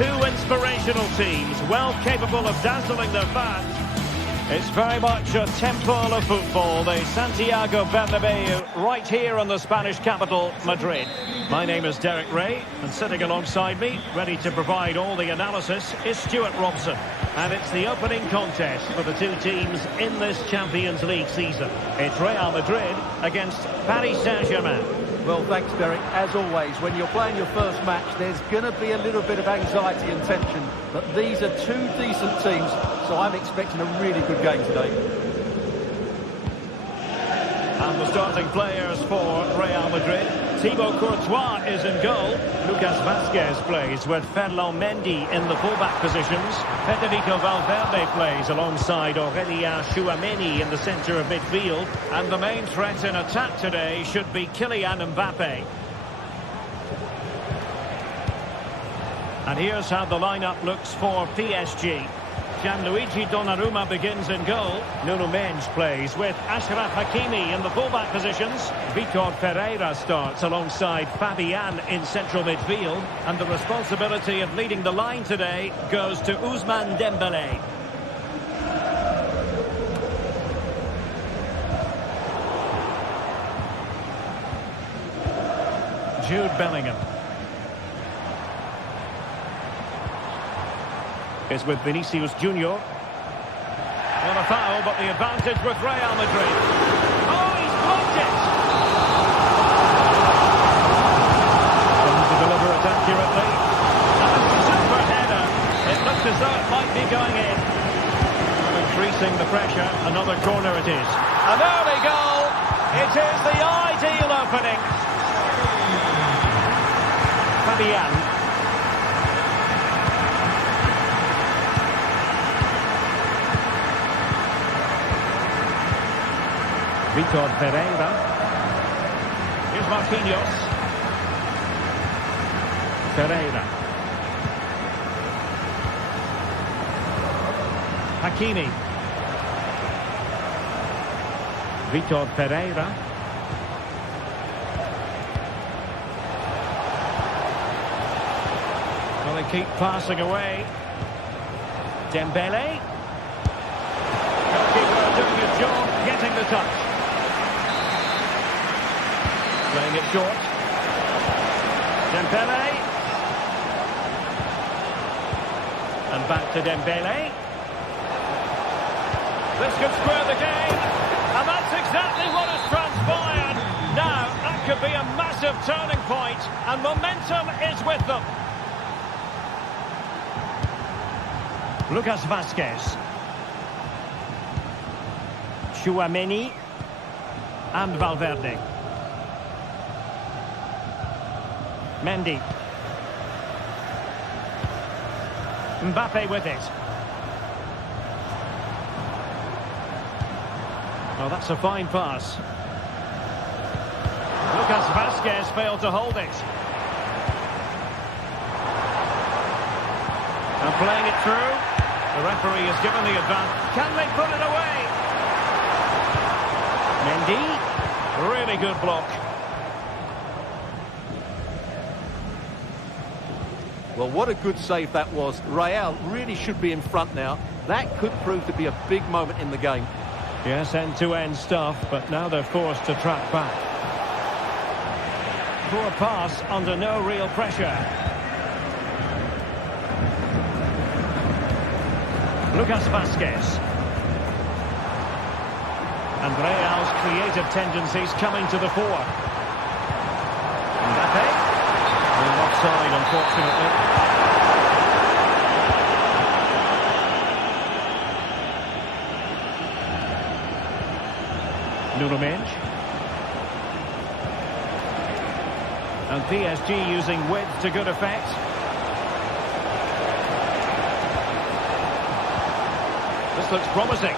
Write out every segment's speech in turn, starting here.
Two inspirational teams, well capable of dazzling their fans. It's very much a temple of football, the Santiago Bernabeu, right here in the Spanish capital, Madrid. My name is Derek Ray, and sitting alongside me, ready to provide all the analysis, is Stuart Robson. And it's the opening contest for the two teams in this Champions League season. It's Real Madrid against Paris Saint-Germain. Well, thanks, Derek. As always, when you're playing your first match, there's going to be a little bit of anxiety and tension. But these are two decent teams, so I'm expecting a really good game today. And the starting players for Real Madrid. Thibaut Courtois is in goal. Lucas Vazquez plays with Ferland Mendy in the fullback positions. Federico Valverde plays alongside Aurélien Tchouameni in the centre of midfield. And the main threat in attack today should be Kylian Mbappe. And here's how the lineup looks for PSG. Gianluigi Donnarumma begins in goal. Nuno Mendes plays with Achraf Hakimi in the fullback positions. Vitor Pereira starts alongside Fabian in central midfield. And the responsibility of leading the line today goes to Ousmane Dembélé. Jude Bellingham is with Vinicius Junior. On a foul, but the advantage with Real Madrid. Oh, he's blocked it! Trying to deliver it accurately. And a super header. It looks as though it might be going in. Increasing the pressure, another corner it is. An early goal! It is the ideal opening. Fabian. Vitor Pereira. Here's Marquinhos. Pereira. Hakimi. Vitor Pereira. Well, they keep passing away. Dembele. Goalkeeper doing his job, getting the touch. Playing it short. Dembele. And back to Dembele. This could square the game. And that's exactly what has transpired. Now, that could be a massive turning point. And momentum is with them. Lucas Vazquez. Tchouameni. And Valverde. Mendy. Mbappe with it. Oh, that's a fine pass. Lucas Vazquez failed to hold it. And playing it through. The referee has given the advance. Can they put it away? Mendy. Really good block. Well, what a good save that was. Real really should be in front now. That could prove to be a big moment in the game. Yes, end-to-end stuff, but now they're forced to track back. Poor pass under no real pressure. Lucas Vazquez. And Real's creative tendencies coming to the fore. Mbappe. Offside, unfortunately. Nuno Mendes. And PSG using width to good effect. This looks promising.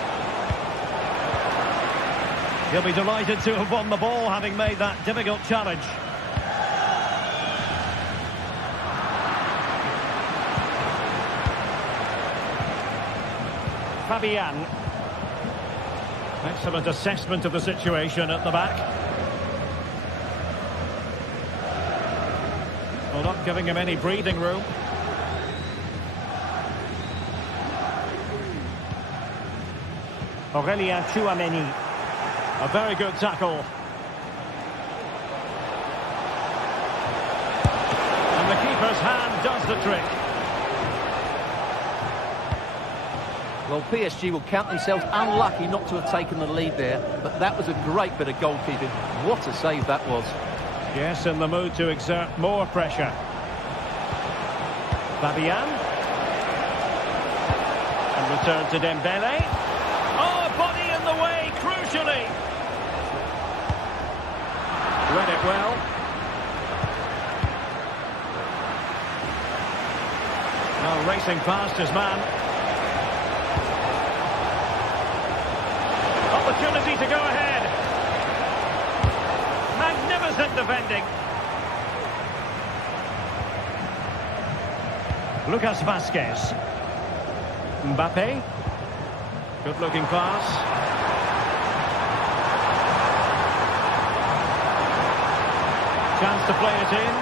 He'll be delighted to have won the ball, having made that difficult challenge. Fabian. Excellent assessment of the situation at the back. Well, not giving him any breathing room. Aurelien Tchouameni. A very good tackle. And the keeper's hand does the trick. Well, PSG will count themselves unlucky not to have taken the lead there, but that was a great bit of goalkeeping. What a save that was. Yes, in the mood to exert more pressure. Fabian. And return to Dembele. Oh, body in the way, crucially. Read it well. Well, racing past his man. Opportunity to go ahead. Magnificent defending. Lucas Vazquez. Mbappe. Good looking pass. Chance to play it in.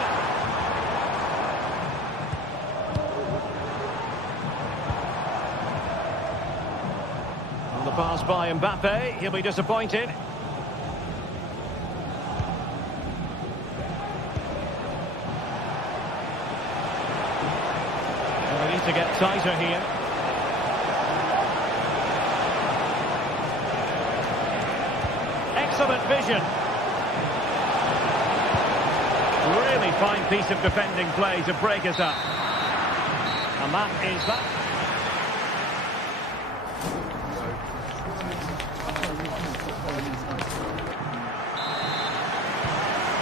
And the pass by Mbappe. He'll be disappointed. Well, they need to get tighter here. Excellent vision. Really fine piece of defending play to break us up. And that is that.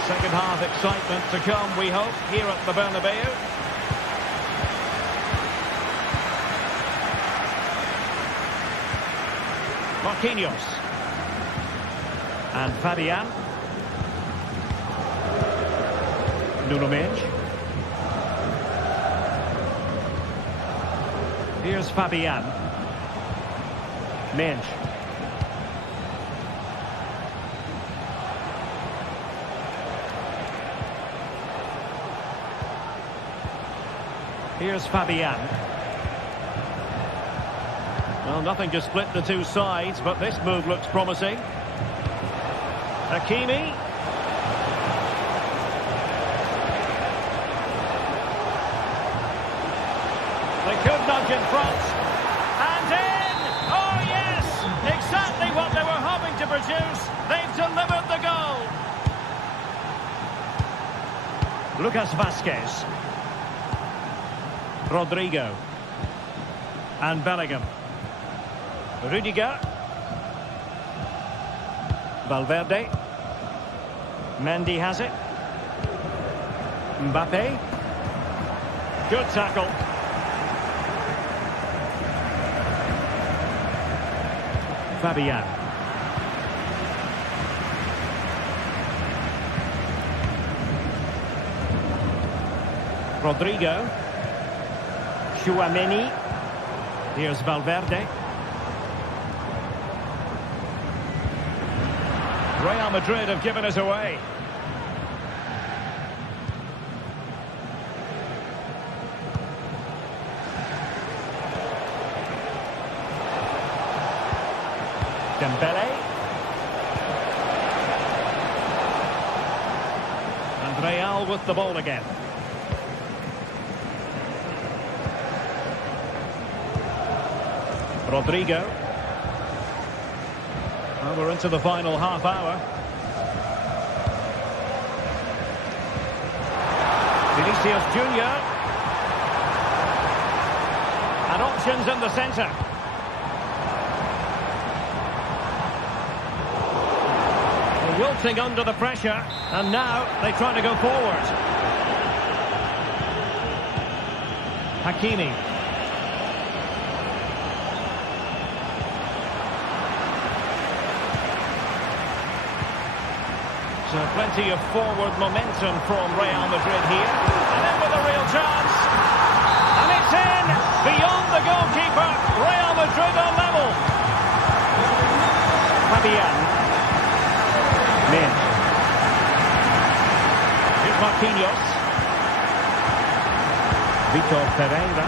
Second half excitement to come, we hope, here at the Bernabeu. Marquinhos. And Fabian. Nuno Mendes. Here's Fabian. Mendes. Here's Fabian. Well, nothing to split the two sides, but this move looks promising. Hakimi. They could nudge in front. And in! Oh, yes! Exactly what they were hoping to produce. They've delivered the goal. Lucas Vazquez. Rodrigo. And Bellingham. Rudiger. Valverde. Mendy has it. Mbappe. Good tackle. Fabian. Rodrigo. Tchouameni. Here's Valverde. Real Madrid have given us away. Dembele. And Real with the ball again. Rodrigo. Well, we're into the final half hour. Vinicius Junior. And options in the centre. Wilting under the pressure, and now they try to go forward. Hakimi. So plenty of forward momentum from Real Madrid here. And in with a real chance. And it's in! Beyond the goalkeeper. Real Madrid are level. Fabian. Mendes. Here's Marquinhos. Vitor Pereira.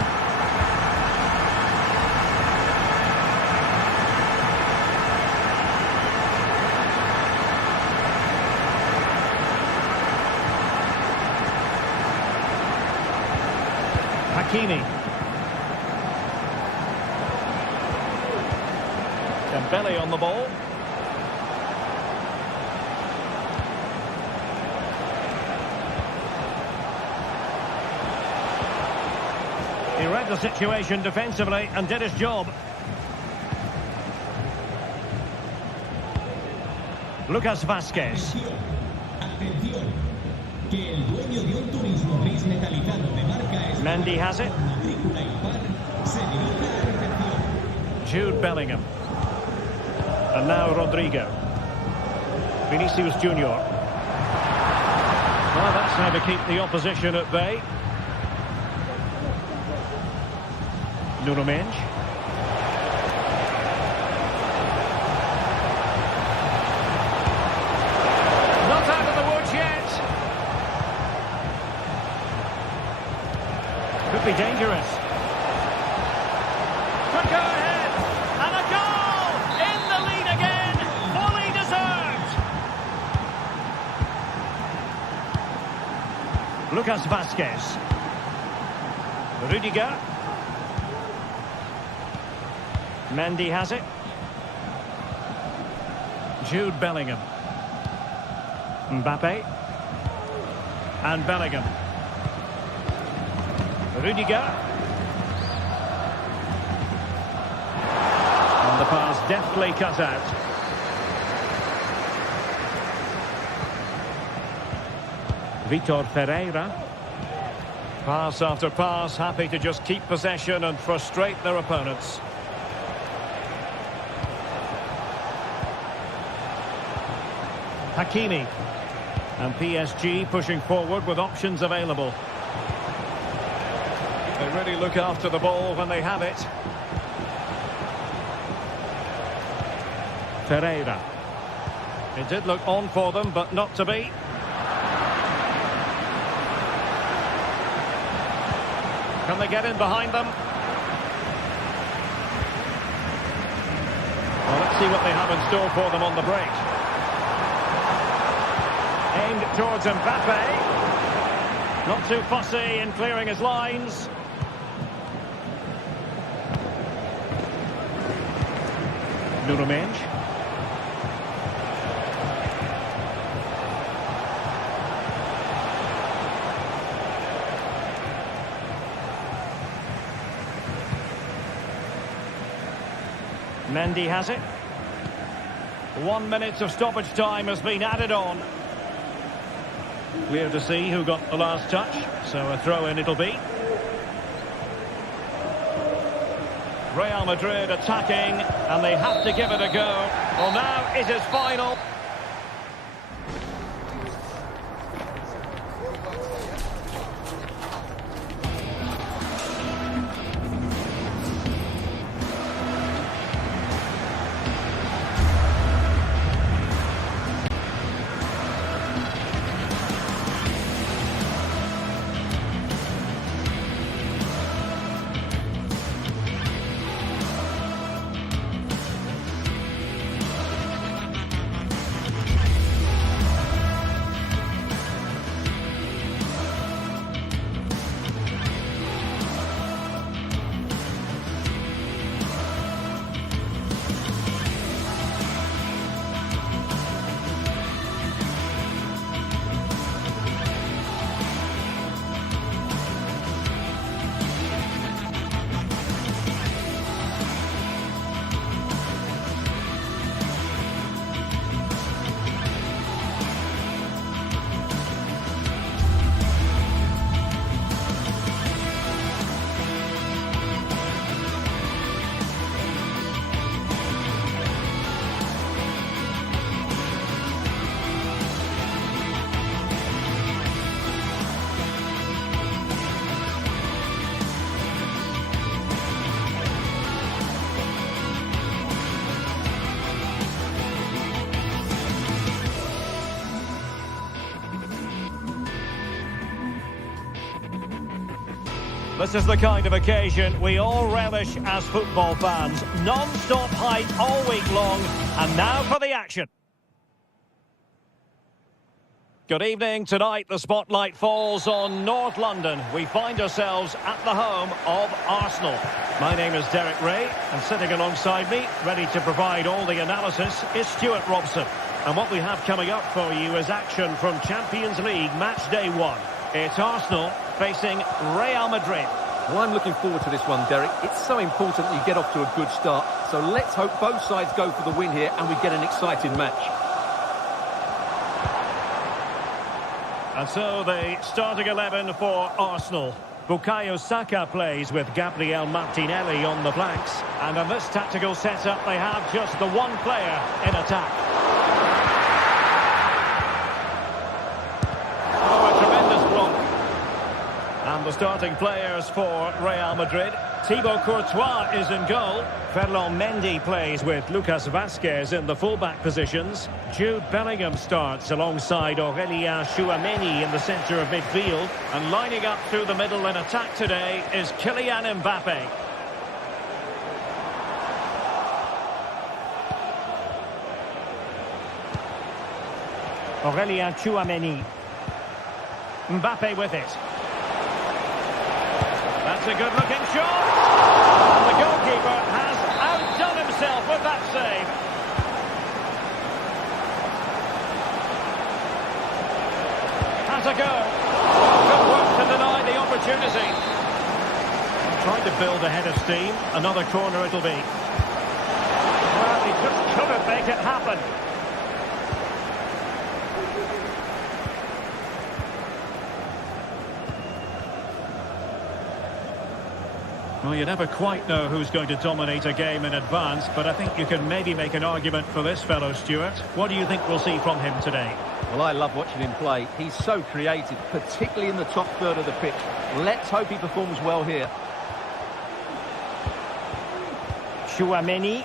Hakimi. Dembele on the ball. He read the situation defensively and did his job. Lucas Vázquez. Atención, que el dueño de un turismo gris metalizado de marca es Mendy has it. matrícula impar, se dirige a recepción. Jude Bellingham. And now Rodrigo. Vinicius Junior. Well, that's how to keep the opposition at bay. Nuno Mendes. Not out of the woods yet. Could be dangerous. Could go ahead. And a goal! In the lead again. Fully deserved. Lucas Vázquez. Rudiger. Mendy has it. Jude Bellingham. Mbappe. And Bellingham. Rudiger. And the pass deftly cut out. Vitor Ferreira. Pass after pass, happy to just keep possession and frustrate their opponents. Hakimi. And PSG pushing forward with options available. They really look after the ball when they have it. Ferreira. It did look on for them, but not to be. Can they get in behind them? Well, let's see what they have in store for them on the break. Aimed towards Mbappe. Not too fussy in clearing his lines. Nuno Mendes. Mendy has it. 1 minute of stoppage time has been added on. Clear to see who got the last touch, so a throw-in it'll be. Real Madrid attacking, and they have to give it a go. Well, now it is final. This is the kind of occasion we all relish as football fans. Non-stop hype all week long, and now for the action. Good evening. Tonight the spotlight falls on North London. We find ourselves at the home of Arsenal. My name is Derek Ray, and sitting alongside me, ready to provide all the analysis, is Stuart Robson. And what we have coming up for you is action from Champions League match day 1. It's Arsenal facing Real Madrid. Well, I'm looking forward to this one, Derek. It's so important that you get off to a good start. So let's hope both sides go for the win here and we get an exciting match. And so the starting 11 for Arsenal. Bukayo Saka plays with Gabriel Martinelli on the flanks. And in this tactical setup, they have just the one player in attack. Oh, a tremendous block. And the starting players for Real Madrid. Thibaut Courtois is in goal. Ferland Mendy plays with Lucas Vazquez in the fullback positions. Jude Bellingham starts alongside Aurélien Tchouameni in the centre of midfield. And lining up through the middle in attack today is Kylian Mbappe. Aurélien Tchouameni. Mbappe with it. That's a good-looking shot. And the goalkeeper has outdone himself with that save. Has a go. Good work to deny the opportunity. Trying to build a head of steam. Another corner it'll be. Well, he just couldn't make it happen. Well, you never quite know who's going to dominate a game in advance, but I think you can maybe make an argument for this fellow, Stuart. What do you think we'll see from him today? Well, I love watching him play. He's so creative, particularly in the top third of the pitch. Let's hope he performs well here. Tchouameni.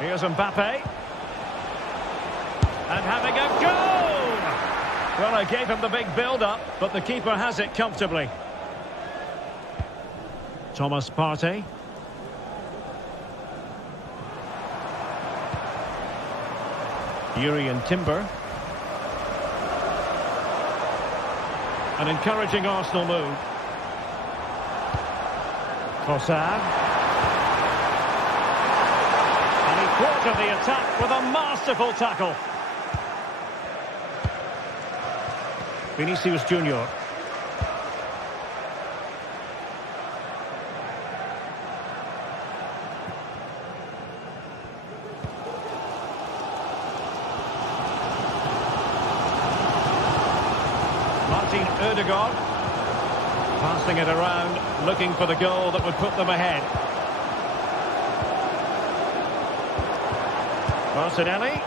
Here's Mbappe. And having a go! Well, I gave him the big build-up, but the keeper has it comfortably. Thomas Partey. Jurrien Timber. An encouraging Arsenal move. Trossard. And he thwarted the attack with a masterful tackle. Vinicius Junior. Ødegaard, passing it around, looking for the goal that would put them ahead. Martinelli.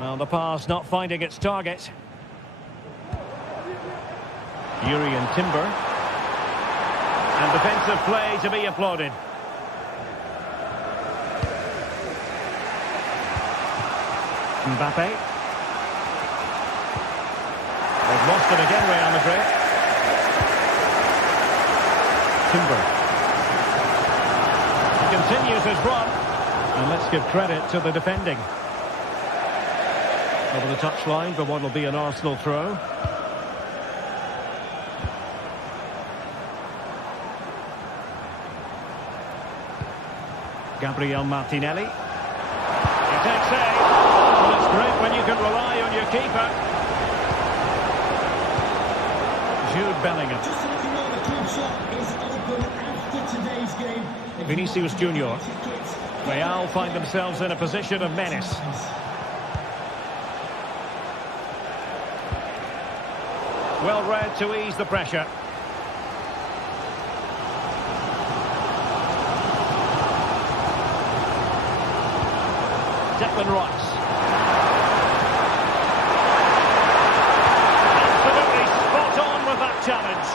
Well, the pass not finding its target. Jurrien Timber. And defensive play to be applauded. Mbappe. They've lost it again, Real Madrid. Timber. He continues his run. And let's give credit to the defending. Over the touchline for what will be an Arsenal throw. Gabriel Martinelli. He takes aim. Well, it's great when you can rely on your keeper. Jude Bellingham. Just to let you know, the club shop is open after today's game. Vinicius Junior. Real find themselves in a position of menace. Well read to ease the pressure. Declan Rice. Absolutely spot on with that challenge.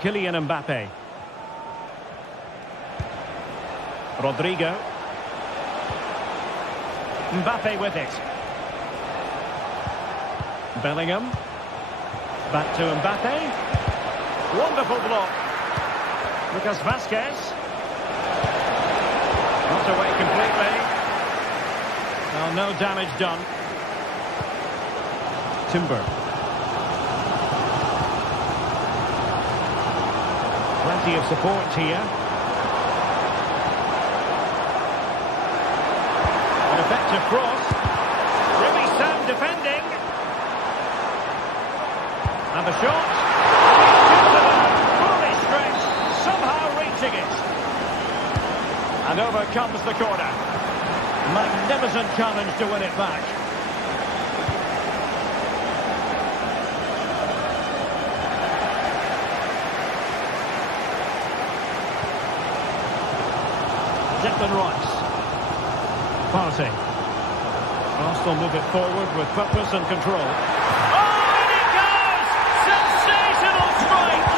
Kylian Mbappe. Rodrigo. Mbappe with it. Bellingham. Back to Mbappe. Wonderful block. Lucas Vazquez. Not away completely. Well, no damage done. Timber. Plenty of support here. An effective cross. Really sound defending. And the shot. Fully stretched. Somehow reaching it. And over comes the corner. Magnificent challenge to win it back. Declan Rice. Partey. Arsenal move it forward with purpose and control. Oh, and it goes! Sensational strike!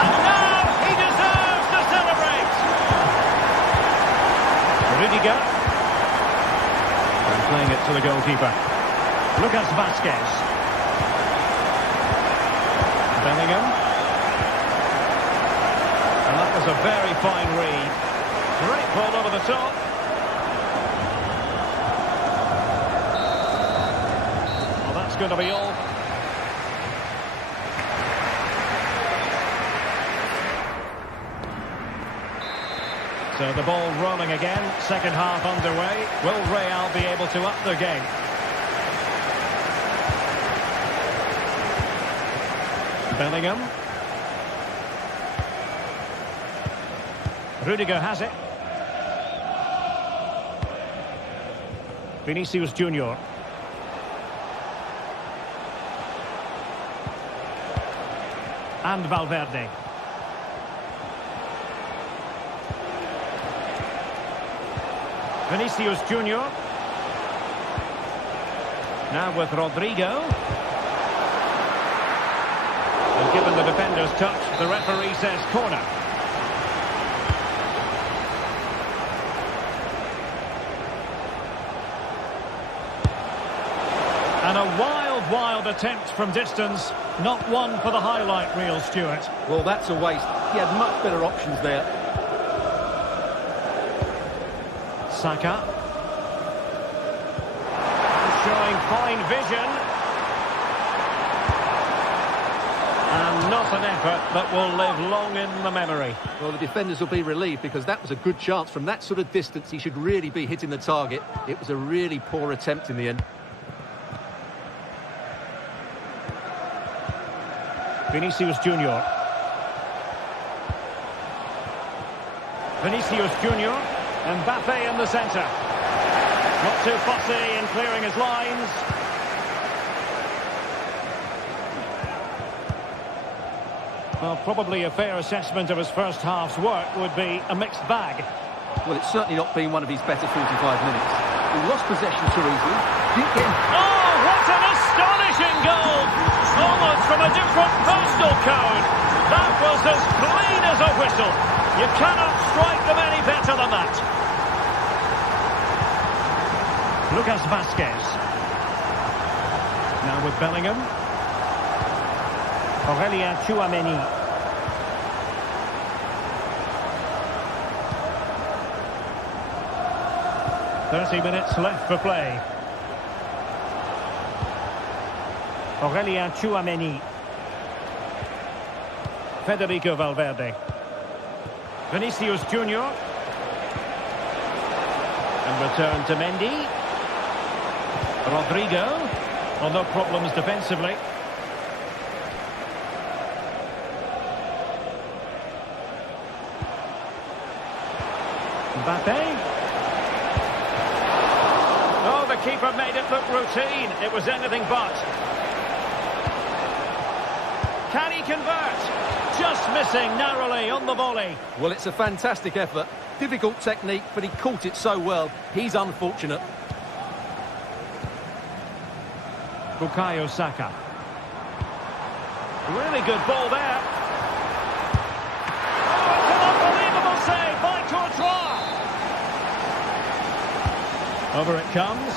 And now he deserves to celebrate! Rudiger. And playing it to the goalkeeper. Lucas Vazquez. Bellingham. And that was a very fine read. Great ball over the top. Well, that's going to be all. So the ball rolling again. Second half underway. Will Real be able to up their game? Bellingham. Rudiger has it. Vinicius Junior. And Valverde. Vinicius Junior. Now with Rodrigo. And given the defender's touch, the referee says corner. And a wild attempt from distance. Not one for the highlight reel, Stuart. Well, that's a waste. He had much better options there. Saka. Showing fine vision. And not an effort that will live long in the memory. Well, the defenders will be relieved because that was a good chance. From that sort of distance, he should really be hitting the target. It was a really poor attempt in the end. Vinicius Junior. Vinicius Junior. Mbappe in the centre. Not too fussy in clearing his lines. Well, probably a fair assessment of his first half's work would be a mixed bag. Well, it's certainly not been one of his better 45 minutes. He lost possession too easily. Oh, what an astonishing goal! Almost from a different postal code. That was as clean as a whistle. You cannot strike them any better than that. Lucas Vazquez. Now with Bellingham. Aurelien Tchouameni. "30 minutes left for play. Aurelien Tchouameni. Federico Valverde. Vinicius Junior. And return to Mendy. Rodrigo. Well, no problems defensively. Mbappe. Oh, the keeper made it look routine. It was anything but. Can he convert? Just missing narrowly on the volley. Well, it's a fantastic effort. Difficult technique, but he caught it so well. He's unfortunate. Bukayo Saka. Really good ball there. Oh, it's an unbelievable save by Courtois. Over it comes.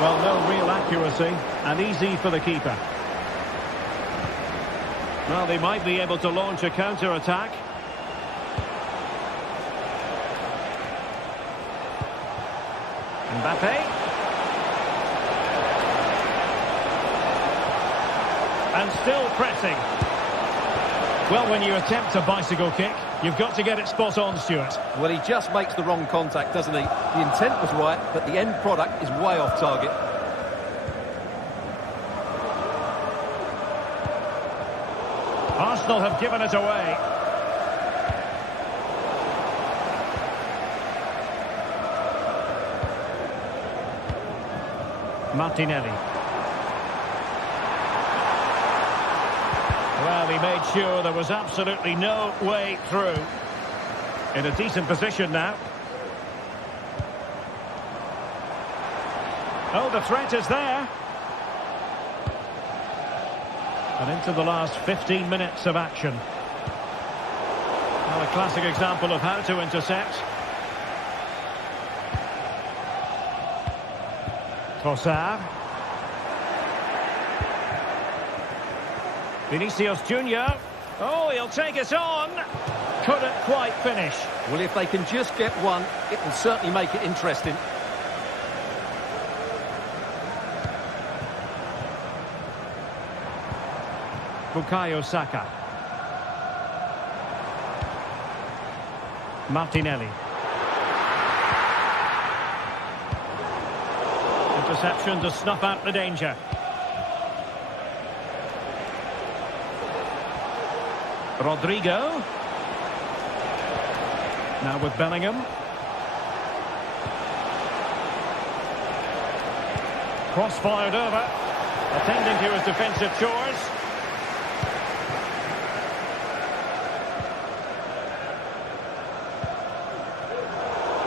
Well, no real accuracy, and easy for the keeper. Well, they might be able to launch a counter-attack. Mbappe. And still pressing. Well, when you attempt a bicycle kick, you've got to get it spot on, Stuart. Well, he just makes the wrong contact, doesn't he? The intent was right, but the end product is way off target. Arsenal have given it away. Martinelli. Well, he made sure there was absolutely no way through. In a decent position now. Oh, the threat is there. And into the last 15 minutes of action. Well, a classic example of how to intercept. Trossard. Vinicius Junior. Oh, he'll take it on. Couldn't quite finish. Well, if they can just get one, it will certainly make it interesting. Bukayo Saka. Martinelli. Interception to snuff out the danger. Rodrigo. Now with Bellingham. Cross fired over. Attending to his defensive chores.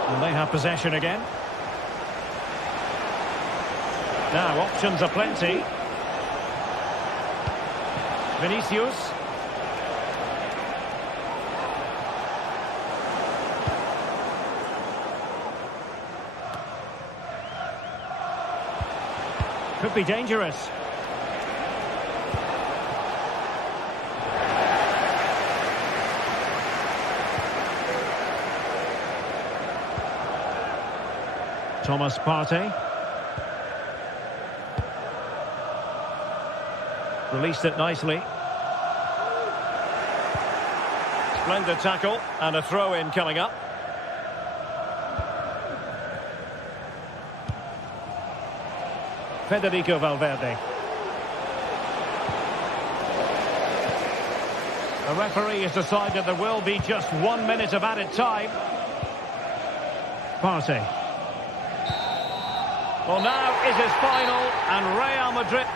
And they have possession again. Now options are plenty. Vinicius. Could be dangerous. Thomas Partey. Released it nicely. Splendid tackle and a throw-in coming up. Federico Valverde. The referee has decided there will be just 1 minute of added time. Partey. Well, now is his final, and Real Madrid...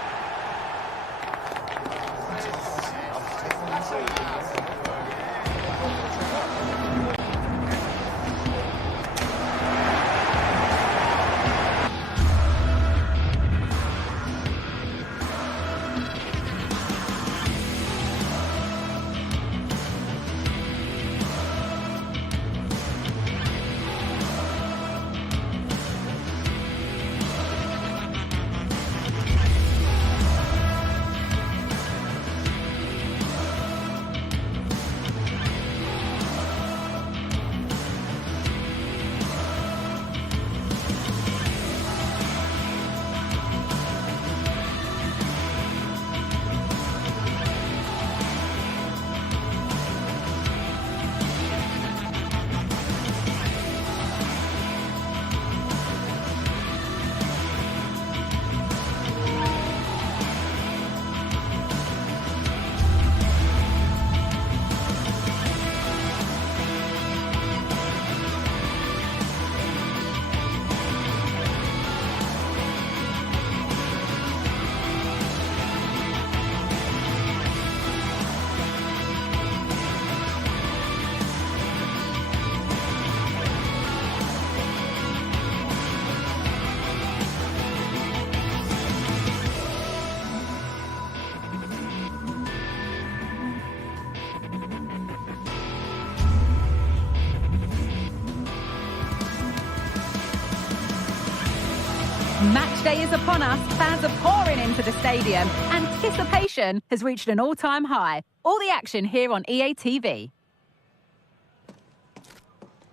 Match day is upon us. Fans are pouring into the stadium. Anticipation has reached an all-time high. All the action here on EA TV.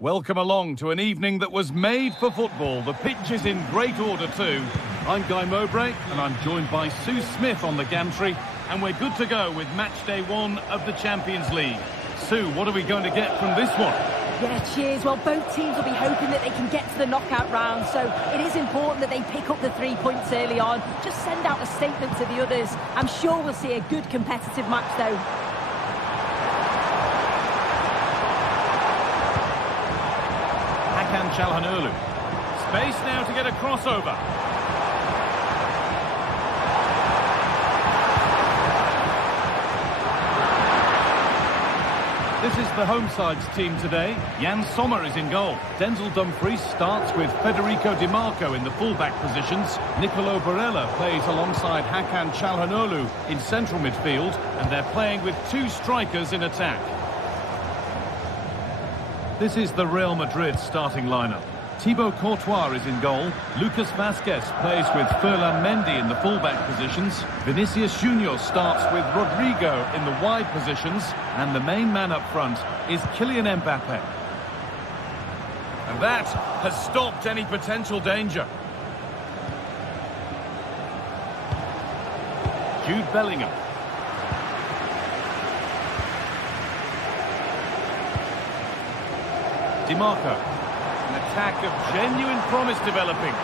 Welcome along to an evening that was made for football. The pitch is in great order too. I'm Guy Mowbray and I'm joined by Sue Smith on the gantry, and we're good to go with match day 1 of the Champions League. Sue, what are we going to get from this one? Yeah, cheers. Well, both teams will be hoping that they can get to the knockout round, so it is important that they pick up the 3 points early on. Just send out a statement to the others. I'm sure we'll see a good competitive match, though. Hakan Çalhanoğlu. Space now to get a crossover. This is the home side's team today. Jan Sommer is in goal. Denzel Dumfries starts with Federico Di Marco in the full-back positions. Nicolo Barella plays alongside Hakan Çalhanoğlu in central midfield, and they're playing with 2 strikers in attack. This is the Real Madrid starting lineup. Thibaut Courtois is in goal. Lucas Vazquez plays with Ferland Mendy in the full-back positions. Vinicius Junior starts with Rodrigo in the wide positions. And the main man up front is Kylian Mbappe. And that has stopped any potential danger. Jude Bellingham. Di Marco. An attack of genuine promise developing.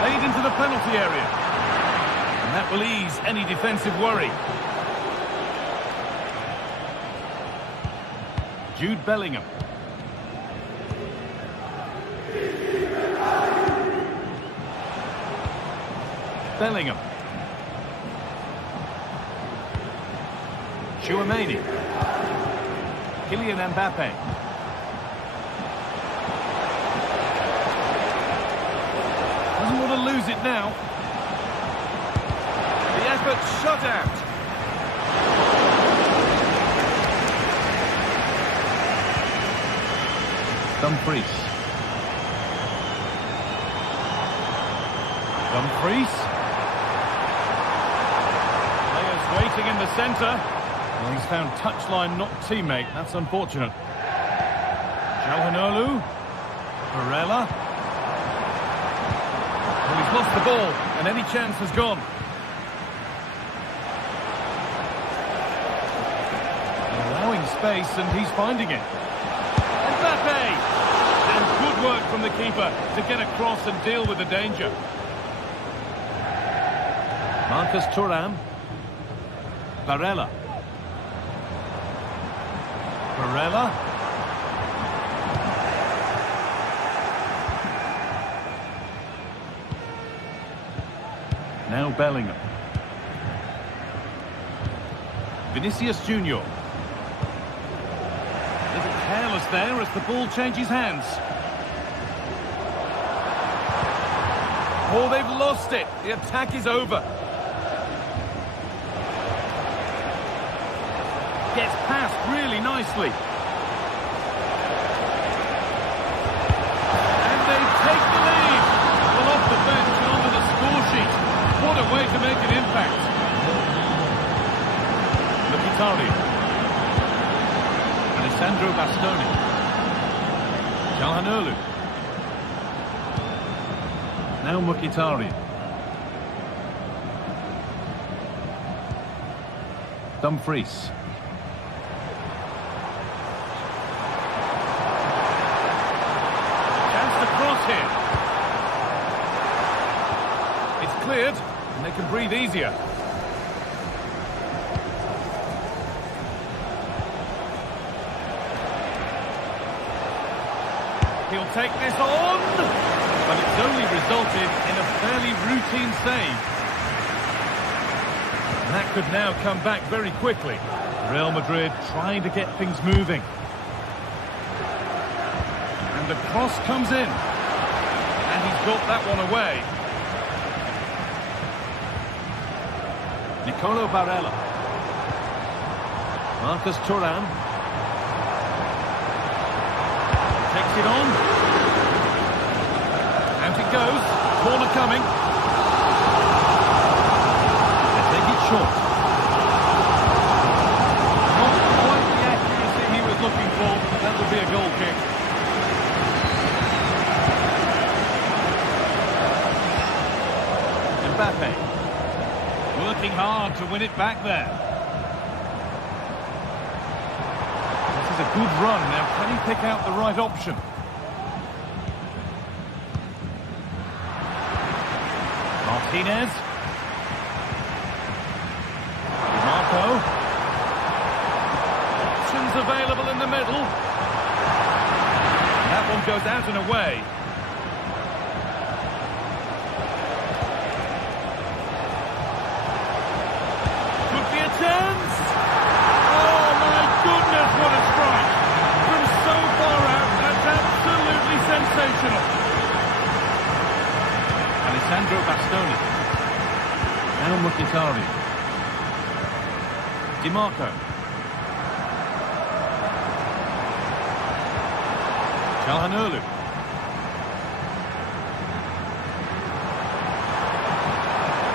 Played into the penalty area. And that will ease any defensive worry. Jude Bellingham. Bellingham. Chouameni. Kylian Mbappe. Doesn't want to lose it now. The effort shut out. Dumfries. Players waiting in the centre. Well, he's found touchline, not teammate. That's unfortunate. Çalhanoğlu. Barella. Well, he's lost the ball, and any chance has gone. Allowing space, and he's finding it. Mbappe! And good work from the keeper to get across and deal with the danger. Marcus Thuram. Barella. Now Bellingham. Vinicius Junior. Little careless there as the ball changes hands. Oh, they've lost it. The attack is over. Gets past really nicely. And they take the lead. Well, off the bench and onto the score sheet. What a way to make an impact. Mkhitaryan. Alessandro Bastoni. Çalhanoğlu. Now Mkhitaryan. Dumfries. Chance to cross here. It's cleared, and they can breathe easier. He'll take this on, but it's only resulted in a fairly routine save. And that could now come back very quickly. Real Madrid trying to get things moving. And the cross comes in. And he's got that one away. Nicolo Barella. Marcus Thuram. Takes it on. Out it goes. Corner coming. They take it short. Not quite the accuracy he was looking for, but that would be a goal kick. Mbappe. Working hard to win it back there. This is a good run. Now, can he pick out the right option? Martinez. Marco. Options available in the middle. That one goes out and away. Could be a chance. Oh my goodness, what a strike. From so far out, that's absolutely sensational. Alessandro Bastoni. Now Mkhitaryan. Di Marco. Calhanoglu.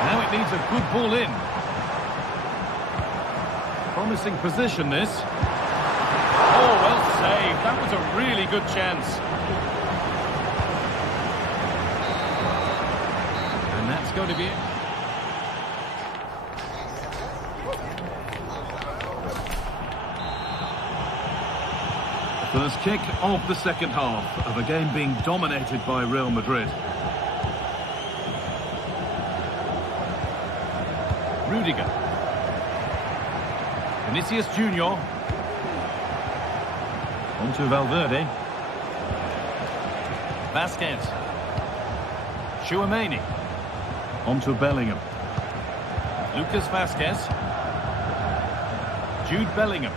Now it needs a good ball in. Promising position, this. Oh, well saved. That was a really good chance. And that's going to be it. First kick of the second half of a game being dominated by Real Madrid. Rudiger. Vinicius Junior. Onto Valverde. Vasquez. Tchouaméni. Onto Bellingham. Lucas Vasquez. Jude Bellingham.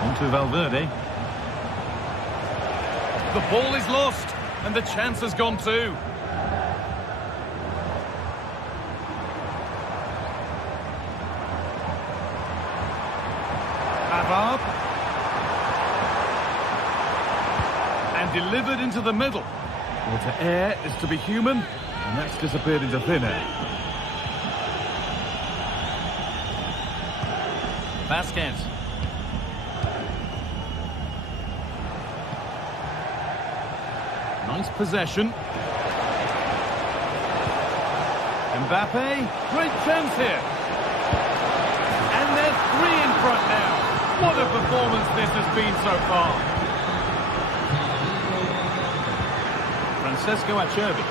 Onto Valverde. The ball is lost, and the chance has gone too. Pavard. And delivered into the middle. Well, to err is to be human, and that's disappeared into thin air. Vasquez. Nice possession. Mbappe, great chance here. And there's three in front now. What a performance this has been so far. Francesco Acerbi.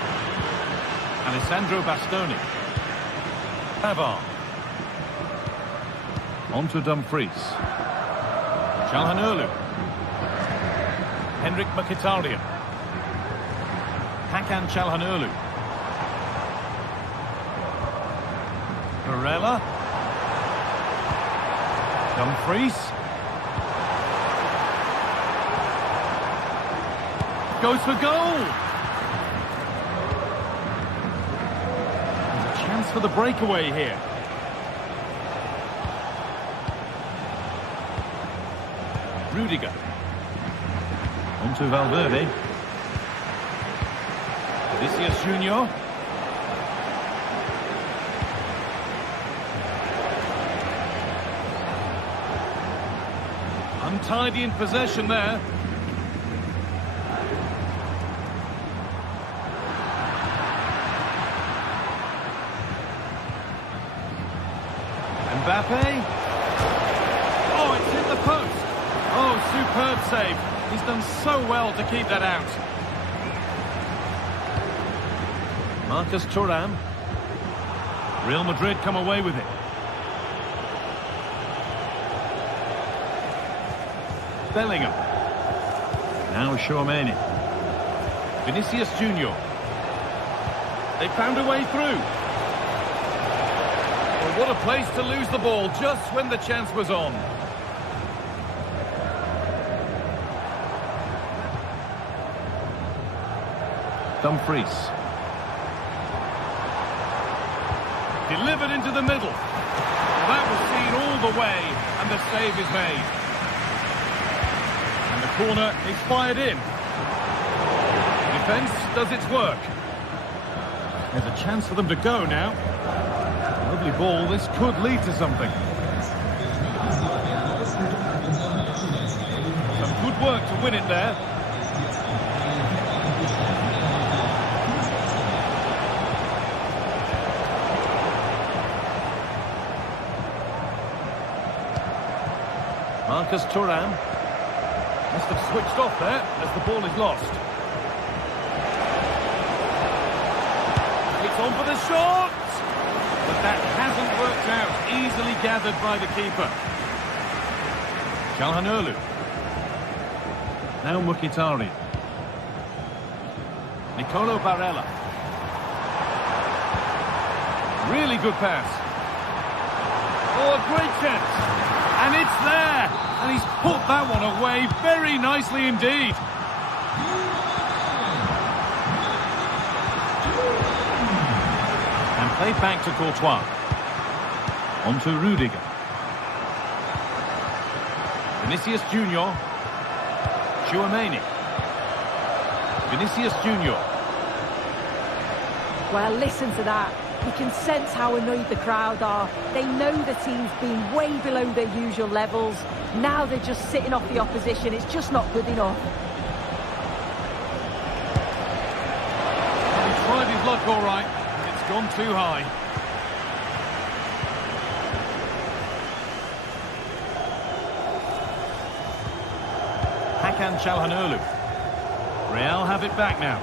Alessandro Bastoni. Pavard. Onto Dumfries. Calhanoglu. Henrik Mkhitaryan. Hakan Calhanoglu. Barella. Dumfries. Goes for goal. There's a chance for the breakaway here. Rudiger. Onto Valverde. Vinicius Junior. Untidy in possession there. Mbappe. Oh, it's hit the post. Oh, superb save. He's done so well to keep that out. Marcus Thuram. Real Madrid come away with it. Bellingham. Now Tchouaméni. Vinicius Junior. They found a way through. Well, what a place to lose the ball just when the chance was on. Dumfries. Delivered into the middle. That was seen all the way, and the save is made. And the corner is fired in. Defence does its work. There's a chance for them to go now. Lovely ball, this could lead to something. Some good work to win it there. Marcus Thuram. Must have switched off there as the ball is lost. It's on for the shot! But that hasn't worked out. Easily gathered by the keeper. Calhanoglu. Now Mkhitaryan. Nicolo Barella. Really good pass. Oh, a great chance. And it's there. And he's put that one away very nicely indeed. And played back to Courtois. On to Rudiger. Vinicius Junior. Tchouaméni. Vinicius Junior. Well, listen to that. You can sense how annoyed the crowd are. They know the team's been way below their usual levels. Now they're just sitting off the opposition. It's just not good enough. He tried his luck all right. It's gone too high. Hakan Çalhanoğlu. Real have it back now.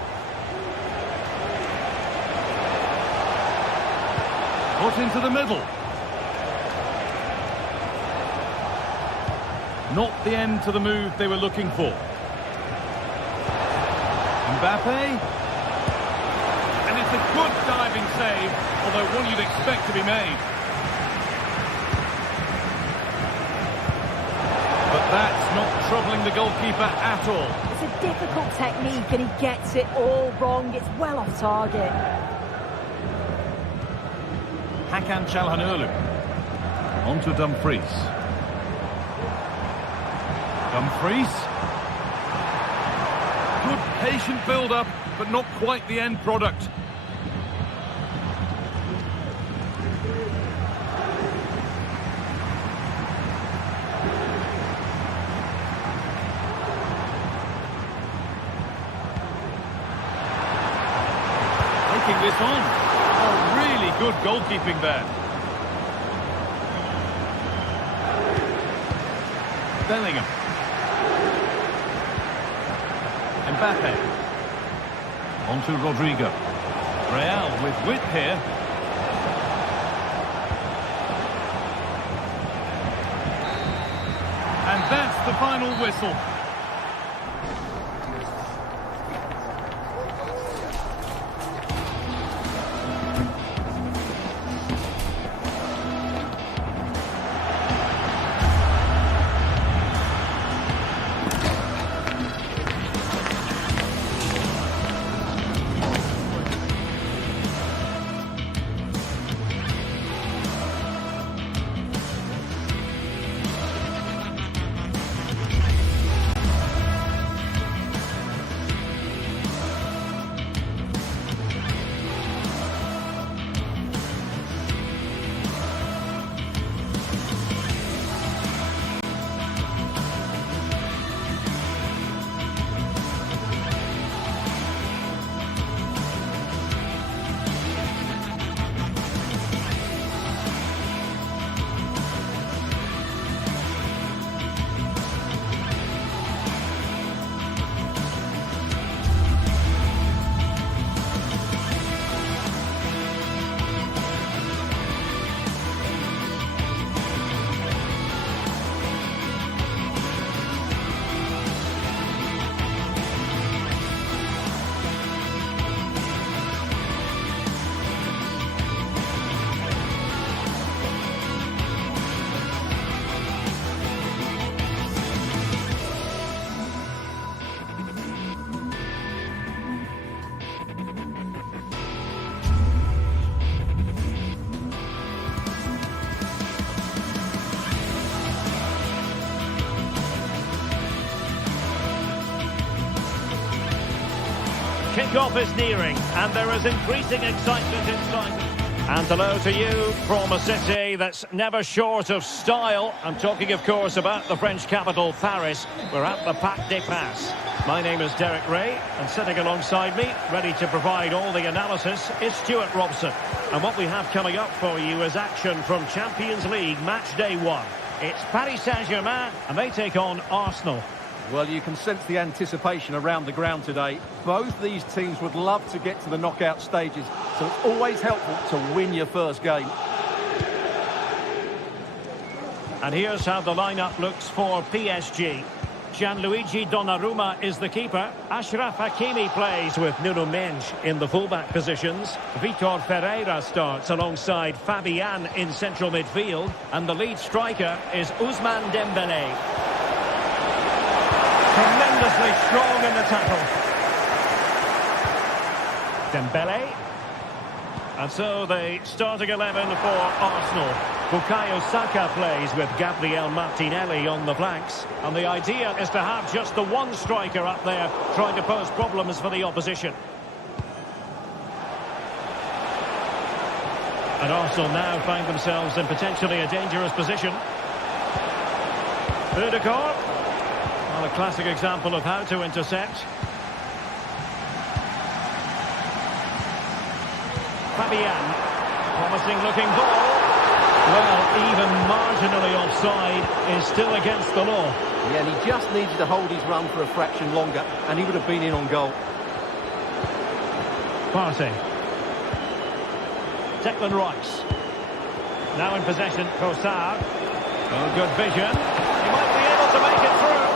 Put into the middle. Not the end to the move they were looking for. Mbappe. And it's a good diving save, although one you'd expect to be made. But that's not troubling the goalkeeper at all. It's a difficult technique and he gets it all wrong. It's well off target. Hakan Çalhanoğlu. On to Dumfries. Dumfries. Good patient build-up, but not quite the end product. Taking this on. Oh, really good goalkeeping there. Bellingham. Mbappe. On to Rodrigo. Real with width here. And that's the final whistle. Kick-off is nearing, and there is increasing excitement inside. And hello to you from a city that's never short of style. I'm talking, of course, about the French capital, Paris. We're at the Parc des Princes. My name is Derek Ray, and sitting alongside me, ready to provide all the analysis, is Stuart Robson. And what we have coming up for you is action from Champions League Match Day 1. It's Paris Saint-Germain, and they take on Arsenal. Well, you can sense the anticipation around the ground today. Both these teams would love to get to the knockout stages, so it's always helpful to win your first game. And here's how the lineup looks for PSG. Gianluigi Donnarumma is the keeper. Achraf Hakimi plays with Nuno Mendes in the fullback positions. Vitor Ferreira starts alongside Fabian in central midfield. And the lead striker is Ousmane Dembélé. Tremendously strong in the tackle. Dembélé. And so the starting 11 for Arsenal. Bukayo Saka plays with Gabriel Martinelli on the flanks. And the idea is to have just the one striker up there trying to pose problems for the opposition. And Arsenal now find themselves in potentially a dangerous position. Ødegaard. Well, a classic example of how to intercept. Fabian. Promising looking ball. Well, even marginally offside is still against the law. Yeah, and he just needed to hold his run for a fraction longer, and he would have been in on goal. Partey. Declan Rice. Now in possession, Trossard. Oh, good vision. He might be able to make it through.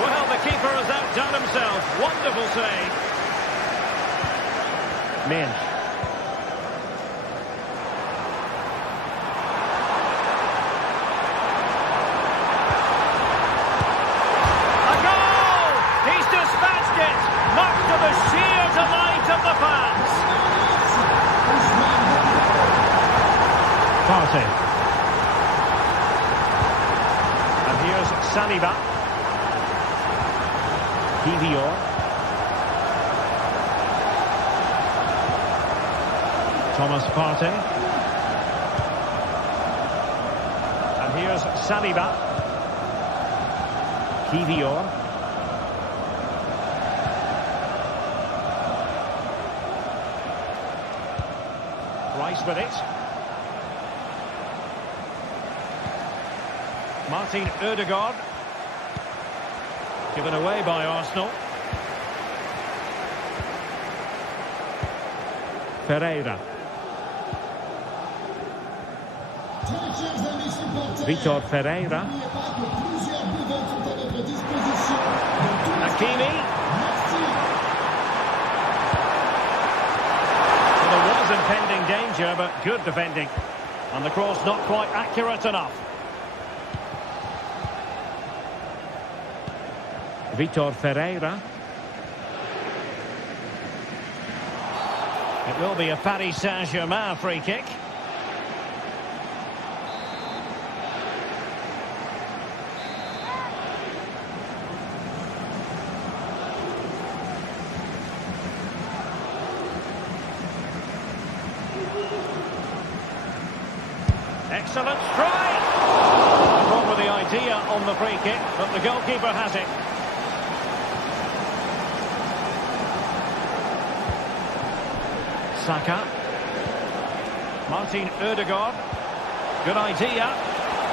Well, the keeper has outdone himself. Wonderful save. Mendes. Partey. And here's Saliba. GTSports. Thomas Partey. And here's Saliba. GTSports. Rice with it. Martin Ødegaard. Given away by Arsenal. Ferreira. Vitor Ferreira. Hakimi. Well, there was impending danger, but good defending. And the cross not quite accurate enough. Vitor Ferreira. It will be a Paris Saint-Germain free kick. Excellent strike! Wrong with the idea on the free kick, but the goalkeeper has it. Saka. Martin Ødegaard. Good idea.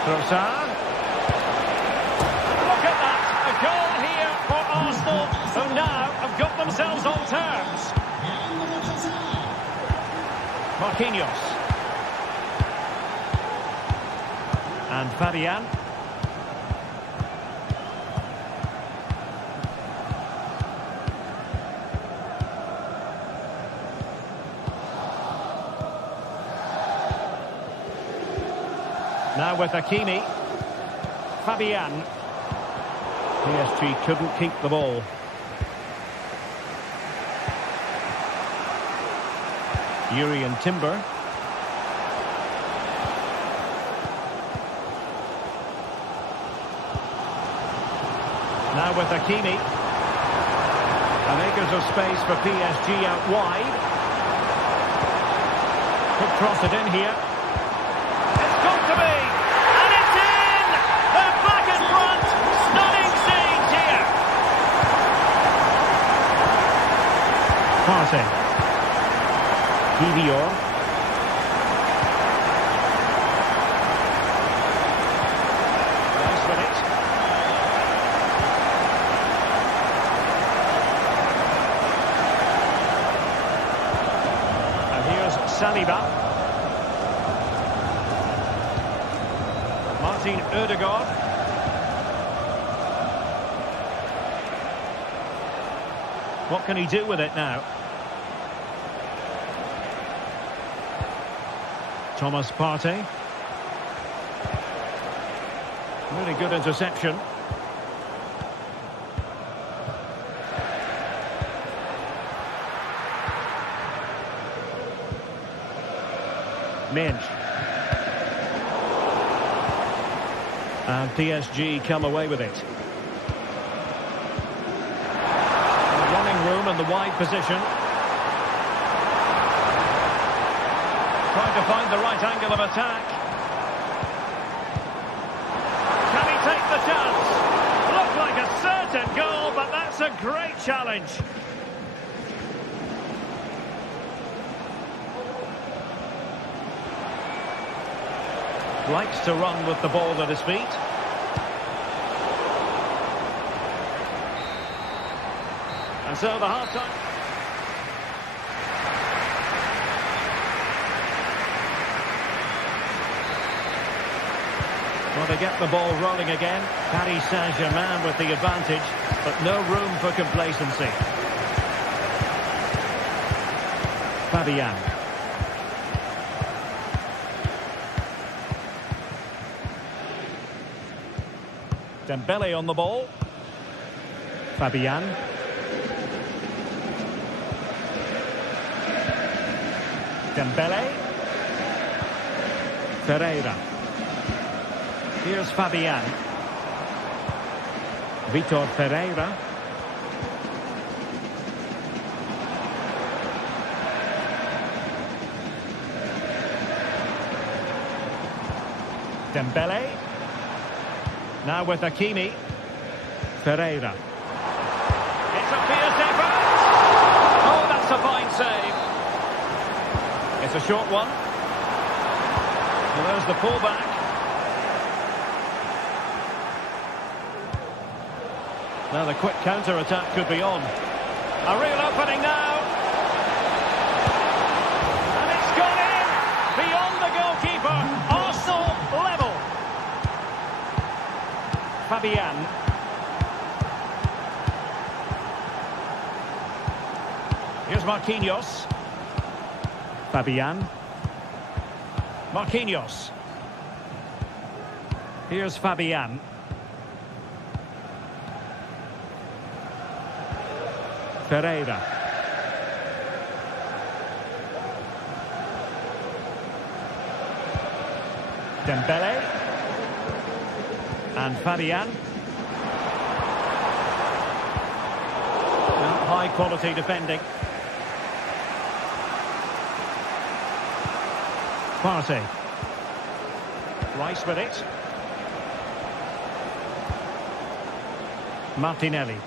Trossard. Look at that. A goal here for Arsenal, who now have got themselves on terms. Marquinhos. And Fabian. Now with Hakimi. Fabian. PSG couldn't keep the ball. Urian Timber. Now with Hakimi. And acres of space for PSG out wide. Could cross it in here. It's got to be! And it's in! They're back in front! Stunning scenes here! Partey. GTSports. Saliba. Martin Ødegaard. What can he do with it now? Thomas Partey. Really good interception. Minch. And PSG come away with it. Running room and the wide position. Trying to find the right angle of attack. Can he take the chance? Looked like a certain goal, but that's a great challenge. Likes to run with the ball at his feet. And so the half-time... Well, they get the ball rolling again. Paris Saint-Germain with the advantage, but no room for complacency. Fabian. Dembele on the ball. Fabian. Dembele. Ferreira. Here's Fabian. Vitor Ferreira. Dembele. Now with Hakimi. Ferreira. It's a fierce effort. Oh, that's a fine save. It's a short one. Well, there's the pullback. Now the quick counter-attack could be on. A real opening now. And it's gone in. Beyond the goalkeeper. Arsenal level. Fabian. Here's Marquinhos. Fabian. Marquinhos. Here's Fabian. Ferreira. Dembele. And Fabian. High quality defending. Partey. Rice with it. Martinelli.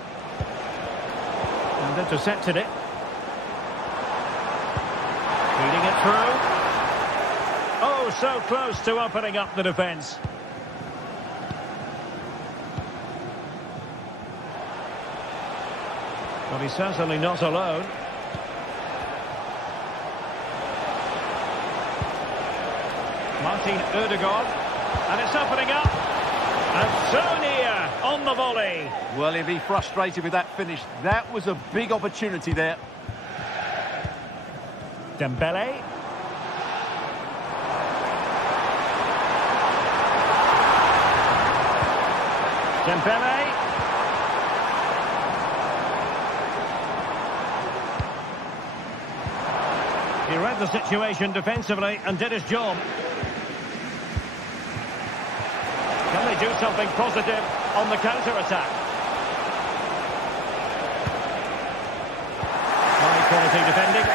And intercepted it. Feeding it through. Oh, so close to opening up the defence. Well, he's certainly not alone. Martin Ødegaard. And it's opening up. And so near on the volley. Well, he'll be frustrated with that finish. That was a big opportunity there. Dembele. Dembele. He read the situation defensively and did his job. Can they do something positive on the counter-attack? High quality defending.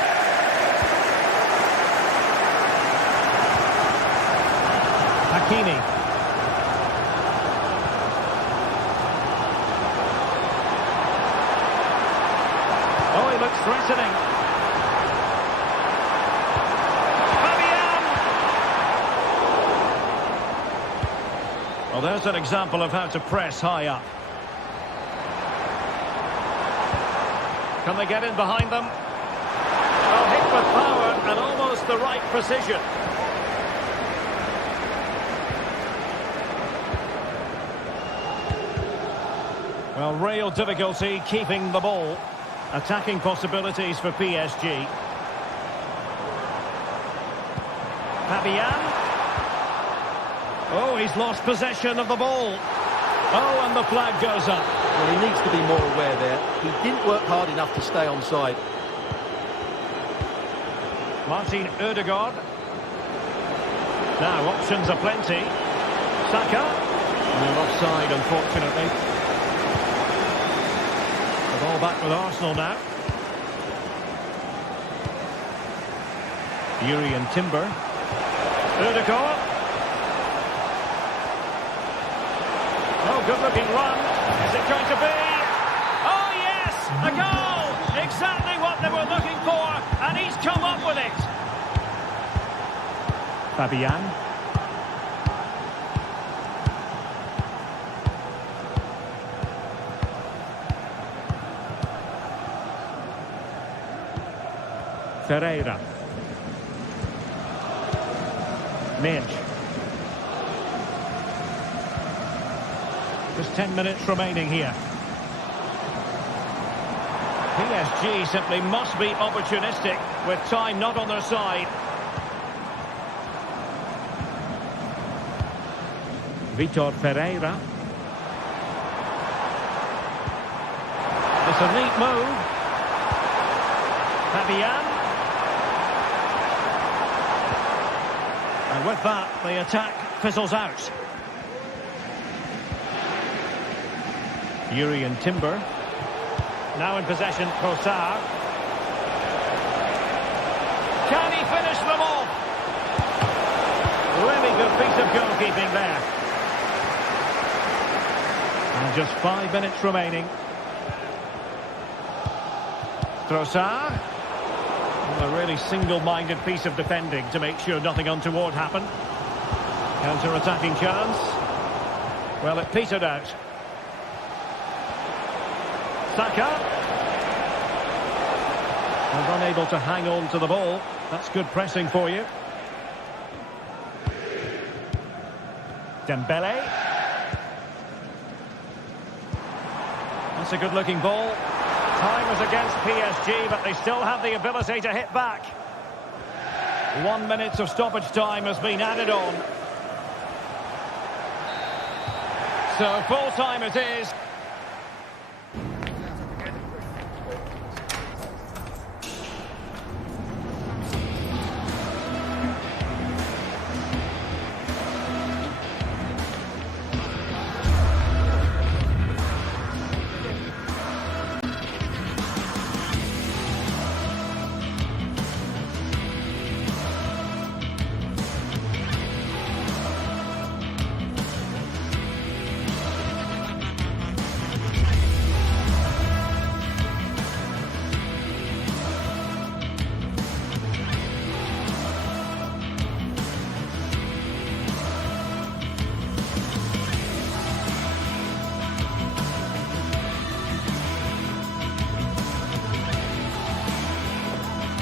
Hakimi. Oh, he looks threatening. Well, there's an example of how to press high up. Can they get in behind them? Well, hit with power and almost just the right precision. Well, real difficulty keeping the ball. Attacking possibilities for PSG. Fabian. Oh, he's lost possession of the ball. Oh, and the flag goes up. Well, he needs to be more aware there. He didn't work hard enough to stay onside. Martin Ødegaard. Now, options are plenty. Saka. No offside, unfortunately. The ball back with Arsenal now. Jurrien Timber. Ødegaard. Oh, good-looking run. Is it going to be? Oh, yes! A goal! Exactly what they were looking for, and he's come up with it. Fabian. Ferreira. Minch. Just 10 minutes remaining here. PSG simply must be opportunistic with time not on their side. Vitor Ferreira. It's a neat move. Fabian. And with that, the attack fizzles out. Jurrien Timber. Now in possession, Trossard. Can he finish them off? Really good piece of goalkeeping there. And just 5 minutes remaining. Trossard. A really single-minded piece of defending to make sure nothing untoward happened. Counter-attacking chance. Well, it petered out. Saka. And unable to hang on to the ball. That's good pressing for you. Dembele. That's a good-looking ball. Time was against PSG, but they still have the ability to hit back. 1 minute of stoppage time has been added on. So full time it is.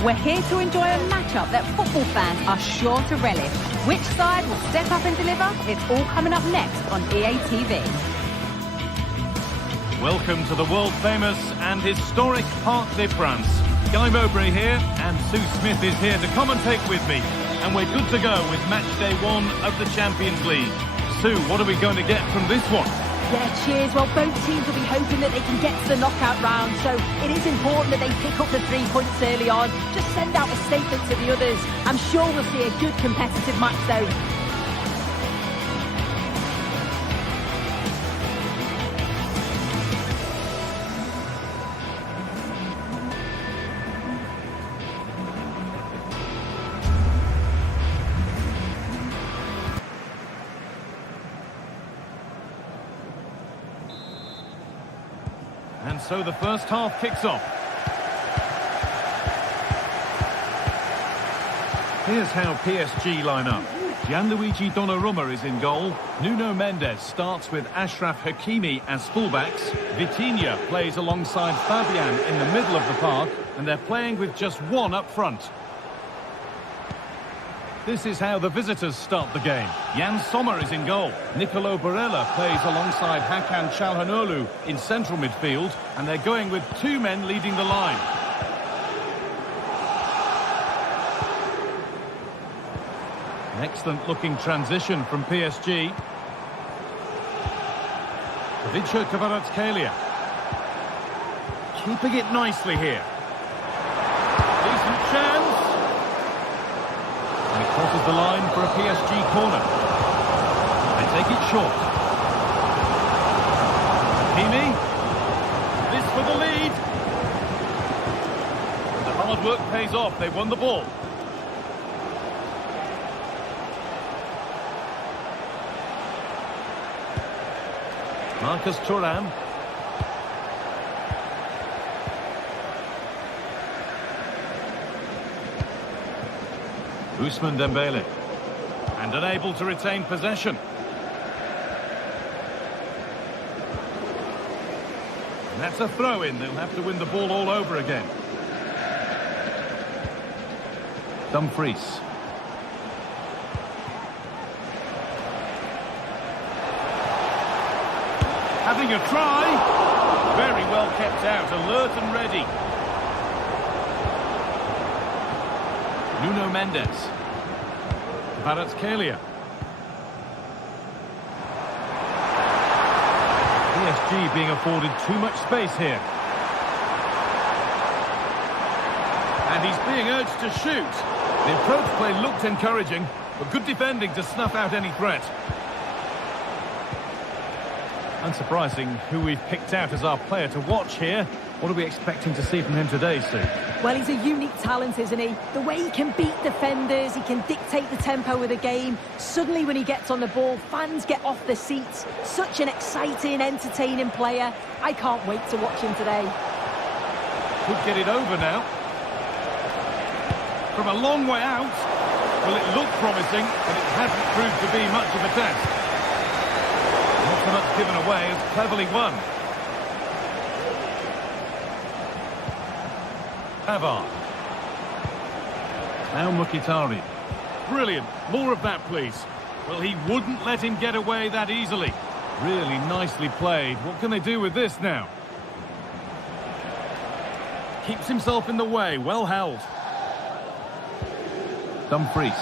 We're here to enjoy a matchup that football fans are sure to relish. Which side will step up and deliver? It's all coming up next on EA TV. Welcome to the world-famous and historic Parc des Princes. Guy Mowbray here, and Sue Smith is here to commentate with me. And we're good to go with match day 1 of the Champions League. Sue, what are we going to get from this one? Yeah, cheers. Well, both teams will be hoping that they can get to the knockout round, so it is important that they pick up the 3 points early on. Just send out a statement to the others. I'm sure we'll see a good competitive match, though. And so the first half kicks off. Here's how PSG line up. Gianluigi Donnarumma is in goal. Nuno Mendes starts with Achraf Hakimi as fullbacks. Vitinha plays alongside Fabian in the middle of the park, and they're playing with just one up front. This is how the visitors start the game. Jan Sommer is in goal. Nicolo Barella plays alongside Hakan Çalhanoğlu in central midfield, and they're going with 2 men leading the line. An excellent-looking transition from PSG. Davidsho Kvaratskhelia. Keeping it nicely here. Decent chance. And it crosses the line for a PSG corner. They take it short. Hakimi. This for the lead. The hard work pays off. They won the ball. Marcus Thuram. Ousmane Dembele. And unable to retain possession. And that's a throw-in. They'll have to win the ball all over again. Dumfries. Having a try. Very well kept out, alert and ready. Nuno Mendes. Kvaratskhelia. PSG being afforded too much space here. And he's being urged to shoot. The approach play looked encouraging, but good defending to snuff out any threat. Unsurprising who we've picked out as our player to watch here. What are we expecting to see from him today, Sue? Well, he's a unique talent, isn't he? The way he can beat defenders, he can dictate the tempo of the game. Suddenly when he gets on the ball, fans get off their seats. Such an exciting, entertaining player. I can't wait to watch him today. Could get it over now. From a long way out. Well, it looked promising, but it hasn't proved to be much of a test. Not so much given away as cleverly won. Pavard. Now Mkhitaryan. Brilliant. More of that, please. Well, he wouldn't let him get away that easily. Really nicely played. What can they do with this now? Keeps himself in the way. Well held. Dumfries.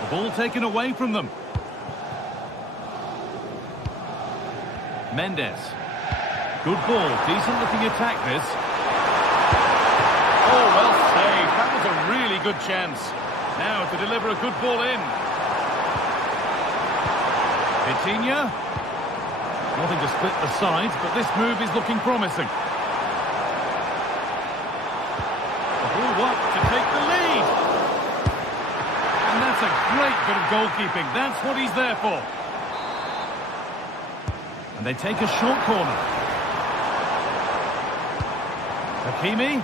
The ball taken away from them. Mendes. Good ball. Decent looking attack this. Oh, well saved. That was a really good chance. Now to deliver a good ball in. Vitinha. Nothing to split the sides, but this move is looking promising. The ball up to take the lead. And that's a great bit of goalkeeping. That's what he's there for. And they take a short corner. Hakimi.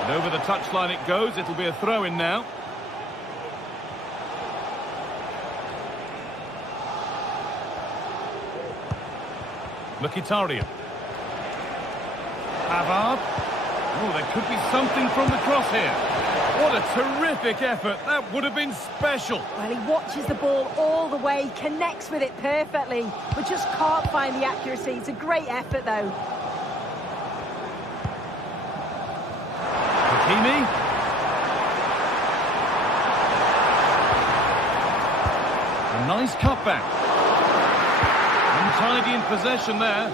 And over the touchline it goes. It'll be a throw-in now. Mkhitaryan. Pavard. Oh, there could be something from the cross here. What a terrific effort. That would have been special. Well, he watches the ball all the way, connects with it perfectly, but just can't find the accuracy. It's a great effort, though. Hakimi. A nice cutback. Untidy in possession there.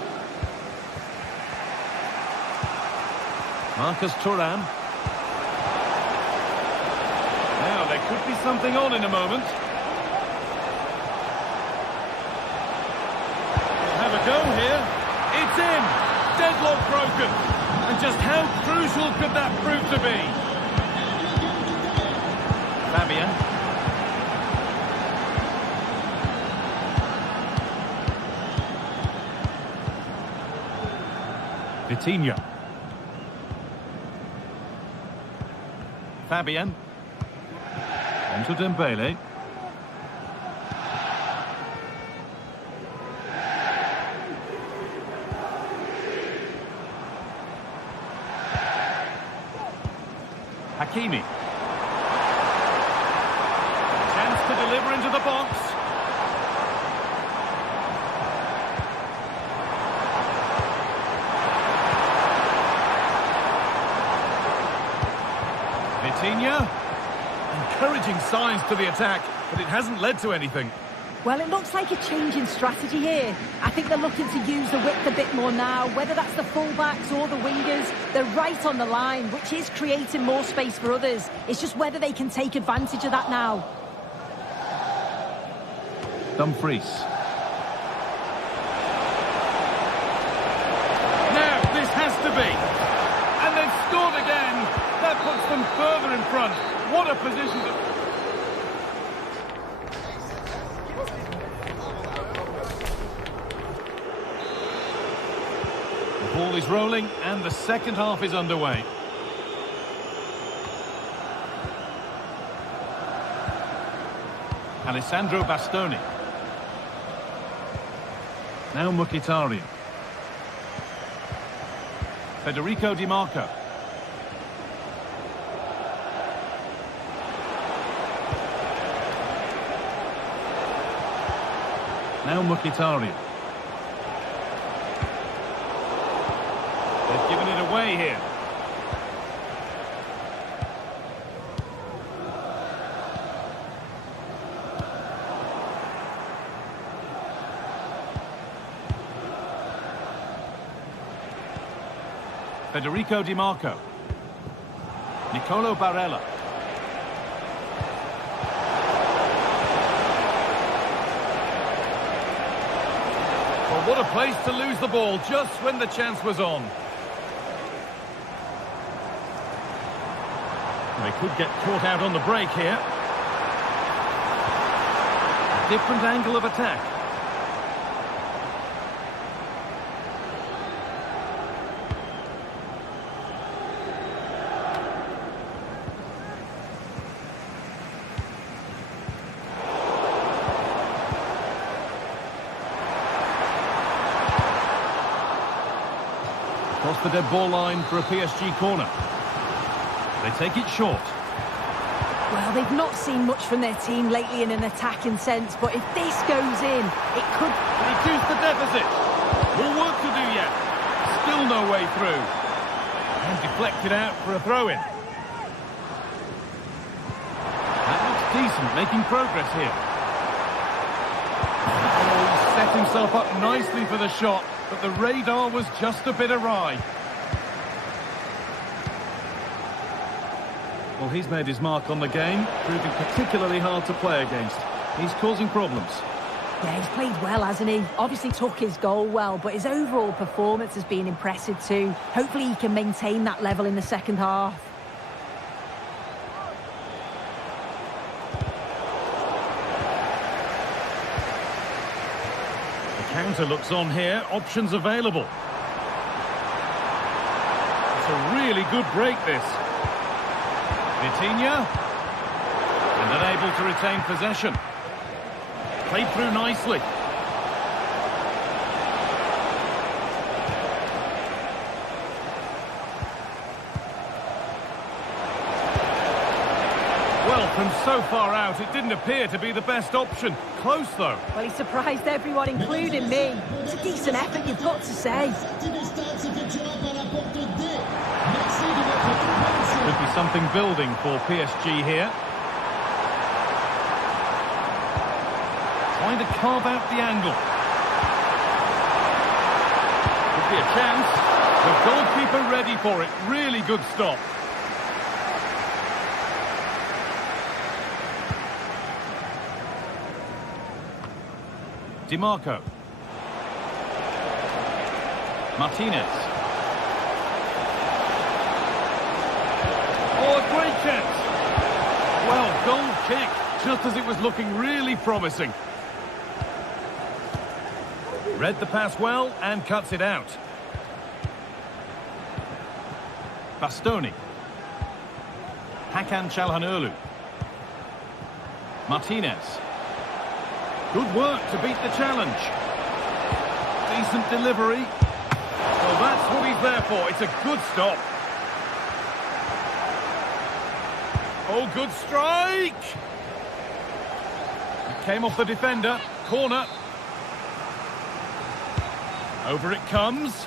Marcus Thuram. Now, there could be something on in a moment. We'll have a go here. It's in. Deadlock broken. And just how crucial could that prove to be? Fabian. Vitinha. Fabian. On to Dembele. Hakimi. Chance to deliver into the box. Vitinha. Encouraging signs to the attack, but it hasn't led to anything. Well, it looks like a change in strategy here. I think they're looking to use the width a bit more now, whether that's the fullbacks or the wingers. They're right on the line, which is creating more space for others. It's just whether they can take advantage of that now. Dumfries. Now, this has to be. And they've scored again. That puts them further in front. What a position to... The ball is rolling and the second half is underway. Alessandro Bastoni. Now Mkhitaryan. Federico Di Marco. Now Mkhitaryan. They've given it away here. Federico Di Marco. Nicolo Barella. Well, what a place to lose the ball just when the chance was on. They could get caught out on the break here. A different angle of attack. Across the dead ball line for a PSG corner. They take it short. Well, they've not seen much from their team lately in an attacking sense, but if this goes in, it could reduce the deficit. More work to do yet. Still no way through. And deflected out for a throw-in. That looks decent, making progress here. Oh, he set himself up nicely for the shot, but the radar was just a bit awry. Well, he's made his mark on the game, proving particularly hard to play against. He's causing problems. Yeah, he's played well, hasn't he? Obviously took his goal well, but his overall performance has been impressive too. Hopefully he can maintain that level in the second half. The counter looks on here, options available. It's a really good break, this. Vitinha, and unable to retain possession. Played through nicely. Well, from so far out, it didn't appear to be the best option. Close, though. Well, he surprised everyone, including me. It's a decent effort, you've got to say. Could be something building for PSG here. Trying to carve out the angle. Could be a chance. The goalkeeper ready for it. Really good stop. Di Marco. Martinez. Oh, a great chance. Well, goal kick, just as it was looking really promising. Read the pass well and cuts it out. Bastoni. Hakan Çalhanoğlu. Martinez. Good work to beat the challenge. Decent delivery. Well, that's what he's there for. It's a good stop. Oh, good strike! It came off the defender. Corner. Over it comes.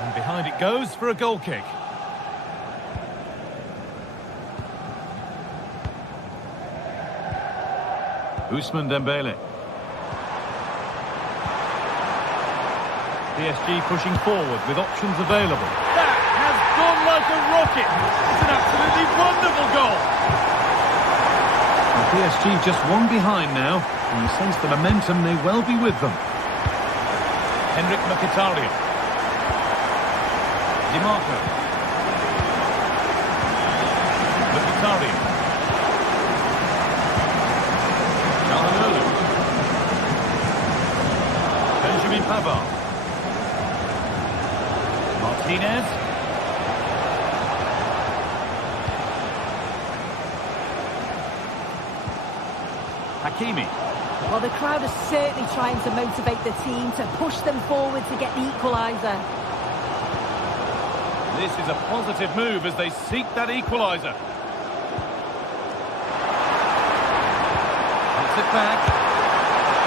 And behind it goes for a goal kick. Ousmane Dembele. PSG pushing forward with options available. That has gone like a rocket. It's an absolutely wonderful goal. And PSG just one behind now. And you sense the momentum may well be with them. Henrik Mkhitaryan. Di Marco. Mkhitaryan. Çalhanoğlu. Benjamin Pavard. Martinez. Hakimi. Well, the crowd is certainly trying to motivate the team to push them forward to get the equaliser. This is a positive move as they seek that equaliser. Puts it back.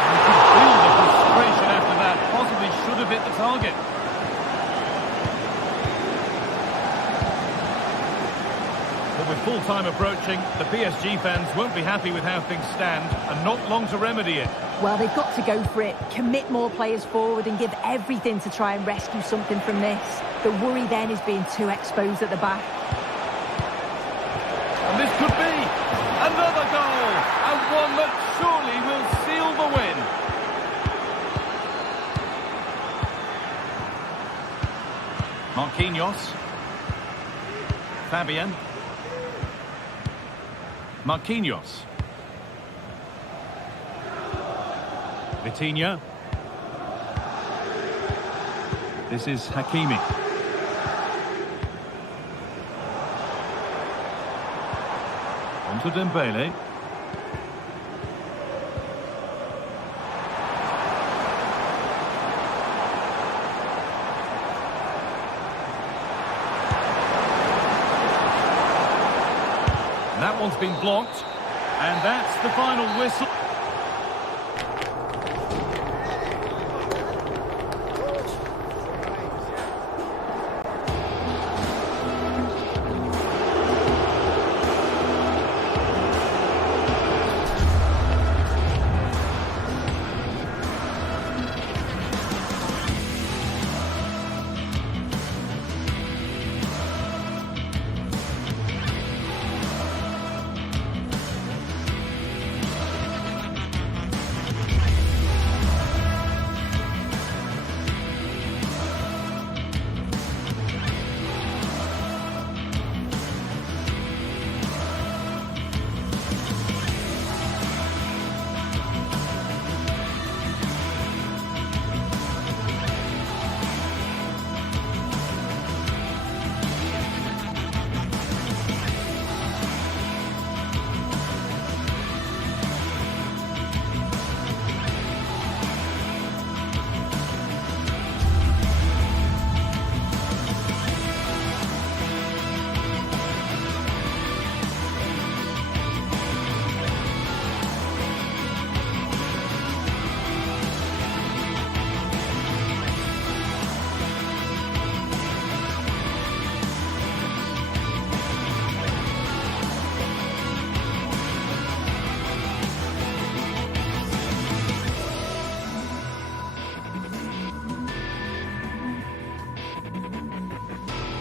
You can feel the frustration after that. Possibly should have hit the target. But with full time approaching, the PSG fans won't be happy with how things stand, and not long to remedy it. Well, they've got to go for it, commit more players forward and give everything to try and rescue something from this. The worry then is being too exposed at the back. And this could be another goal, and one that surely will seal the win. Marquinhos. Fabian. Marquinhos. Vitinha. This is Hakimi. On to Dembele. That one's been blocked, and that's the final whistle.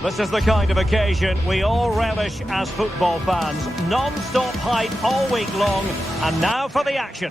This is the kind of occasion we all relish as football fans. Non-stop hype all week long, and now for the action.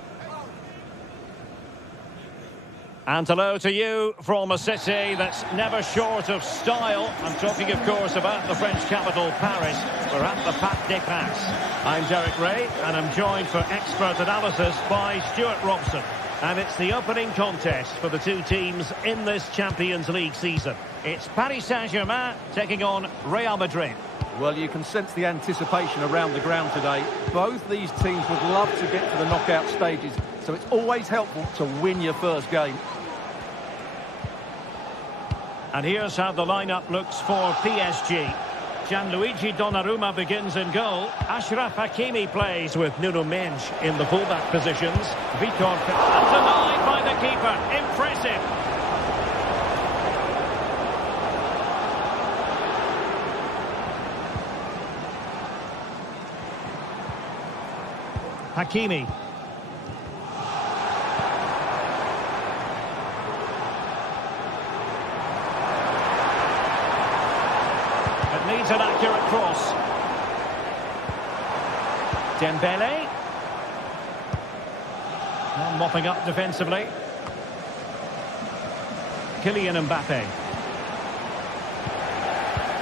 And hello to you from a city that's never short of style. I'm talking, of course, about the French capital, Paris. We're at the Parc des Princes. I'm Derek Ray, and I'm joined for expert analysis by Stuart Robson. And it's the opening contest for the two teams in this Champions League season. It's Paris Saint-Germain taking on Real Madrid. Well, you can sense the anticipation around the ground today. Both these teams would love to get to the knockout stages, so it's always helpful to win your first game. And here's how the lineup looks for PSG. Gianluigi Donnarumma begins in goal. Achraf Hakimi plays with Nuno Mendes in the fullback positions. Vitor and denied by the keeper. Impressive. Hakimi. It needs an accurate cross. Dembele. Now mopping up defensively. Kylian Mbappe.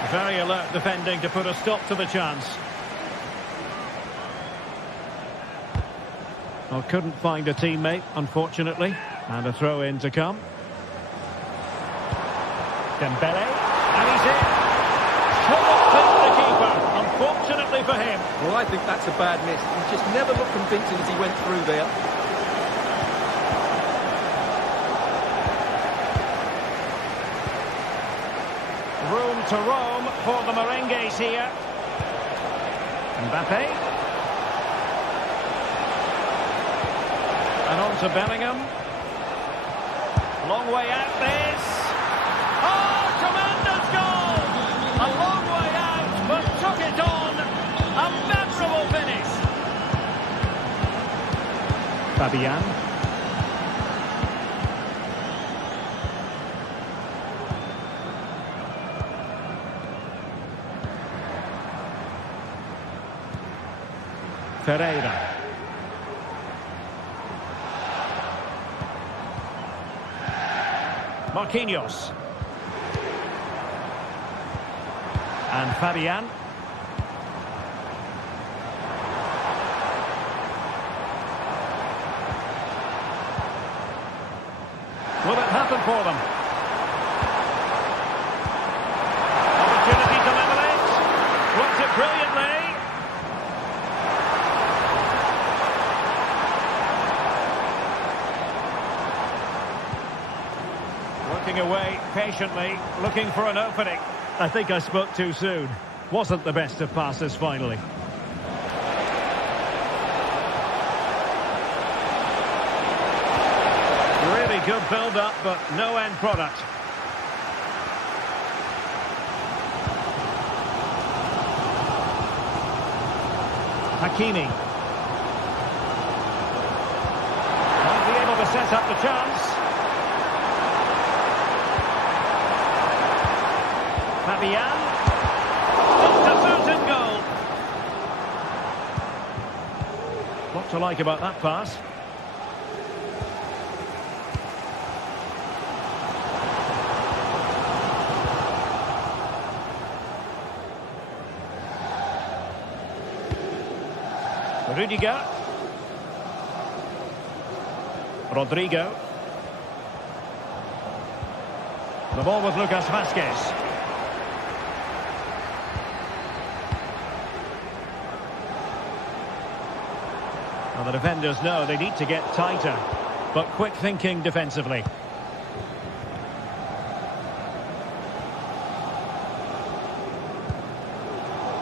Very alert defending to put a stop to the chance. Well, couldn't find a teammate, unfortunately. And a throw-in to come. Dembele. And he's in. Couldn't beat the keeper, unfortunately for him. Well, I think that's a bad miss. He just never looked convincing as he went through there. Room to roam for the Merengues here. Mbappe. And on to Bellingham. Long way out this. Oh, tremendous goal! A long way out, but took it on. A memorable finish. Fabian. Ferreira. Marquinhos. And Fabian. Will it happen for them? Opportunity to level it. Blocked it brilliantly. Working away patiently, looking for an opening. I think I spoke too soon. Wasn't the best of passes finally. Really good build-up, but no end product. Hakimi. Might be able to set up the chance. Fabian. Not a certain goal. What to like about that pass? Rudiger. Rodrigo. The ball with Lucas Vazquez. Well, the defenders know they need to get tighter, but quick thinking defensively.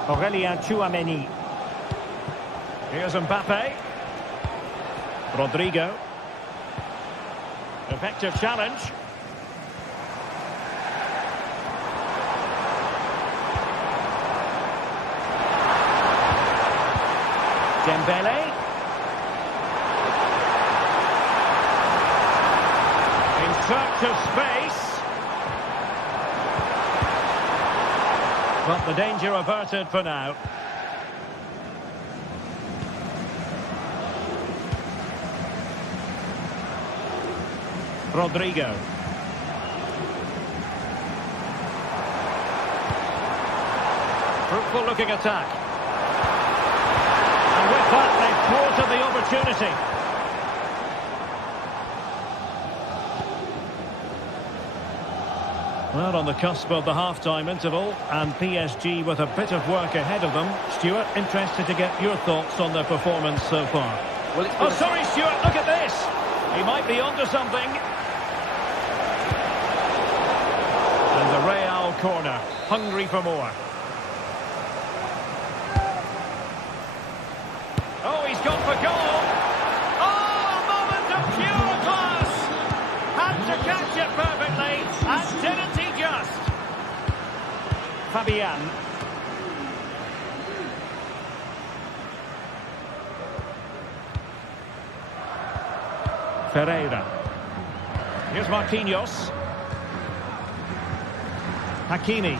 Aurélien Tchouaméni. Here's Mbappe. Rodrigo. Effective challenge. Dembele. In search of space. But the danger averted for now. Rodrigo. Fruitful looking attack. And with that, they've thwarted the opportunity. Well, on the cusp of the half-time interval, and PSG with a bit of work ahead of them. Stuart, interested to get your thoughts on their performance so far. Well, Oh, sorry, Stuart, look at this. He might be onto something. And the Real corner, hungry for more. Oh, he's gone for goal. Oh, a moment of pure class. Had to catch it perfectly, and didn't he just? Fabian. Ferreira. Here's Marquinhos. Hakimi.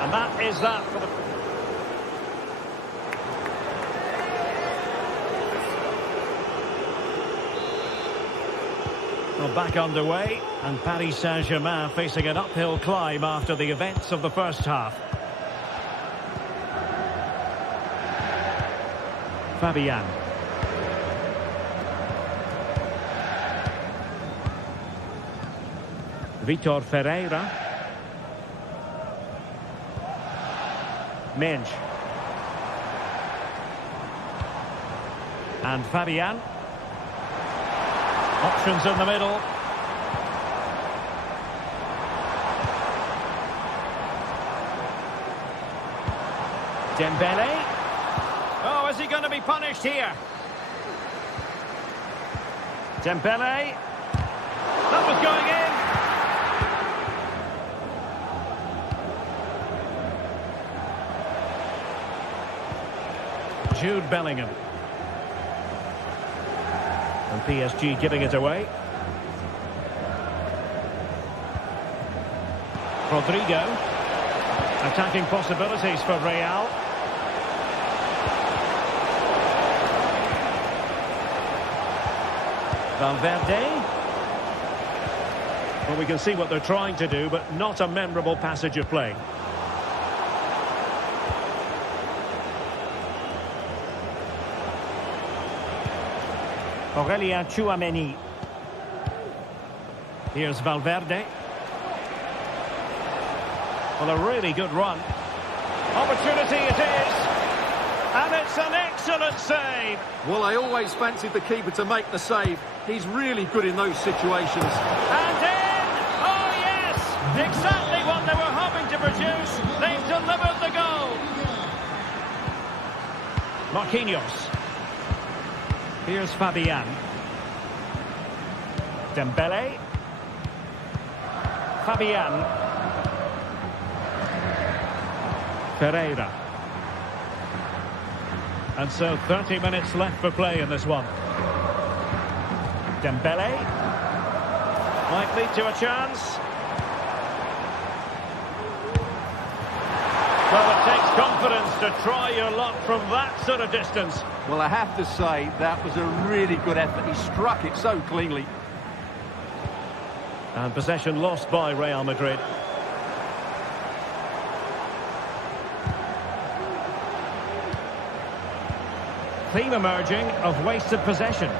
And that is that for the... Well, back underway, and Paris Saint-Germain facing an uphill climb after the events of the first half. Fabian. Vitor Ferreira. Menj. And Fabian. Options in the middle. Dembele. Oh, is he going to be punished here? Dembele. That was going in. Jude Bellingham. And PSG giving it away. Rodrigo. Attacking possibilities for Real. Valverde. Well, we can see what they're trying to do, but not a memorable passage of play. Aurelien Tchouameni. Here's Valverde. Well, a really good run. Opportunity it is. And it's an excellent save. Well, I always fancied the keeper to make the save. He's really good in those situations. And in! Oh, yes! Exactly what they were hoping to produce. They've delivered the goal. Marquinhos. Here's Fabian. Dembele. Fabian. Ferreira. And so 30 minutes left for play in this one. Dembele. Might lead to a chance. Well, it takes confidence to try your luck from that sort of distance. Well, I have to say, that was a really good effort. He struck it so cleanly. And possession lost by Real Madrid. Theme emerging of wasted possession.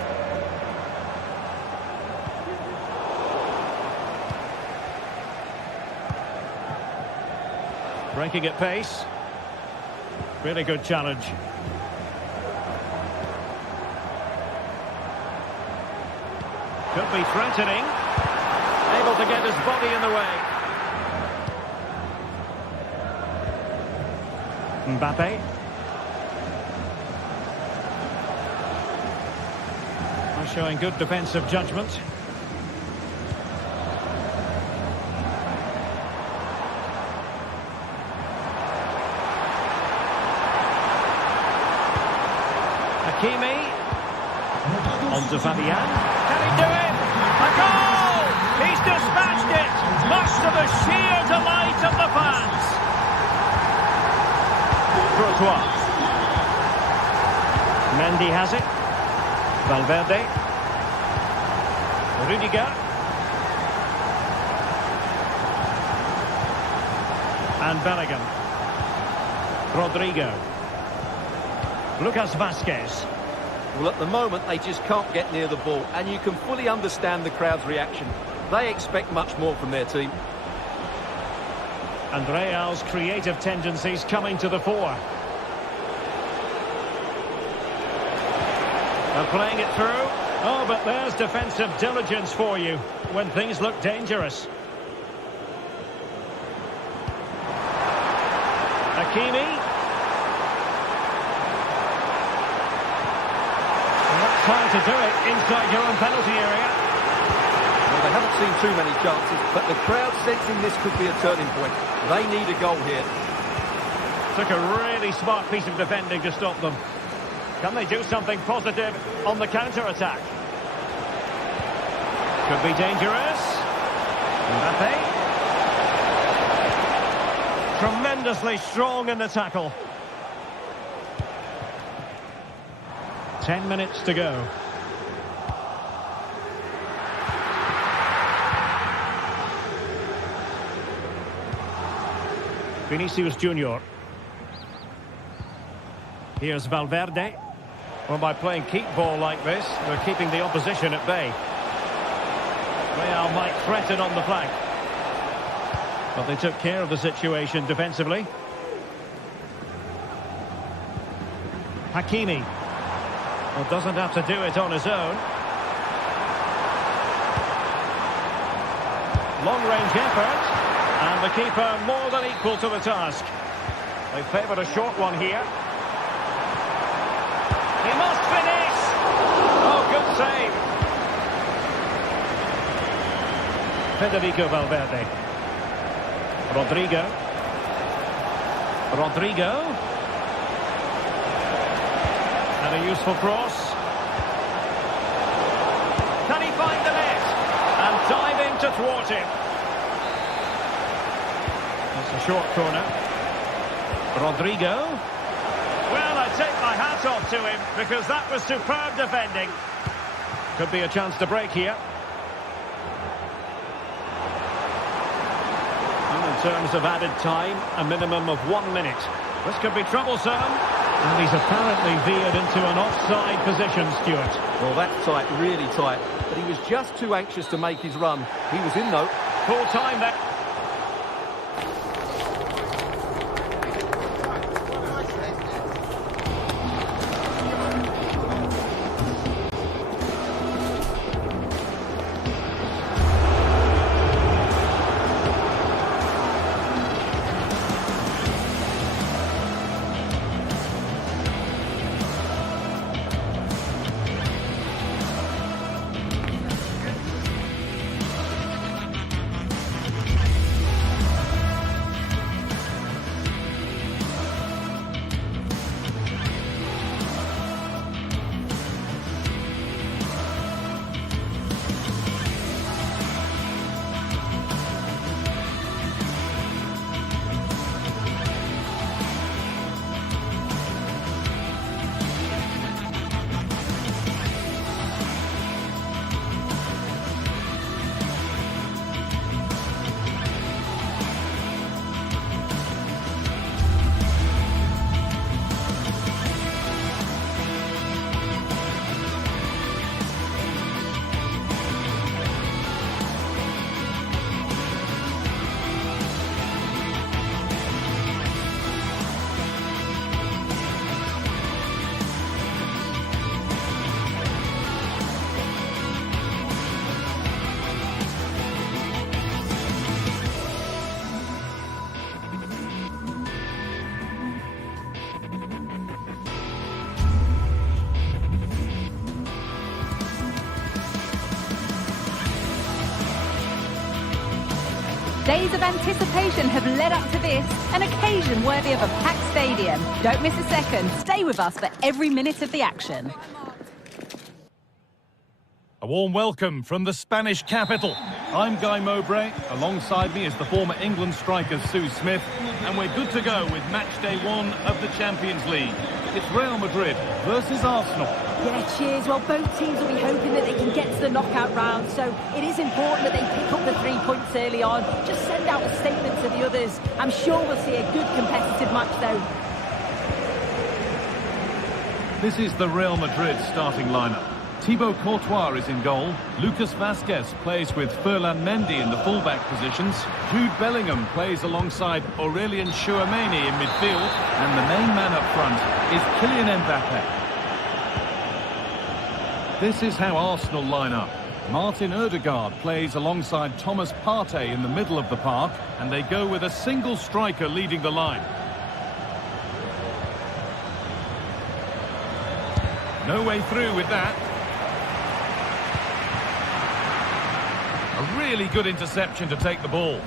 Breaking at pace. Really good challenge. Could be threatening. Able to get his body in the way. Mbappe. Showing good defensive judgment. Hakimi. On to Fabian. Can he do it? A goal! He's dispatched it! Much to the sheer delight of the fans. Courtois. Mendy has it. Valverde. Rudiger. And Bellingham. Rodrigo. Lucas Vasquez. Well, at the moment, they just can't get near the ball, and you can fully understand the crowd's reaction. They expect much more from their team. And Real's creative tendencies coming to the fore. They're playing it through. Oh, but there's defensive diligence for you when things look dangerous. Hakimi. Trying to do it inside your own penalty area. Well, they haven't seen too many chances, but the crowd sensing this could be a turning point. They need a goal here. Took a really smart piece of defending to stop them. Can they do something positive on the counter-attack? Could be dangerous. Mbappe. Tremendously strong in the tackle. 10 minutes to go. Vinicius Junior. Here's Valverde. Well, by playing keep ball like this, they're keeping the opposition at bay. Real might threaten on the flank. But they took care of the situation defensively. Hakimi. Well, doesn't have to do it on his own. Long-range effort. And the keeper more than equal to the task. They favoured a short one here. He must finish! Oh, good save. Federico Valverde. Rodrigo. And a useful cross. Can he find the net? And diving to thwart him. That's a short corner. Rodrigo. Well, I take my hat off to him because that was superb defending. Could be a chance to break here. And in terms of added time, a minimum of 1 minute. This could be troublesome. And he's apparently veered into an offside position, Stuart. Well, that's tight, really tight. But he was just too anxious to make his run. He was in, though. Full time there. Days of anticipation have led up to this, an occasion worthy of a packed stadium. Don't miss a second. Stay with us for every minute of the action. A warm welcome from the Spanish capital. I'm Guy Mowbray. Alongside me is the former England striker Sue Smith. And we're good to go with match day 1 of the Champions League. It's Real Madrid versus Arsenal. Yeah, cheers. Well, both teams will be hoping that they can get to the knockout round, so it is important that they pick up the 3 points early on. Just send out a statement to the others. I'm sure we'll see a good competitive match though. This is the Real Madrid starting lineup. Thibaut Courtois is in goal. Lucas Vazquez plays with Ferland Mendy in the fullback positions. Jude Bellingham plays alongside Aurelien Tchouameni in midfield. And the main man up front is Kylian Mbappe. This is how Arsenal line up. Martin Odegaard plays alongside Thomas Partey in the middle of the park. And they go with a single striker leading the line. No way through with that. A really good interception to take the ball.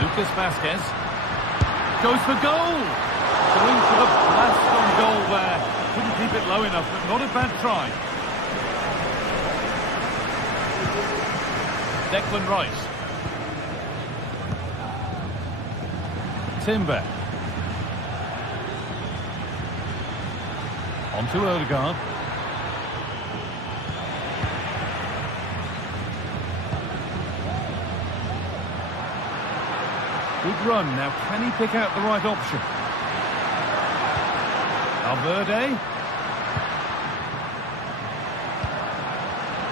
Lucas Vazquez goes for goal. Going for the blast on goal there. Couldn't keep it low enough, but not a bad try. Declan Rice. Timber. On to Odegaard. Good run. Now, can he pick out the right option? Valverde.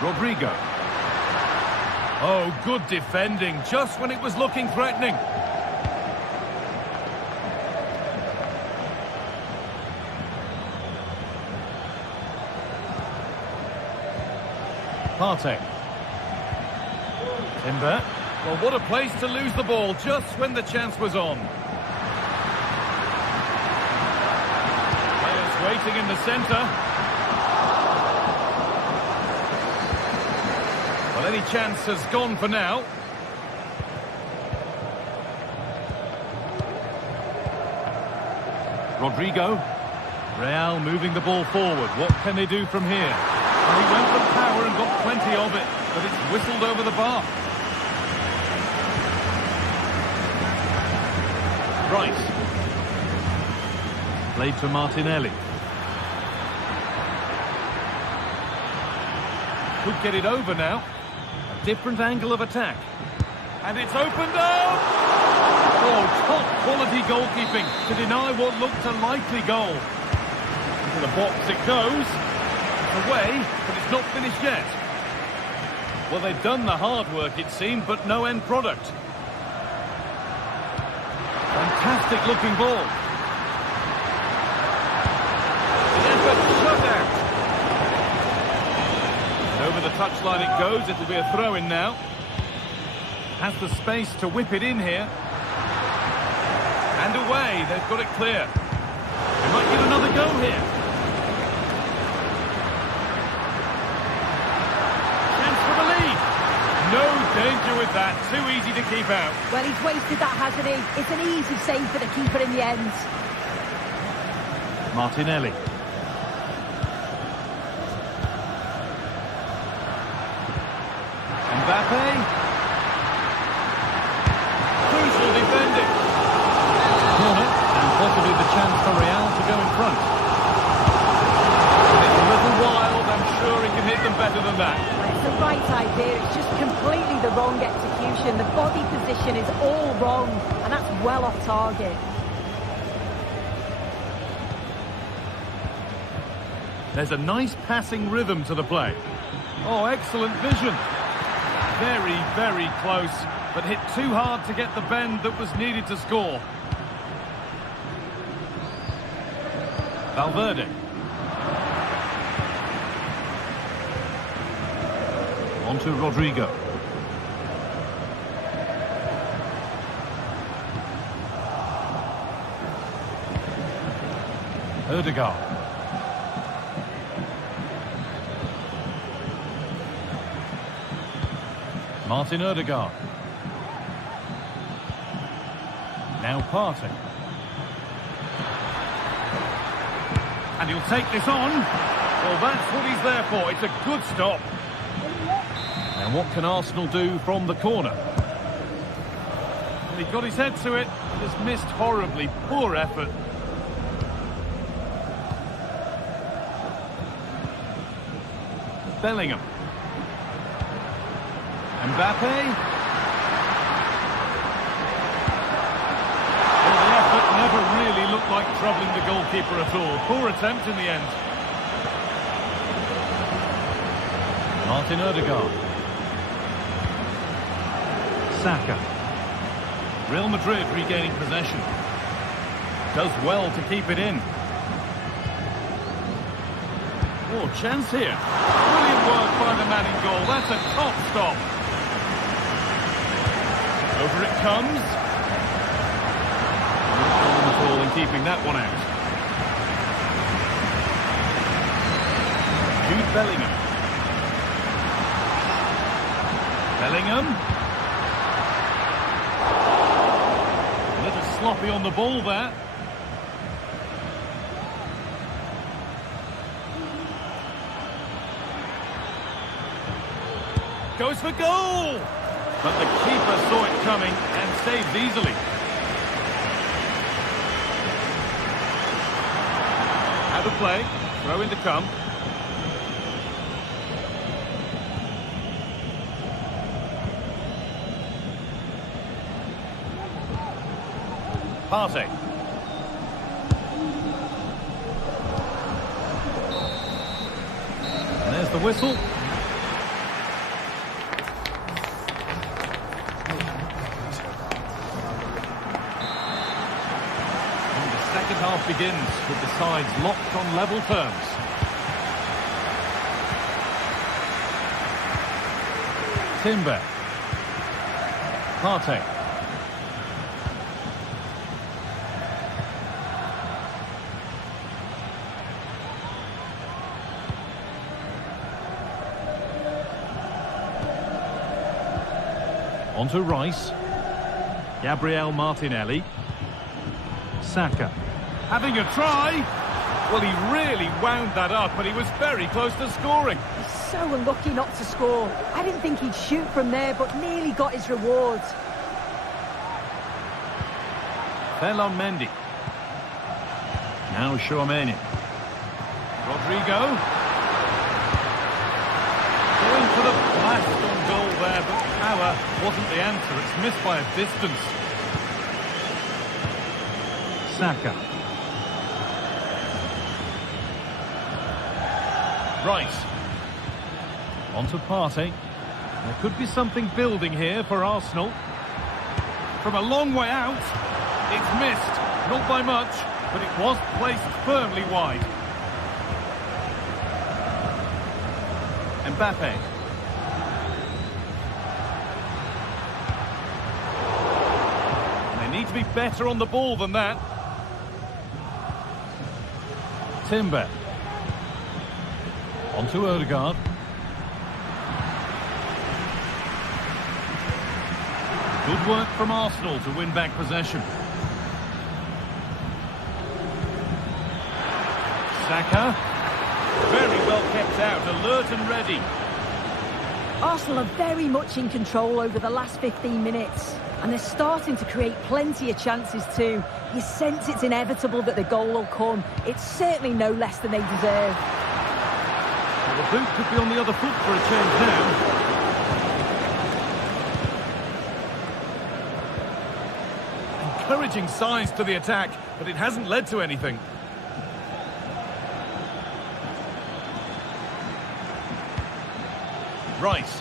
Rodrigo. Oh, good defending, just when it was looking threatening. Partey. Timber. Well, what a place to lose the ball just when the chance was on. Players waiting in the centre. Well, any chance has gone for now. Rodrigo. Real moving the ball forward. What can they do from here? Well, he went for power and got plenty of it, but it's whistled over the bar. Rice. Played to Martinelli. Could get it over now. A different angle of attack. And it's opened up! Oh, top quality goalkeeping to deny what looked a likely goal. Into the box it goes. It's away, but it's not finished yet. Well, they've done the hard work, it seemed, but no end product. Fantastic looking ball. The effort shut out. And over the touchline it goes. It'll be a throw-in now. Has the space to whip it in here. And away. They've got it clear. They might get another go here. Chance for the lead. No danger with that. Too easy to keep out. Well, he's wasted that, hasn't he? It's an easy save for the keeper in the end. Martinelli. Mbappe. Crucial defending. Corner, and possibly the chance for Real to go in front. It's a little wild. I'm sure he can hit them better than that. It's the right idea. It's just completely the wrong execution. The body position is all wrong, and that's well off target. There's a nice passing rhythm to the play. Oh, excellent vision. Very, very close, but hit too hard to get the bend that was needed to score. Valverde. On to Rodrigo. Odegaard. Martin Odegaard. Now Partey. And he'll take this on. Well, that's what he's there for. It's a good stop. Now what can Arsenal do from the corner? Well, he got his head to it. Just missed horribly. Poor effort. Bellingham. Mbappe. Well, the effort never really looked like troubling the goalkeeper at all. Poor attempt in the end. Martin Odegaard. Saka. Real Madrid regaining possession. Does well to keep it in. Oh, chance here. Brilliant work by the man in goal. That's a top stop. Over it comes. No problem at all in keeping that one out. Jude Bellingham. Bellingham. A little sloppy on the ball there. Goes for goal! But the keeper saw it coming and saved easily. Out of play. Throw in to come. Partey. And there's the whistle. Half begins with the sides locked on level terms. Timber. Partey. On to Rice. Gabriel Martinelli. Saka. Having a try. Well, he really wound that up, but he was very close to scoring. He's so unlucky not to score. I didn't think he'd shoot from there, but nearly got his rewards. Ferland Mendy. Now Tchouaméni. Rodrigo. Going for the blast on goal there, but power wasn't the answer. It's missed by a distance. Saka. Rice. On to Partey. There could be something building here for Arsenal. From a long way out. It's missed. Not by much, but it was placed firmly wide. Mbappe. They need to be better on the ball than that. Timber. On to Odegaard. Good work from Arsenal to win back possession. Saka. Very well kept out, alert and ready. Arsenal are very much in control over the last 15 minutes. And they're starting to create plenty of chances too. You sense it's inevitable that the goal will come. It's certainly no less than they deserve. Well, the boot could be on the other foot for a change now. Encouraging signs to the attack, but it hasn't led to anything. Rice.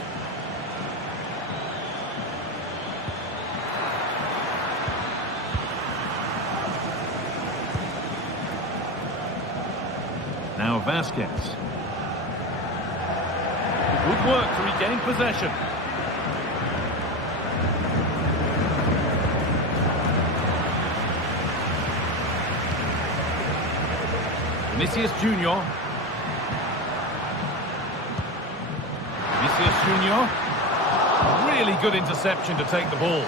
Now Vasquez. Good work to regain possession. Vinicius Junior. Vinicius Junior. Really good interception to take the ball.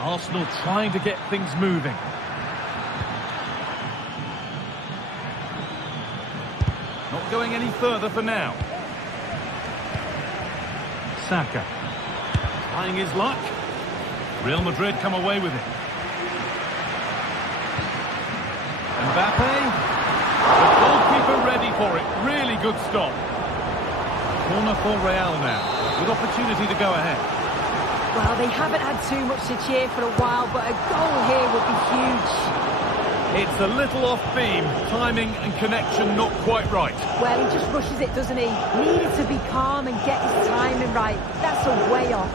Arsenal trying to get things moving. Not going any further for now. Saka. Trying his luck. Real Madrid come away with it. Mbappe. The goalkeeper ready for it. Really good stop. Corner for Real now, with opportunity to go ahead. Well, they haven't had too much to cheer for a while, but a goal here would be huge. It's a little off beam. Timing and connection not quite right. Well, he just rushes it, doesn't he? Needed to be calm and get his timing right. That's a way off.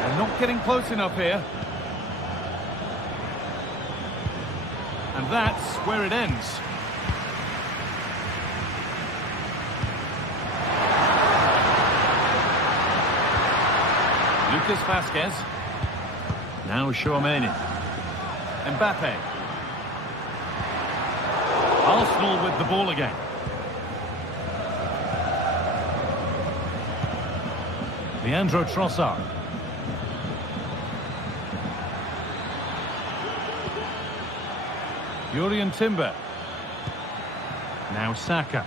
They're not getting close enough here. And that's where it ends. Lucas Vazquez. Now Chouameni. Mbappe. Arsenal with the ball again. Leandro Trossard. Jurrien Timber. Now Saka.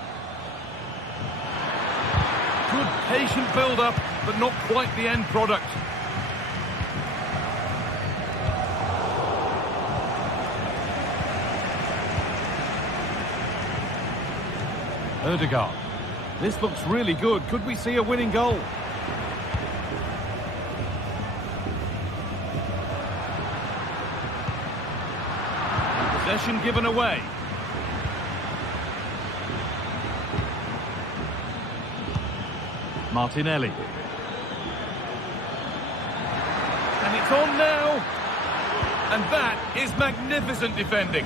Good patient build-up, but not quite the end product. Odegaard. This looks really good. Could we see a winning goal? Possession given away. Martinelli. And it's on now. And that is magnificent defending.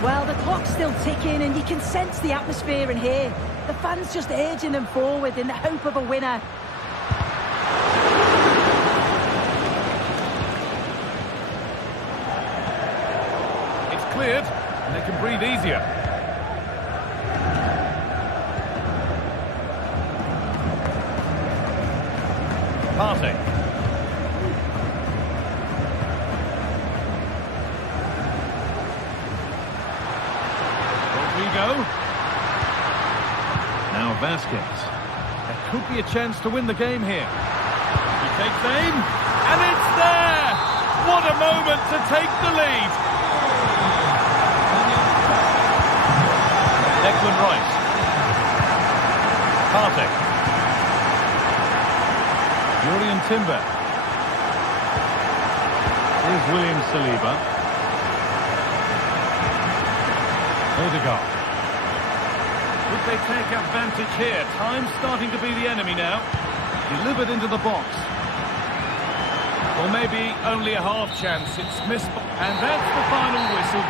Well, the clock's still ticking and you can sense the atmosphere in here. The fans just urging them forward in the hope of a winner. It's cleared and they can breathe easier. Partey. Now Vazquez. There could be a chance to win the game here. He takes aim, and it's there! What a moment to take the lead! Declan Rice. Partey. Jurrien Timber. Here's William Saliba. Odegaard. Would they take advantage here? Time's starting to be the enemy now. Delivered into the box. Or maybe only a half chance. It's missed. And that's the final whistle.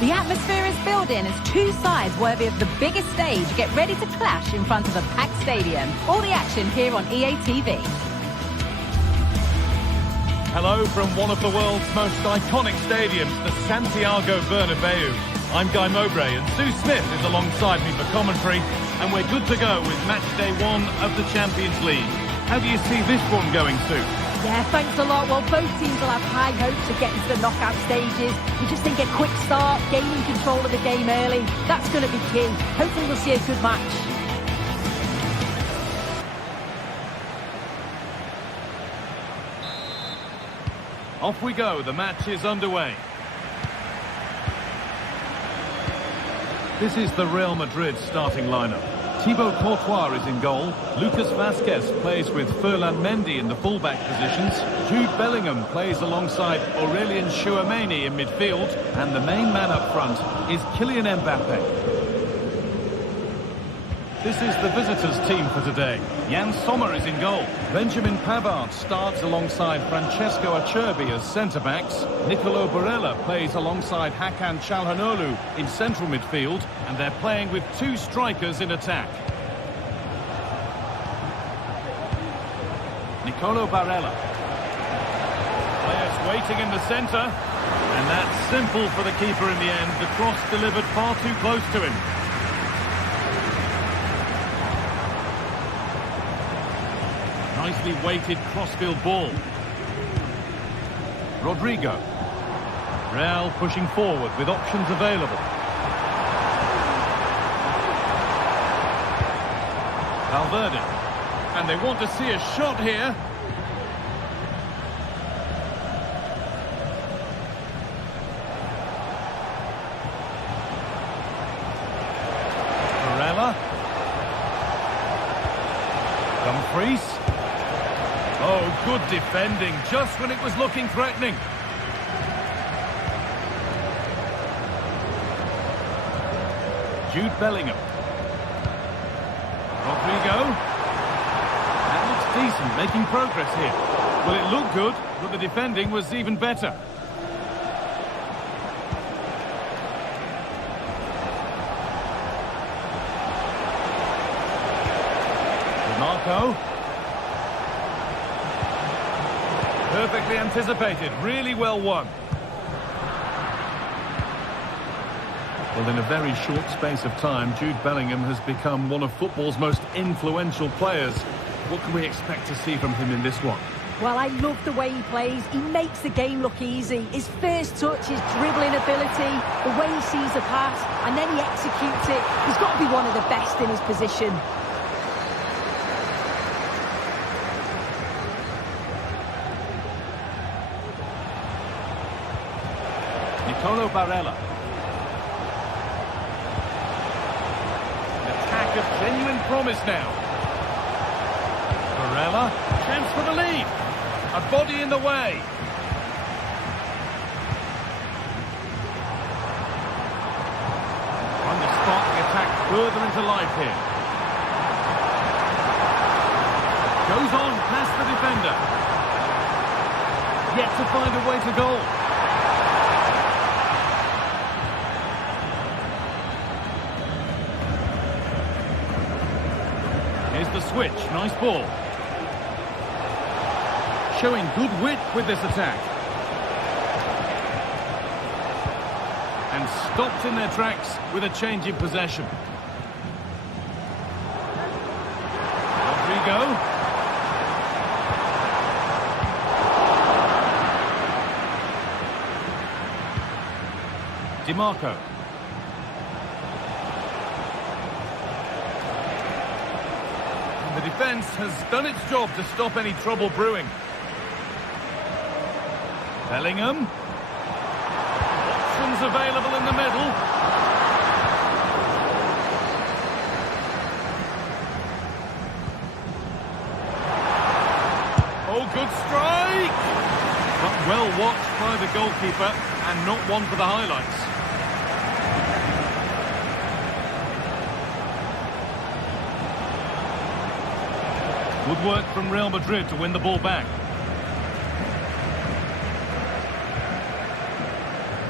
The atmosphere is building as two sides worthy of the biggest stage get ready to clash in front of a packed stadium. All the action here on EA TV. Hello from one of the world's most iconic stadiums, the Santiago Bernabeu. I'm Guy Mowbray and Sue Smith is alongside me for commentary, and we're good to go with match day 1 of the Champions League. How do you see this one going, Sue? Yeah, thanks a lot. Well, both teams will have high hopes of getting to the knockout stages. You just think a quick start, gaining control of the game early, that's going to be key. Hopefully we'll see a good match. Off we go, the match is underway. This is the Real Madrid starting lineup. Thibaut Courtois is in goal. Lucas Vazquez plays with Ferland Mendy in the full-back positions. Jude Bellingham plays alongside Aurelien Chouameni in midfield. And the main man up front is Kylian Mbappe. This is the visitors' team for today. Jan Sommer is in goal. Benjamin Pavard starts alongside Francesco Acerbi as centre-backs. Nicolo Barella plays alongside Hakan Çalhanoğlu in central midfield. And they're playing with two strikers in attack. Nicolo Barella. Players waiting in the centre. And that's simple for the keeper in the end. The cross delivered far too close to him. Nicely weighted crossfield ball. Rodrigo. Real pushing forward with options available. Valverde. And they want to see a shot here. Barella. Dumfries. Oh, good defending, just when it was looking threatening. Jude Bellingham. Rodrigo. That looks decent, making progress here. Well, it looked good, but the defending was even better. Marco. Perfectly anticipated, really well won. Well, in a very short space of time, Jude Bellingham has become one of football's most influential players. What can we expect to see from him in this one? Well, I love the way he plays. He makes the game look easy. His first touch, his dribbling ability, the way he sees a pass, and then he executes it. He's got to be one of the best in his position. Nicolo Barella. An attack of genuine promise now. Barella, chance for the lead. A body in the way. Trying to spark the attack further into life here. Goes on past the defender. Yet to find a way to goal. Here's the switch, nice ball. Showing good wit with this attack. And stopped in their tracks with a change in possession. Rodrigo. DiMarco. The defence has done its job to stop any trouble brewing. Bellingham. Options available in the middle. Oh, good strike! But well watched by the goalkeeper and not one for the highlights. Good work from Real Madrid to win the ball back.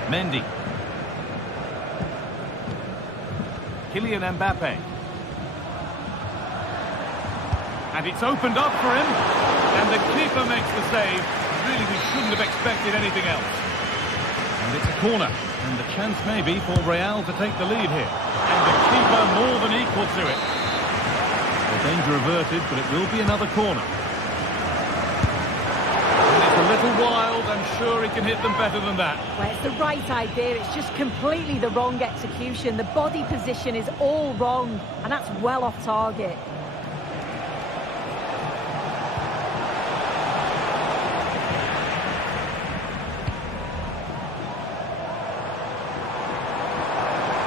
Mendy. Kylian Mbappe. And it's opened up for him. And the keeper makes the save. Really, we shouldn't have expected anything else. And it's a corner. And the chance maybe for Real to take the lead here. And the keeper more than equal to it. Danger averted, but it will be another corner. And it's a little wild. I'm sure he can hit them better than that. Well, it's the right idea. It's just completely the wrong execution. The body position is all wrong, and that's well off target.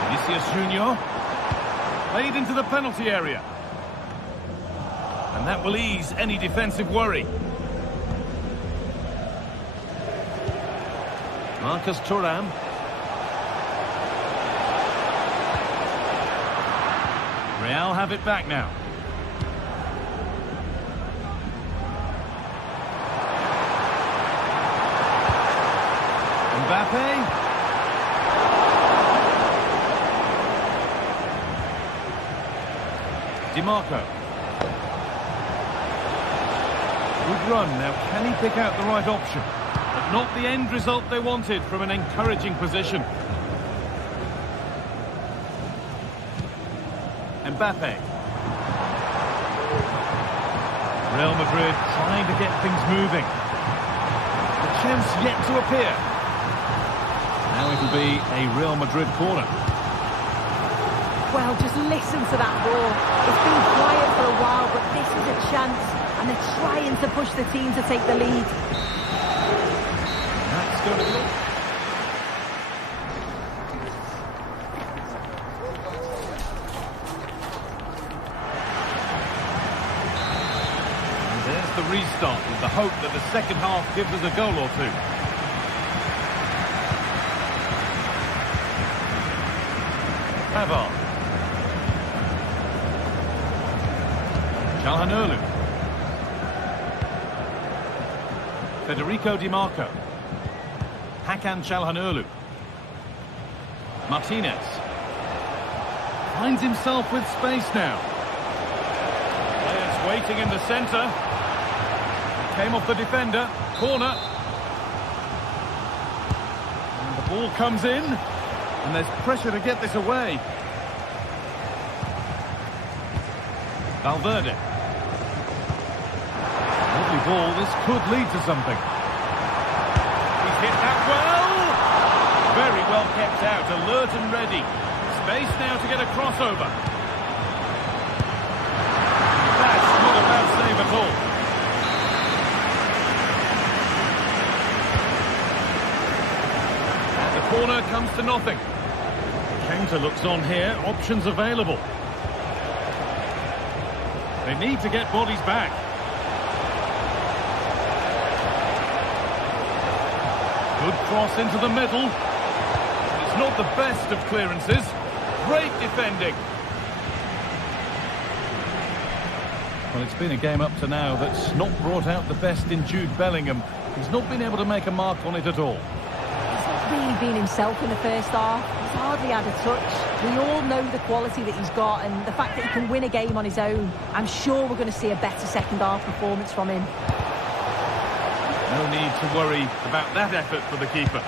Vinicius Junior. Played into the penalty area. And that will ease any defensive worry. Marcus Thuram. Real have it back now. Mbappe. DiMarco. Good run. Now, can he pick out the right option? But not the end result they wanted from an encouraging position. Mbappe. Real Madrid trying to get things moving. The chance yet to appear. Now it'll be a Real Madrid corner. Well, just listen to that ball. It's been quiet for a while, but this is a chance. And they're trying to push the team to take the lead. That's going to look. And there's the restart with the hope that the second half gives us a goal or two. Pavard. Calhanoglu. Federico DiMarco. Hakan Calhanoglu. Martinez. Finds himself with space now. Players waiting in the centre. Came off the defender. Corner. And the ball comes in. And there's pressure to get this away. Valverde. Lovely ball, this could lead to something. He's hit that well! Very well kept out, alert and ready. Space now to get a crossover. That's not a bad save at all. And the corner comes to nothing. Counter looks on here, options available. They need to get bodies back. Good cross into the middle. It's not the best of clearances. Great defending. Well, it's been a game up to now that's not brought out the best in Jude Bellingham. He's not been able to make a mark on it at all. He's not really been himself in the first half. He's hardly had a touch. We all know the quality that he's got and the fact that he can win a game on his own. I'm sure we're going to see a better second half performance from him. No need to worry about that effort for the keeper.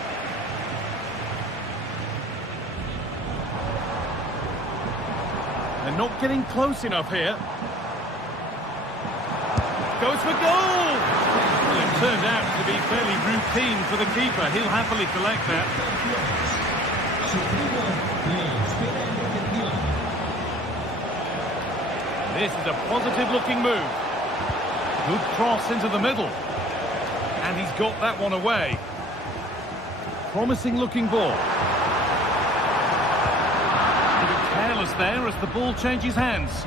They're not getting close enough here. Goes for goal! Well, it turned out to be fairly routine for the keeper. He'll happily collect that. This is a positive-looking move. Good cross into the middle. And he's got that one away. Promising-looking ball. A bit careless there as the ball changes hands.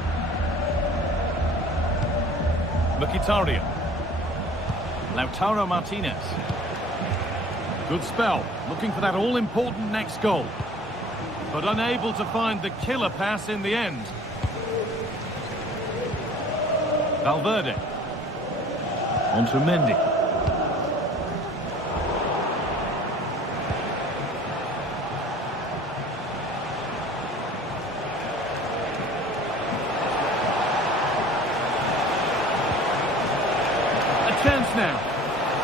Mkhitaryan. Lautaro Martinez. Good spell. Looking for that all-important next goal. But unable to find the killer pass in the end. Valverde. On to Mendy. A chance now.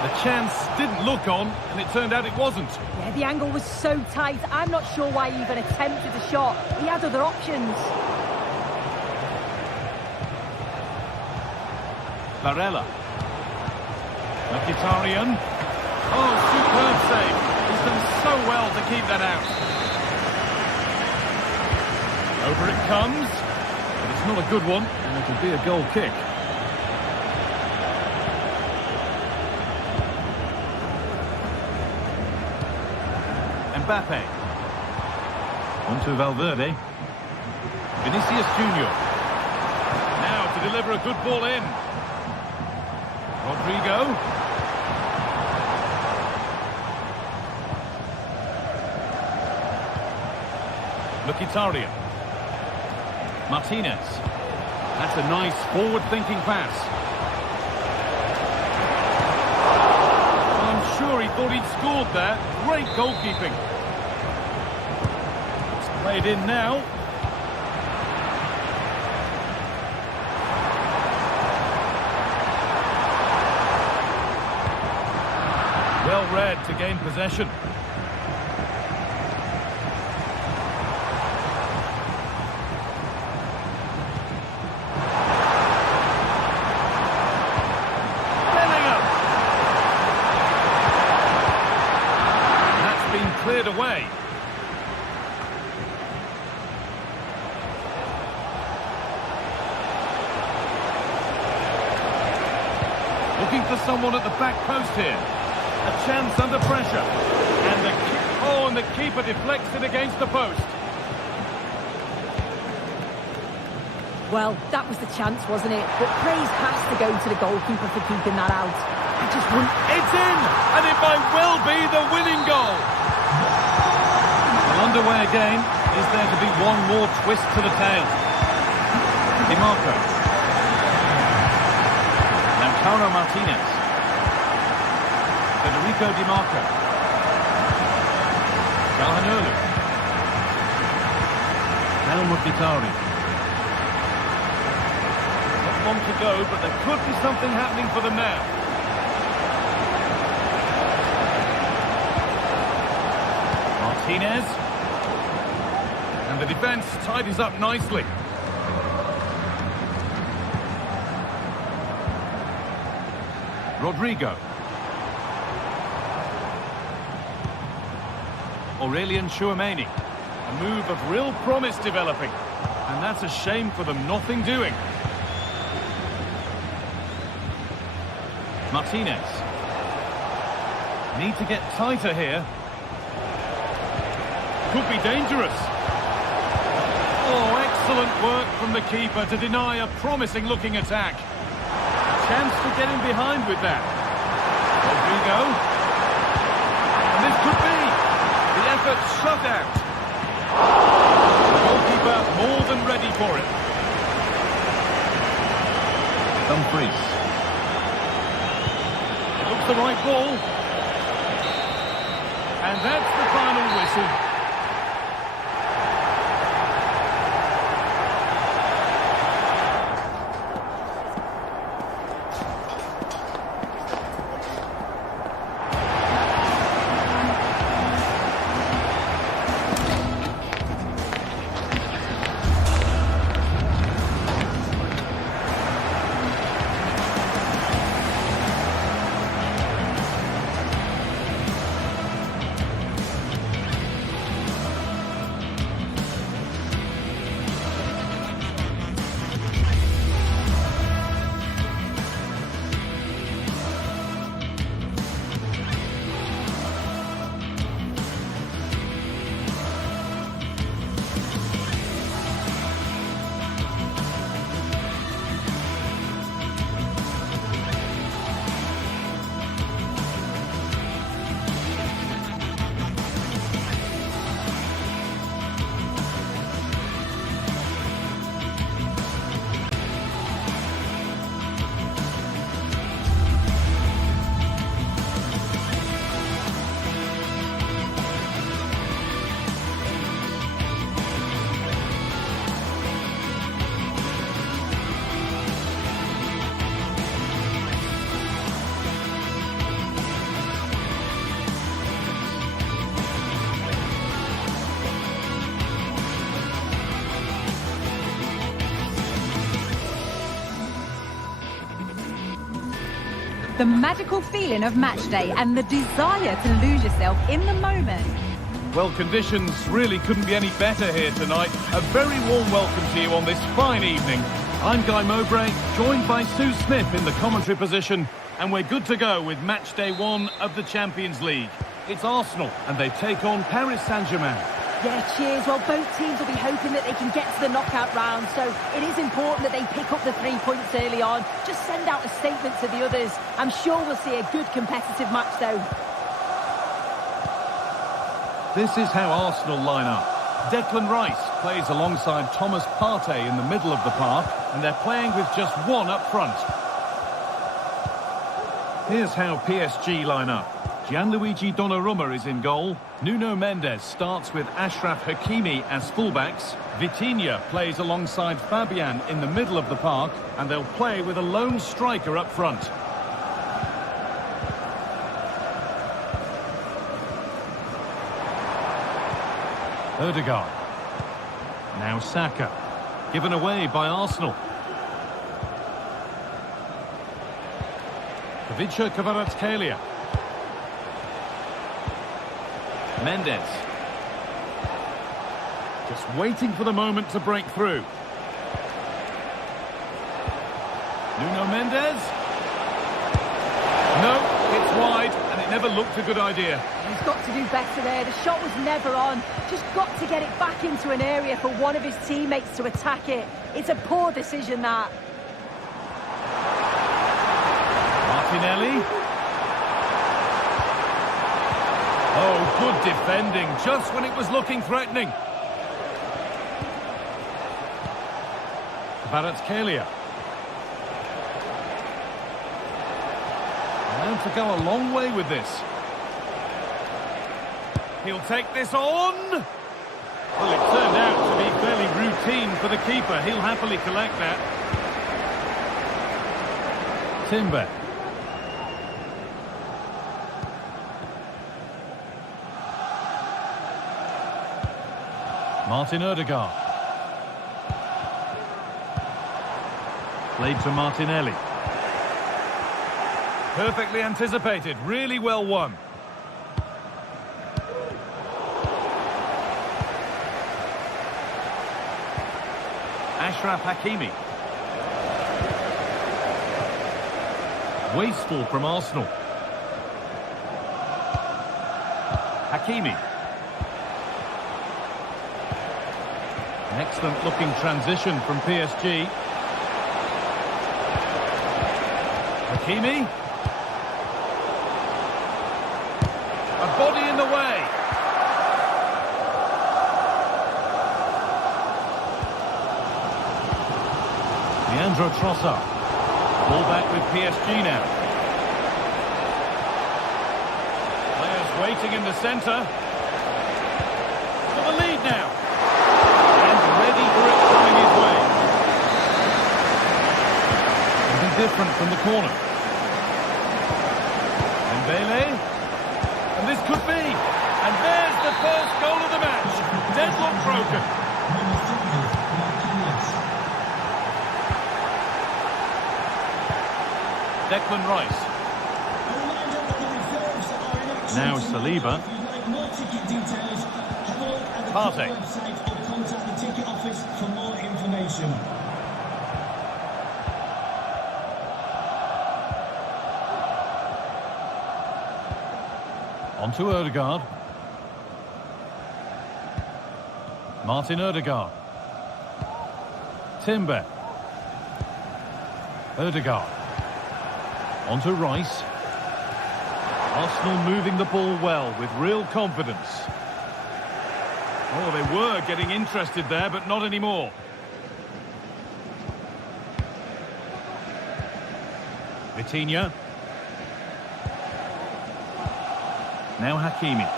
The chance didn't look on, and it turned out it wasn't. Yeah, the angle was so tight. I'm not sure why he even attempted a shot. He had other options. Barella. Mkhitaryan. Oh, superb save. He's done so well to keep that out. Over it comes. But it's not a good one, and it'll be a goal kick. Mbappe. On to Valverde. Vinicius Junior. Now to deliver a good ball in. Rodrigo. Mkhitaryan. Martinez. That's a nice forward-thinking pass. I'm sure he thought he'd scored there. Great goalkeeping. It's played in now. Well read to gain possession. Cleared away. Looking for someone at the back post here. A chance under pressure. And the keeper deflects it against the post. Well, that was the chance, wasn't it? But praise has to go to the goalkeeper for keeping that out. I just wouldn't... It's in! And it might well be the winning goal. Well, underway again. Is there to be one more twist to the tale? Di Marco. Lautaro Martinez. Federico Di Marco. Calhanoglu. Now Mkhitaryan. Not long to go, but there could be something happening for them now. Martinez. And the defence tidies up nicely. Rodrigo. Aurelian Tchouameni. A move of real promise developing. And that's a shame for them, nothing doing. Martinez. Need to get tighter here. Could be dangerous. Oh, excellent work from the keeper to deny a promising-looking attack. Chance to get in behind with that. Rodrigo. And this could be the effort shut out. The goalkeeper more than ready for it. Dumfries. It looks the right ball. And that's the final whistle. The magical feeling of match day and the desire to lose yourself in the moment. Well, conditions really couldn't be any better here tonight. A very warm welcome to you on this fine evening. I'm Guy Mowbray, joined by Sue Smith in the commentary position, and we're good to go with match day 1 of the Champions League. It's Arsenal, and they take on Paris Saint-Germain. Yeah, cheers. Well, both teams will be hoping that they can get to the knockout round, so it is important that they pick up the 3 points early on. Just send out a statement to the others. I'm sure we'll see a good competitive match, though. This is how Arsenal line up. Declan Rice plays alongside Thomas Partey in the middle of the park, and they're playing with just one up front. Here's how PSG line up. Gianluigi Donnarumma is in goal. Nuno Mendes starts with Achraf Hakimi as fullbacks. Vitinha plays alongside Fabian in the middle of the park, and they'll play with a lone striker up front. Ødegaard. Now Saka. Given away by Arsenal. Kvaratskhelia Kvaratskhelia. Mendes. Just waiting for the moment to break through. Nuno Mendes. No, it's wide, and it never looked a good idea. He's got to do better there. The shot was never on. Just got to get it back into an area for one of his teammates to attack it. It's a poor decision, that. Martinelli. Oh, good defending, just when it was looking threatening. Kvaratskhelia. And to go a long way with this. He'll take this on. Well, it turned out to be fairly routine for the keeper. He'll happily collect that. Timber. Martin Ødegaard. Played to Martinelli. Perfectly anticipated, really well won. Achraf Hakimi. Wasteful from Arsenal. Hakimi. An excellent looking transition from PSG. Hakimi. A body in the way. Leandro Trossard. Ball back with PSG now. Players waiting in the centre. For the lead now. And ready for it coming his way. Something different from the corner. Dembele. And this could be. And there's the first goal of the match. Deadlock broken. Declan Rice. Now Saliba. Partey. On to Ødegaard. Martin Ødegaard. Timber. Ødegaard. On to Rice. Arsenal moving the ball well with real confidence. Oh, they were getting interested there, but not anymore. Vitinha. Now Hakimi.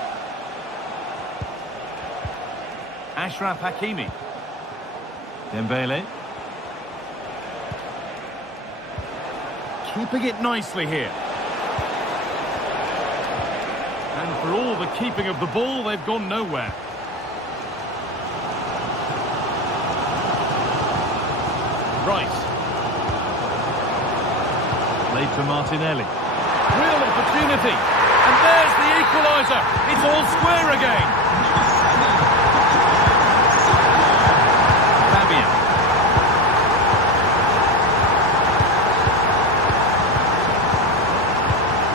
Achraf Hakimi. Dembele. Keeping it nicely here. And for all the keeping of the ball, they've gone nowhere. Rice. Played to Martinelli. Real opportunity. And there's the equaliser. It's all square again. Fabian.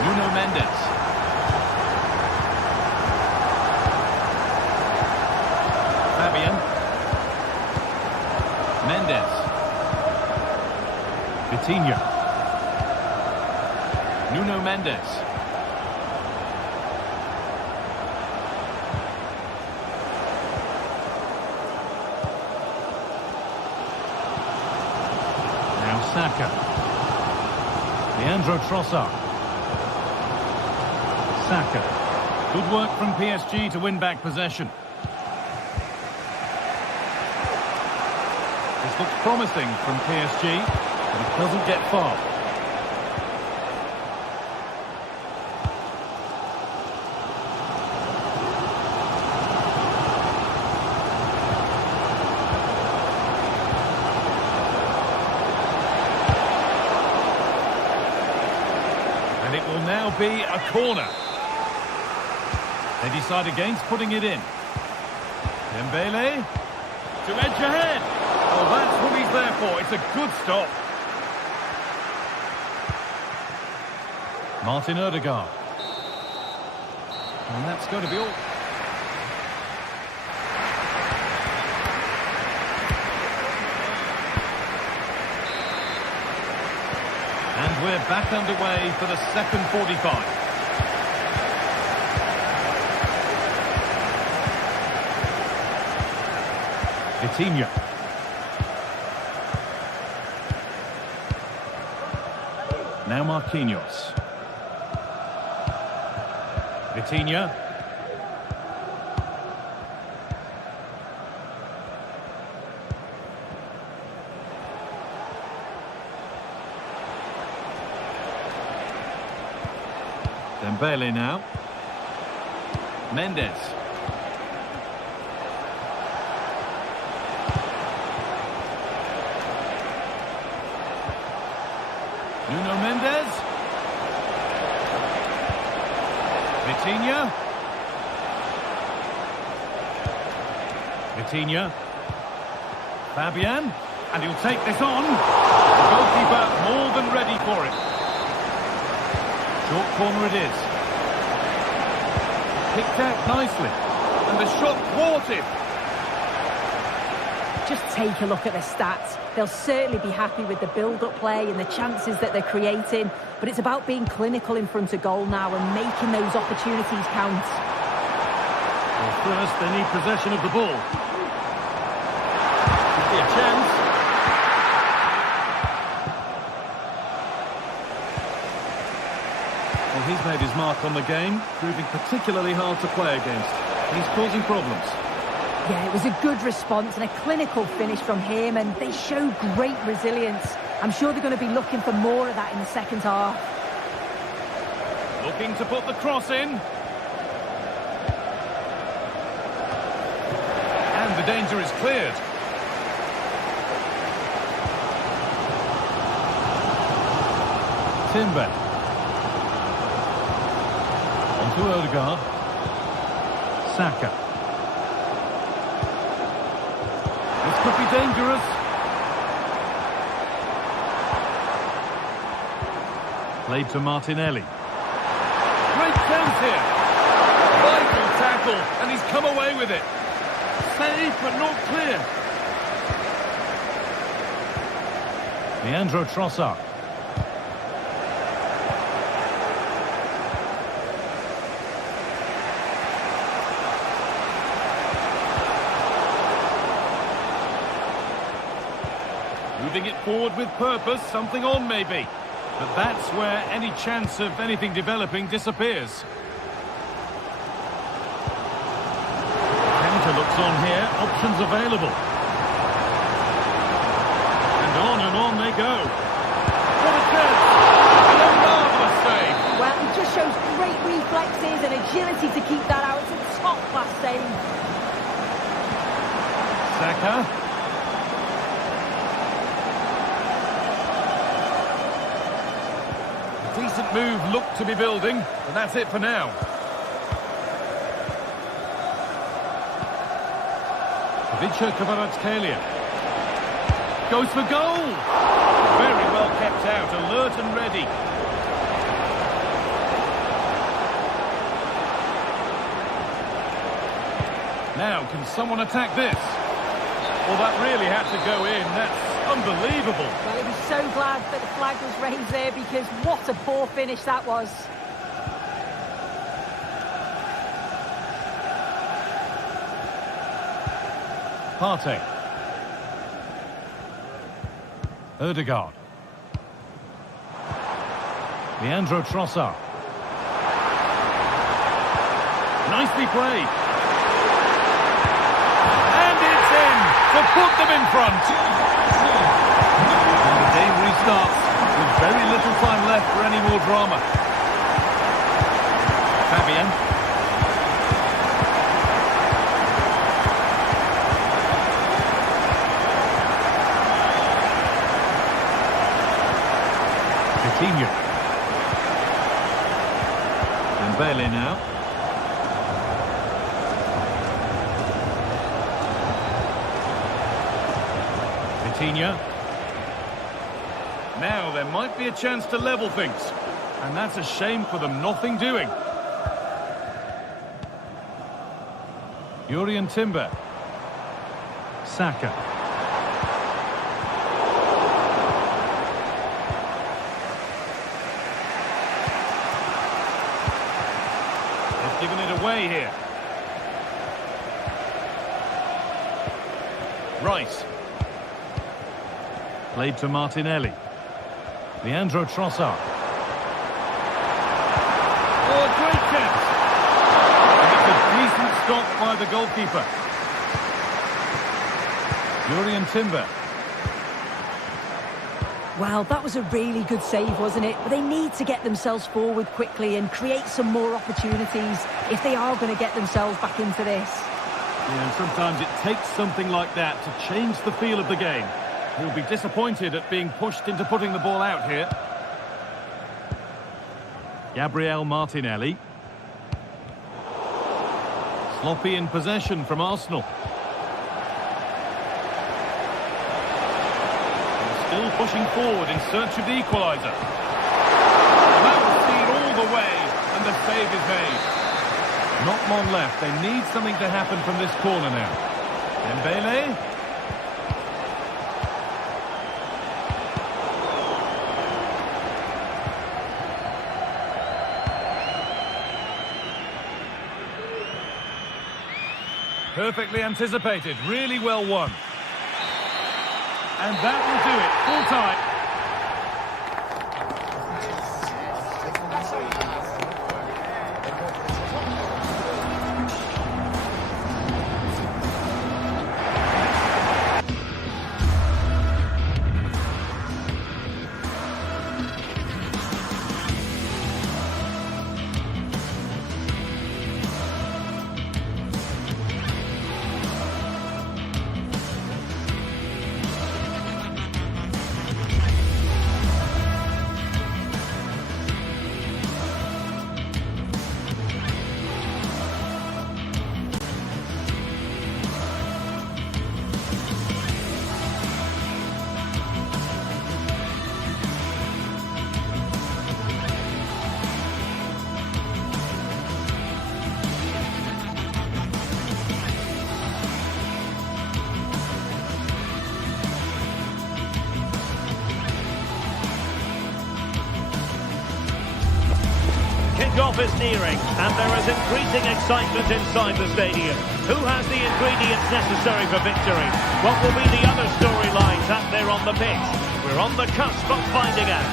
Nuno Mendes. Vitinha. Nuno Mendes. Now Saka. Leandro Trossard. Saka. Good work from PSG to win back possession. This looks promising from PSG, but it doesn't get far. And it will now be a corner. They decide against putting it in. Dembele to edge ahead. Well, that's what he's there for. It's a good stop. Martin Odegaard. And that's going to be all. And we're back underway for the second 45. Vitinha. Now Marquinhos. Vitinha. Dembele now. Mendes. Nuno Mendes. Vitinha. Vitinha. Fabian. And he'll take this on. The goalkeeper more than ready for it. Short corner it is. Picked out nicely. And the shot thwarted. Just take a look at the stats. They'll certainly be happy with the build-up play and the chances that they're creating, but it's about being clinical in front of goal now and making those opportunities count. Well, first they need possession of the ball. Could be a chance. Well, he's made his mark on the game, proving particularly hard to play against. He's causing problems. Yeah, it was a good response and a clinical finish from him, and they showed great resilience. I'm sure they're going to be looking for more of that in the second half. Looking to put the cross in. And the danger is cleared. Timber. On to Odegaard. Saka. This could be dangerous. Played to Martinelli. Great chance here. Vital tackle, and he's come away with it. Saved, but not clear. Leandro Trossard. Moving it forward with purpose, something on maybe. But that's where any chance of anything developing disappears. Counter looks on here, options available. And on they go. What a chance! And a marvellous save! Well, he just shows great reflexes and agility to keep that out. It's a top-class save. Saka. Decent move looked to be building, and that's it for now. Vicha Kvaratskhelia goes for goal. Very well kept out, alert and ready. Now, can someone attack this? Well, that really had to go in. That's Unbelievable. Well, he was so glad that the flag was raised there because what a poor finish that was. Partey. Ødegaard. Leandro Trossard. Nicely played. And it's in to put them in front. And the game restarts with very little time left for any more drama. Fabian. Coutinho. And Bailey now. Coutinho. Now there might be a chance to level things. And that's a shame for them, nothing doing. Jurrien Timber. Saka. They've given it away here. Rice. Played to Martinelli. Leandro Trossard. Oh, great chance! And it's a decent stop by the goalkeeper. Jurrien Timber. Well, that was a really good save, wasn't it? But they need to get themselves forward quickly and create some more opportunities if they are going to get themselves back into this. Yeah, and sometimes it takes something like that to change the feel of the game. He'll be disappointed at being pushed into putting the ball out here. Gabriel Martinelli. Sloppy in possession from Arsenal. And still pushing forward in search of the equaliser. And that will see it all the way, and the save is made. Not long left. They need something to happen from this corner now. Dembele. Perfectly anticipated, really well won. And that will do it, full time. Kickoff is nearing, and there is increasing excitement inside the stadium. Who has the ingredients necessary for victory? What will be the other storylines out there on the pitch? We're on the cusp of finding out.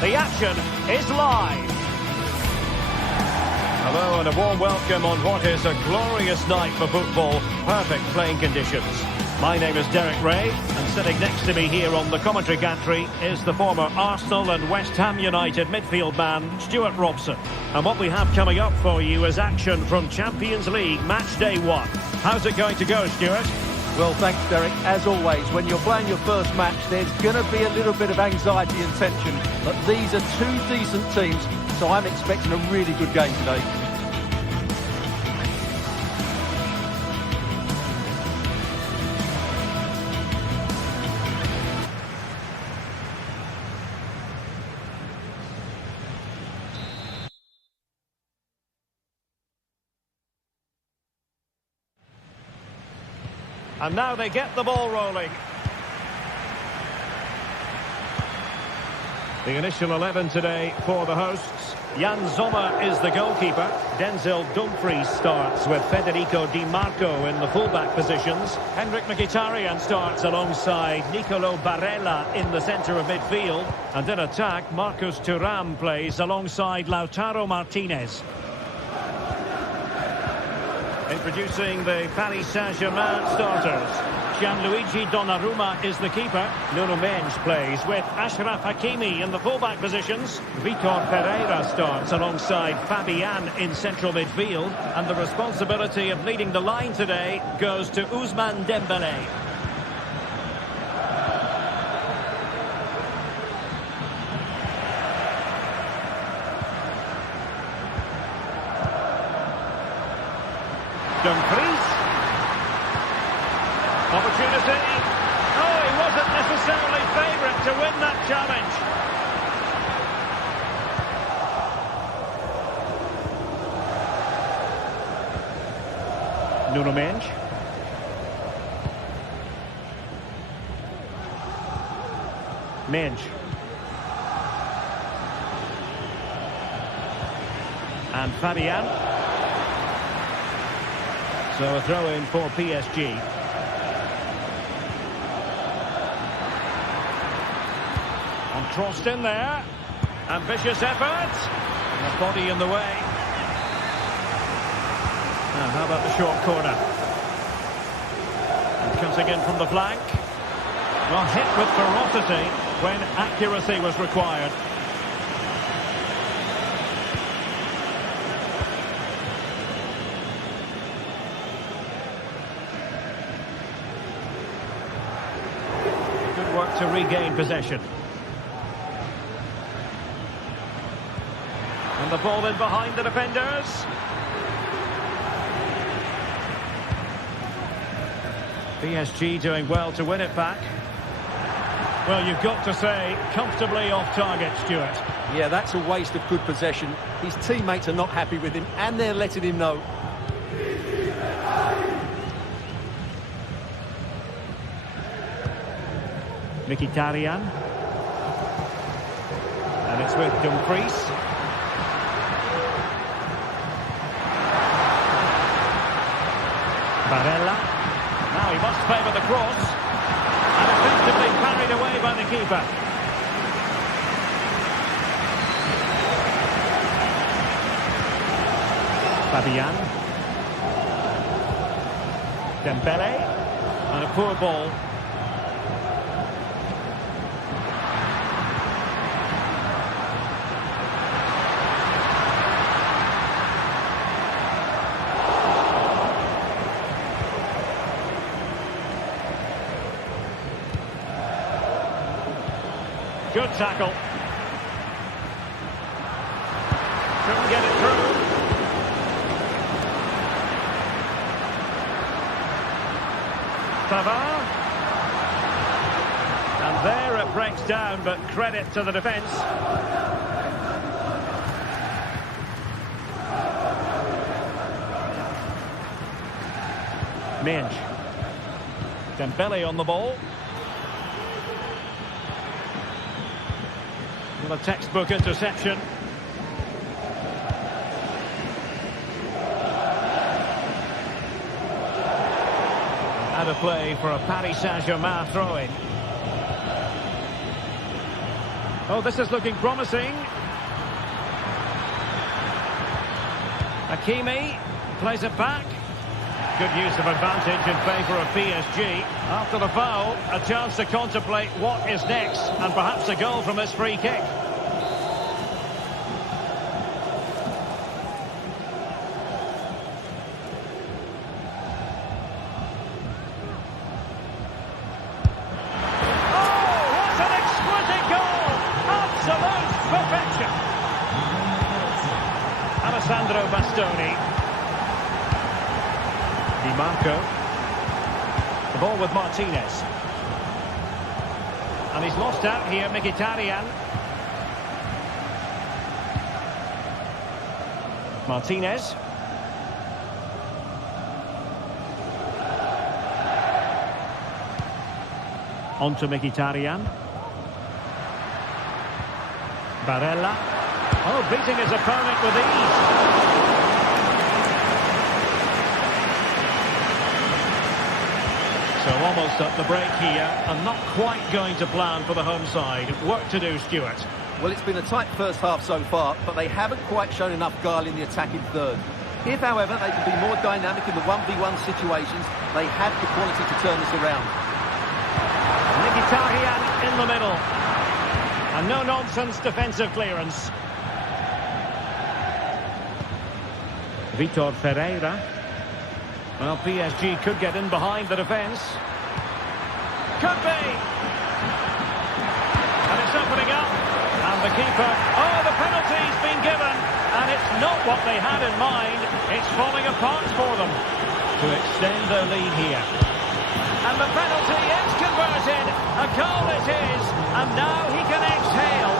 The action is live. Hello and a warm welcome on what is a glorious night for football. Perfect playing conditions. My name is Derek Ray, and sitting next to me here on the commentary gantry is the former Arsenal and West Ham United midfield man, Stuart Robson. And what we have coming up for you is action from Champions League Match Day 1. How's it going to go, Stuart? Well, thanks, Derek. As always, when you're playing your first match, there's going to be a little bit of anxiety and tension. But these are two decent teams, so I'm expecting a really good game today. And now they get the ball rolling. The initial 11 today for the hosts. Jan Sommer is the goalkeeper. Denzel Dumfries starts with Federico Di Marco in the fullback positions. Henrik Mkhitaryan starts alongside Nicolo Barella in the centre of midfield. And in attack, Marcus Thuram plays alongside Lautaro Martinez. Introducing the Paris Saint-Germain starters. Gianluigi Donnarumma is the keeper. Nuno Mendes plays with Achraf Hakimi in the fullback positions. Vitor Pereira starts alongside Fabian in central midfield. And the responsibility of leading the line today goes to Ousmane Dembélé. Dumfries. Opportunity. Oh, he wasn't necessarily favourite to win that challenge. Nuno Mendes. Mendes. And Fabian. So a throw-in for PSG. And crossed in there. Ambitious effort. And a body in the way. Now, how about the short corner? And cutting in from the flank. Well, hit with ferocity when accuracy was required. Good work to regain possession. And the ball in behind the defenders. PSG doing well to win it back. Well, you've got to say, comfortably off target, Stuart. Yeah, that's a waste of good possession. His teammates are not happy with him, and they're letting him know. Mkhitaryan. And it's with Dumfries. Barella. Now he must favour the cross. And effectively carried away by the keeper. Fabian. Dembele. And a poor ball. Good tackle. Couldn't get it through. Pavard. And there it breaks down, but credit to the defence. Mendes. Dembele on the ball. Well, a textbook interception. And a play for a Paris Saint-Germain throw-in. Oh, this is looking promising. Hakimi plays it back. Good use of advantage in favour of PSG. After the foul, a chance to contemplate what is next, and perhaps a goal from this free kick. Oh, what an exquisite goal! Absolute perfection! Alessandro Bastoni. Di Marco. The ball with Martinez. And he's lost out here, Mkhitaryan. Martinez. On to Mkhitaryan. Barella. Oh, beating his opponent with ease. So almost at the break here, and not quite going to plan for the home side. Work to do, Stuart. Well, it's been a tight first half so far, but they haven't quite shown enough guile in the attacking third. If, however, they can be more dynamic in the 1v1 situations, they have the quality to turn this around. Mkhitaryan in the middle. A no-nonsense defensive clearance. Vitor Ferreira. Well, PSG could get in behind the defence. Could be. And it's opening up. And the keeper. Oh, the penalty's been given. And it's not what they had in mind. It's falling apart for them. To extend their lead here. And the penalty is converted. A goal it is. And now he can exhale.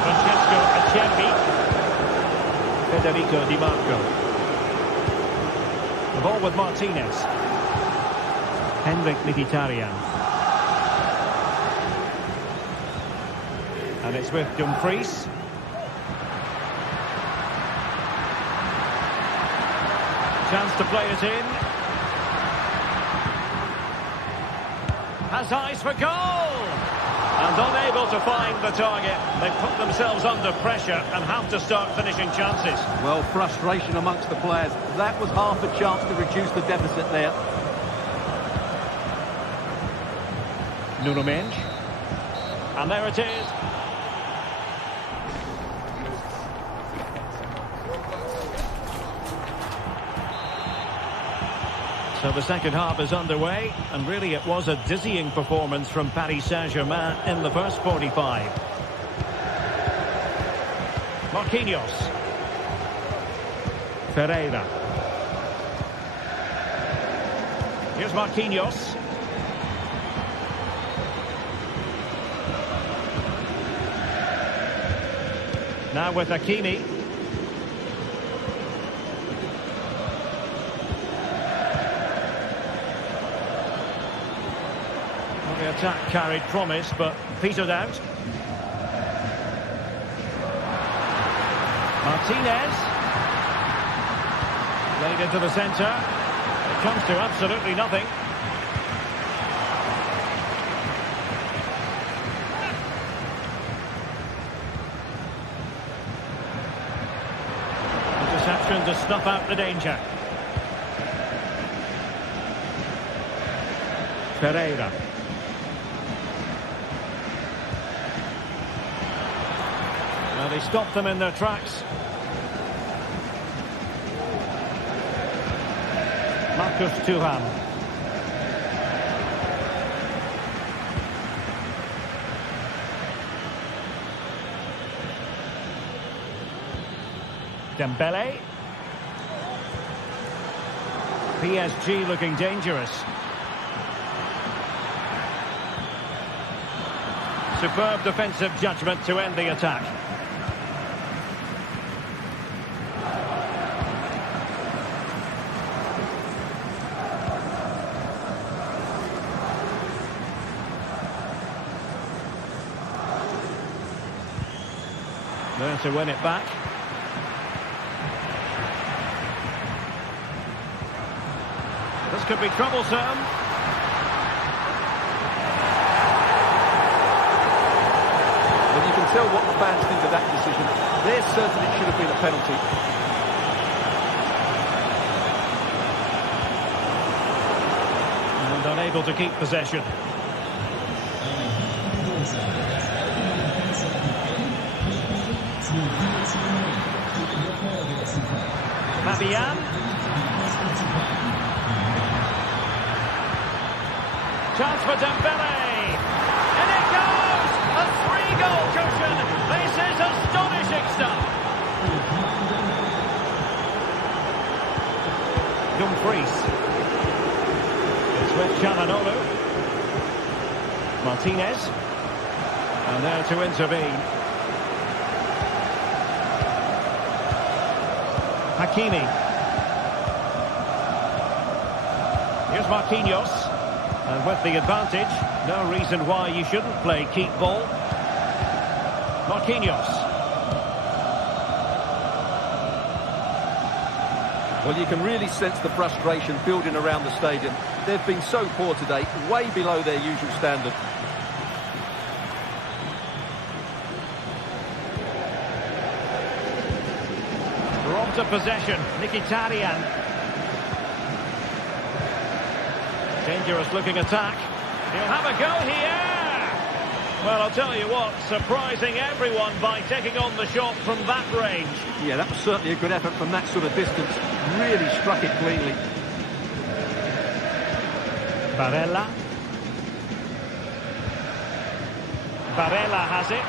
Francesco Acerbi. Federico Di Marco. The ball with Martinez. Henrik Mkhitaryan. And it's with Dumfries. Chance to play it in. Has eyes for goal! And unable to find the target. They put themselves under pressure and have to start finishing chances. Well, frustration amongst the players. That was half a chance to reduce the deficit there. Nuno Mendes. And there it is. So the second half is underway, and really it was a dizzying performance from Paris Saint-Germain in the first 45. Marquinhos. Ferreira. Here's Marquinhos. Now with Hakimi. The attack carried promise, but petered out. Martinez. Played into the centre. It comes to absolutely nothing. Interception to snuff out the danger. Ferreira. They stopped them in their tracks. Marcus Thuram. Dembele. PSG looking dangerous. Superb defensive judgment to end the attack. There to win it back. This could be troublesome. Well, you can tell what the fans think of that decision. They're certain it should have been a penalty. And unable to keep possession. Fabian. Chance for Dembele. And it goes! A 3-goal cushion. This is astonishing stuff. Dumfries. It's with Çalhanoğlu. Martinez. And there to intervene. Hakimi. Here's Marquinhos. And with the advantage, no reason why you shouldn't play keep ball. Marquinhos. Well, you can really sense the frustration building around the stadium. They've been so poor today, way below their usual standard. Robbed of possession, Mkhitaryan. Dangerous looking attack. He'll have a go here. Well, I'll tell you what, surprising everyone by taking on the shot from that range. Yeah, that was certainly a good effort from that sort of distance. Really struck it cleanly. Barella. Barella has it.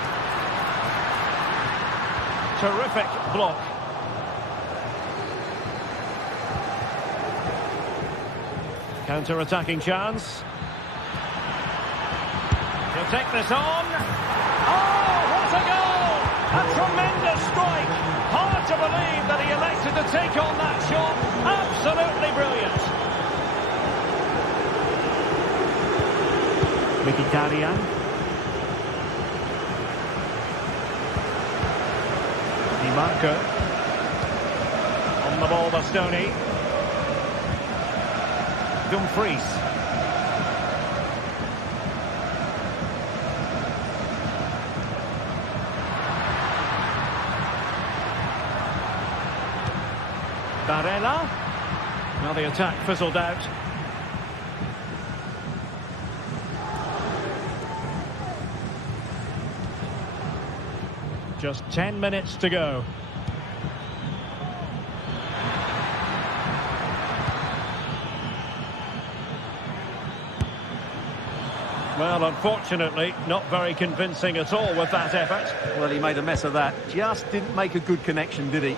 Terrific block. Counter-attacking chance. He'll take this on. Oh, what a goal! A tremendous strike. Hard to believe that he elected to take on that shot. Absolutely brilliant. Mkhitaryan. Di Marco. On the ball, Bastoni. Dumfries. Barella. Now the attack fizzled out. Just 10 minutes to go. Well, unfortunately, not very convincing at all with that effort. Well, he made a mess of that. Just didn't make a good connection, did he?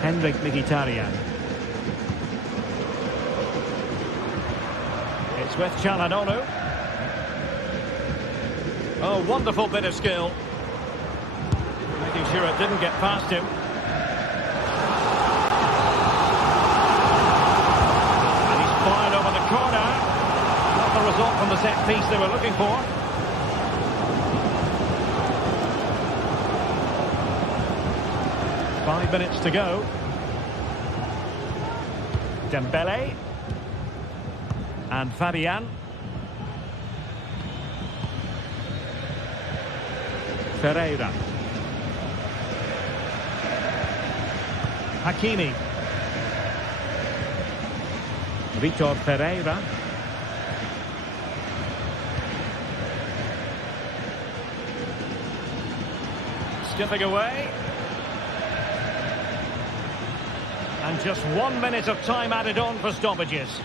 Henrik Mkhitaryan. It's with Çalhanoğlu. Oh, wonderful bit of skill. Making sure it didn't get past him. And he's fired over the corner. Not the result from the set piece they were looking for. Five minutes to go. Dembele. And Fabian. Ferreira. Hakimi. Vitor Ferreira. Skipping away. And just 1 minute of time added on for stoppages.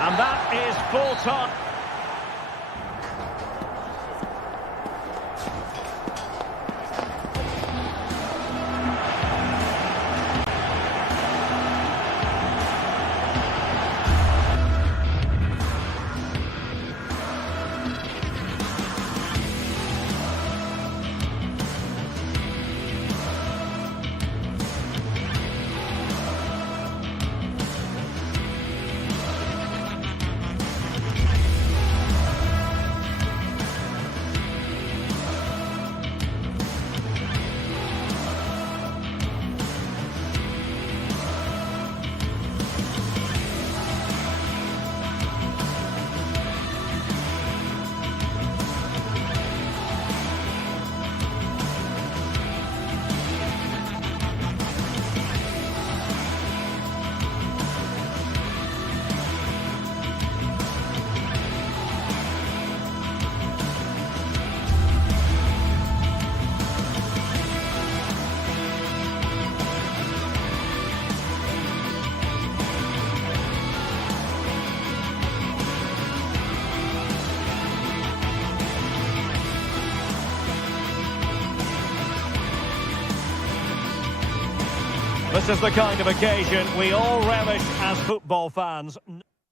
And that is full time. This is the kind of occasion we all relish as football fans.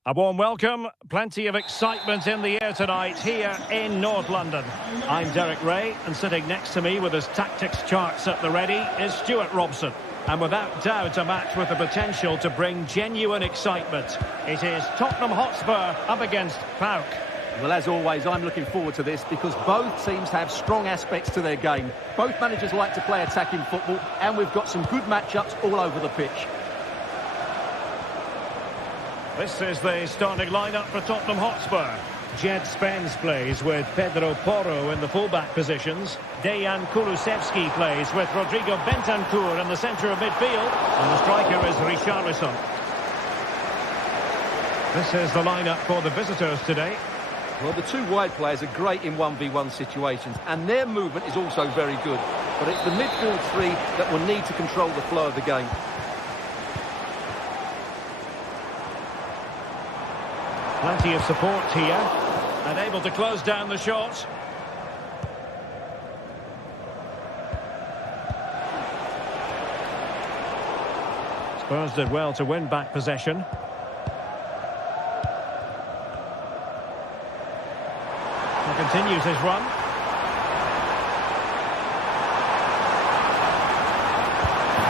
A warm welcome. Plenty of excitement in the air tonight here in North London. I'm Derek Ray, and sitting next to me with his tactics charts at the ready is Stuart Robson. And without doubt a match with the potential to bring genuine excitement. It is Tottenham Hotspur up against PAOK. Well, as always, I'm looking forward to this because both teams have strong aspects to their game. Both managers like to play attacking football, and we've got some good matchups all over the pitch. This is the starting lineup for Tottenham Hotspur. Jed Spence plays with Pedro Porro in the fullback positions. Dejan Kulusevski plays with Rodrigo Bentancur in the centre of midfield. And the striker is Richarlison. This is the lineup for the visitors today. Well, the two wide players are great in 1v1 situations, and their movement is also very good. But it's the midfield three that will need to control the flow of the game. Plenty of support here, and able to close down the shot. Spurs did well to win back possession. He continues his run.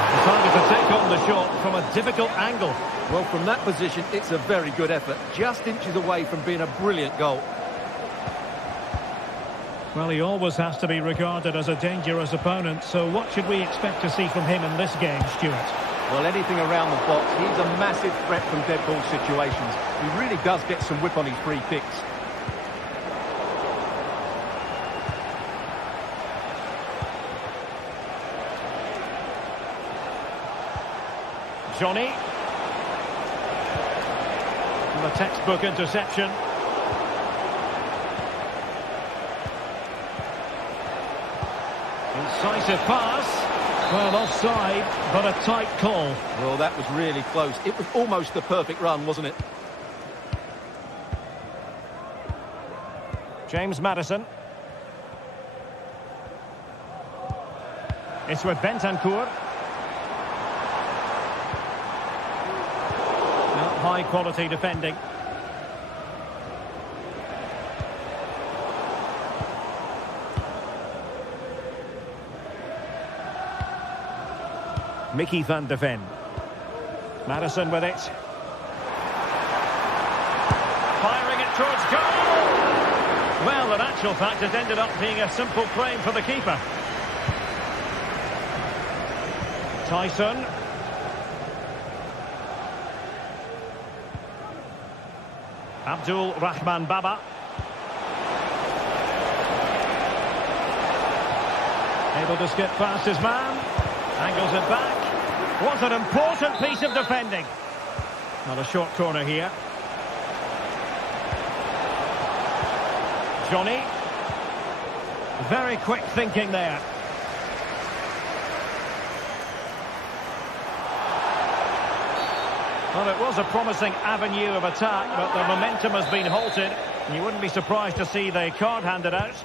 The target to take on the shot from a difficult angle. Well, from that position, it's a very good effort. Just inches away from being a brilliant goal. Well, he always has to be regarded as a dangerous opponent, so what should we expect to see from him in this game, Stuart? Well, anything around the box. He's a massive threat from dead ball situations. He really does get some whip on his free kicks. Johnny. And a textbook interception. Incisive pass. Well, offside, but a tight call. Well, that was really close. It was almost the perfect run, wasn't it? James Maddison. It's with Bentancur. High quality defending. Mickey van de Ven. Maddison with it. Firing it towards goal. Well, in actual fact, it ended up being a simple claim for the keeper. Tyson. Abdul Rahman Baba. Able to skip past his man. Angles it back. What an important piece of defending. Not a short corner here. Johnny. Very quick thinking there. Well, it was a promising avenue of attack, but the momentum has been halted. You wouldn't be surprised to see the card handed out.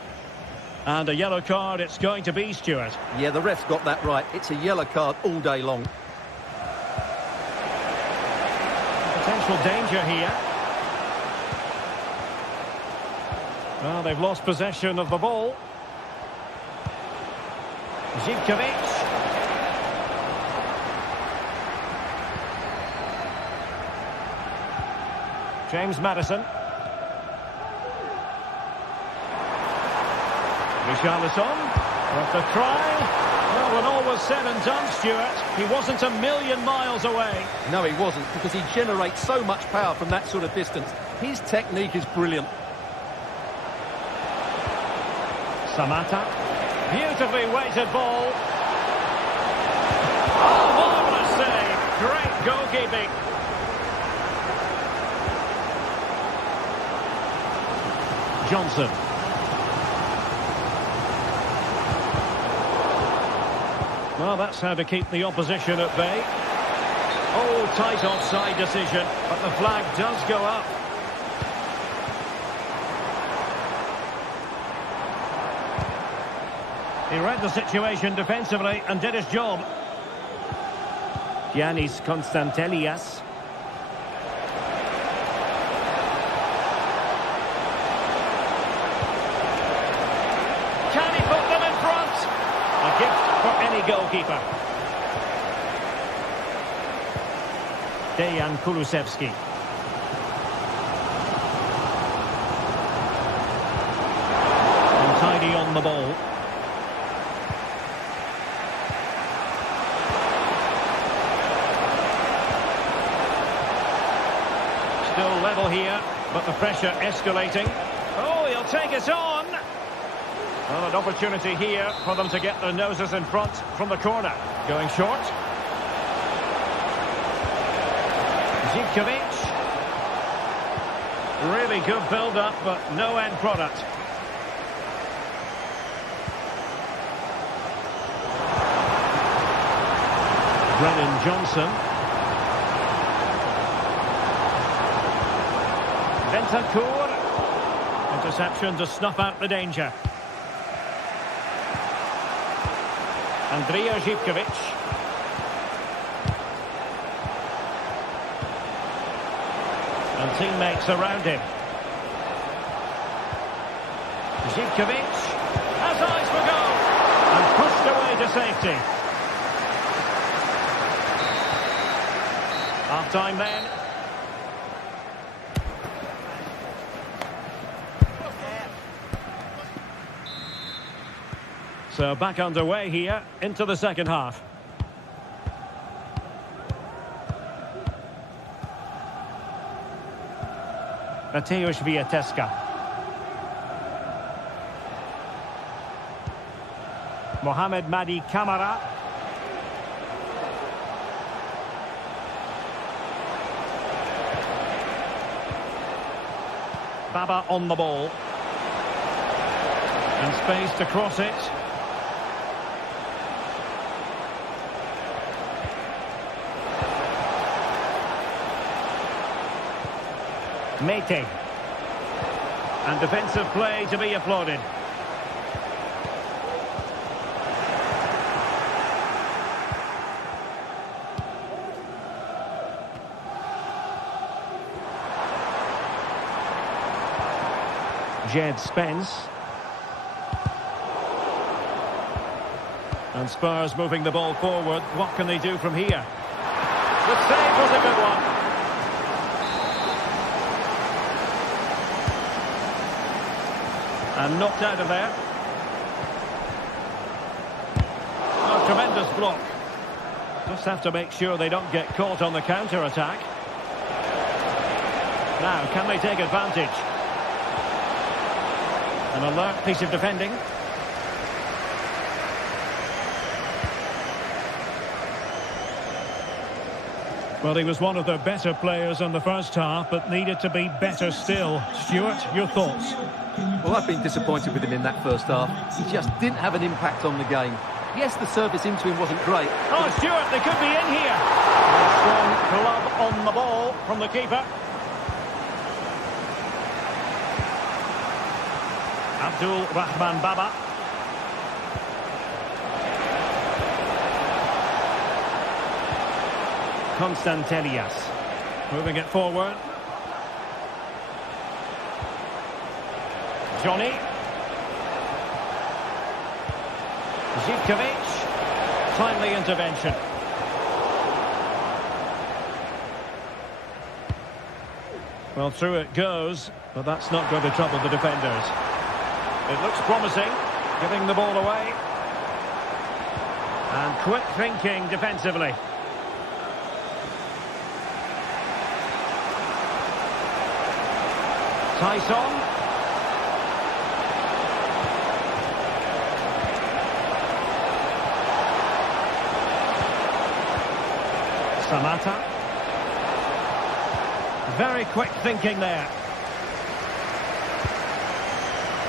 And a yellow card it's going to be, Stuart. Yeah, the ref's got that right. It's a yellow card all day long. Potential danger here. Well, they've lost possession of the ball. Zivkovic. James Maddison. Richarlison. Worth a try. Well, when all was said and done, Stuart, he wasn't a million miles away. No, he wasn't, because he generates so much power from that sort of distance. His technique is brilliant. Samata. Beautifully weighted ball. Oh, marvellous save. Great goalkeeping. Johnson. Well, that's how to keep the opposition at bay. Oh, tight offside decision, but the flag does go up. He read the situation defensively and did his job. Giannis Konstantelias. for any goalkeeper. Dejan Kulusevski. Untidy on the ball. Still level here, but the pressure escalating. Oh, he'll take it on. Well, an opportunity here for them to get their noses in front from the corner. Going short. Zivkovic. Really good build-up, but no end product. Brennan Johnson. Bentancur. Interception to snuff out the danger. Andrija Zivkovic. And teammates around him. Zivkovic has eyes for goal and pushed away to safety. Half-time then. So back underway here into the second half. Mateusz Wiateska. Mohamed Madi Kamara. Baba on the ball. And space to cross it. Mete. And defensive play to be applauded. Jed Spence. And Spurs moving the ball forward. What can they do from here? The save was a good one. And knocked out of there. Oh, tremendous block. Just have to make sure they don't get caught on the counter-attack. Now, can they take advantage? An alert piece of defending. Well, he was one of the better players in the first half, but needed to be better still. Stuart, your thoughts? Well, I've been disappointed with him in that first half. He just didn't have an impact on the game. Yes, the service into him wasn't great. Oh, Stuart, they could be in here. A strong glove on the ball from the keeper. Abdul Rahman Baba. Konstantelias. Moving it forward. Johnny. Zivkovic. Timely intervention. Well, through it goes, but that's not going to trouble the defenders. It looks promising, giving the ball away. And quick thinking defensively. Tyson. Samata. Very quick thinking there.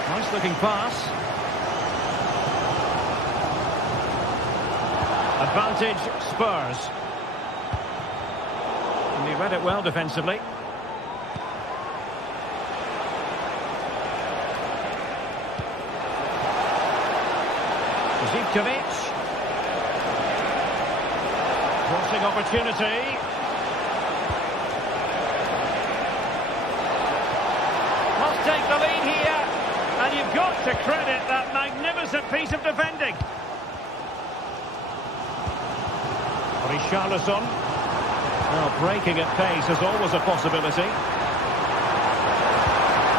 Nice looking pass. Advantage Spurs. And he read it well defensively. Zivkovic. Crossing opportunity. Must take the lead here. And you've got to credit that magnificent piece of defending. Charlison. Well, breaking at pace is always a possibility.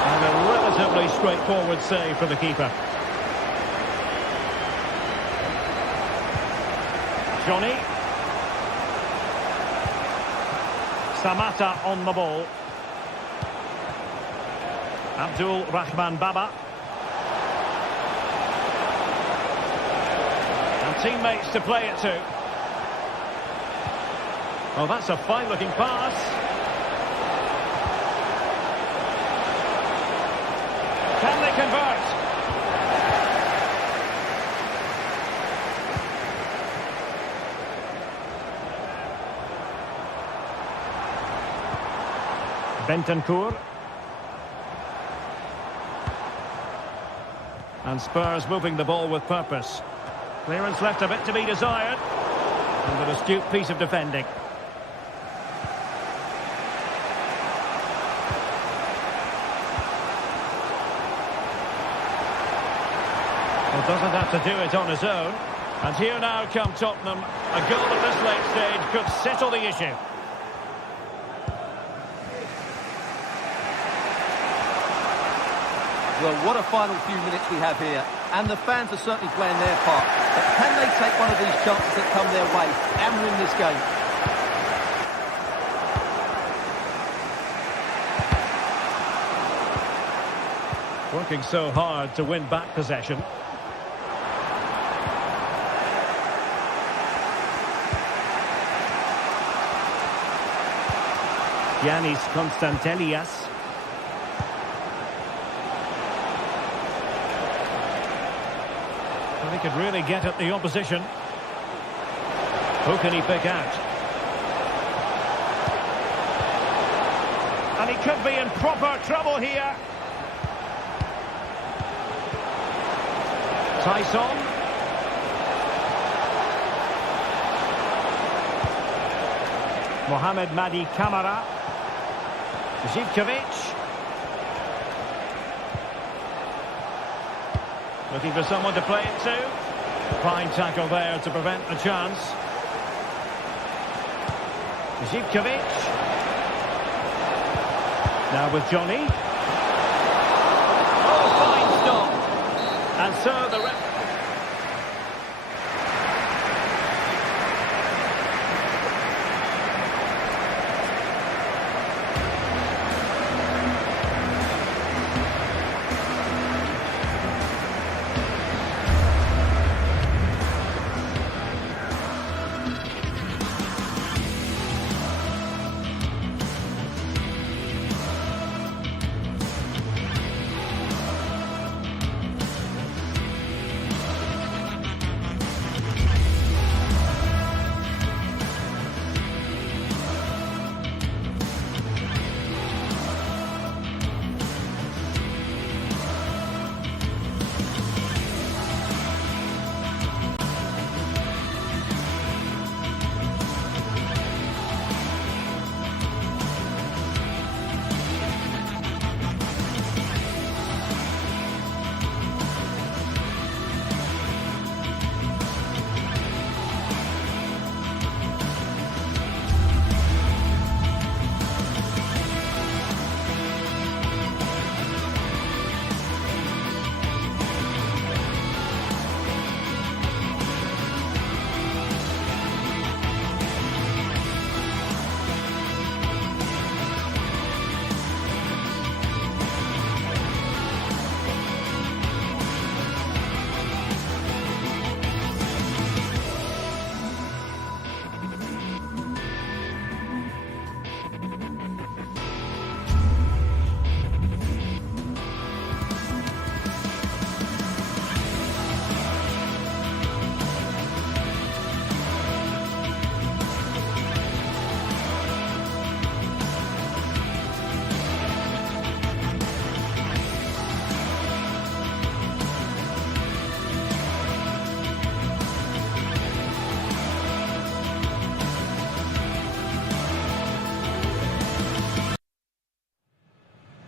And a relatively straightforward save for the keeper. Johnny. Samata on the ball. Abdul Rahman Baba. And teammates to play it to. Oh, that's a fine-looking pass. Can they convert? Bentancur. And Spurs moving the ball with purpose. Clearance left a bit to be desired. And an astute piece of defending. Well, doesn't have to do it on his own. And here now come Tottenham. A goal at this late stage could settle the issue. Well, what a final few minutes we have here. And the fans are certainly playing their part. But can they take one of these chances that come their way and win this game? Working so hard to win back possession. Yanis Konstantelias. Well, he could really get at the opposition. Who can he pick out? And he could be in proper trouble here. Tyson. Mohamed Madi Camara. Zivkovic. Looking for someone to play it to. Fine tackle there to prevent the chance. Zivkovic. Now with Johnny. Oh, fine stop. And so the ref.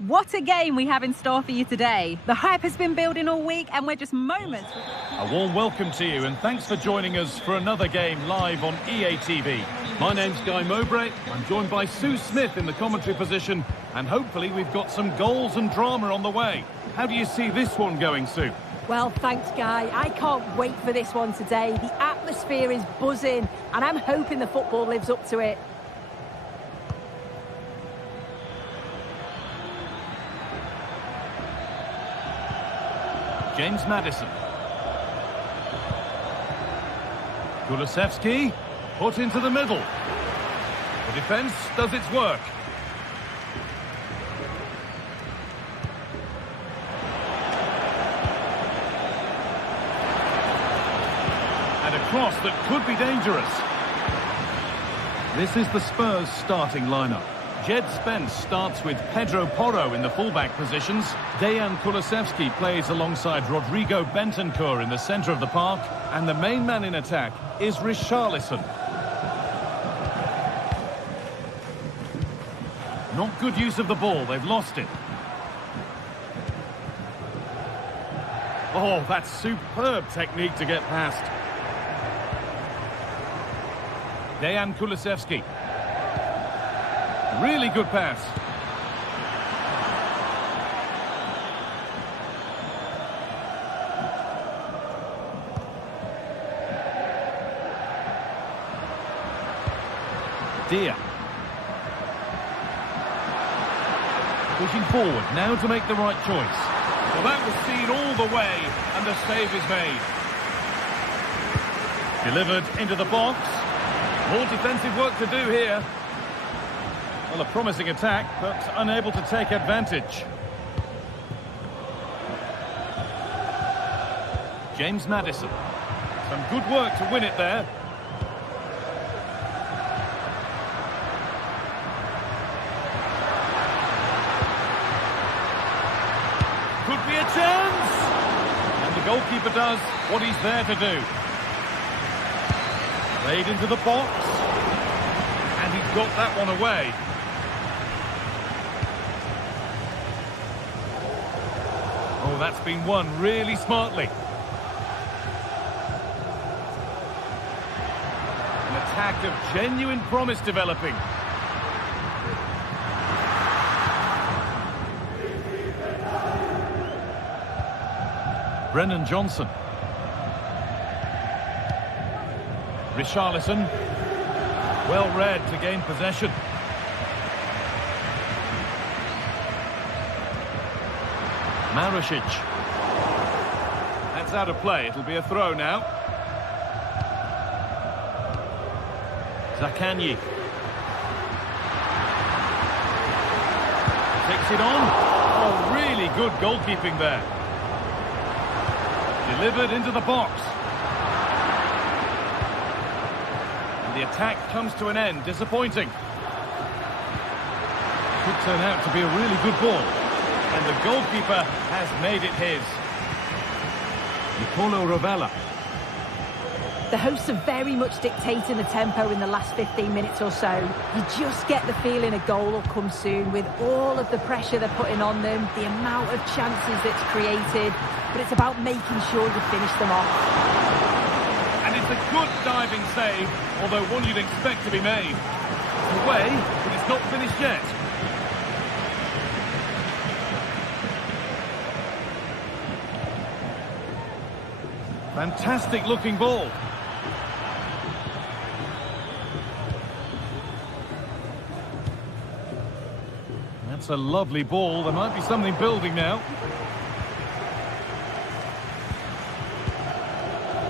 What a game we have in store for you today. The hype has been building all week and we're just moments. A warm welcome to you and thanks for joining us for another game live on EA TV. My name's Guy Mowbray. I'm joined by Sue Smith in the commentary position and hopefully we've got some goals and drama on the way. How do you see this one going, Sue? Well, thanks, Guy. I can't wait for this one today. The atmosphere is buzzing and I'm hoping the football lives up to it. James Maddison. Kulusevski, put into the middle. The defence does its work. And a cross that could be dangerous. This is the Spurs starting lineup. Jed Spence starts with Pedro Porro in the fullback positions. Dejan Kulusevski plays alongside Rodrigo Bentancur in the centre of the park. And the main man in attack is Richarlison. Not good use of the ball, they've lost it. Oh, that's superb technique to get past. Dejan Kulusevski. Really good pass. Dia. Pushing forward, now to make the right choice. Well, that was seen all the way, and the save is made. Delivered into the box. More defensive work to do here. Well, a promising attack, but unable to take advantage. James Maddison. Some good work to win it there. Could be a chance! And the goalkeeper does what he's there to do. Played into the box. And he's got that one away. Oh, that's been won really smartly. An attack of genuine promise developing. Brennan Johnson. Richarlison. Well read to gain possession. Marusic. That's out of play. It'll be a throw now. Zakanyi. Takes it on. Oh, really good goalkeeping there. Delivered into the box. And the attack comes to an end. Disappointing. Could turn out to be a really good ball. And the goalkeeper has made it his. Nicolo Rovella. The hosts are very much dictating the tempo in the last 15 minutes or so. You just get the feeling a goal will come soon with all of the pressure they're putting on them, the amount of chances that's created, but it's about making sure you finish them off. And it's a good diving save, although one you'd expect to be made. It's away, but it's not finished yet. Fantastic looking ball. That's a lovely ball. There might be something building now.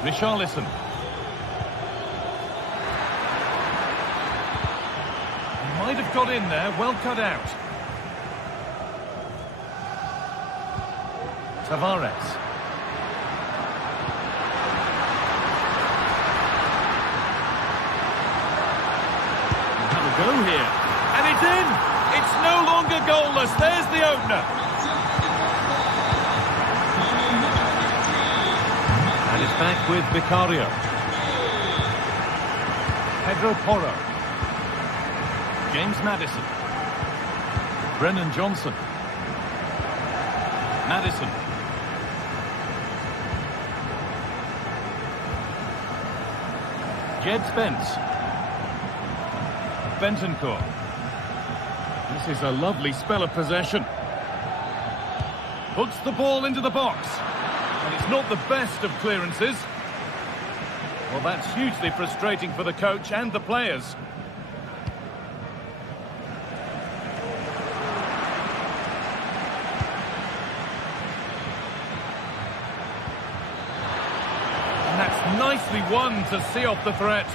Richarlison. Might have got in there, well cut out. Tavares. Go here, and it's in. It's no longer goalless. There's the opener. And it's back with Vicario. Pedro Porro. James Maddison. Brennan Johnson. Madison. Jed Spence. Bentancur. This is a lovely spell of possession. Puts the ball into the box. And it's not the best of clearances. Well, that's hugely frustrating for the coach and the players. And that's nicely won to see off the threat.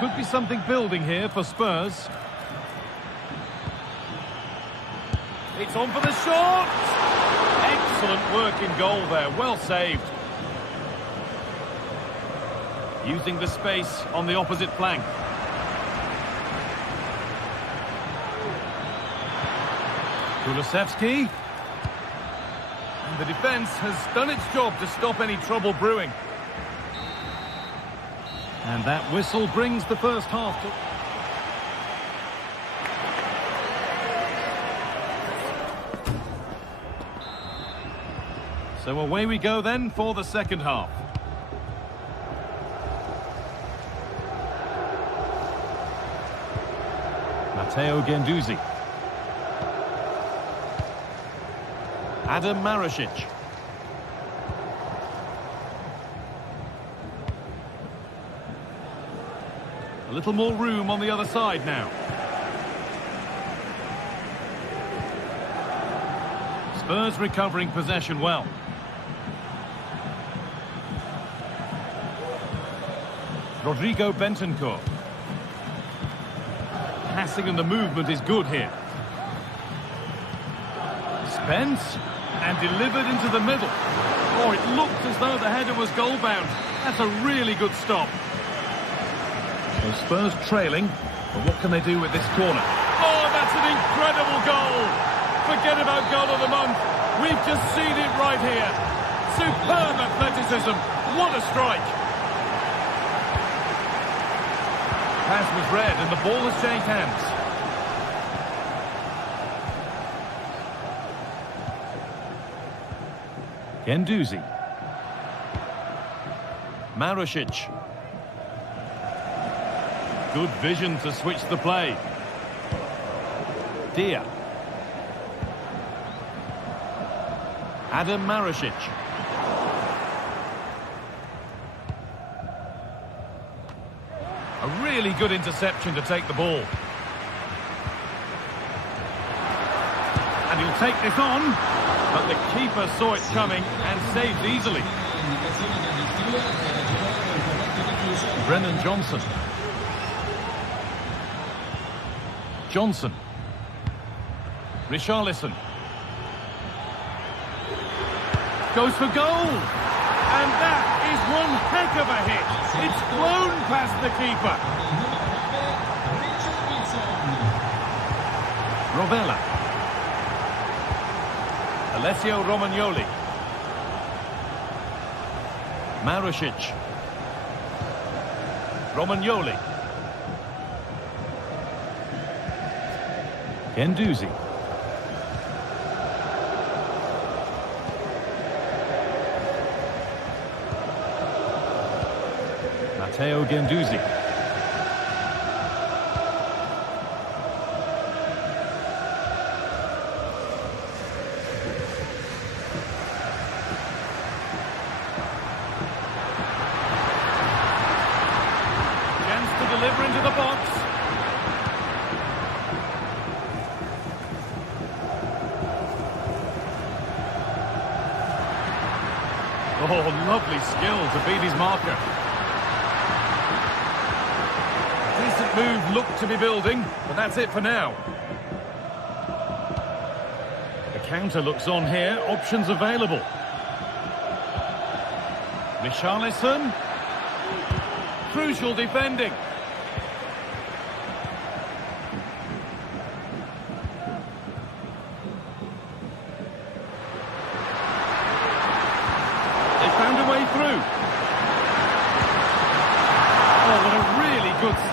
Could be something building here for Spurs. It's on for the shot! Excellent work in goal there, well saved. Using the space on the opposite flank. Kulusevski. And the defence has done its job to stop any trouble brewing. And that whistle brings the first half to... So away we go then for the second half. Matteo Guendouzi. Adam Marušić. A little more room on the other side now. Spurs recovering possession well. Rodrigo Bentancur. Passing and the movement is good here. Spence, and delivered into the middle. Oh, it looked as though the header was goal-bound. That's a really good stop. So Spurs trailing, but what can they do with this corner? Oh, that's an incredible goal! Forget about goal of the month. We've just seen it right here. Superb athleticism. What a strike! Pass was read and the ball has changed hands. Guendouzi. Marušić. Good vision to switch the play. Dia. Adam Marušić. A really good interception to take the ball. And he'll take this on, but the keeper saw it coming and saved easily. Brennan Johnson. Johnson. Richarlison. Goes for goal. And that is one heck of a hit. It's flown past the keeper. Rovella. Alessio Romagnoli. Marušić. Romagnoli. Guendouzi. Matteo Guendouzi. Chance to deliver into the box. Oh, lovely skill to beat his marker. Decent move looked to be building, but that's it for now. The counter looks on here, options available. Richarlison. Crucial defending.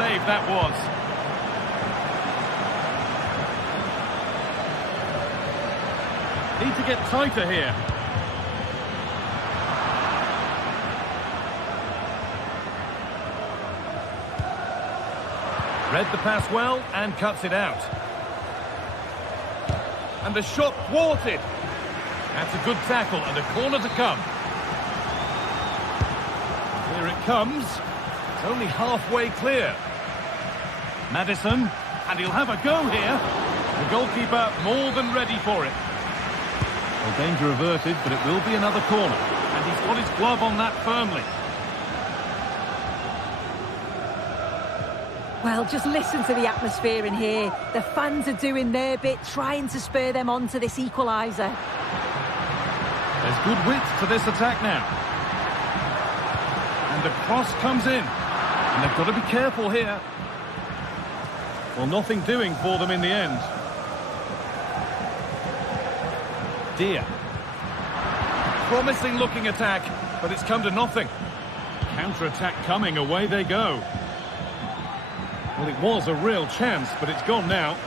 save that was. Need to get tighter here. Read the pass well and cuts it out. And the shot thwarted. That's a good tackle and a corner to come. Here it comes. It's only halfway clear. Maddison, and he'll have a go here. The goalkeeper more than ready for it. Well, danger averted, but it will be another corner. And he's got his glove on that firmly. Well, just listen to the atmosphere in here. The fans are doing their bit, trying to spur them on to this equaliser. There's good width to this attack now. And the cross comes in. And they've got to be careful here. Well, nothing doing for them in the end. Deer. Promising looking attack, but it's come to nothing. Counter-attack coming, away they go. Well, it was a real chance, but it's gone now.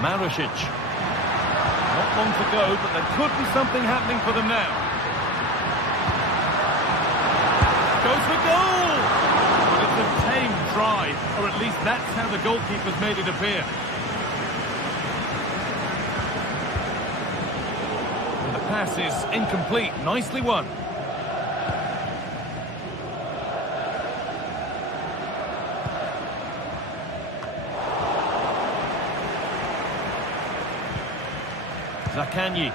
Marušić. Not long to go, but there could be something happening for them now. Goes for goal! But it's a tame try, or at least that's how the goalkeeper's made it appear. And the pass is incomplete. Nicely won. Zakanyi.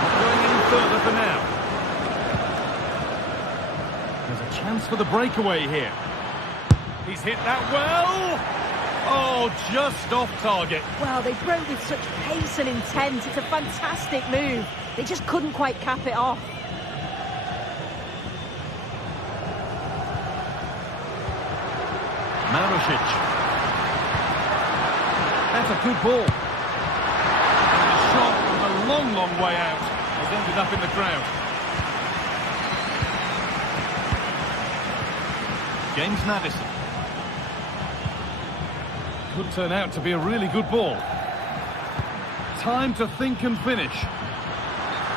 Not going any further for now. There's a chance for the breakaway here. He's hit that well. Oh, just off target. Well, they broke with such pace and intent. It's a fantastic move. They just couldn't quite cap it off. Marušić. That's a good ball. And the shot from a long, long way out has ended up in the crowd. James Maddison. Could turn out to be a really good ball. Time to think and finish.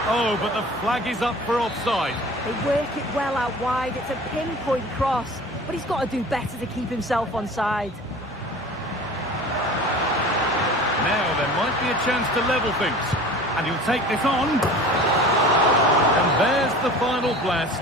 Oh, but the flag is up for offside. They work it well out wide. It's a pinpoint cross, but he's got to do better to keep himself onside. Now there might be a chance to level things. And he'll take this on. And there's the final blast.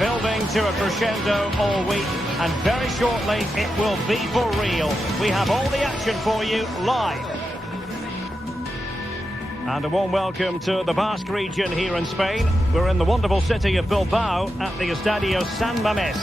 Building to a crescendo all week, and very shortly it will be for real. We have all the action for you live. And a warm welcome to the Basque region here in Spain. We're in the wonderful city of Bilbao at the Estadio San Mamés.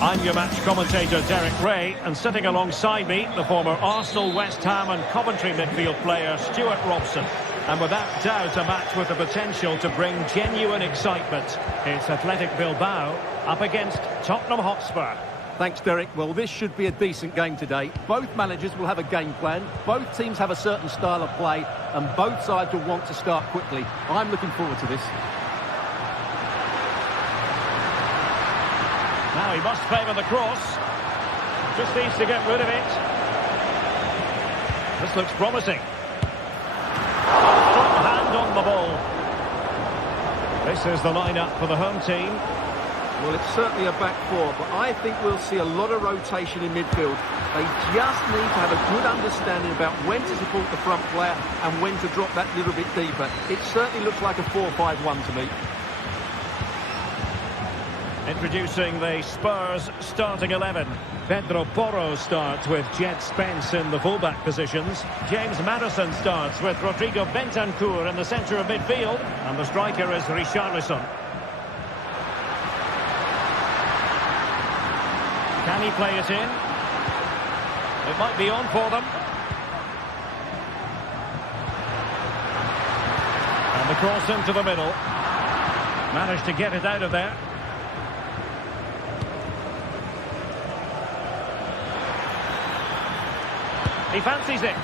I'm your match commentator Derek Ray, and sitting alongside me, the former Arsenal, West Ham and Coventry midfield player Stuart Robson. And without doubt, a match with the potential to bring genuine excitement. It's Athletic Bilbao up against Tottenham Hotspur. Thanks, Derek. Well, this should be a decent game today. Both managers will have a game plan. Both teams have a certain style of play, and both sides will want to start quickly. I'm looking forward to this. Now he must favour the cross. Just needs to get rid of it. This looks promising. Strong hand on the ball. This is the lineup for the home team. Well, it's certainly a back four, but I think we'll see a lot of rotation in midfield. They just need to have a good understanding about when to support the front player and when to drop that little bit deeper. It certainly looks like a 4-5-1 to me. Introducing the Spurs starting 11. Pedro Porro starts with Jet Spence in the fullback positions. James Maddison starts with Rodrigo Bentancur in the centre of midfield. And the striker is Richarlison. Can he play it in? It might be on for them. And the cross into the middle. Managed to get it out of there. He fancies it.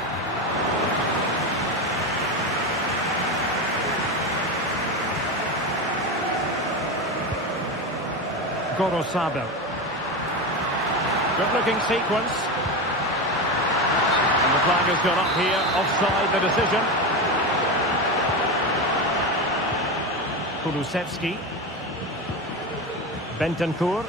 Gorosado. Good-looking sequence. And the flag has gone up here. Offside the decision. Kulusevski. Bentancur.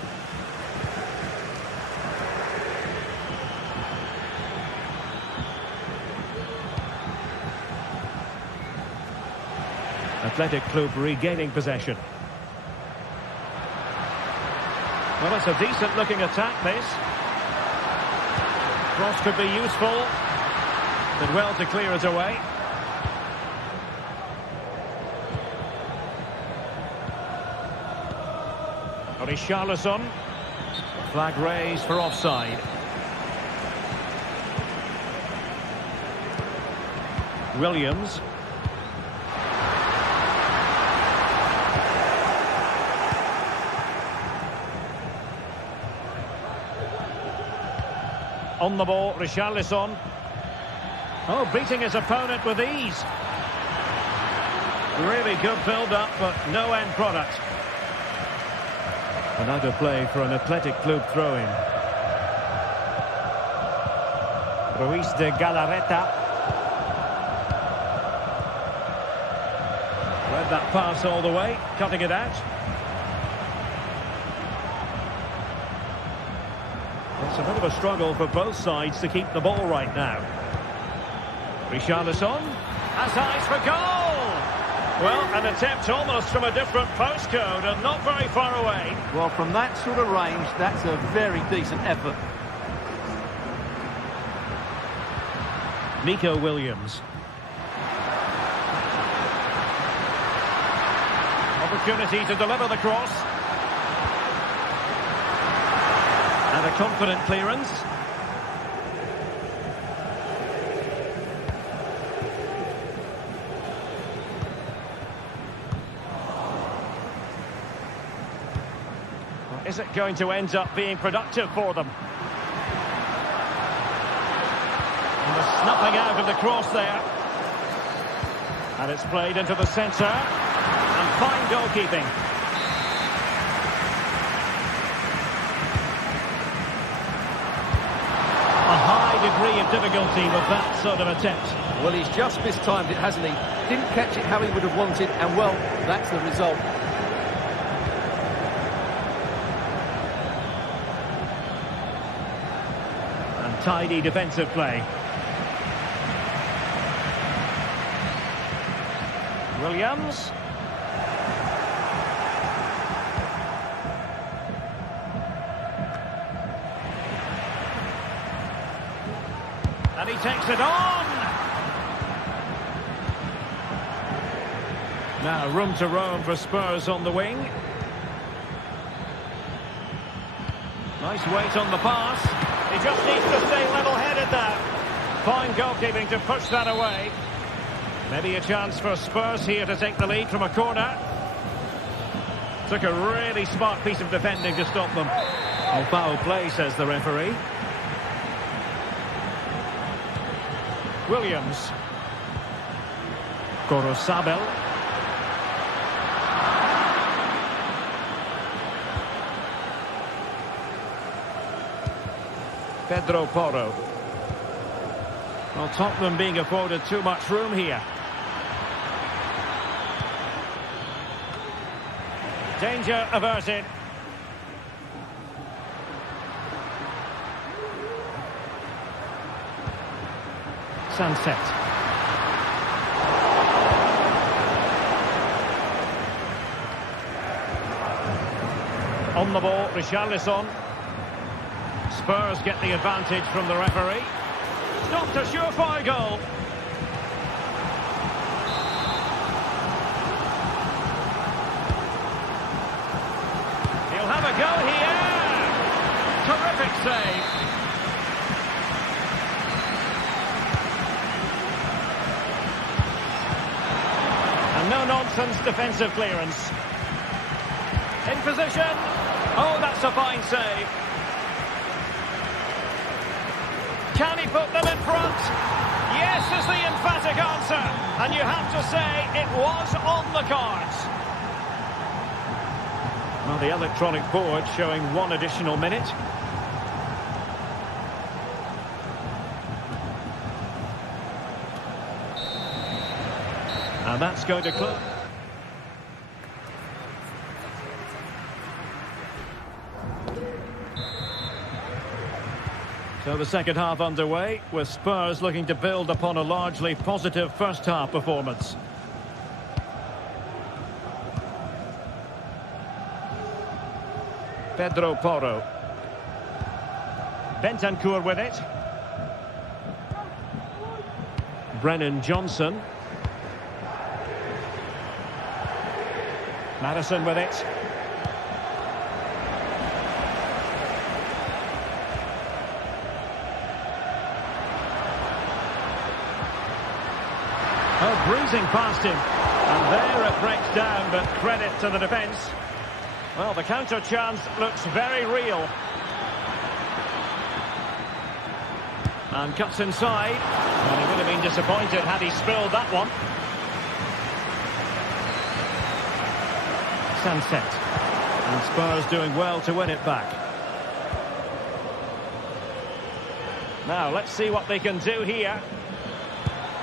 Athletic Club regaining possession. Well, it's a decent-looking attack, this. Cross could be useful. Did well to clear it away. Richarlison. Flag raised for offside. Williams. On the ball, Richarlison. Oh, beating his opponent with ease. Really good build-up, but no end product. And out of play for an Athletic Club throw-in. Ruiz de Galarreta. Read that pass all the way, cutting it out. It's a bit of a struggle for both sides to keep the ball right now. Richarlison has eyes for goal! Well, an attempt almost from a different postcode and not very far away. Well, from that sort of range, that's a very decent effort. Nico Williams. Opportunity to deliver the cross. And a confident clearance. Is it going to end up being productive for them? And the snuffing out of the cross there. And it's played into the centre. And fine goalkeeping. A high degree of difficulty with that sort of attempt. Well, he's just mistimed it, hasn't he? Didn't catch it how he would have wanted, and well, that's the result. And tidy defensive play. Williams. And he takes it on. Now room to roam for Spurs on the wing. Nice weight on the pass. He just needs to stay level-headed now. Fine goalkeeping to push that away. Maybe a chance for Spurs here to take the lead from a corner. Took a really smart piece of defending to stop them. Oh, foul play, says the referee. Williams. Gorosabel. Pedro Porro. Well, Tottenham being afforded too much room here. Danger averted. Sunset. On the ball, Richarlison. Spurs get the advantage from the referee. Stopped a surefire goal. He'll have a go here. Terrific save. And no-nonsense defensive clearance. In position. Oh, that's a fine save. Can he put them in front? Yes is the emphatic answer. And you have to say it was on the cards. Well, the electronic board showing one additional minute. And that's going to close. So the second half underway, with Spurs looking to build upon a largely positive first half performance. Pedro Porro. Bentancur with it. Brennan Johnson. Madison with it. Oh, breezing past him. And there it breaks down, but credit to the defence. Well, the counter chance looks very real. And cuts inside. Well, he would have been disappointed had he spilled that one. Sunset. And Spurs doing well to win it back. Now, let's see what they can do here.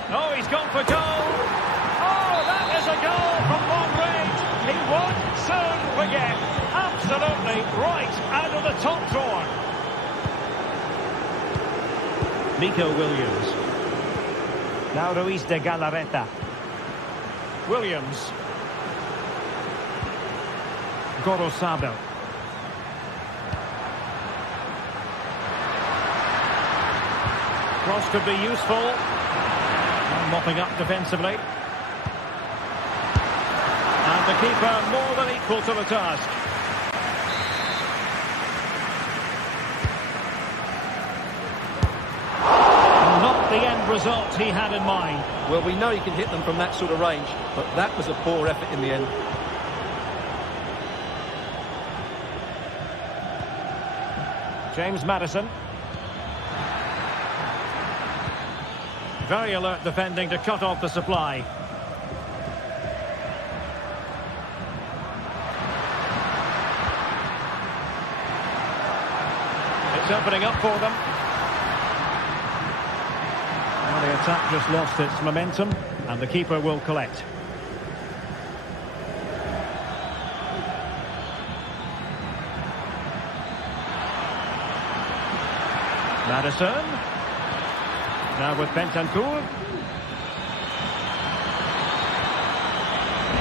Oh, he's gone for goal. Oh, that is a goal from long range. He won't soon forget. Absolutely right out of the top drawer. Nico Williams. Now Ruiz de Galarreta. Williams. Gorosabel. Cross could be useful. Mopping up defensively. And the keeper more than equal to the task. Not the end result he had in mind. Well, we know he can hit them from that sort of range, but that was a poor effort in the end. James Madison. Very alert defending to cut off the supply. It's opening up for them. Well, the attack just lost its momentum, and the keeper will collect. Madison. Now with Bentancur.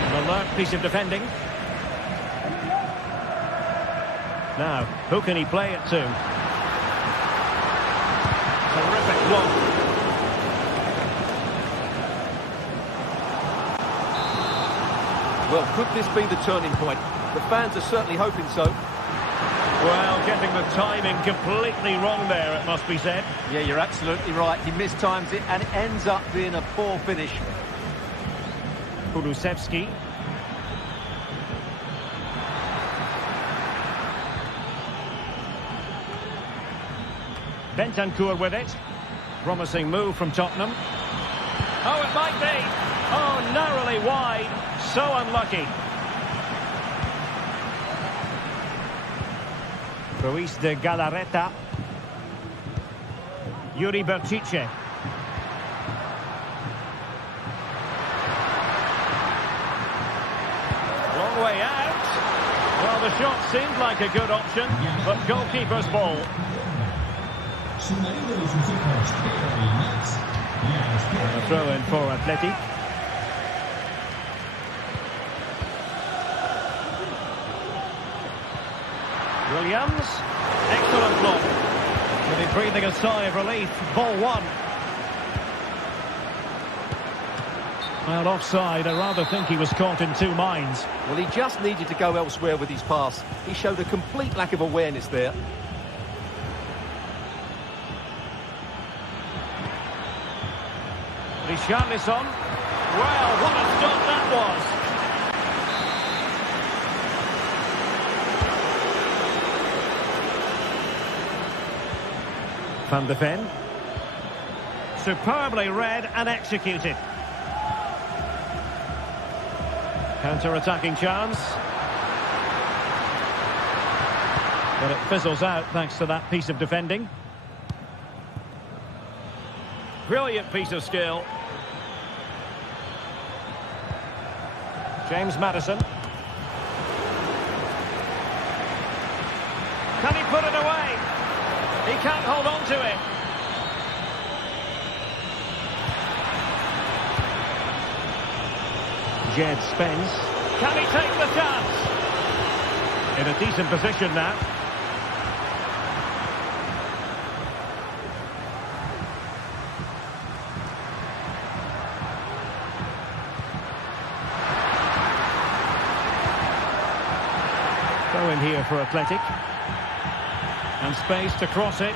An alert piece of defending. Now, who can he play it to? Terrific block. Well, could this be the turning point? The fans are certainly hoping so. Well, getting the timing completely wrong there, it must be said. Yeah, you're absolutely right. He mistimes it and it ends up being a poor finish. Kulusevski. Bentancur with it. Promising move from Tottenham. Oh, it might be. Oh, narrowly wide. So unlucky. Ruiz de Galarreta. Yuri Berchiche. Long way out. Well, the shot seemed like a good option, but goalkeeper's ball. Su marido y sus hijos, Pedro y Max, la A espera. throw in for Athletic. Williams. Excellent block. Will be breathing a sigh of relief. Ball one. Well, offside. I rather think he was caught in two minds. Well, he just needed to go elsewhere with his pass. He showed a complete lack of awareness there. Richarlison. Well, what a stop that was. Van de Ven. Superbly read and executed. Counter-attacking chance. But it fizzles out thanks to that piece of defending. Brilliant piece of skill. James Maddison. Can he put it away? He can't hold on to it. Jed Spence. Can he take the chance? In a decent position now. Throw in here for Athletic. And space to cross it.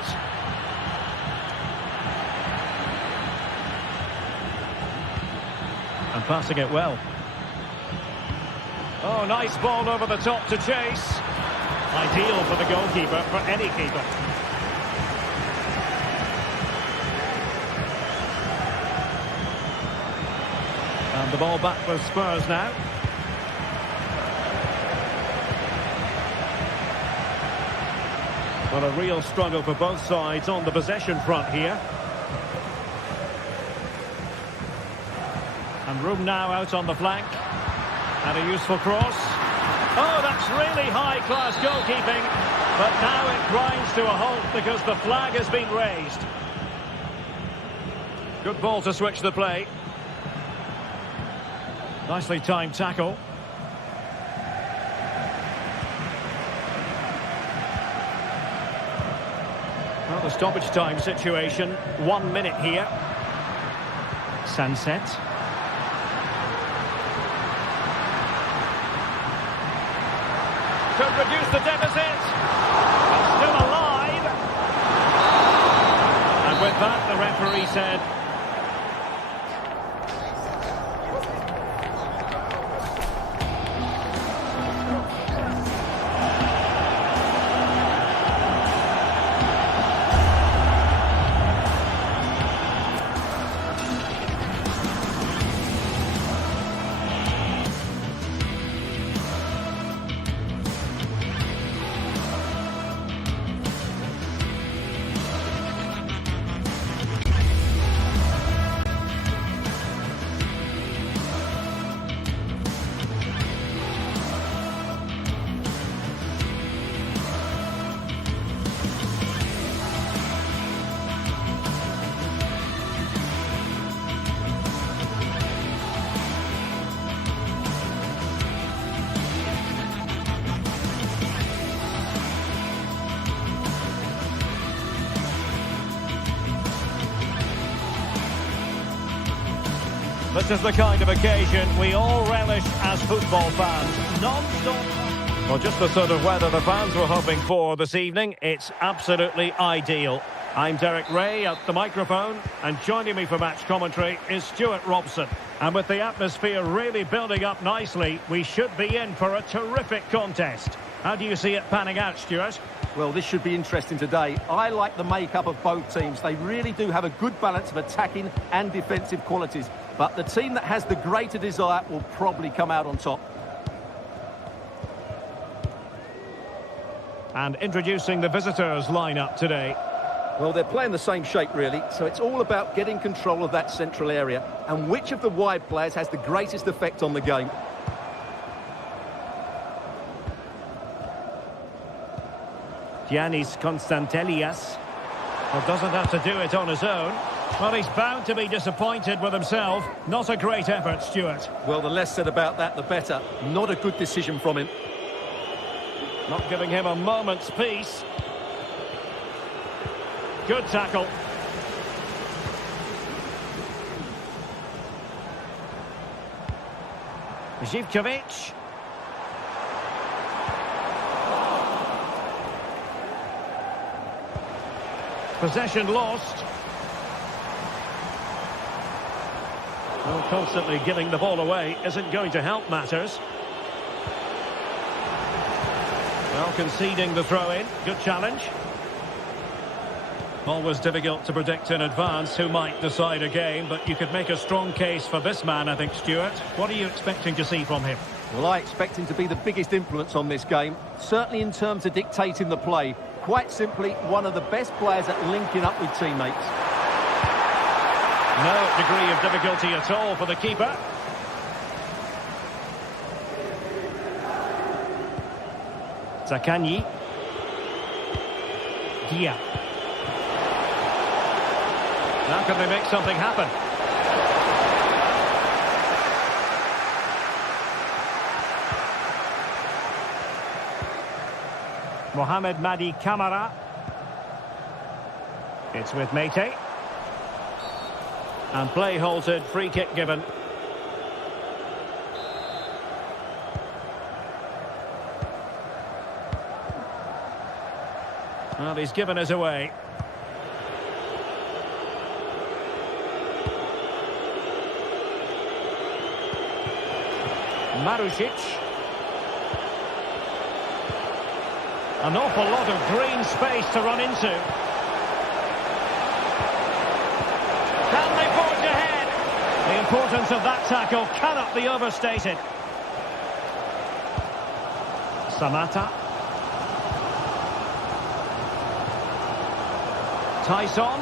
And passing it well. Oh, nice ball over the top to chase. Ideal for the goalkeeper, for any keeper. And the ball back for Spurs now. Well, a real struggle for both sides on the possession front here. And room now out on the flank. And a useful cross. Oh, that's really high-class goalkeeping. But now it grinds to a halt because the flag has been raised. Good ball to switch the play. Nicely timed tackle. Well, the stoppage time situation, 1 minute here. Sunset. Could reduce the deficit. It's still alive. And with that, the referee said... This is the kind of occasion we all relish as football fans. Non-stop. Well, just the sort of weather the fans were hoping for this evening. It's absolutely ideal. I'm Derek Ray at the microphone, and joining me for match commentary is Stuart Robson. And with the atmosphere really building up nicely, we should be in for a terrific contest. How do you see it panning out, Stuart? Well, this should be interesting today. I like the makeup of both teams. They really do have a good balance of attacking and defensive qualities. But the team that has the greater desire will probably come out on top. And introducing the visitors lineup today. Well, they're playing the same shape, really, so it's all about getting control of that central area and which of the wide players has the greatest effect on the game. Giannis Constantelias. Well, doesn't have to do it on his own. Well, he's bound to be disappointed with himself. Not a great effort, Stuart. Well, the less said about that, the better. Not a good decision from him. Not giving him a moment's peace. Good tackle. Zivkovic. Possession lost. Well, constantly giving the ball away isn't going to help matters. Well, conceding the throw-in. Good challenge. Always difficult to predict in advance who might decide a game, but you could make a strong case for this man, I think, Stuart. What are you expecting to see from him? Well, I expect him to be the biggest influence on this game, certainly in terms of dictating the play. Quite simply, one of the best players at linking up with teammates. No degree of difficulty at all for the keeper. Zakanyi. Dia. Now can they make something happen? Mohamed Madi Kamara. It's with Mete. And play halted, free kick given. Well, he's given us away. Marusic. An awful lot of green space to run into. Can they forge ahead? The importance of that tackle cannot be overstated. Samata. Tyson.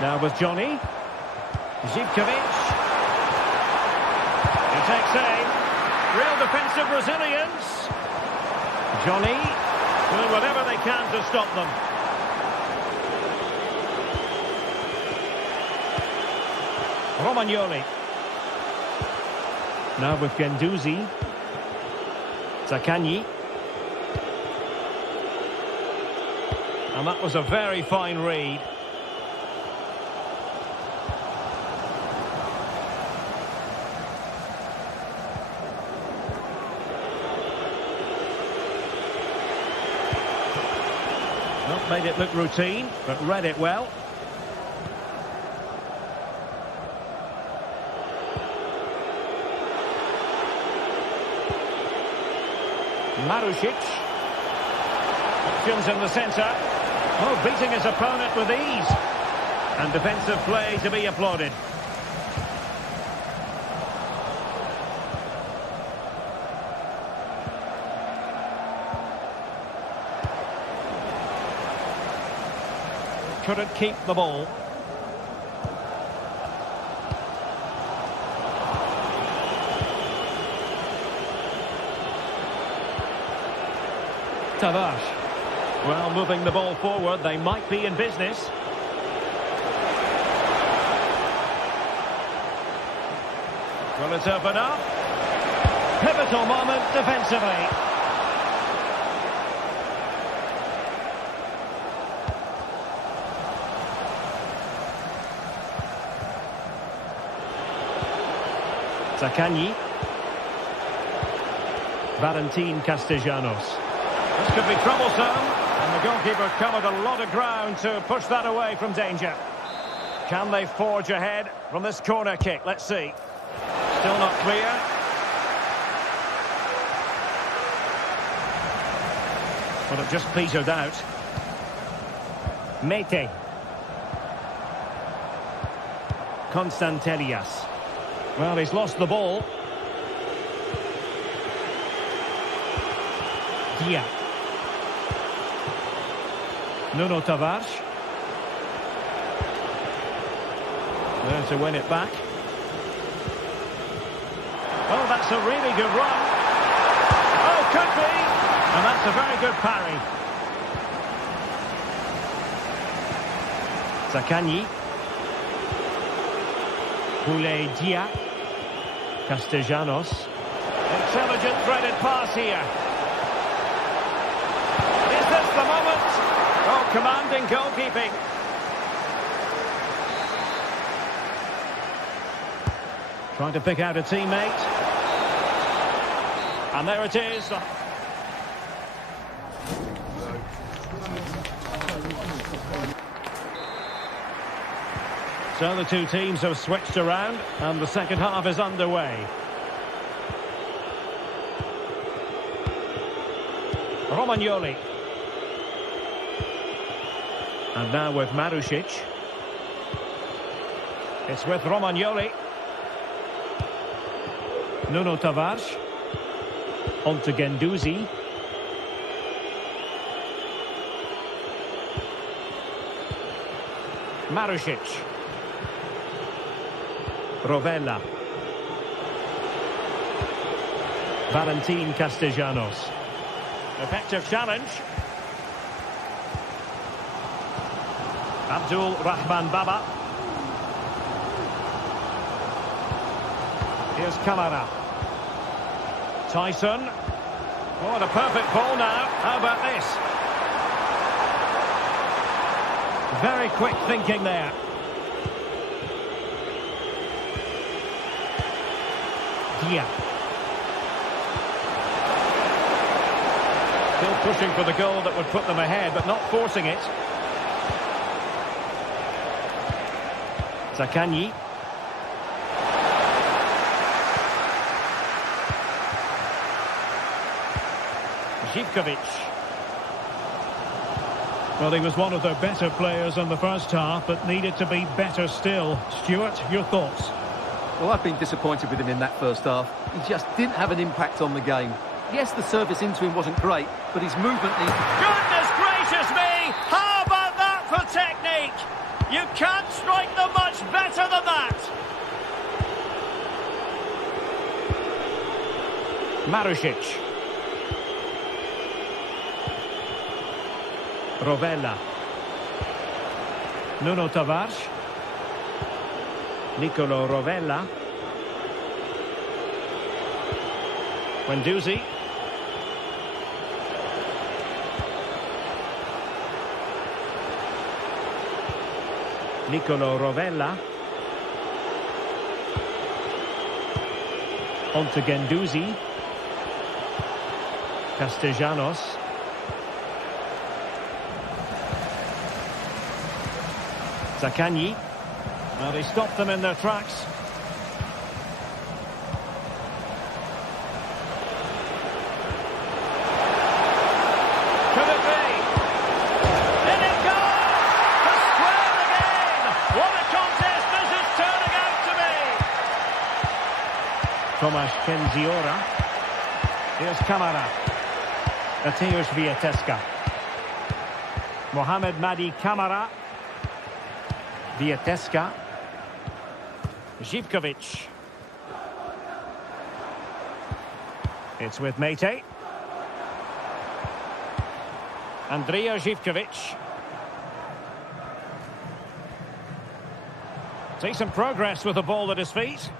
Now with Johnny. Zivkovic. He takes aim. Real defensive resilience. Johnny doing whatever they can to stop them. Romagnoli. Now with Guendouzi. Zakanyi. And that was a very fine read. Not made it look routine, but read it well. Marusic. Options in the centre. Oh, beating his opponent with ease. And defensive play to be applauded. Couldn't keep the ball. Tavares. Well, moving the ball forward, they might be in business. Will it open up? Pivotal moment defensively. Zaccagni. Valentin Castellanos. This could be troublesome, and the goalkeeper covered a lot of ground to push that away from danger. Can they forge ahead from this corner kick? Let's see. Still not clear. But it just petered out. Mete. Constantelias. Well, he's lost the ball. Dia. Nuno Tavares. There to win it back. Oh, that's a really good run. Oh, could be. And that's a very good parry. Zaccagni. Boulay Dia. Castellanos. Intelligent threaded pass here. Is this the moment? Oh, commanding goalkeeping. Trying to pick out a teammate. And there it is. So the two teams have switched around and the second half is underway. Romagnoli. And now with Marušić. It's with Romagnoli. Nuno Tavares. On to Guendouzi. Marušić. Rovella. Valentin Castellanos. Effective challenge. Abdul Rahman Baba. Here's Kamara. Tyson. Oh, the perfect ball now. How about this? Very quick thinking there. Dia. Still pushing for the goal that would put them ahead, but not forcing it. Zaccagni. Živković. Well, he was one of their better players in the first half, but needed to be better still. Stuart, your thoughts? Well, I've been disappointed with him in that first half. He just didn't have an impact on the game. Yes, the service into him wasn't great, but his movement needs... Goodness gracious me! How about that for technique? You can't strike them much better than that. Marušić. Rovella. Nuno Tavares. Nicolo Rovella. Guendouzi. Nicolo Rovella. On to Guendouzi. Castellanos. Zaccagni. Well, he stopped them in their tracks. Could it be? In it goes! To square again! What a contest this is turning out to be! Tomasz Kendziora. Here's Kamara. Mateusz Wiateska. Mohamed Madi Kamara. Wiateska. Živković. It's with Mete. Andrija Živković. Decent progress with the ball at his feet.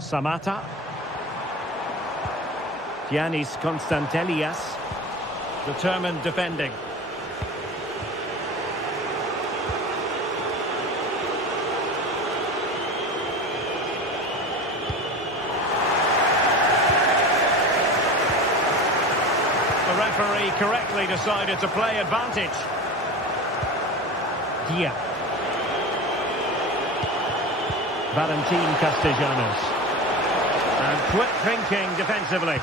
Samata. Giannis Constantelias. Determined defending. referee correctly decided to play advantage. Dia. Valentin Castellanos. And quick thinking defensively.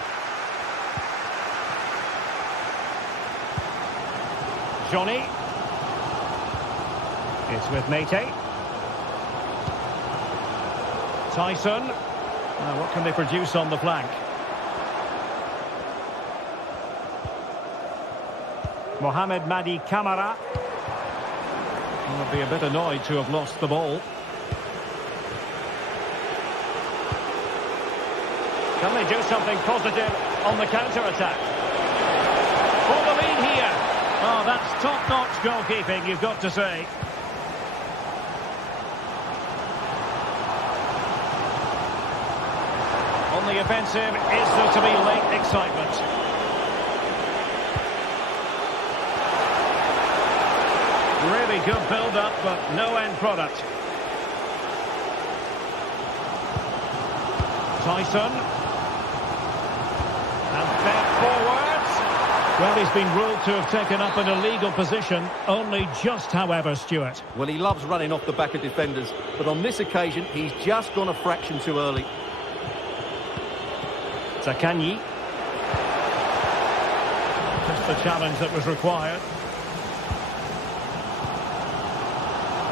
Johnny. It's with Mate. Tyson. Now, what can they produce on the flank? Mohamed Madi Camara. Will be a bit annoyed to have lost the ball. Can they do something positive on the counter-attack? For the lead here. Oh, that's top-notch goalkeeping, you've got to say. On the offensive, is there to be late excitement? Really good build-up, but no end product. Tyson. And back forwards. Well, he's been ruled to have taken up an illegal position. Only just, however, Stuart. Well, he loves running off the back of defenders, but on this occasion, he's just gone a fraction too early. Zakanyi. Just the challenge that was required.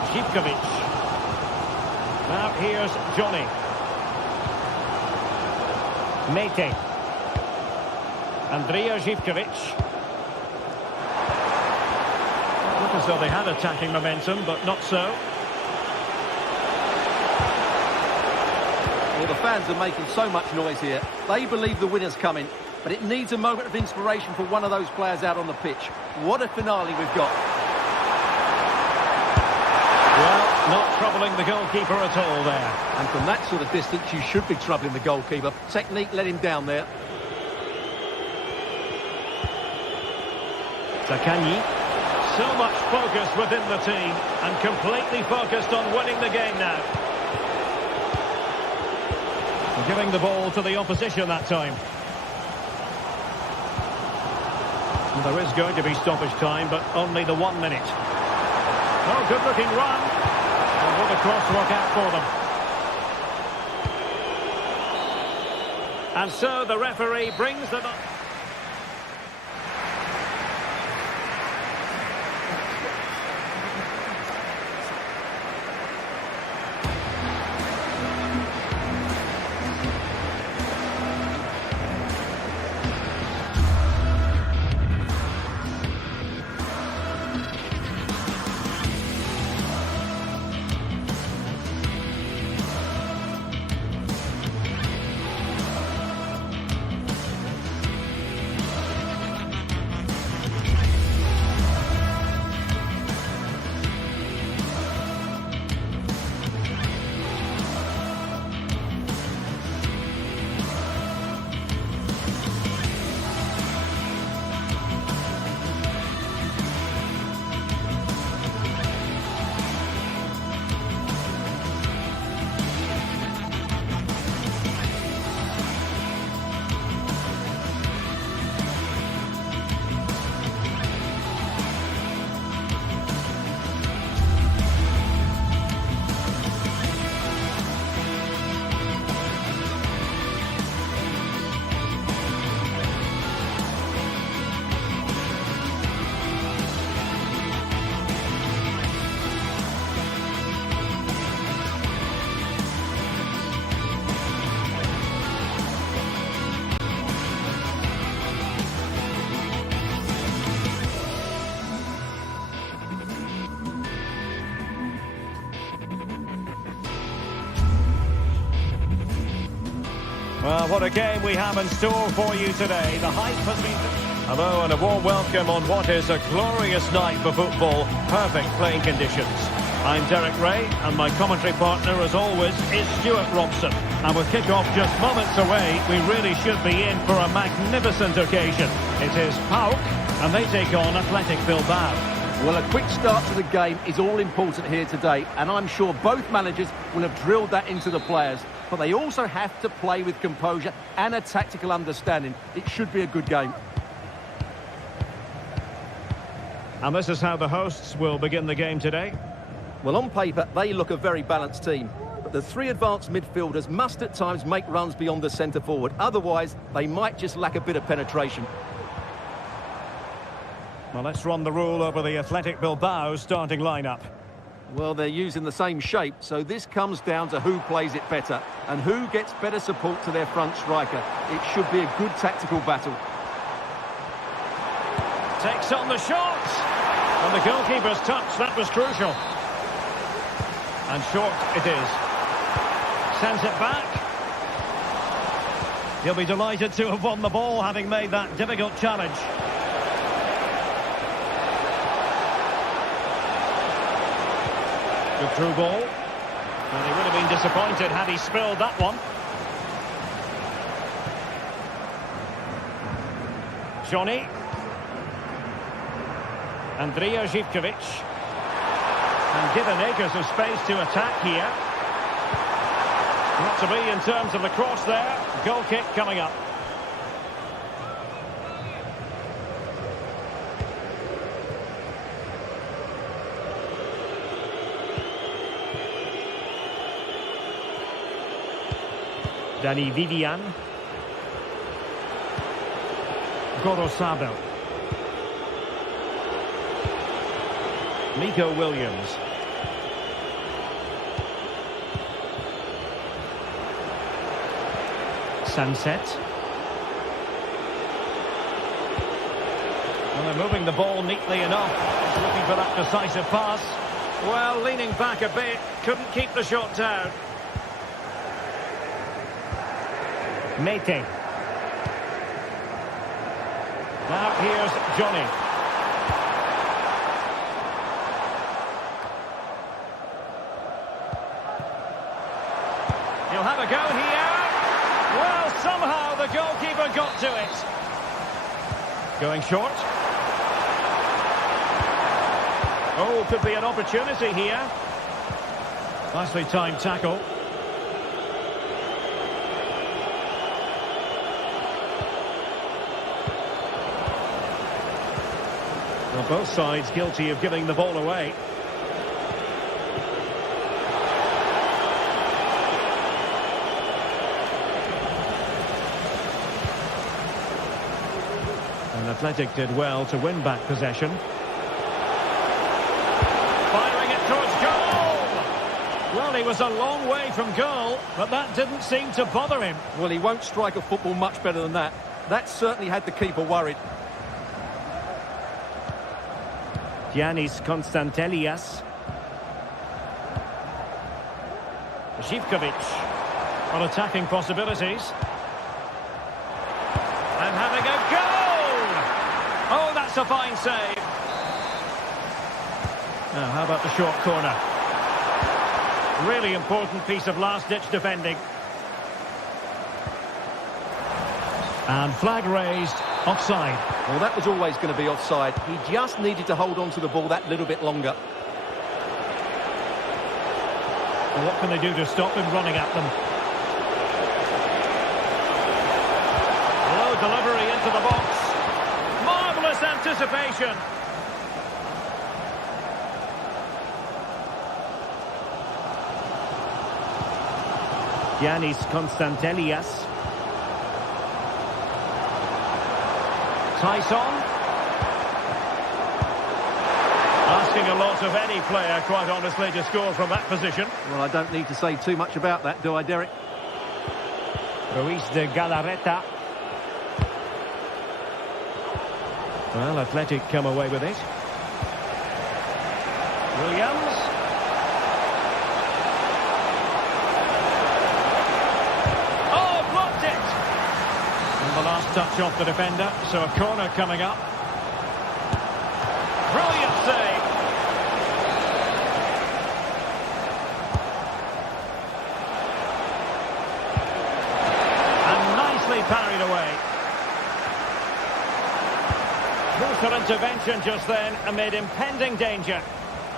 Zivkovic. Now here's Johnny. Mate. Andrija Zivkovic. Look as though they had attacking momentum, but not so. Well, the fans are making so much noise here. They believe the winner's coming, but it needs a moment of inspiration for one of those players out on the pitch. What a finale we've got. Well, not troubling the goalkeeper at all there. And from that sort of distance, you should be troubling the goalkeeper. Technique let him down there. Zakanyi. So much focus within the team and completely focused on winning the game now. Giving the ball to the opposition that time. And there is going to be stoppage time, but only the 1 minute. Oh, good-looking run. And what a cross work out for them. And so the referee brings them up. Well, what a game we have in store for you today. The hype has been... Hello and a warm welcome on what is a glorious night for football. Perfect playing conditions. I'm Derek Ray and my commentary partner, as always, is Stuart Robson. And with kick-off just moments away, we really should be in for a magnificent occasion. It is PAOK and they take on Athletic Bilbao. Well, a quick start to the game is all important here today, and I'm sure both managers will have drilled that into the players. But they also have to play with composure and a tactical understanding. It should be a good game. And this is how the hosts will begin the game today. Well, on paper, they look a very balanced team. But the three advanced midfielders must at times make runs beyond the centre forward. Otherwise, they might just lack a bit of penetration. Well, let's run the rule over the Athletic Bilbao starting lineup. Well, they're using the same shape, so this comes down to who plays it better and who gets better support to their front striker. It should be a good tactical battle. Takes on the shot. And the goalkeeper's touch, that was crucial. And short it is. Sends it back. He'll be delighted to have won the ball, having made that difficult challenge. Good through ball. And he would have been disappointed had he spilled that one. Johnny. Andrija Živković. And given acres of space to attack here. Not to be in terms of the cross there. Goal kick coming up. Dani Vivian. Gorosabel. Nico Williams. Sunset. Well, they're moving the ball neatly enough. He's looking for that decisive pass. Well, leaning back a bit. Couldn't keep the shot down. Mete. Now here's Johnny. He'll have a go here. Well, somehow the goalkeeper got to it. Going short. Oh, could be an opportunity here. Nicely timed tackle. Well, both sides guilty of giving the ball away. And Athletic did well to win back possession. Firing it towards goal! Well, he was a long way from goal, but that didn't seem to bother him. Well, he won't strike a football much better than that. That certainly had the keeper worried. Giannis Konstantelias. Živković on attacking possibilities. And having a goal! Oh, that's a fine save. Now, how about the short corner? Really important piece of last-ditch defending. And flag raised. Offside. Well, that was always going to be offside. He just needed to hold on to the ball that little bit longer. Well, what can they do to stop him running at them? Low delivery into the box. Marvellous anticipation. Giannis Konstantelias. Tyson. Asking a lot of any player, quite honestly, to score from that position. Well, I don't need to say too much about that, do I, Derek? Ruiz de Galarreta. Well, Athletic come away with it. Williams. Oh, blocked it! And the last touch off the defender, so a corner coming up. Brilliant save. And nicely parried away. Crucial intervention just then amid impending danger.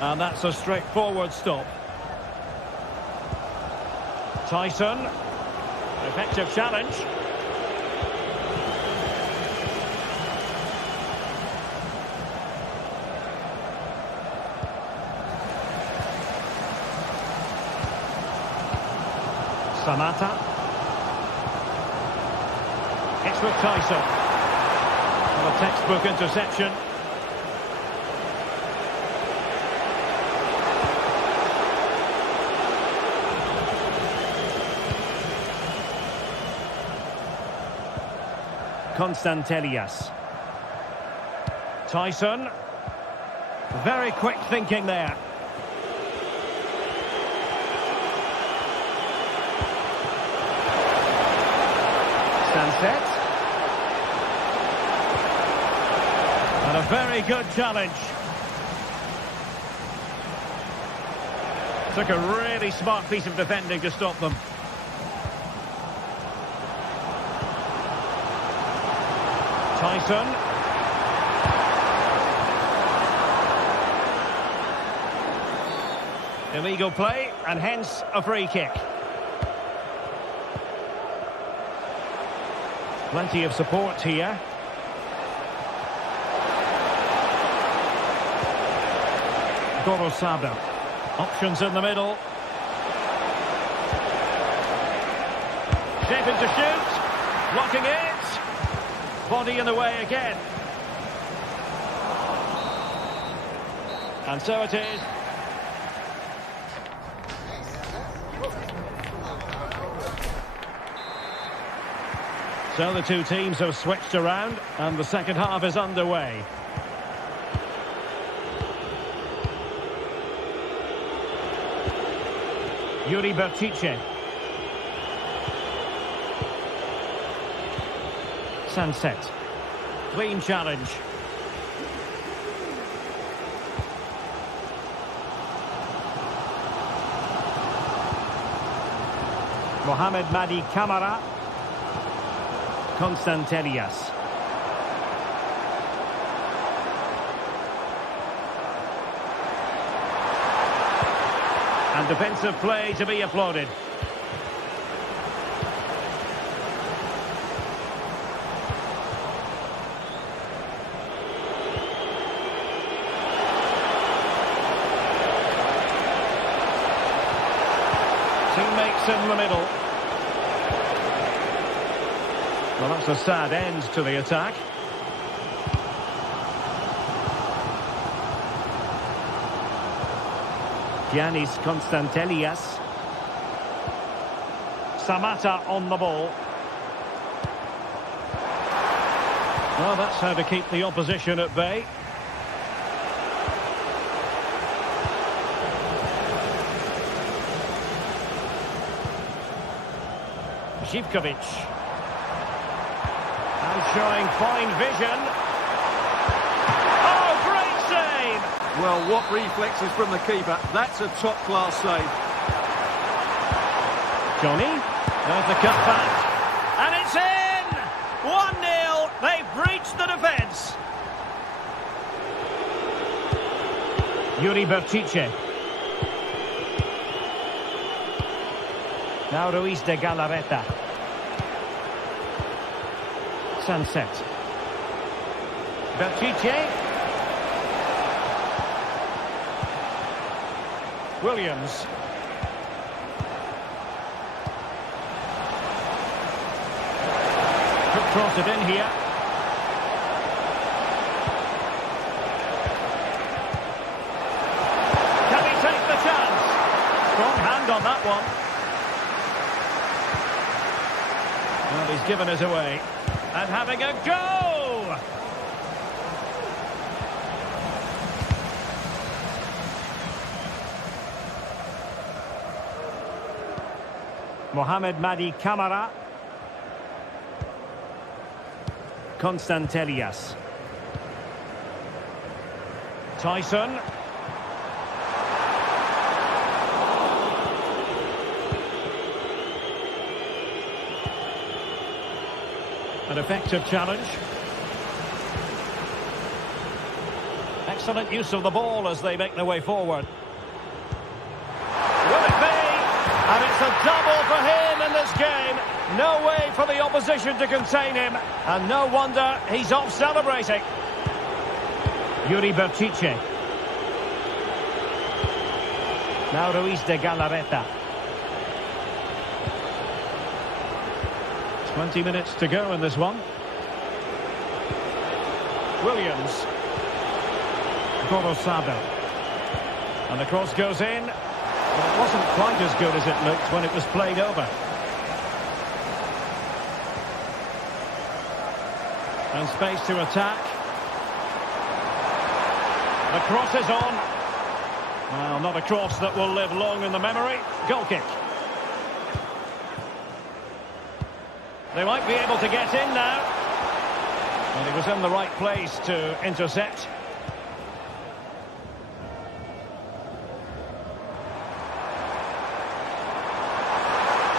And that's a straightforward stop. Tyson. Effective challenge. Samatta. It's with Tyson. Well, a textbook interception. Constantelias. Tyson. Very quick thinking there. Sunset. And a very good challenge. Took a really smart piece of defending to stop them. Tyson. Illegal play, and hence a free kick. Plenty of support here. Gorosada. Options in the middle. Shaping to shoot. Blocking it. Body in the way again. And so it is. So the two teams have switched around and the second half is underway. Yuri Bertice. Sunset. Clean challenge. Mohamed Madi Camara. Constantelias. And defensive play to be applauded. Teammates in the middle. Well, that's a sad end to the attack. Giannis Constantelias. Samatta on the ball. Well, that's how to keep the opposition at bay. Zivkovic. And showing fine vision. Oh, great save! Well, what reflexes from the keeper. That's a top-class save. Johnny. There's the cutback. And it's in! 1-0. They've breached the defence. Yuri Bertice. Now Ruiz de Galarreta. Sunset. Bertice. Williams. Could cross it in here. Can he take the chance? Strong hand on that one. Well, he's given it away. And having a go! Mohamed Madi Camara. Constantelias. Tyson. An effective challenge. Excellent use of the ball as they make their way forward. Will it be? And it's a double for him in this game. No way for the opposition to contain him. And no wonder he's off celebrating. Yuri Bertice. Now Ruiz de Galarreta. 20 minutes to go in this one. Williams. Gorosado. And the cross goes in. But it wasn't quite as good as it looked when it was played over. And space to attack. The cross is on. Well, not a cross that will live long in the memory. Goal kick. They might be able to get in now. And he was in the right place to intercept.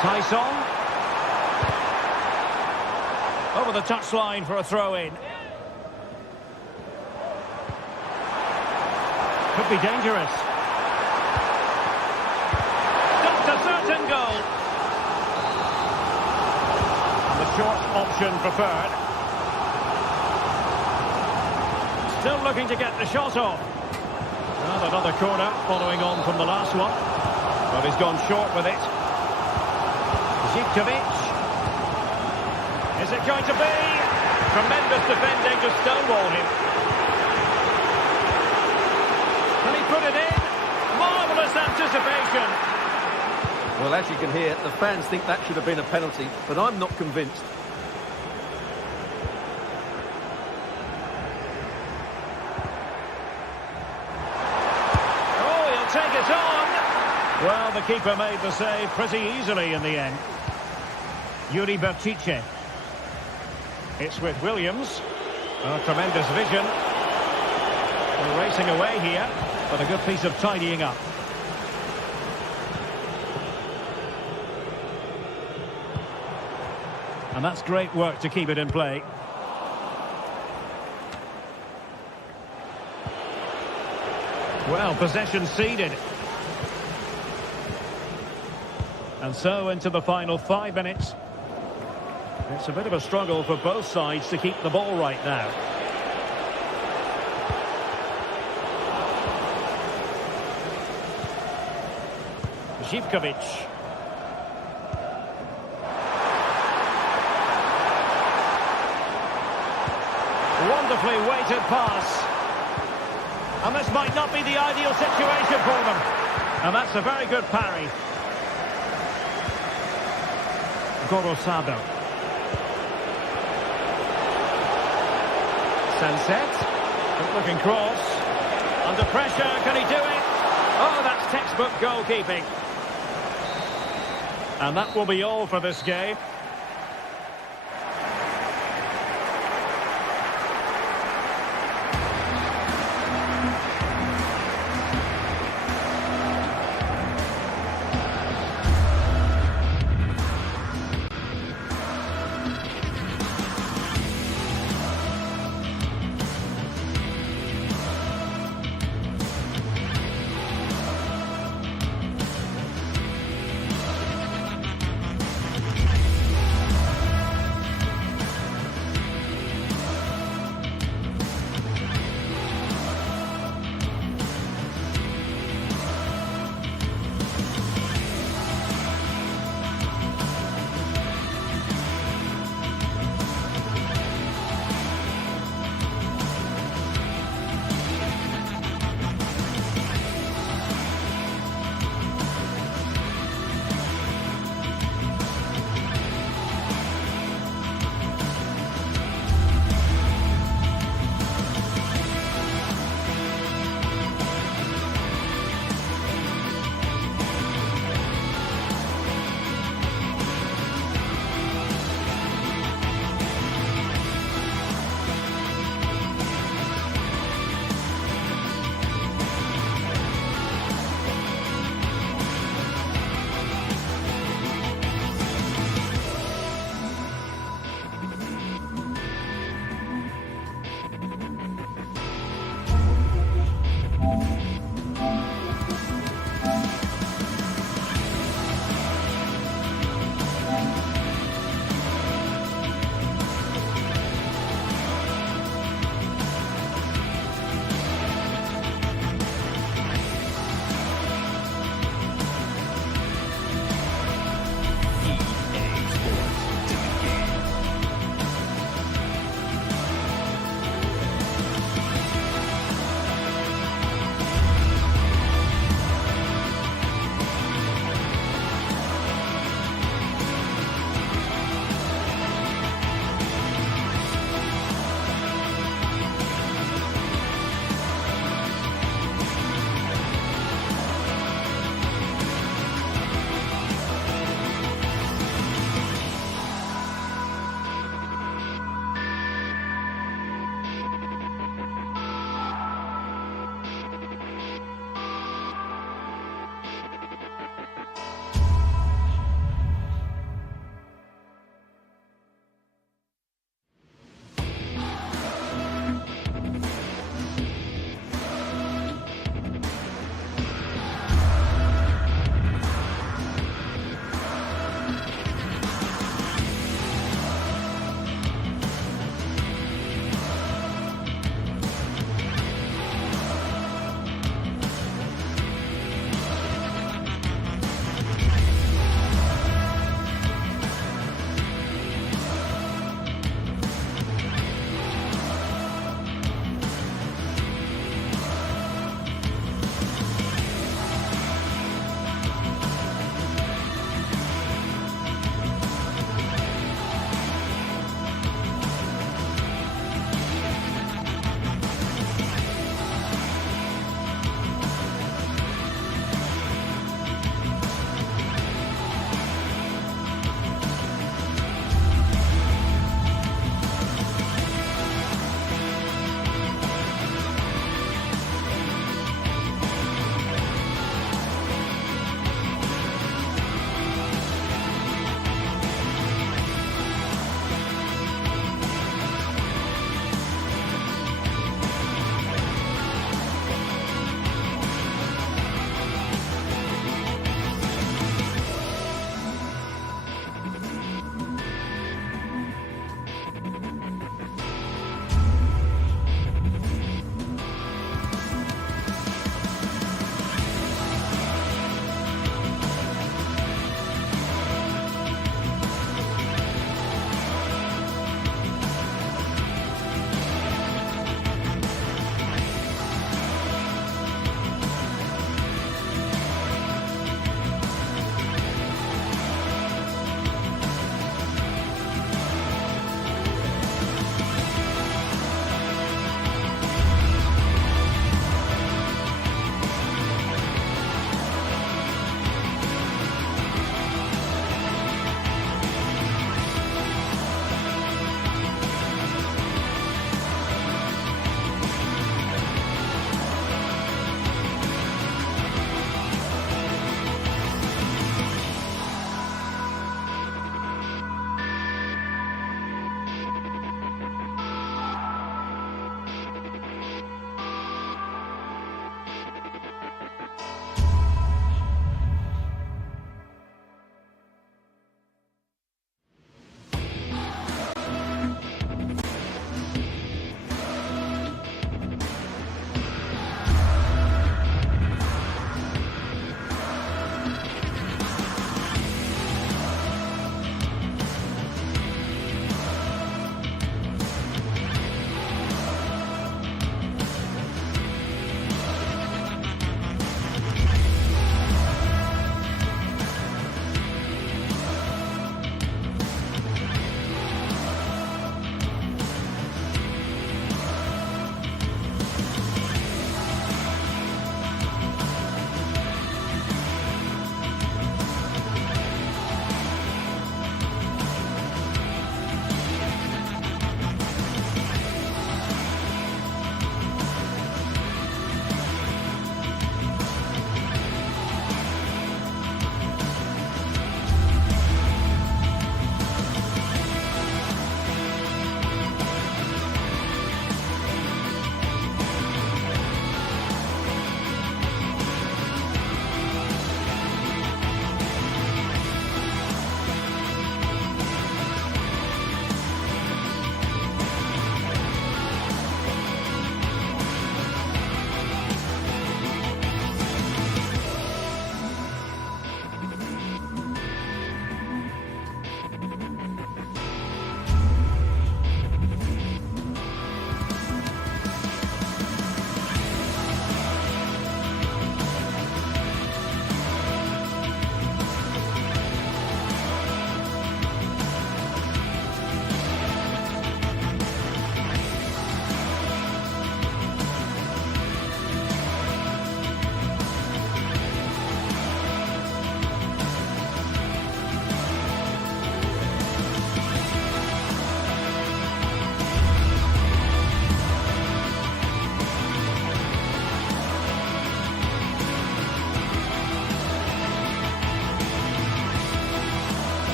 Tyson. Over the touchline for a throw-in. Could be dangerous. Not a certain goal. And the short option preferred. Still looking to get the shot off. Well, another corner following on from the last one. But he's gone short with it. Zivkovic. Is it going to be? Tremendous defending to stonewall him. Can he put it in? Marvellous anticipation. Well, as you can hear, the fans think that should have been a penalty, but I'm not convinced. Oh, he'll take it on. Well, the keeper made the save pretty easily in the end. Yuri Berchiche. It's with Williams. Oh, tremendous vision. They're racing away here, but a good piece of tidying up. And that's great work to keep it in play. Well, possession ceded. And so into the final 5 minutes. It's a bit of a struggle for both sides to keep the ball right now. Zivkovic. Wonderfully weighted pass. And this might not be the ideal situation for them. And that's a very good parry. Gorosado. Sunset. Good looking cross. Under pressure, can he do it? Oh, that's textbook goalkeeping. And that will be all for this game.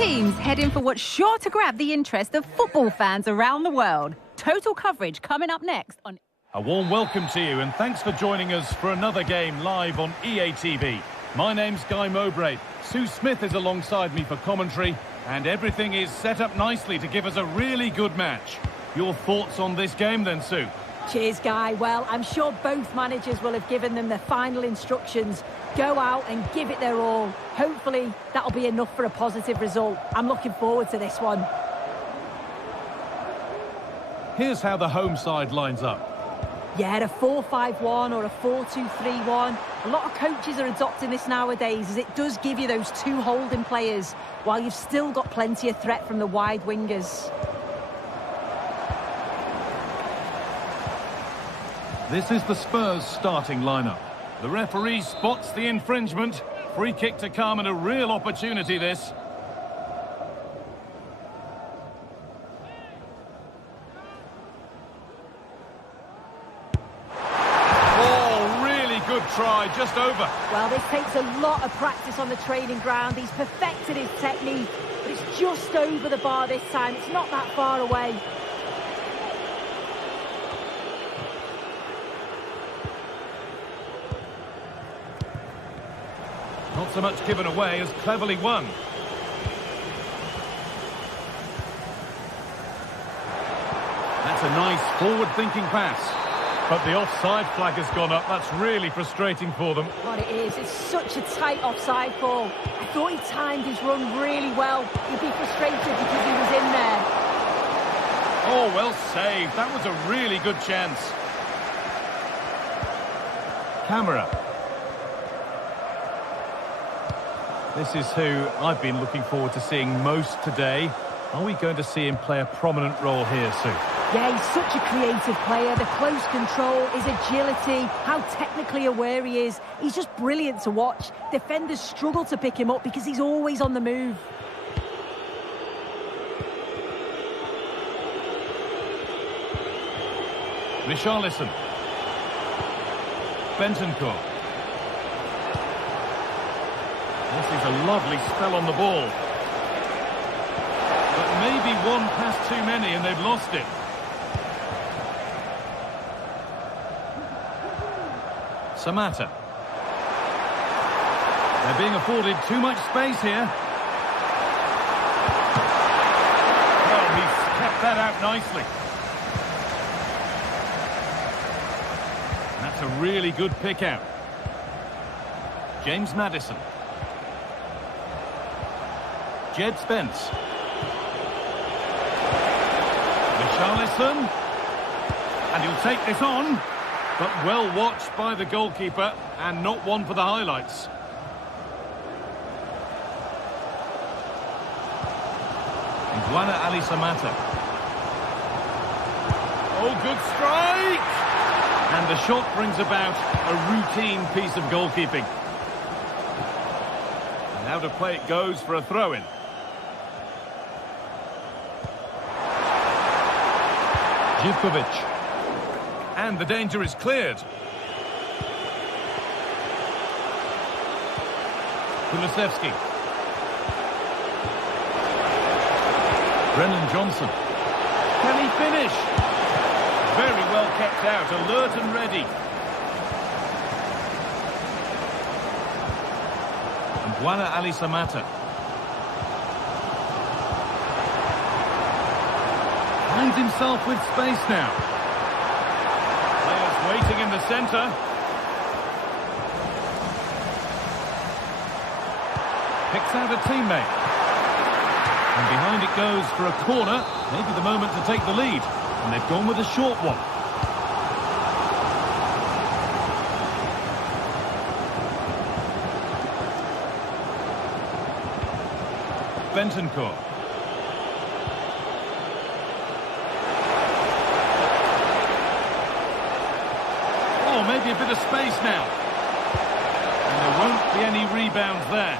teams head in for what's sure to grab the interest of football fans around the world. Total coverage coming up next on... A warm welcome to you and thanks for joining us for another game live on EA TV. My name's Guy Mowbray. Sue Smith is alongside me for commentary and everything is set up nicely to give us a really good match. Your thoughts on this game then, Sue? Cheers, Guy. Well, I'm sure both managers will have given them their final instructions. Go out and give it their all. Hopefully, that'll be enough for a positive result. I'm looking forward to this one. Here's how the home side lines up. Yeah, a 4-5-1 or a 4-2-3-1. A lot of coaches are adopting this nowadays as it does give you those two holding players while you've still got plenty of threat from the wide wingers. This is the Spurs starting lineup. The referee spots the infringement. Free kick to come and a real opportunity this. Oh, really good try, just over. Well, this takes a lot of practice on the training ground. He's perfected his technique, but it's just over the bar this time. It's not that far away. Not so much given away as cleverly won. That's a nice forward-thinking pass. But the offside flag has gone up. That's really frustrating for them. What it is, it's such a tight offside call. I thought he timed his run really well. He'd be frustrated because he was in there. Oh, well saved. That was a really good chance. Camera. This is who I've been looking forward to seeing most today. Are we going to see him play a prominent role here, Sue? Yeah, he's such a creative player. The close control, his agility, how technically aware he is. He's just brilliant to watch. Defenders struggle to pick him up because he's always on the move. Richarlison. Bentancur. This is a lovely spell on the ball. But maybe one pass too many and they've lost it. Samatta. They're being afforded too much space here. Well, he's kept that out nicely. That's a really good pick out. James Maddison. Jed Spence. Richarlison. And he'll take this on. But well watched by the goalkeeper and not one for the highlights. Iguana Ali Samatta. Oh, good strike! And the shot brings about a routine piece of goalkeeping. And out of play it goes for a throw-in. Živković. And the danger is cleared. Kulusevski. Brennan Johnson. Can he finish? Very well kept out, alert and ready. And Iguana Ali Samatta. Finds himself with space now. Waiting in the centre. Picks out a teammate. And behind it goes for a corner. Maybe the moment to take the lead. And they've gone with a short one. Bentancur. Maybe a bit of space now. And there won't be any rebounds there.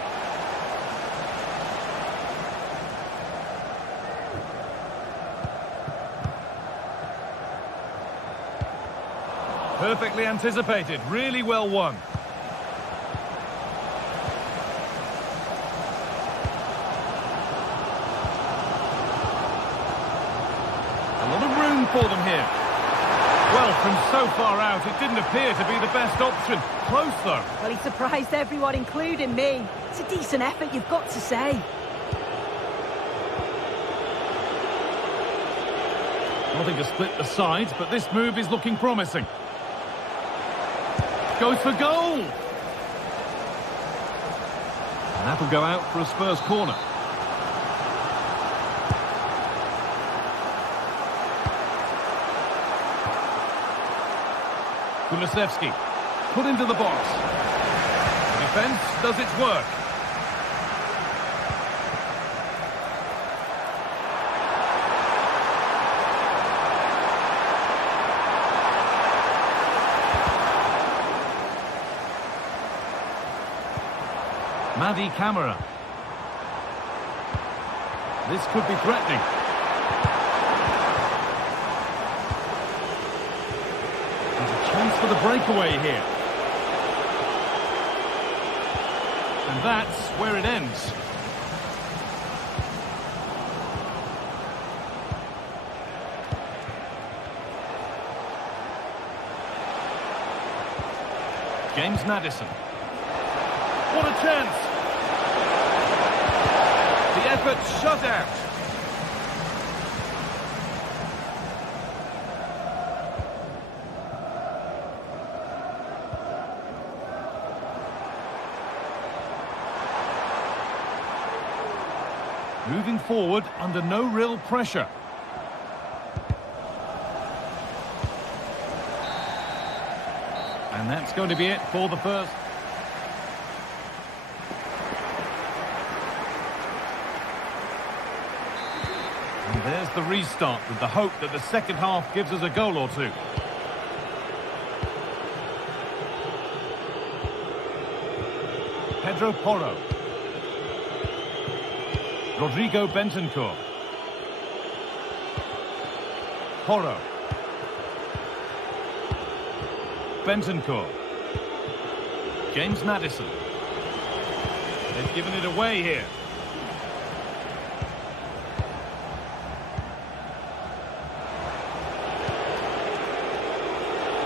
Perfectly anticipated, really well won. for them here. Well, from so far out, it didn't appear to be the best option. Close, though. Well, he surprised everyone, including me. It's a decent effort, you've got to say. Nothing to split the sides, but this move is looking promising. Goes for goal! And that'll go out for a Spurs corner. Kulusevski, put into the box. The defence does its work. Madi Camara. This could be threatening. There's a chance for the breakaway here. And that's where it ends. James Maddison. What a chance! The effort shut out. Moving forward under no real pressure. And that's going to be it for the first. And there's the restart with the hope that the second half gives us a goal or two. Pedro Porro. Rodrigo Bentancur. Porro. Bentancur. James Maddison. They've given it away here.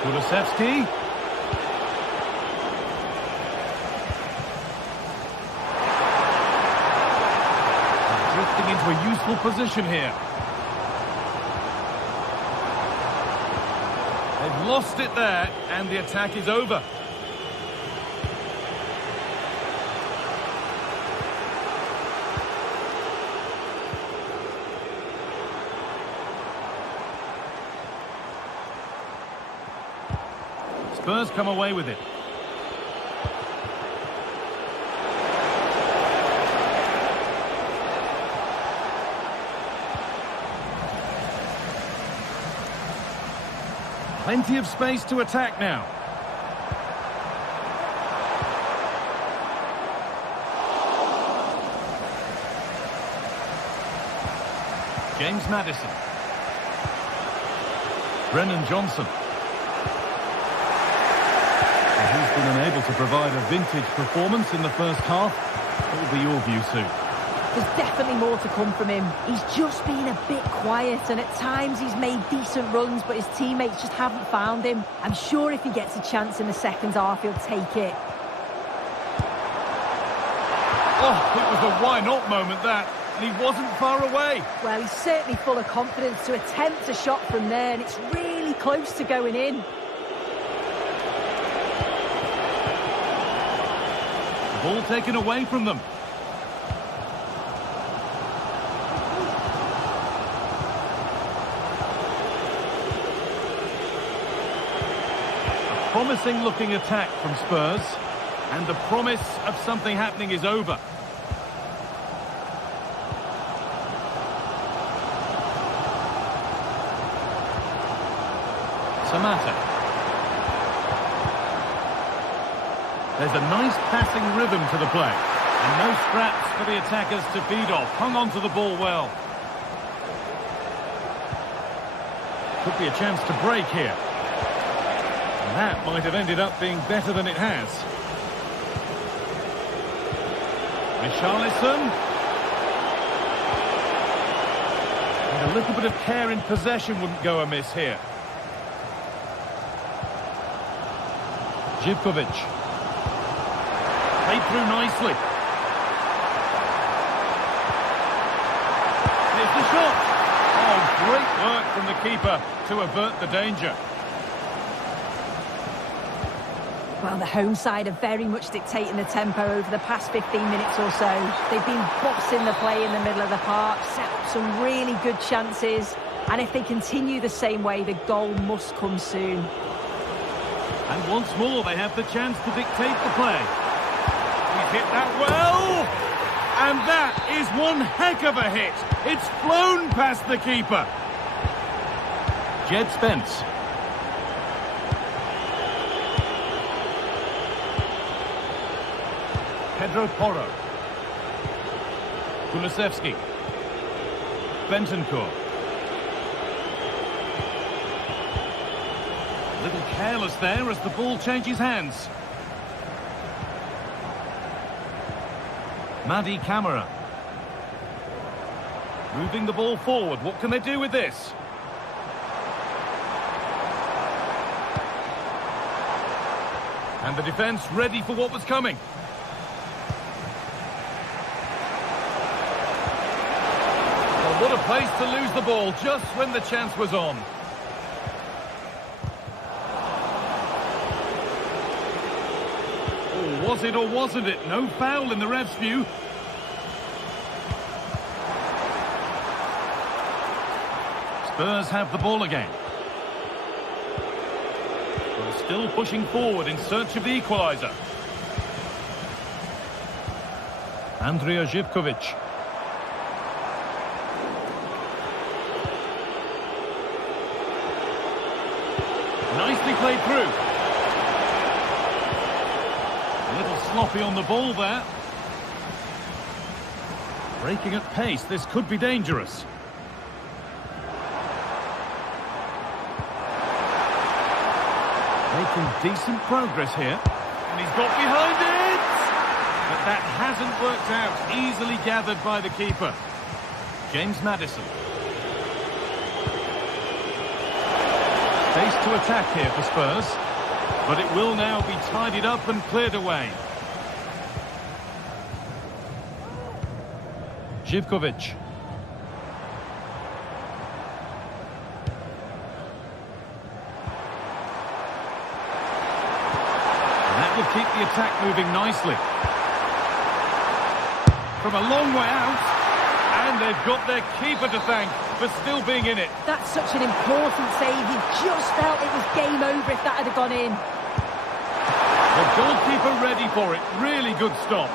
Kulusevski. Drifting into a useful position here. They've lost it there, and the attack is over. Spurs come away with it. Plenty of space to attack now. James Maddison. Brennan Johnson. He's been unable to provide a vintage performance in the first half. What will be your view, Sue? There's definitely more to come from him. He's just been a bit quiet, and at times he's made decent runs, but his teammates just haven't found him. I'm sure if he gets a chance in the second half, he'll take it. Oh, it was a why-not moment, that. And he wasn't far away. Well, he's certainly full of confidence to attempt a shot from there, and it's really close to going in. Ball taken away from them. A promising looking attack from Spurs, and the promise of something happening is over. Samata. There's a nice passing rhythm to the play. And no scraps for the attackers to feed off. Hung on to the ball well. Could be a chance to break here. And that might have ended up being better than it has. Richarlison. And A little bit of care in possession wouldn't go amiss here. Živkovic. Played through nicely. Here's the shot. Oh, great work from the keeper to avert the danger. Well, the home side are very much dictating the tempo over the past 15 minutes or so. They've been bossing the play in the middle of the park, set up some really good chances, and if they continue the same way, the goal must come soon. And once more, they have the chance to dictate the play. He's hit that well, and that is one heck of a hit. It's flown past the keeper. Jed Spence. Pedro Porro. Kulusevski. Bentancur. A little careless there as the ball changes hands. Madi Camara. Moving the ball forward. What can they do with this? And the defence ready for what was coming. Well, what a place to lose the ball just when the chance was on. Oh, was it or wasn't it? No foul in the ref's view. Spurs have the ball again. Well, still pushing forward in search of the equaliser. Andrija Živkovic. Nicely played through. A little sloppy on the ball there. Breaking at pace, this could be dangerous. Making decent progress here. And he's got behind it! But that hasn't worked out. Easily gathered by the keeper. James Maddison. Space to attack here for Spurs. But it will now be tidied up and cleared away. Živkovic. Will keep the attack moving nicely. From a long way out, and they've got their keeper to thank for still being in it. That's such an important save. You just felt it was game over if that had gone in. The goalkeeper ready for it. Really good stop.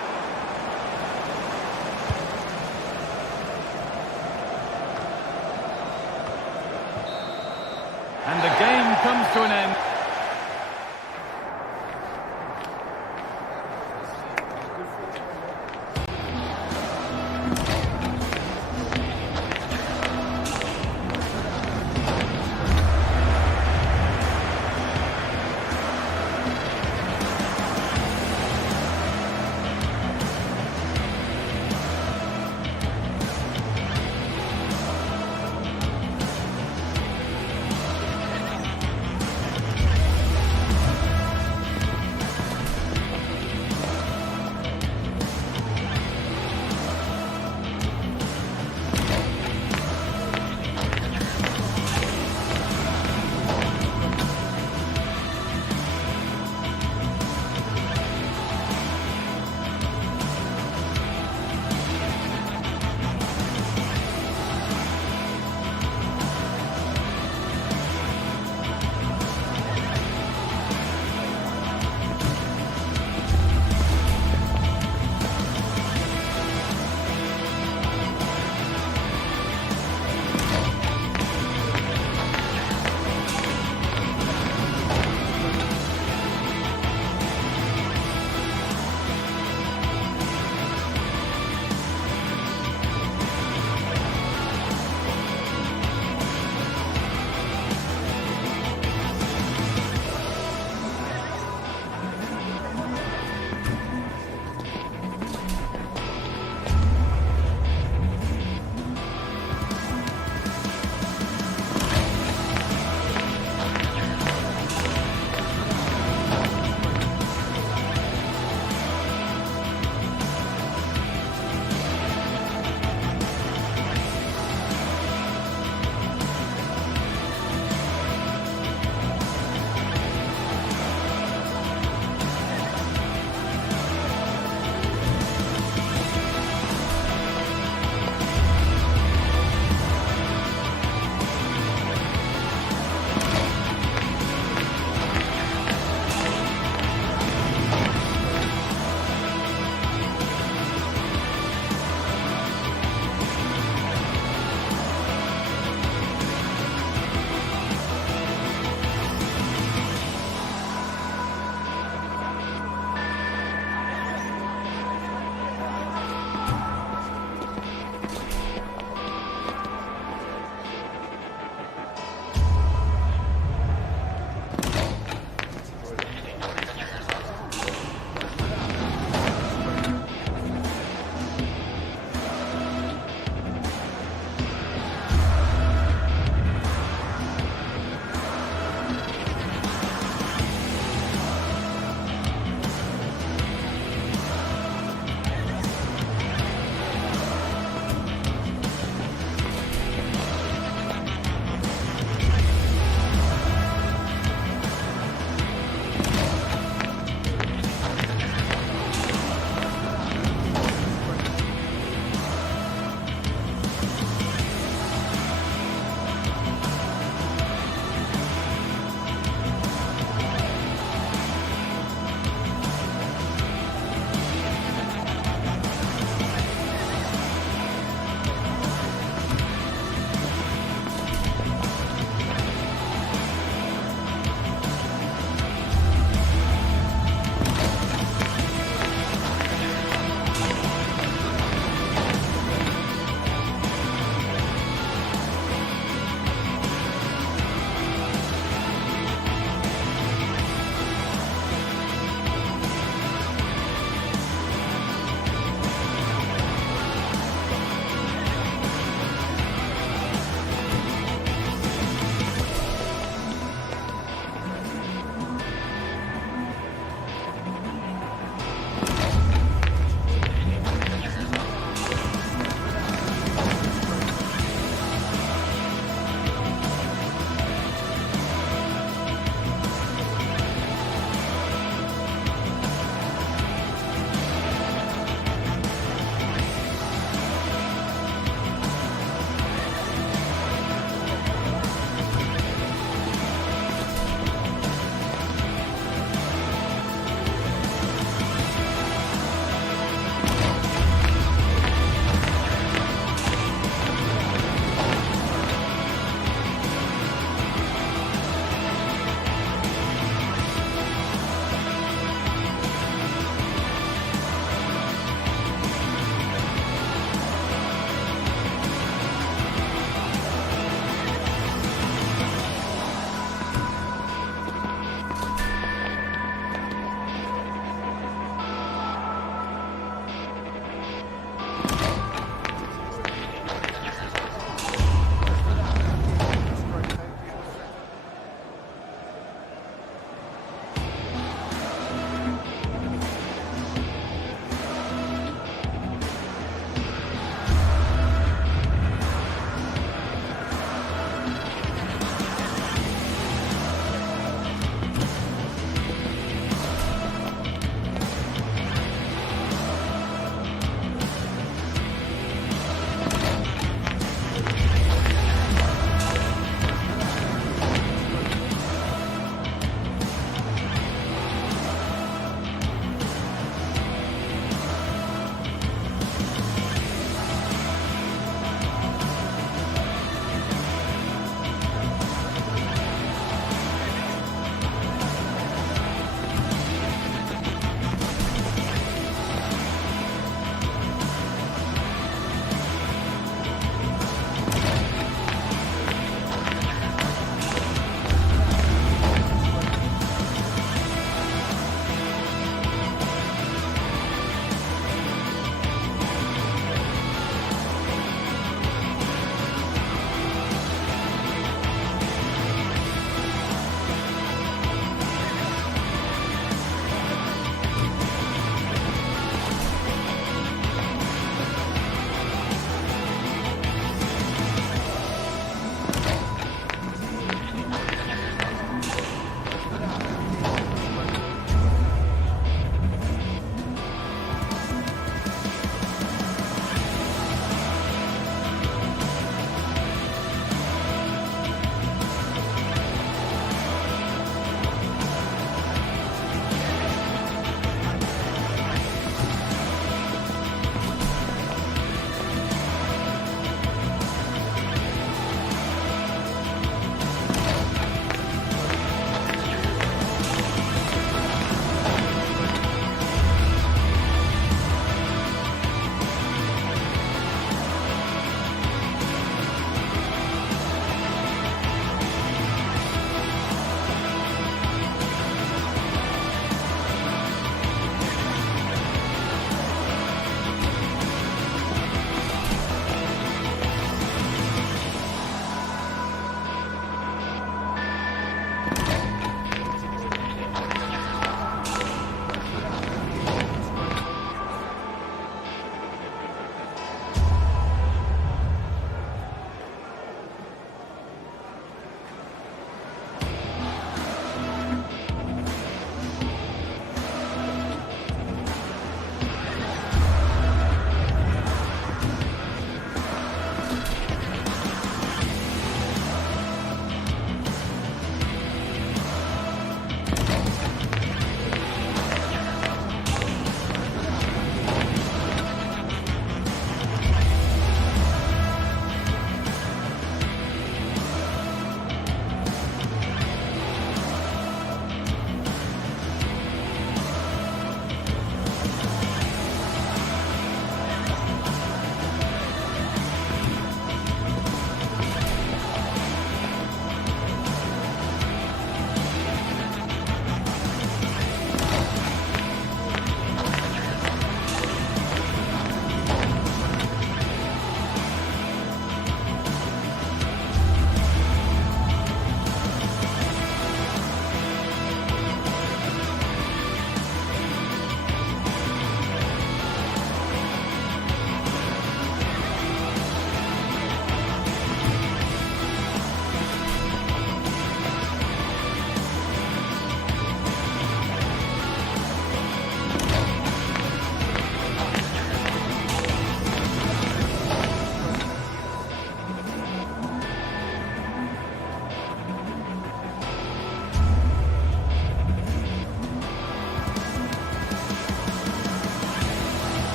And the game comes to an end.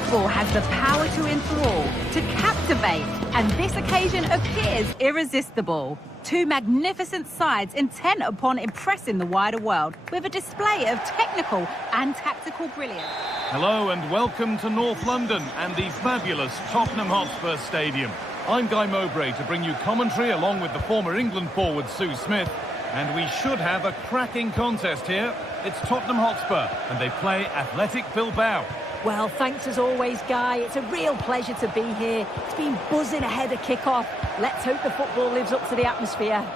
Football has the power to enthrall, to captivate, and this occasion appears irresistible. Two magnificent sides intent upon impressing the wider world with a display of technical and tactical brilliance. Hello and welcome to North London and the fabulous Tottenham Hotspur Stadium. I'm Guy Mowbray to bring you commentary along with the former England forward Sue Smith. And we should have a cracking contest here. It's Tottenham Hotspur and they play Athletic Bilbao. Well, thanks as always, Guy. It's a real pleasure to be here. It's been buzzing ahead of kick-off. Let's hope the football lives up to the atmosphere.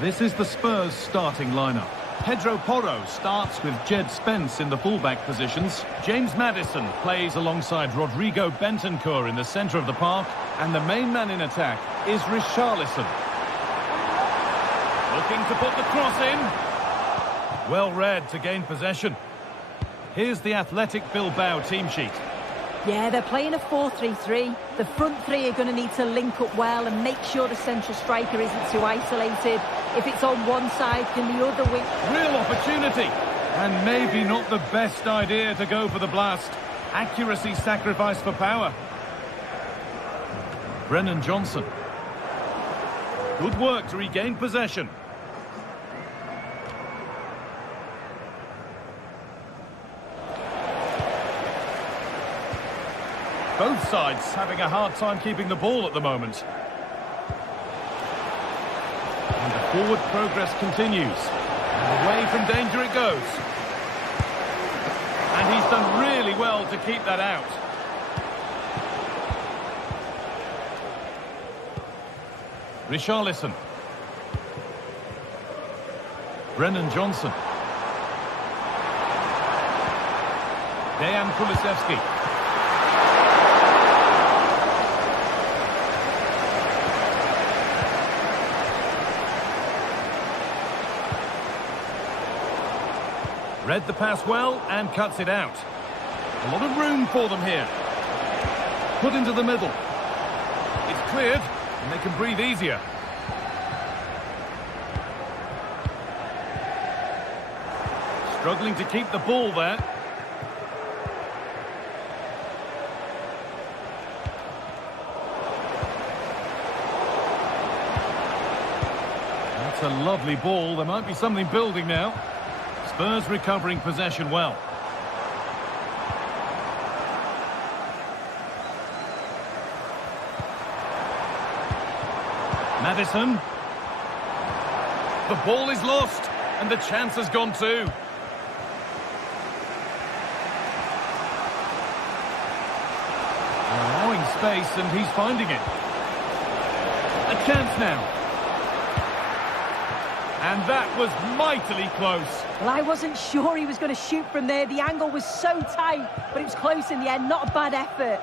This is the Spurs starting lineup. Pedro Porro starts with Jed Spence in the fullback positions. James Maddison plays alongside Rodrigo Bentancur in the centre of the park. And the main man in attack is Richarlison. Looking to put the cross in. Well read to gain possession. Here's the Athletic Bilbao team sheet. Yeah, they're playing a 4-3-3. The front three are going to need to link up well and make sure the central striker isn't too isolated. If it's on one side, can the other wing... Real opportunity. And maybe not the best idea to go for the blast. Accuracy sacrificed for power. Brennan Johnson. Good work to regain possession. Both sides having a hard time keeping the ball at the moment. And the forward progress continues. And away from danger it goes. And he's done really well to keep that out. Richarlison. Brennan Johnson. Dejan Kulusevski. Read the pass well and cuts it out. A lot of room for them here. Put into the middle. It's cleared and they can breathe easier. Struggling to keep the ball there. That's a lovely ball. There might be something building now. Spurs recovering possession well. Maddison. The ball is lost and the chance has gone too. Allowing space and he's finding it. A chance now. And that was mightily close. Well, I wasn't sure he was going to shoot from there. The angle was so tight, but it was close in the end. Not a bad effort.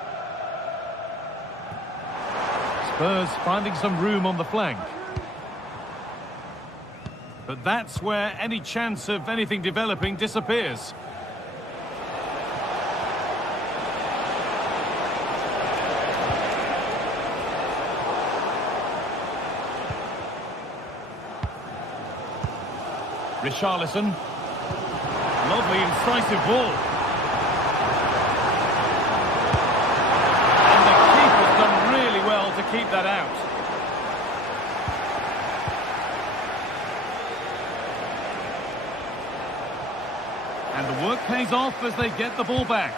Spurs finding some room on the flank. But that's where any chance of anything developing disappears. Richarlison. Lovely, incisive ball. And the keeper's done really well to keep that out. And the work pays off as they get the ball back.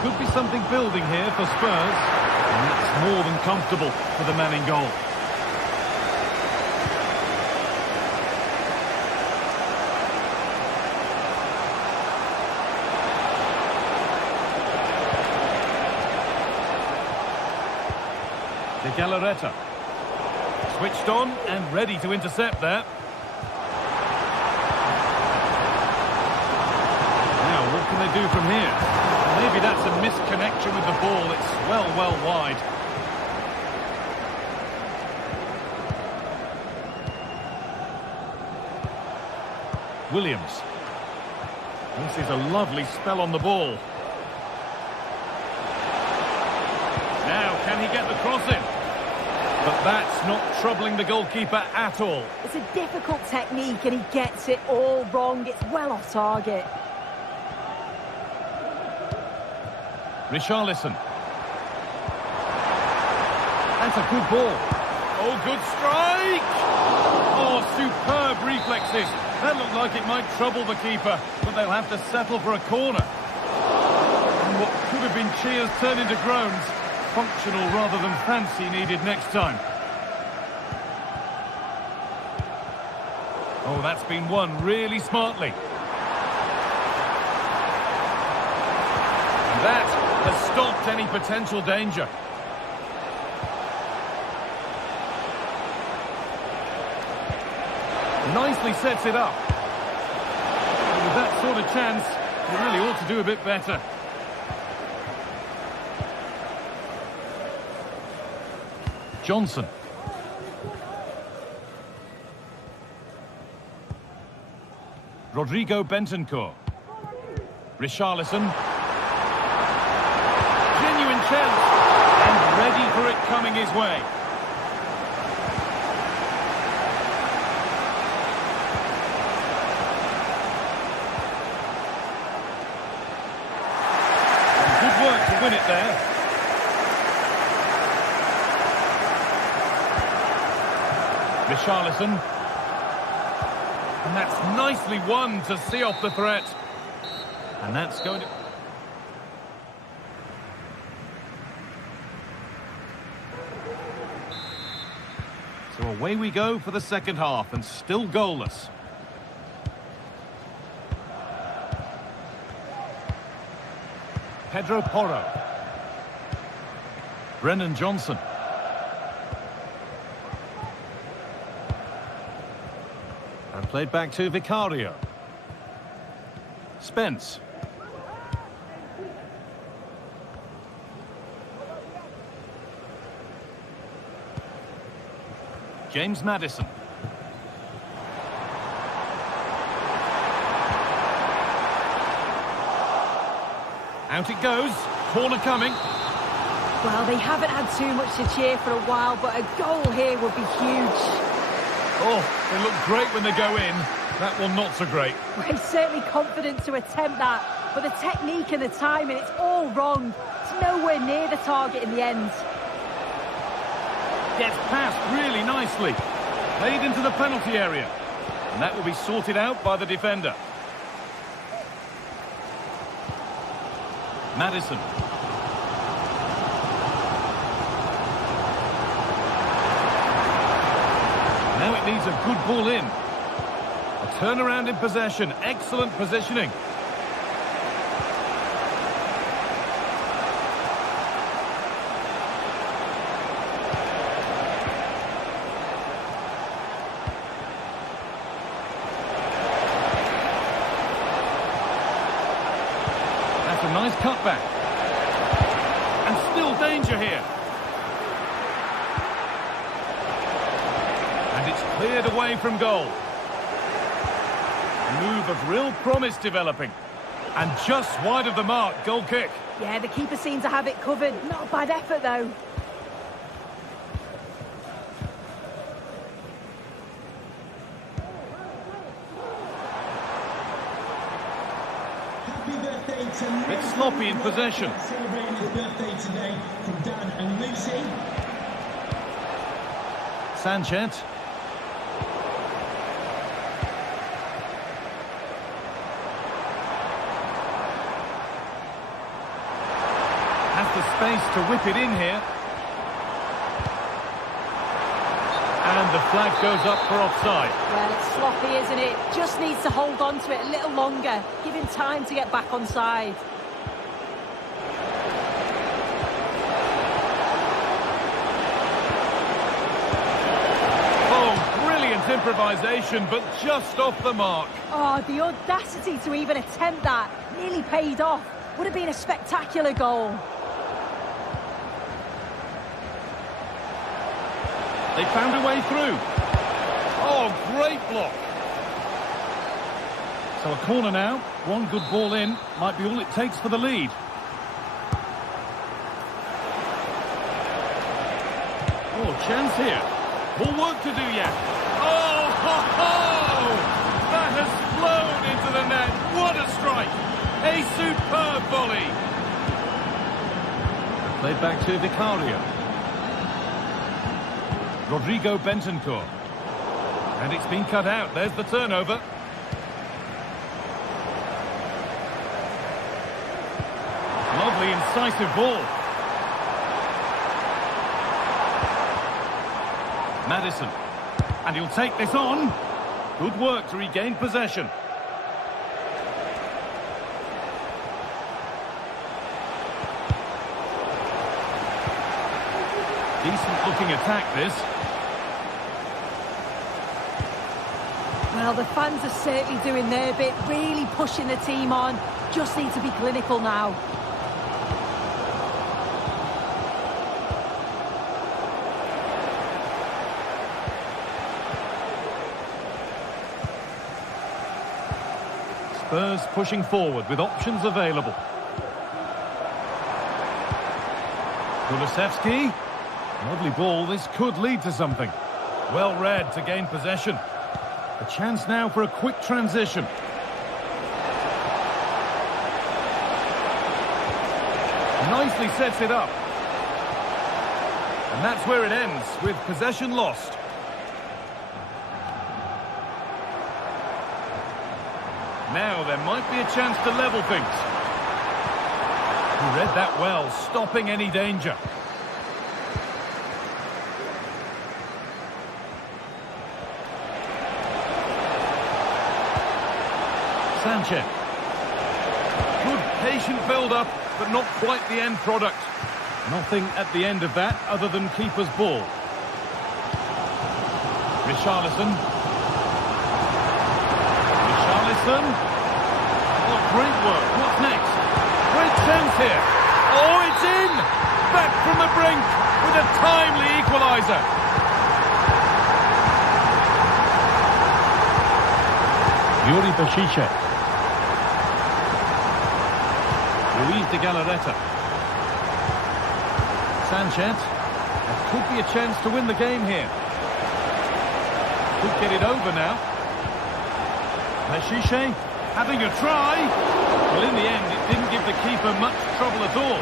There could be something building here for Spurs. And that's more than comfortable for the man in goal. De Galarreta. Switched on and ready to intercept there. Now, what can they do from here? Maybe that's a misconnection with the ball. It's well wide. Williams. This is a lovely spell on the ball. Now, can he get the cross in? But that's not troubling the goalkeeper at all. It's a difficult technique and he gets it all wrong. It's well off target. Richarlison. That's a good ball. Oh, good strike! Oh, superb reflexes. That looked like it might trouble the keeper, but they'll have to settle for a corner. And what could have been cheers turn into groans. Functional rather than fancy needed next time. Oh, that's been won really smartly. And that has stopped any potential danger. Nicely sets it up. And with that sort of chance, you really ought to do a bit better. Johnson. Rodrigo Bentancur. Richarlison. Genuine chance. And ready for it coming his way. Good work to win it there. Richarlison. And that's nicely won to see off the threat. And that's going to... So away we go for the second half, and still goalless. Pedro Porro. Brennan Johnson. And played back to Vicario. Spence. James Maddison. Out it goes. Corner coming. Well, they haven't had too much to cheer for a while, but a goal here would be huge. Oh, they look great when they go in. That one not so great. Well, he's certainly confident to attempt that, but the technique and the timing, it's all wrong. It's nowhere near the target in the end. Gets past really nicely. Played into the penalty area. And that will be sorted out by the defender. Maddison. Now it needs a good ball in. A turnaround in possession. Excellent positioning. That's a nice cutback. And still danger here. And it's cleared away from goal. A move of real promise developing. And just wide of the mark, goal kick. Yeah, the keeper seems to have it covered. Not a bad effort, though. Bit sloppy in possession. Celebrating his birthday today from Dan and Lucy. Sanchez. Has the space to whip it in here. And the flag goes up for offside. Well, it's sloppy, isn't it? Just needs to hold on to it a little longer. Give him time to get back on side. Oh, brilliant improvisation, but just off the mark. Oh, the audacity to even attempt that. Nearly paid off. Would have been a spectacular goal. They found a way through. Oh, great block. So a corner now. One good ball in. Might be all it takes for the lead. Oh, chance here. More work to do yet. Oh, ho, ho! That has flown into the net. What a strike! A superb volley. Played back to Vicario. Rodrigo Bentancur. And it's been cut out. There's the turnover. Lovely, incisive ball. Maddison. And he'll take this on. Good work to regain possession. Decent looking attack, this. Well, the fans are certainly doing their bit, really pushing the team on. Just need to be clinical now. Spurs pushing forward with options available. Kulusevski. Lovely ball. This could lead to something. Well read to gain possession. A chance now for a quick transition. Nicely sets it up. And that's where it ends, with possession lost. Now there might be a chance to level things. He read that well, stopping any danger. Sanchez. Good patient build-up, but not quite the end product. Nothing at the end of that other than keeper's ball. Richarlison. Oh, great work. What's next? Great chance here. Oh, it's in! Back from the brink with a timely equaliser. Yuri Bashiche. Luis de Galarreta. Sanchez. There could be a chance to win the game here. Could get it over now. Bashiche having a try. Well, in the end, it didn't give the keeper much trouble at all.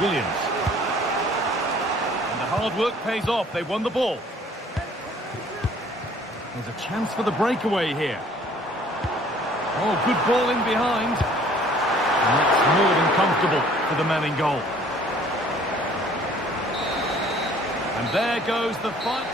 Williams. And the hard work pays off. They won the ball. There's a chance for the breakaway here. Oh, good ball in behind. And that's more than comfortable for the man in goal. And there goes the fight.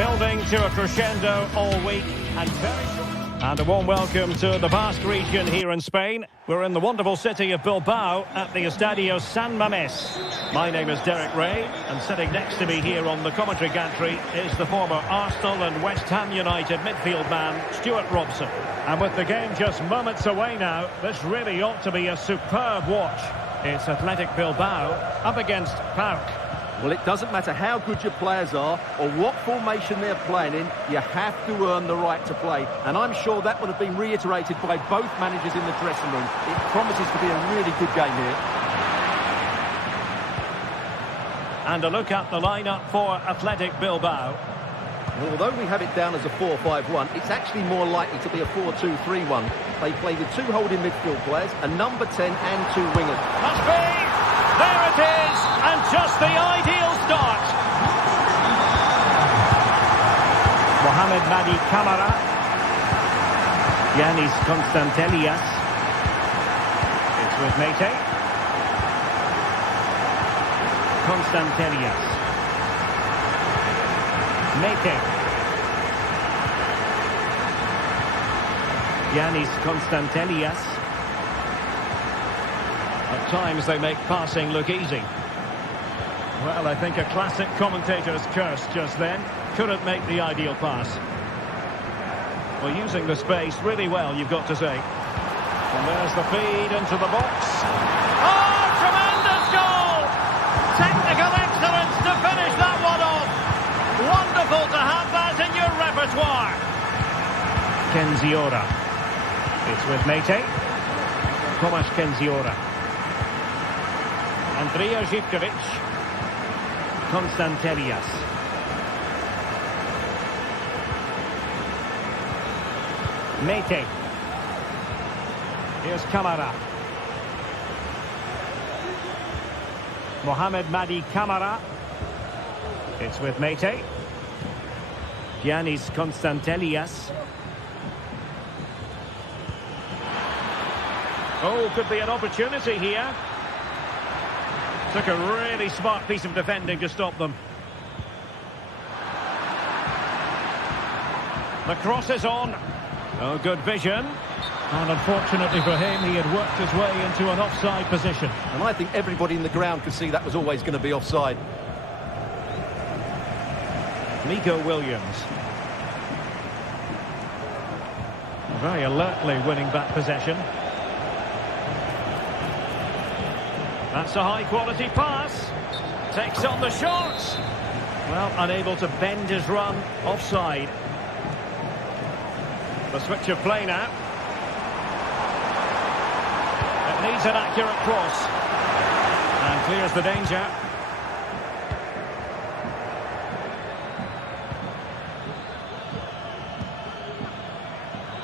Building to a crescendo all week and very short. And a warm welcome to the Basque region here in Spain. We're in the wonderful city of Bilbao at the Estadio San Mamés. My name is Derek Ray, and sitting next to me here on the commentary gantry is the former Arsenal and West Ham United midfield man, Stuart Robson. And with the game just moments away now, this really ought to be a superb watch. It's Athletic Bilbao up against PAOK. Well, it doesn't matter how good your players are or what formation they're playing in, you have to earn the right to play. And I'm sure that would have been reiterated by both managers in the dressing room. It promises to be a really good game here. And a look at the lineup for Athletic Bilbao. Well, although we have it down as a 4-5-1, it's actually more likely to be a 4-2-3-1. They play with two holding midfield players, a number 10 and two wingers. Must be! There it is! And just the ideal start. Mohamed Madi Camara. Yanis Constantelias. It's with Mete. Constantelias. Mete. Yanis Constantelias. At times they make passing look easy. Well, I think a classic commentator's curse just then. Couldn't make the ideal pass. Well, using the space really well, you've got to say. And there's the feed into the box. Oh, tremendous goal! Technical excellence to finish that one off. Wonderful to have that in your repertoire. Kenziora. It's with Mete. Tomasz Kenziora. Andrija Živković. Constantelias. Mete. Here's Camara. Mohamed Madi Camara. It's with Mete. Yanis Constantelias. Oh, could be an opportunity here. Took a really smart piece of defending to stop them. The cross is on. Oh, good vision. And unfortunately for him, he had worked his way into an offside position. And I think everybody in the ground could see that was always going to be offside. Nico Williams. Very alertly winning back possession. That's a high-quality pass. Takes on the shot. Well, unable to bend his run. Offside. The switch of play now. It needs an accurate cross. And clears the danger.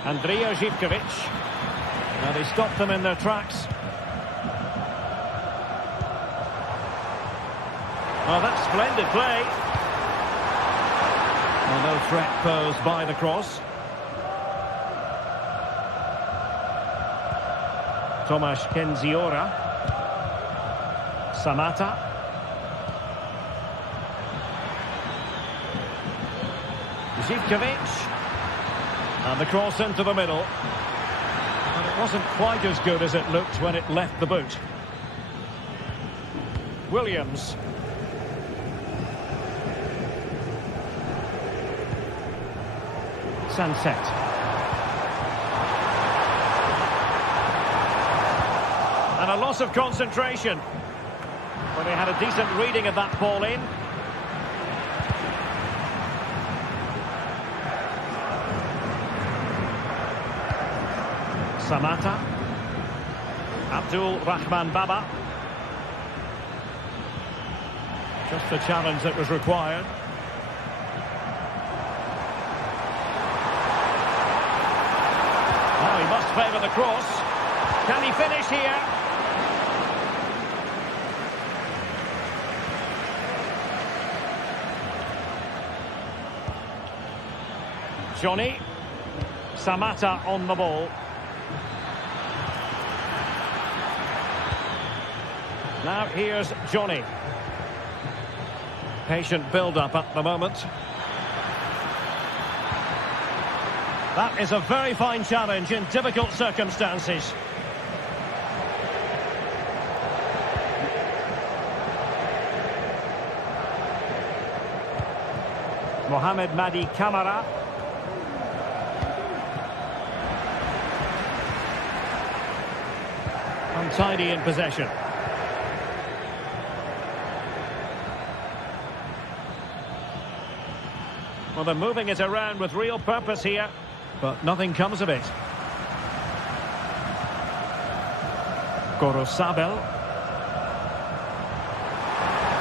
Andrija Živković. And he stopped them in their tracks. Well, that's splendid play. Well, no threat posed by the cross. Tomasz Kenziora. Samata. Živković. And the cross into the middle. But it wasn't quite as good as it looked when it left the boot. Williams. Sunset. And a loss of concentration when they had a decent reading of that ball in. Samata. Abdul Rahman Baba. Just the challenge that was required. Now he must favour the cross. Can he finish here? Johnny. Samata on the ball. Now here's Johnny. Patient build-up at the moment. That is a very fine challenge in difficult circumstances. Mohamed Madi Camara. Untidy in possession. Well, they're moving it around with real purpose here, but nothing comes of it. Gorosabel.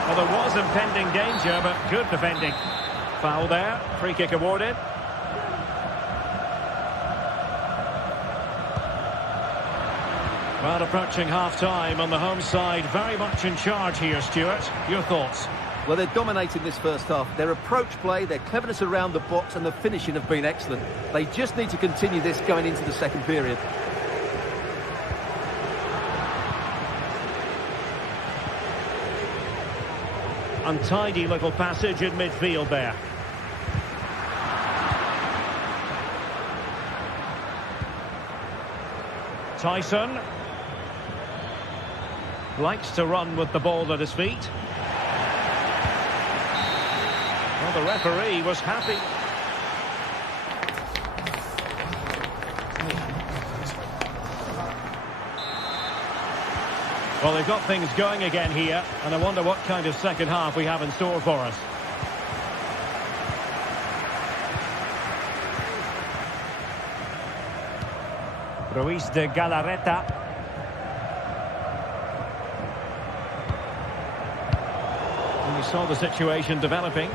Well, there was impending danger, but good defending. Foul there, free kick awarded. Well, approaching half-time on the home side, very much in charge here, Stuart. Your thoughts? Well, they're dominating this first half. Their approach play, their cleverness around the box and the finishing have been excellent. They just need to continue this going into the second period. Untidy little passage in midfield there. Tyson likes to run with the ball at his feet. Well, the referee was happy. Well, they've got things going again here, and I wonder what kind of second half we have in store for us. Ruiz de Galarreta. And we saw the situation developing.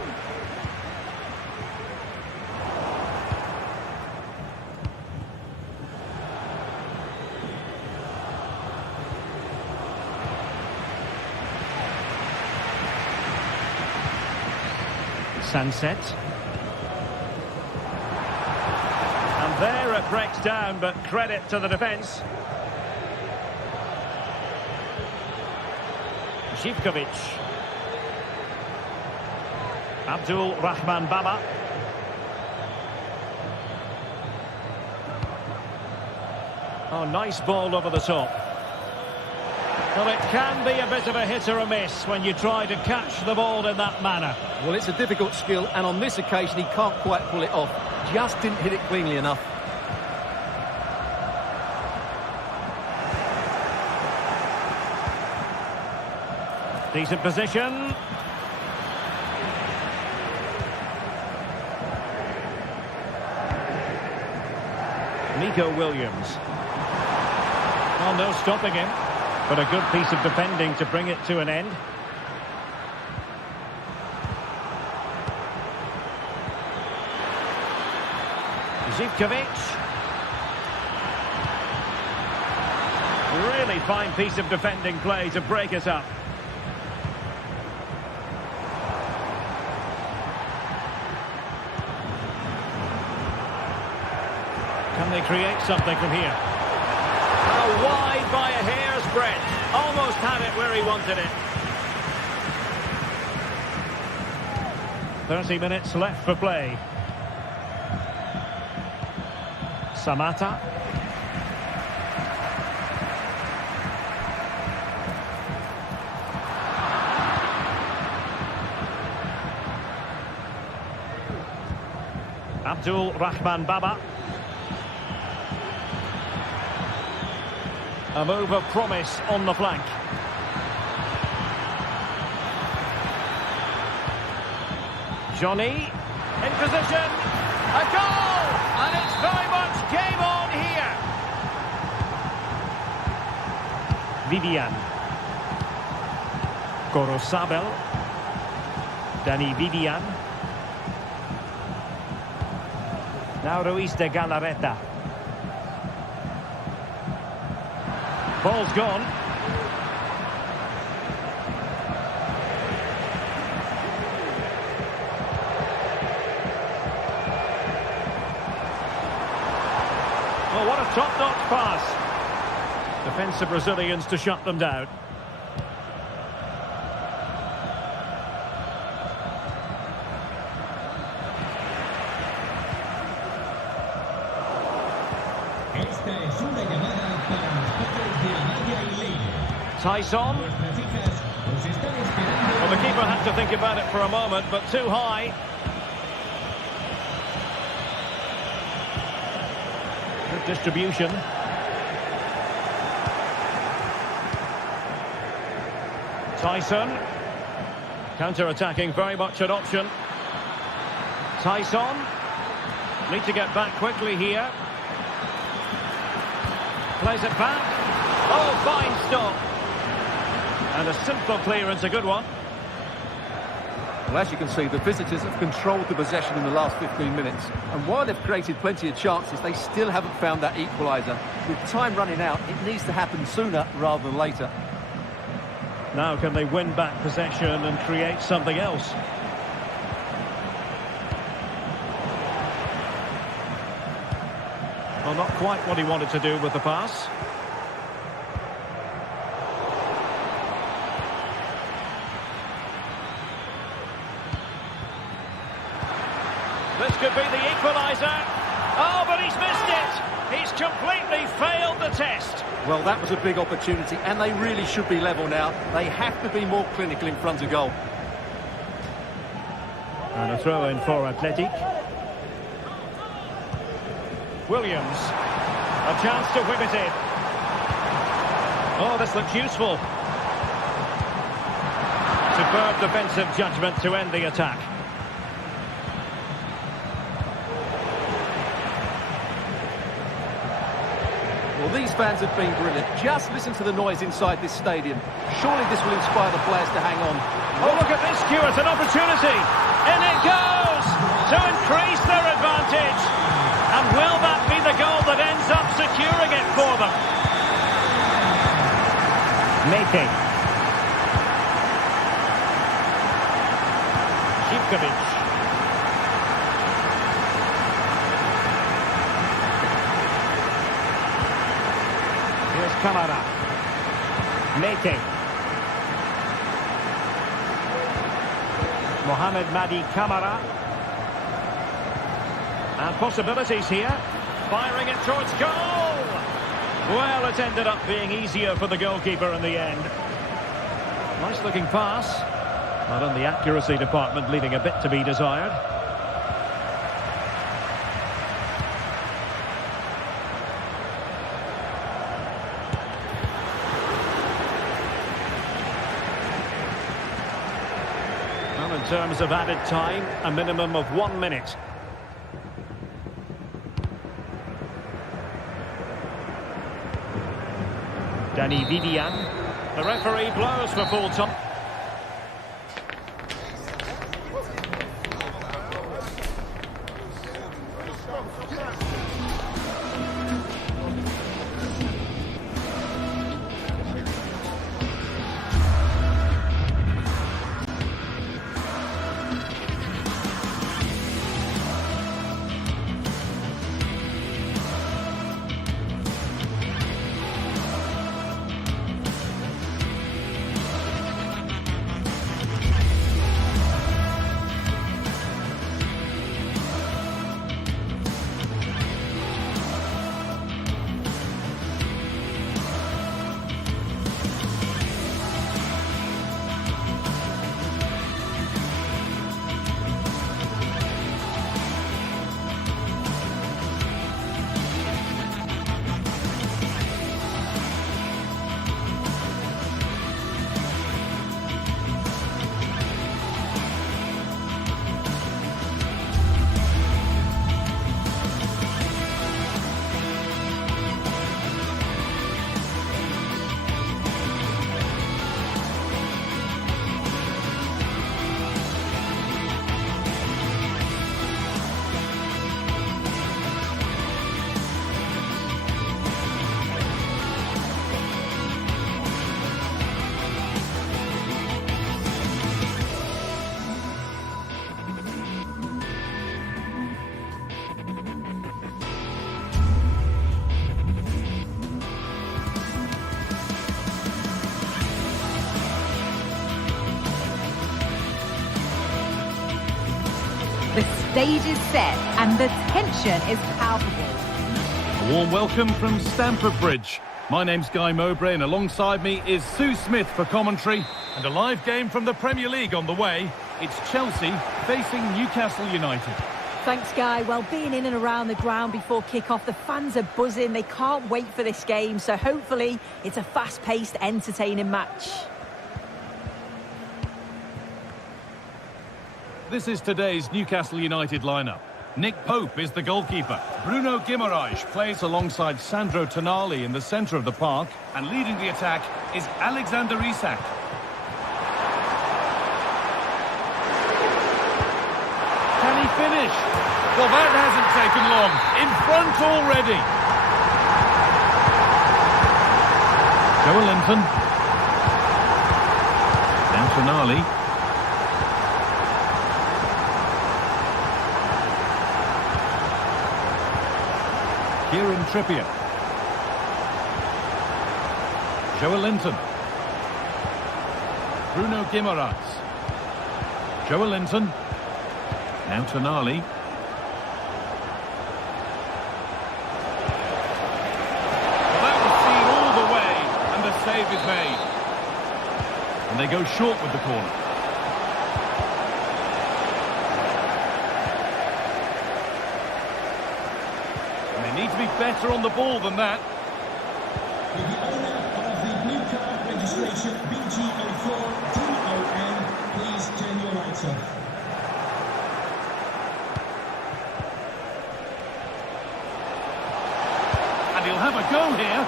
Sunset. And there it breaks down, but credit to the defence. Zivkovic. Abdul Rahman Baba. Oh, nice ball over the top. Well, it can be a bit of a hit or a miss when you try to catch the ball in that manner. Well, it's a difficult skill, and on this occasion he can't quite pull it off. Just didn't hit it cleanly enough. Decent position. Nico Williams. Well, no stopping him, but a good piece of defending to bring it to an end. Zivkovic. Really fine piece of defending play to break us up. Can they create something from here? Oh, wide by a hair's breadth. Almost had it where he wanted it. 30 minutes left for play. Samata. Abdul Rahman Baba. A move of promise on the flank. Johnny in position. A goal! And it's very much game on here. Vivian. Gorosabel. Danny Vivian. Now Ruiz de Galarreta. Ball's gone. Oh, what a top-notch pass. Defensive Brazilians to shut them down. es una llamada para los padres de Amaya y Leila. Tyson. Nuestras hijas os están esperando. Well, the keeper had to think about it for a moment, but too high. Good distribution. Tyson. Counter-attacking, very much an option. Tyson. Need to get back quickly here. Plays it back. Oh, fine stop. And a simple clearance, a good one. Well, as you can see, the visitors have controlled the possession in the last 15 minutes. And while they've created plenty of chances, they still haven't found that equaliser. With time running out, it needs to happen sooner rather than later. Now can they win back possession and create something else? Well, not quite what he wanted to do with the pass. This could be the equaliser. Oh, but he's missed it. He's completely failed the test. Well, that was a big opportunity, and they really should be level now. They have to be more clinical in front of goal. And a throw in for Athletic. Williams. A chance to whip it in. Oh, this looks useful. Superb defensive judgment to end the attack. Well, these fans have been brilliant. Just listen to the noise inside this stadium. Surely this will inspire the players to hang on. Oh, look at this, Stuart, an opportunity. In it goes to increase their advantage. And will that be the goal that ends up securing it for them? Mete. Zivkovic. Here's Kamara. Mete. Mohamed Madi Kamara. And possibilities here. Firing it towards goal. Well, it ended up being easier for the goalkeeper in the end. Nice looking pass. But in the accuracy department, leaving a bit to be desired. Well, in terms of added time, a minimum of 1 minute. Danny Vivian. The referee blows for full time. The stage is set and the tension is palpable. A warm welcome from Stamford Bridge. My name's Guy Mowbray and alongside me is Sue Smith for commentary. And a live game from the Premier League on the way. It's Chelsea facing Newcastle United. Thanks, Guy. Well, being in and around the ground before kick-off, the fans are buzzing. They can't wait for this game. So hopefully it's a fast-paced, entertaining match. This is today's Newcastle United lineup. Nick Pope is the goalkeeper. Bruno Guimaraes plays alongside Sandro Tonali in the centre of the park. And leading the attack is Alexander Isak. Can he finish? Well, that hasn't taken long. In front already. Joelinton. Now Tonali. Kieran Trippier. Joelinton. Bruno Guimaraes. Joelinton. Now Tonali. Well, that was seen all the way, and the save is made. And they go short with the corner. Need to be better on the ball than that. With the owner of the blue card registration BG04-2ON, please turn your lights off. And he'll have a go here.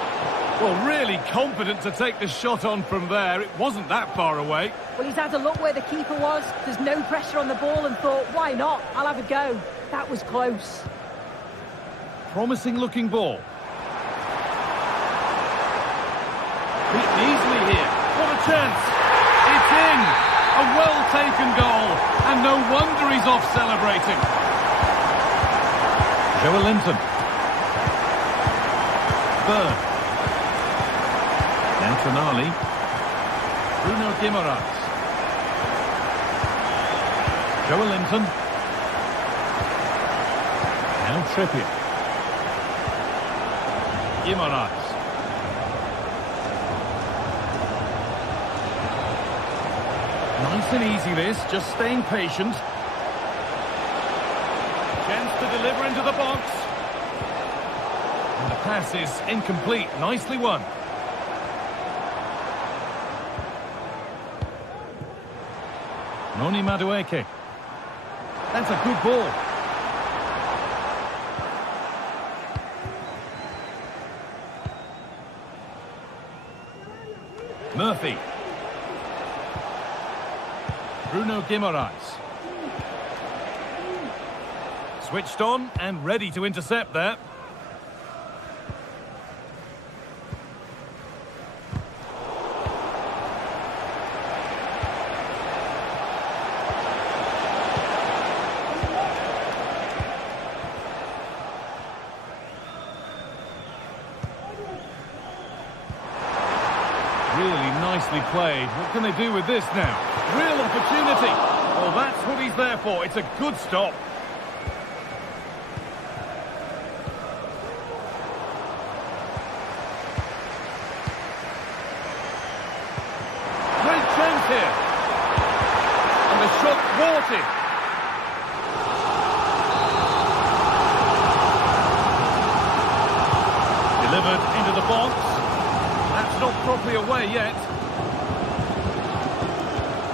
Well, really confident to take the shot on from there. It wasn't that far away. Well, he's had a look where the keeper was. There's no pressure on the ball and thought, why not? I'll have a go. That was close. Promising looking ball. Beaten easily here. What a chance. It's in. A well-taken goal. And no wonder he's off celebrating. Joelinton. Bird. Now Tonali. Bruno Guimaraes. Joelinton. Now Trippier. Guimaraes. Nice and easy this, just staying patient. Chance to deliver into the box. And the pass is incomplete, nicely won. Noni Madueke. That's a good ball. Murphy. Bruno Guimaraes. Switched on and ready to intercept there. Really nicely played. What can they do with this now? Real opportunity. Well, that's what he's there for. It's a good stop. Great chance here. And the shot thwarted. Delivered into the box. That's not properly away yet.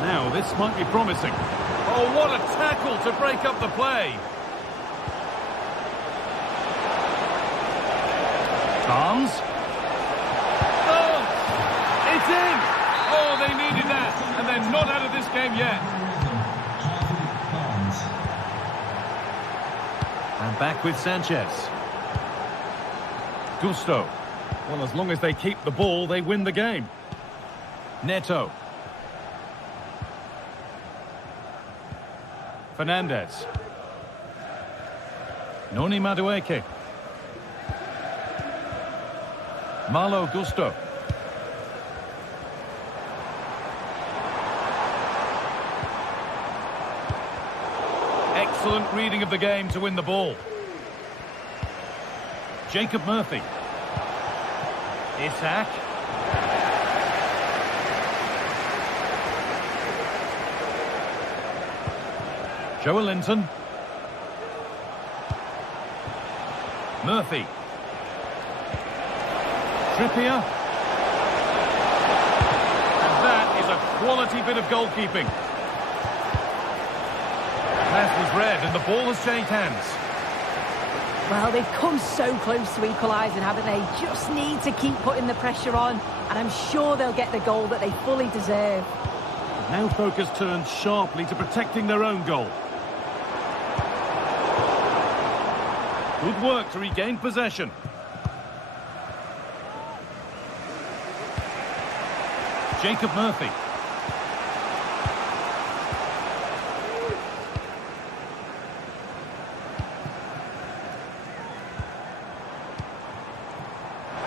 Now, this might be promising. Oh, what a tackle to break up the play. Barnes. Oh, it's in. Oh, they needed that. And they're not out of this game yet. And back with Sanchez. Gusto. Well, as long as they keep the ball, they win the game. Neto. Fernandez. Noni Madueke. Malo Gusto. Excellent reading of the game to win the ball. Jacob Murphy. Isak. Joe Linton. Murphy. Trippier. And that is a quality bit of goalkeeping. The pass was read and the ball has changed hands. Well, they've come so close to equalising, haven't they? Just need to keep putting the pressure on, and I'm sure they'll get the goal that they fully deserve. Now focus turns sharply to protecting their own goal. Good work to regain possession. Jacob Murphy.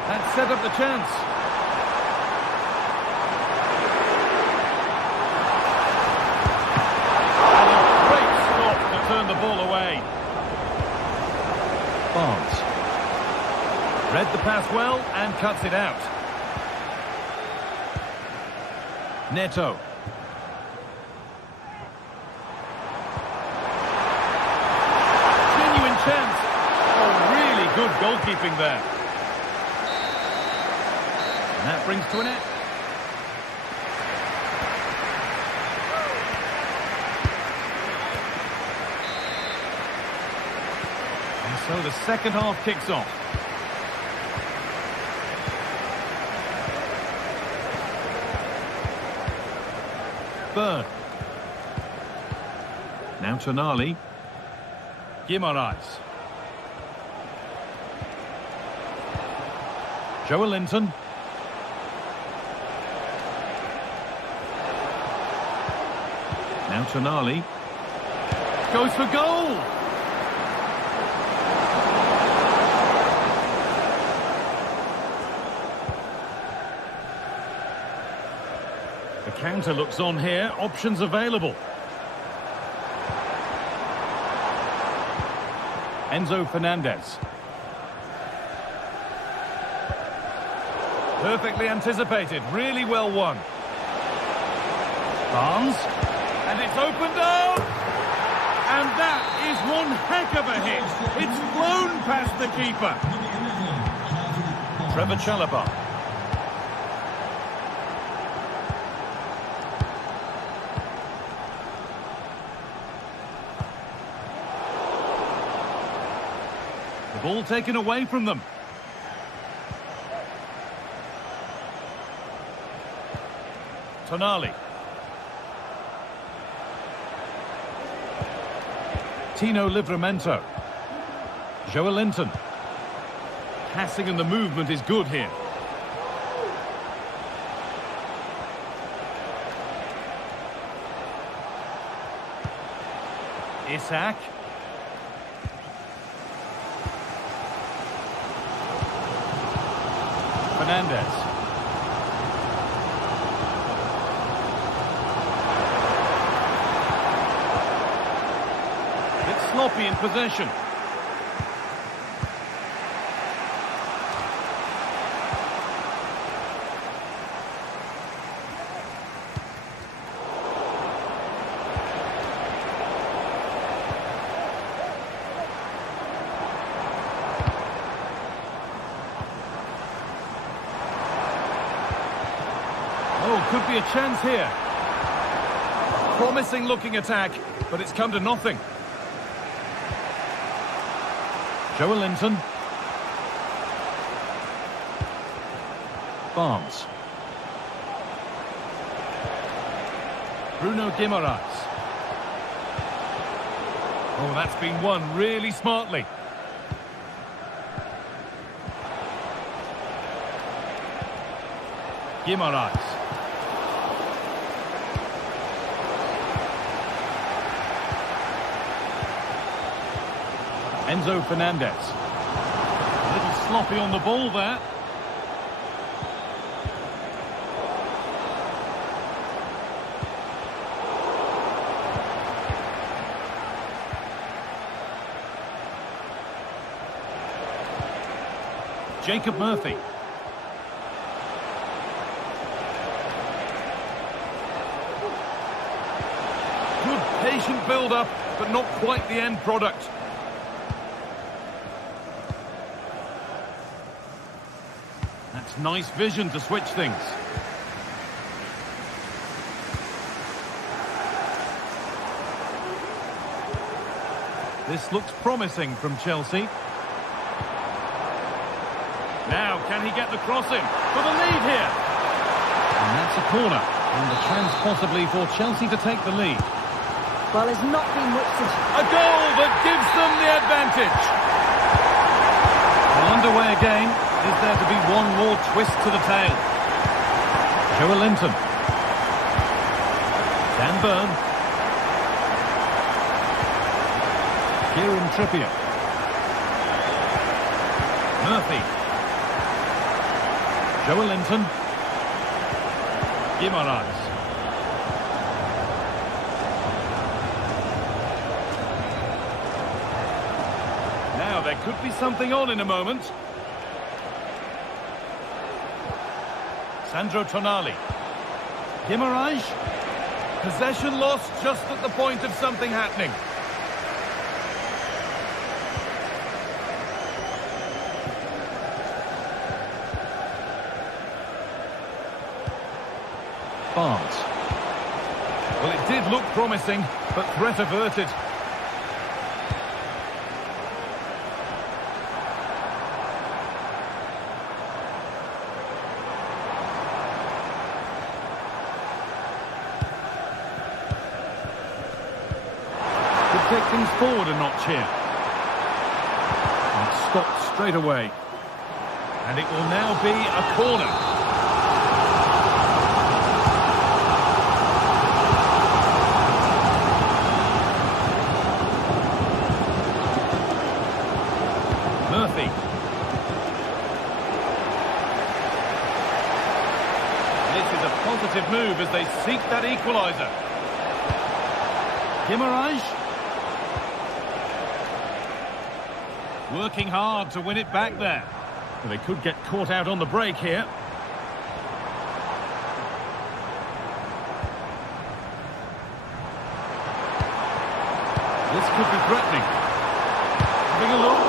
That set up the chance. And a great stop to turn the ball away. Barnes. Read the pass well and cuts it out. Neto. Genuine chance. Oh, really good goalkeeping there. And that brings to an end. And so the second half kicks off. Bird. Now Tonali. Guimaraes. Joe Linton. Now Tonali. Goes for goal! The counter looks on here, options available. Enzo Fernandez. Perfectly anticipated, really well won. Barnes. And it's opened up! And that is one heck of a hit. It's flown past the keeper. Trevor Chalobah. The ball taken away from them. Tonali. Tino Livramento. Joe Linton. Passing and the movement is good here. Isak. Fernandez. Sloppy in possession. Oh, could be a chance here. Promising looking attack, but it's come to nothing. Joe Linton. Barnes. Bruno Guimaraes. Oh, that's been won really smartly. Guimaraes. Enzo Fernandez. A little sloppy on the ball there. Jacob Murphy. Good patient build-up, but not quite the end product. That's nice vision to switch things. This looks promising from Chelsea. Now, can he get the crossing for the lead here? And that's a corner, and the chance possibly for Chelsea to take the lead. Well, there's not been much to... A goal that gives them the advantage. Well, underway again. Is there to be one more twist to the tale? Joe Linton. Dan Burn. Kieran Trippier. Murphy. Joe Linton. Guimaraes. Now there could be something on in a moment. Sandro Tonali. Guimaraes. Possession lost just at the point of something happening. Barnes. Well, it did look promising, but threat averted. Could take things forward a notch here. And stopped straight away. And it will now be a corner. Murphy. This is a positive move as they seek that equaliser. Guimaraes. Working hard to win it back there. Well, they could get caught out on the break here. This could be threatening. Having a look.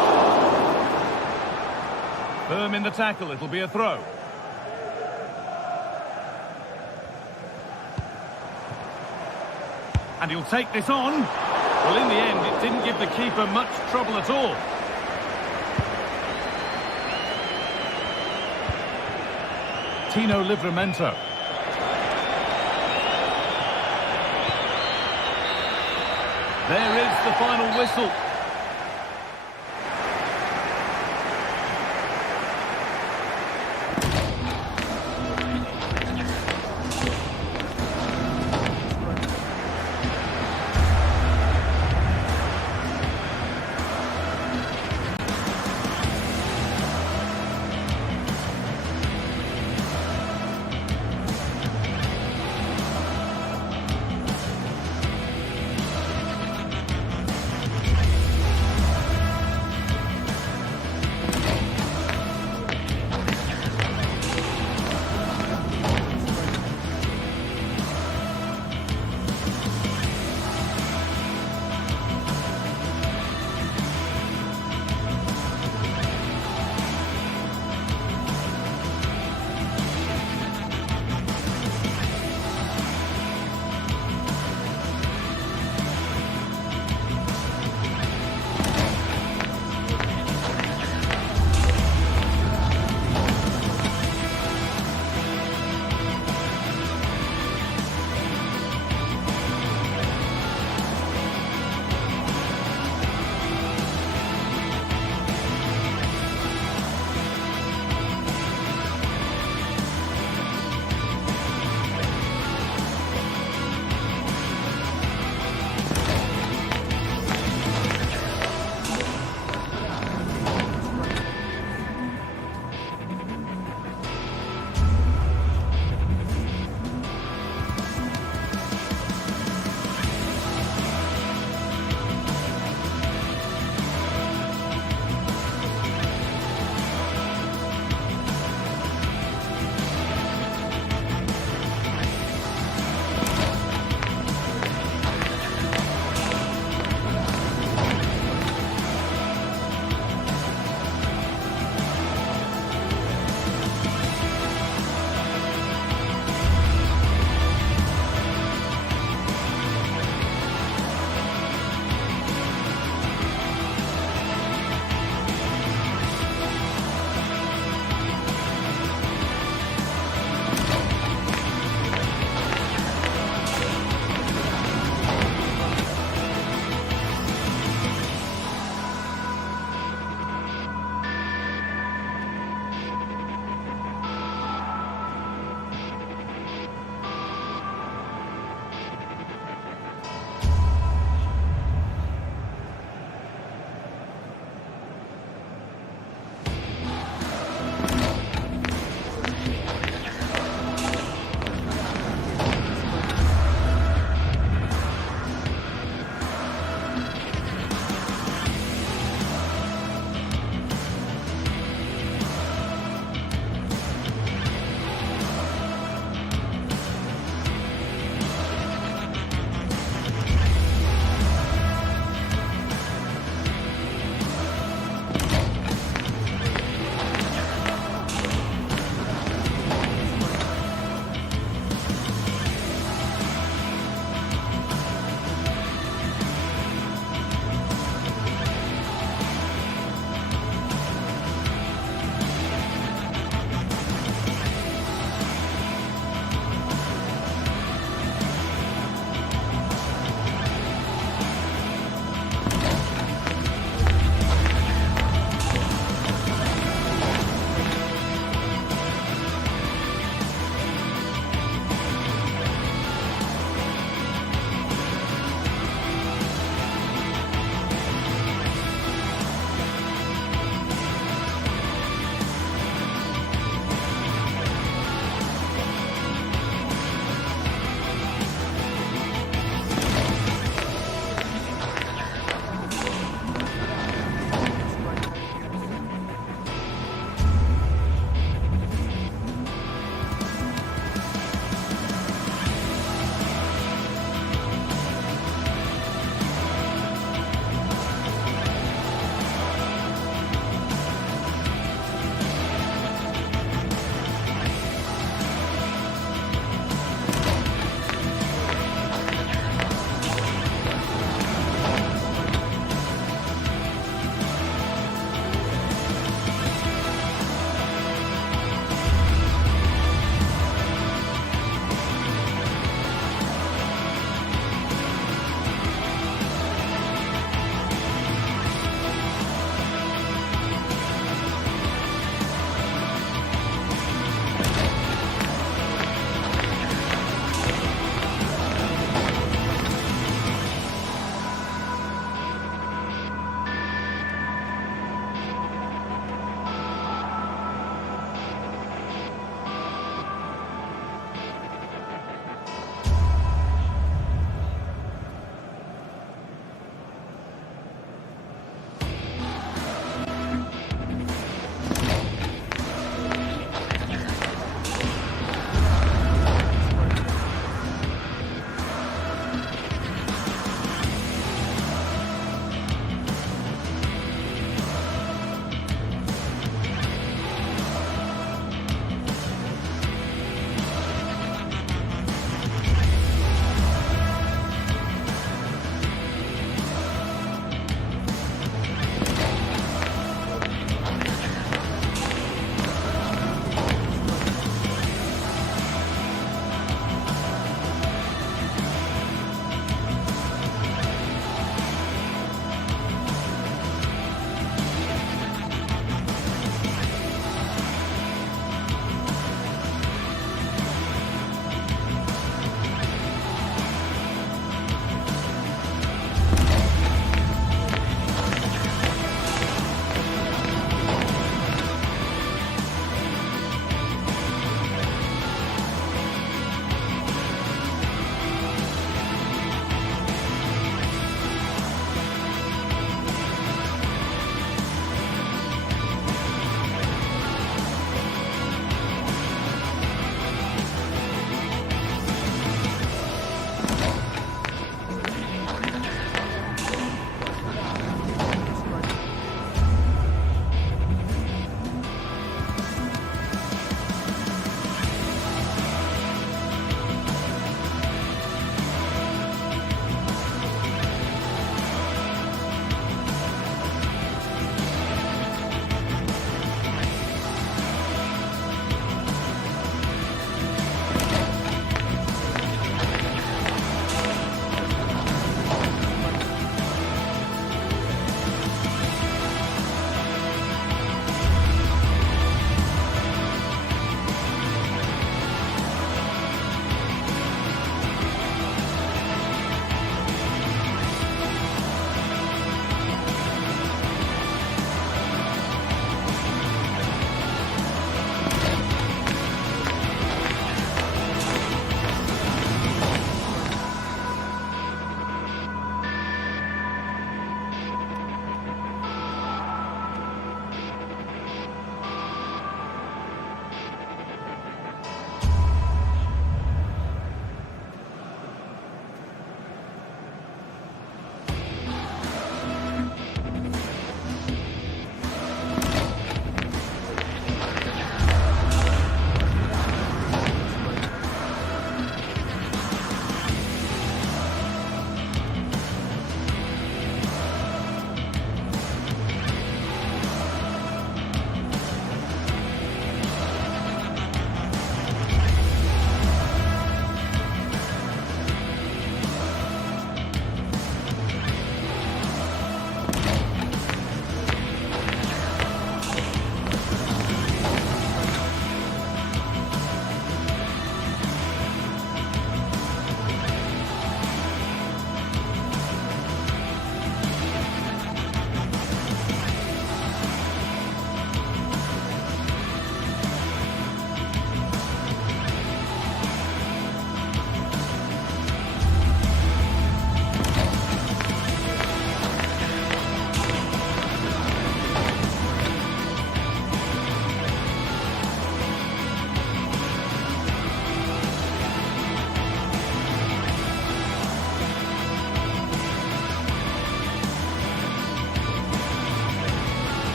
Firm in the tackle, it'll be a throw. And he'll take this on. Well, in the end, it didn't give the keeper much trouble at all. Tino Livramento. There is the final whistle.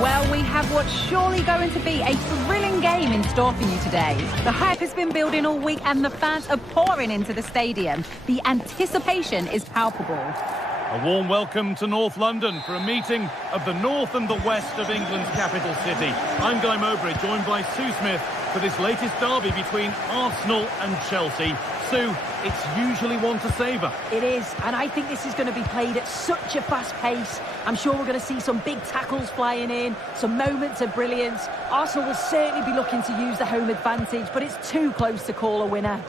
Well, we have what's surely going to be a thrilling game in store for you today. The hype has been building all week and the fans are pouring into the stadium. The anticipation is palpable. A warm welcome to North London for a meeting of the north and the west of England's capital city. I'm Guy Mowbray, joined by Sue Smith for this latest derby between Arsenal and Chelsea. Sue, it's usually one to savour. It is, and I think this is going to be played at such a fast pace. I'm sure we're going to see some big tackles flying in, some moments of brilliance. Arsenal will certainly be looking to use the home advantage, but it's too close to call a winner.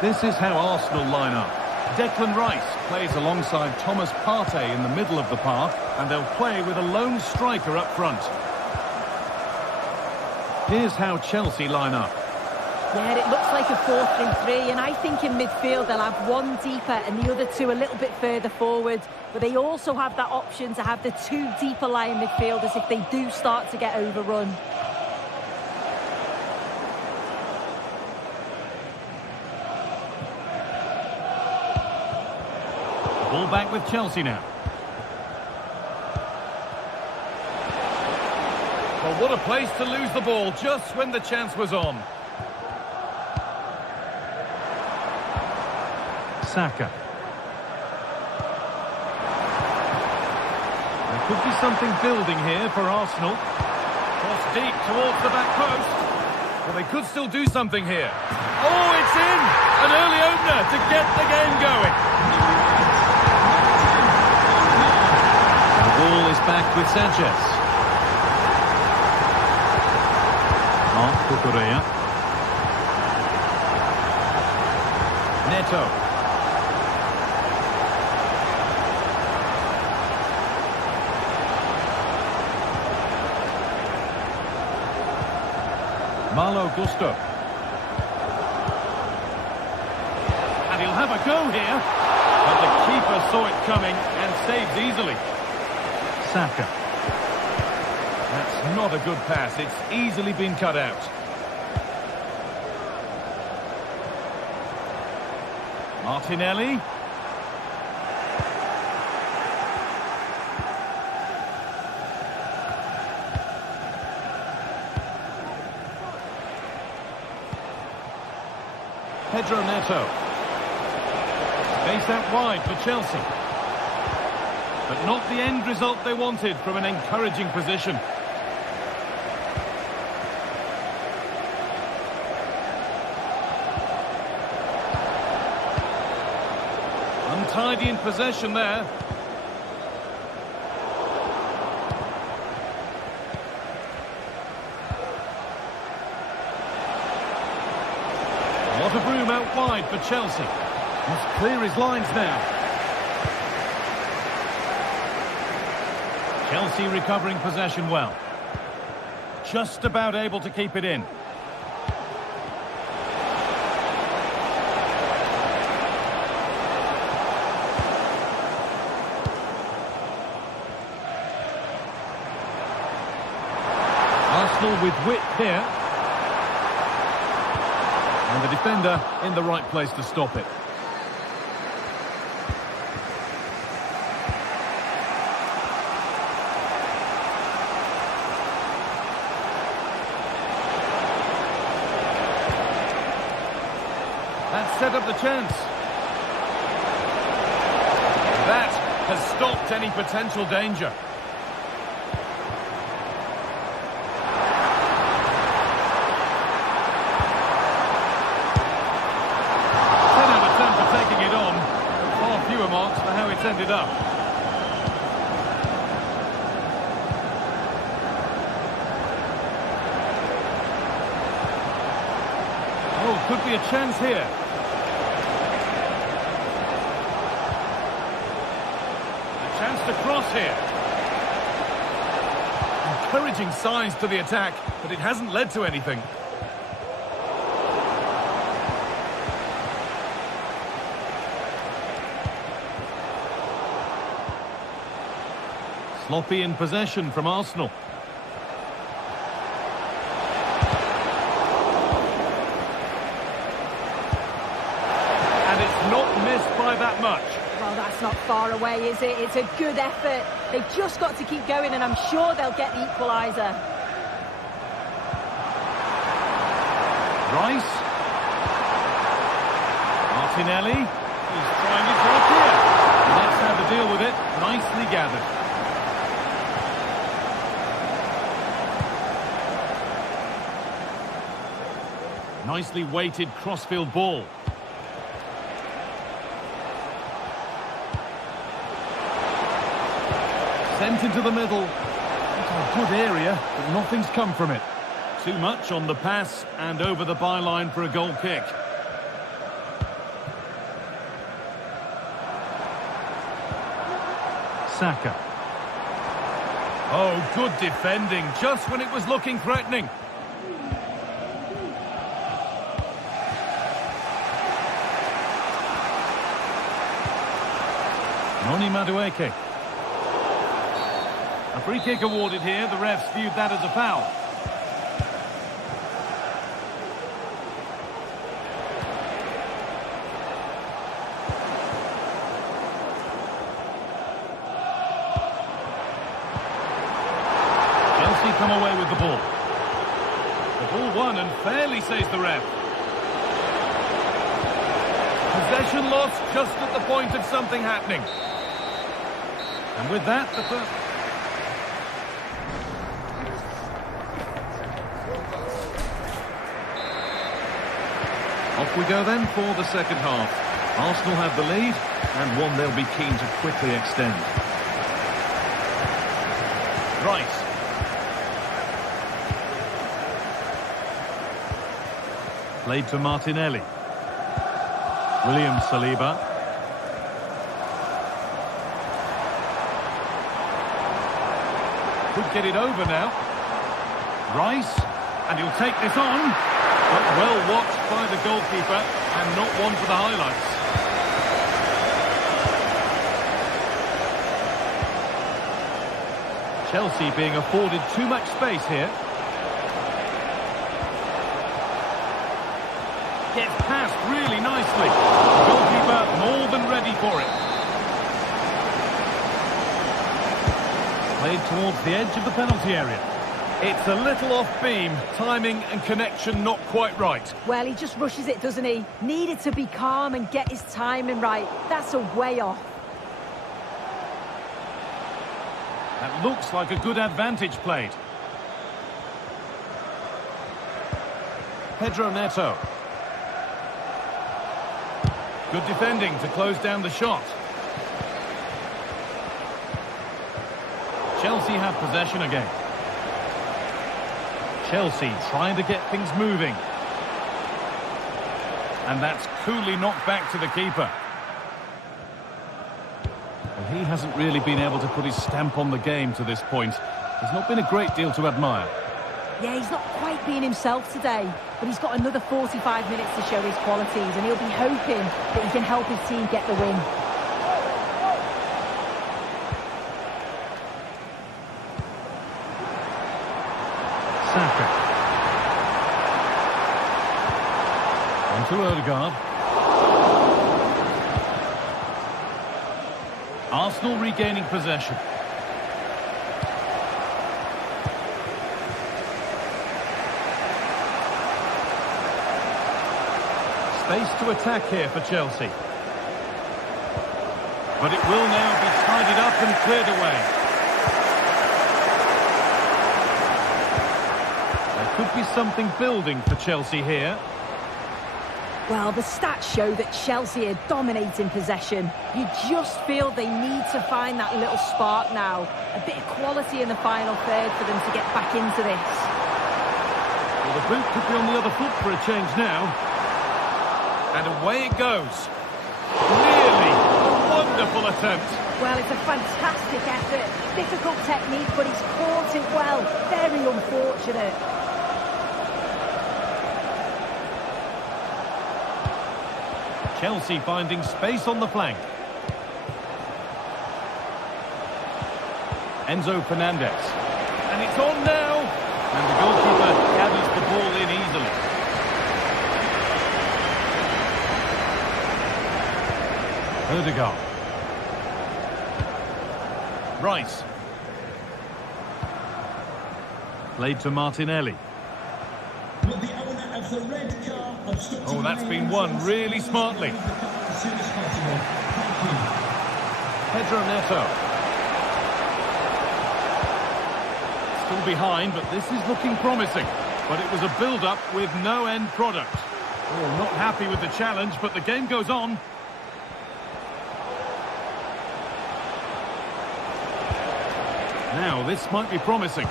This is how Arsenal line up. Declan Rice plays alongside Thomas Partey in the middle of the park, and they'll play with a lone striker up front. Here's how Chelsea line up. Yeah, it looks like a 4-3-3, and I think in midfield they'll have one deeper and the other two a little bit further forward. But they also have that option to have the two deeper lying midfielders if they do start to get overrun. Ball back with Chelsea now. Well, what a place to lose the ball just when the chance was on. Saka. There could be something building here for Arsenal. Cross deep towards the back post. Well, they could still do something here. Oh, it's in! An early opener to get the game going. The ball is back with Sanchez. Cucurella. Neto. Malo Gusto. And he'll have a go here. But the keeper saw it coming and saved easily. Saka. That's not a good pass. It's easily been cut out. Martinelli. Pedro Neto. Base out wide for Chelsea. But not the end result they wanted from an encouraging position. Untidy in possession there. A lot of room out wide for Chelsea. Must clear his lines now. Chelsea recovering possession well. Just about able to keep it in. Arsenal with wit here. And the defender in the right place to stop it. That set up the chance. That has stopped any potential danger. Marks for how it's ended up. Oh, could be a chance here. A chance to cross here. Encouraging signs to the attack, but it hasn't led to anything. Sloppy in possession from Arsenal. And it's not missed by that much. Well, that's not far away, is it? It's a good effort. They've just got to keep going, and I'm sure they'll get the equaliser. Rice. Martinelli. He's trying his luck here. Let's have to deal with it. Nicely gathered. Nicely weighted crossfield ball. Sent into the middle. It's a good area, but nothing's come from it. Too much on the pass and over the byline for a goal kick. Saka. Oh, good defending, just when it was looking threatening. Noni Madueke. A free kick awarded here. The refs viewed that as a foul. Chelsea come away with the ball. The ball won and fairly, says the ref. Possession lost just at the point of something happening. And with that, the first... Off we go then for the second half. Arsenal have the lead, and one they'll be keen to quickly extend. Rice. Played to Martinelli. William Saliba. Could get it over now. Rice, and he'll take this on. But well watched by the goalkeeper, and not one for the highlights. Chelsea being afforded too much space here. Gets past really nicely. The goalkeeper more than ready for it. Played towards the edge of the penalty area. It's a little off beam, timing and connection not quite right. Well, he just rushes it, doesn't he? Needed to be calm and get his timing right. That's a way off. That looks like a good advantage played. Pedro Neto. Good defending to close down the shot. Chelsea have possession again. Chelsea trying to get things moving. And that's coolly knocked back to the keeper. Well, he hasn't really been able to put his stamp on the game to this point. There's not been a great deal to admire. Yeah, he's not quite being himself today, but he's got another 45 minutes to show his qualities, and he'll be hoping that he can help his team get the win. Saka. On to Odegaard. Arsenal regaining possession. Space to attack here for Chelsea. But it will now be tidied up and cleared away. There could be something building for Chelsea here. Well, the stats show that Chelsea are dominating possession. You just feel they need to find that little spark now. A bit of quality in the final third for them to get back into this. Well, the boot could be on the other foot for a change now. And away it goes. Nearly a wonderful attempt. Well, it's a fantastic effort. Difficult technique, but he's caught it well. Very unfortunate. Chelsea finding space on the flank. Enzo Fernandez. And it's on now. And the goalkeeper gathers the ball in easily. Odegaard. Rice. Played to Martinelli. With the owner of the red car obstructing Oh, that's been won really smartly. as soon as possible. Thank you. Pedro Neto. Still behind, but this is looking promising. But it was a build-up with no end product. Oh, not happy with the challenge, but the game goes on. Now, this might be promising.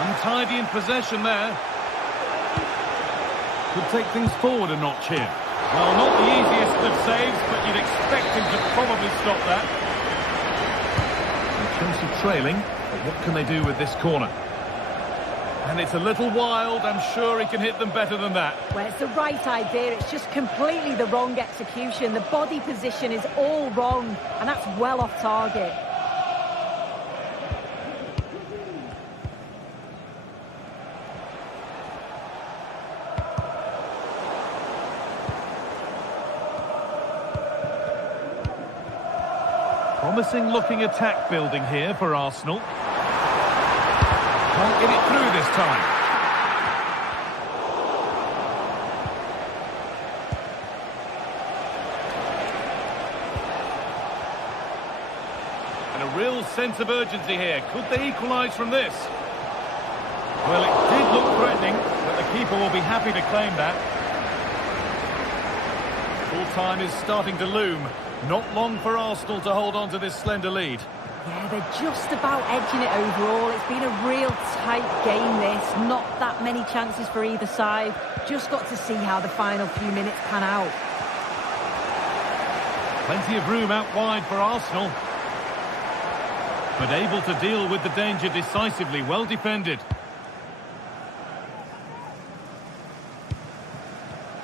Untidy in possession there. Could take things forward a notch here. Well, not the easiest of saves, but you'd expect him to probably stop that. And Chelsea trailing, but what can they do with this corner? And it's a little wild. I'm sure he can hit them better than that. Well, it's the right idea. It's just completely the wrong execution. The body position is all wrong, and that's well off target. Promising looking attack building here for Arsenal. Can't get it through this time. And a real sense of urgency here. Could they equalise from this? Well, it did look threatening, but the keeper will be happy to claim that. Full time is starting to loom. Not long for Arsenal to hold on to this slender lead. Yeah, they're just about edging it overall. It's been a real tight game, this. Not that many chances for either side. Just got to see how the final few minutes pan out. Plenty of room out wide for Arsenal. But able to deal with the danger decisively. Well defended.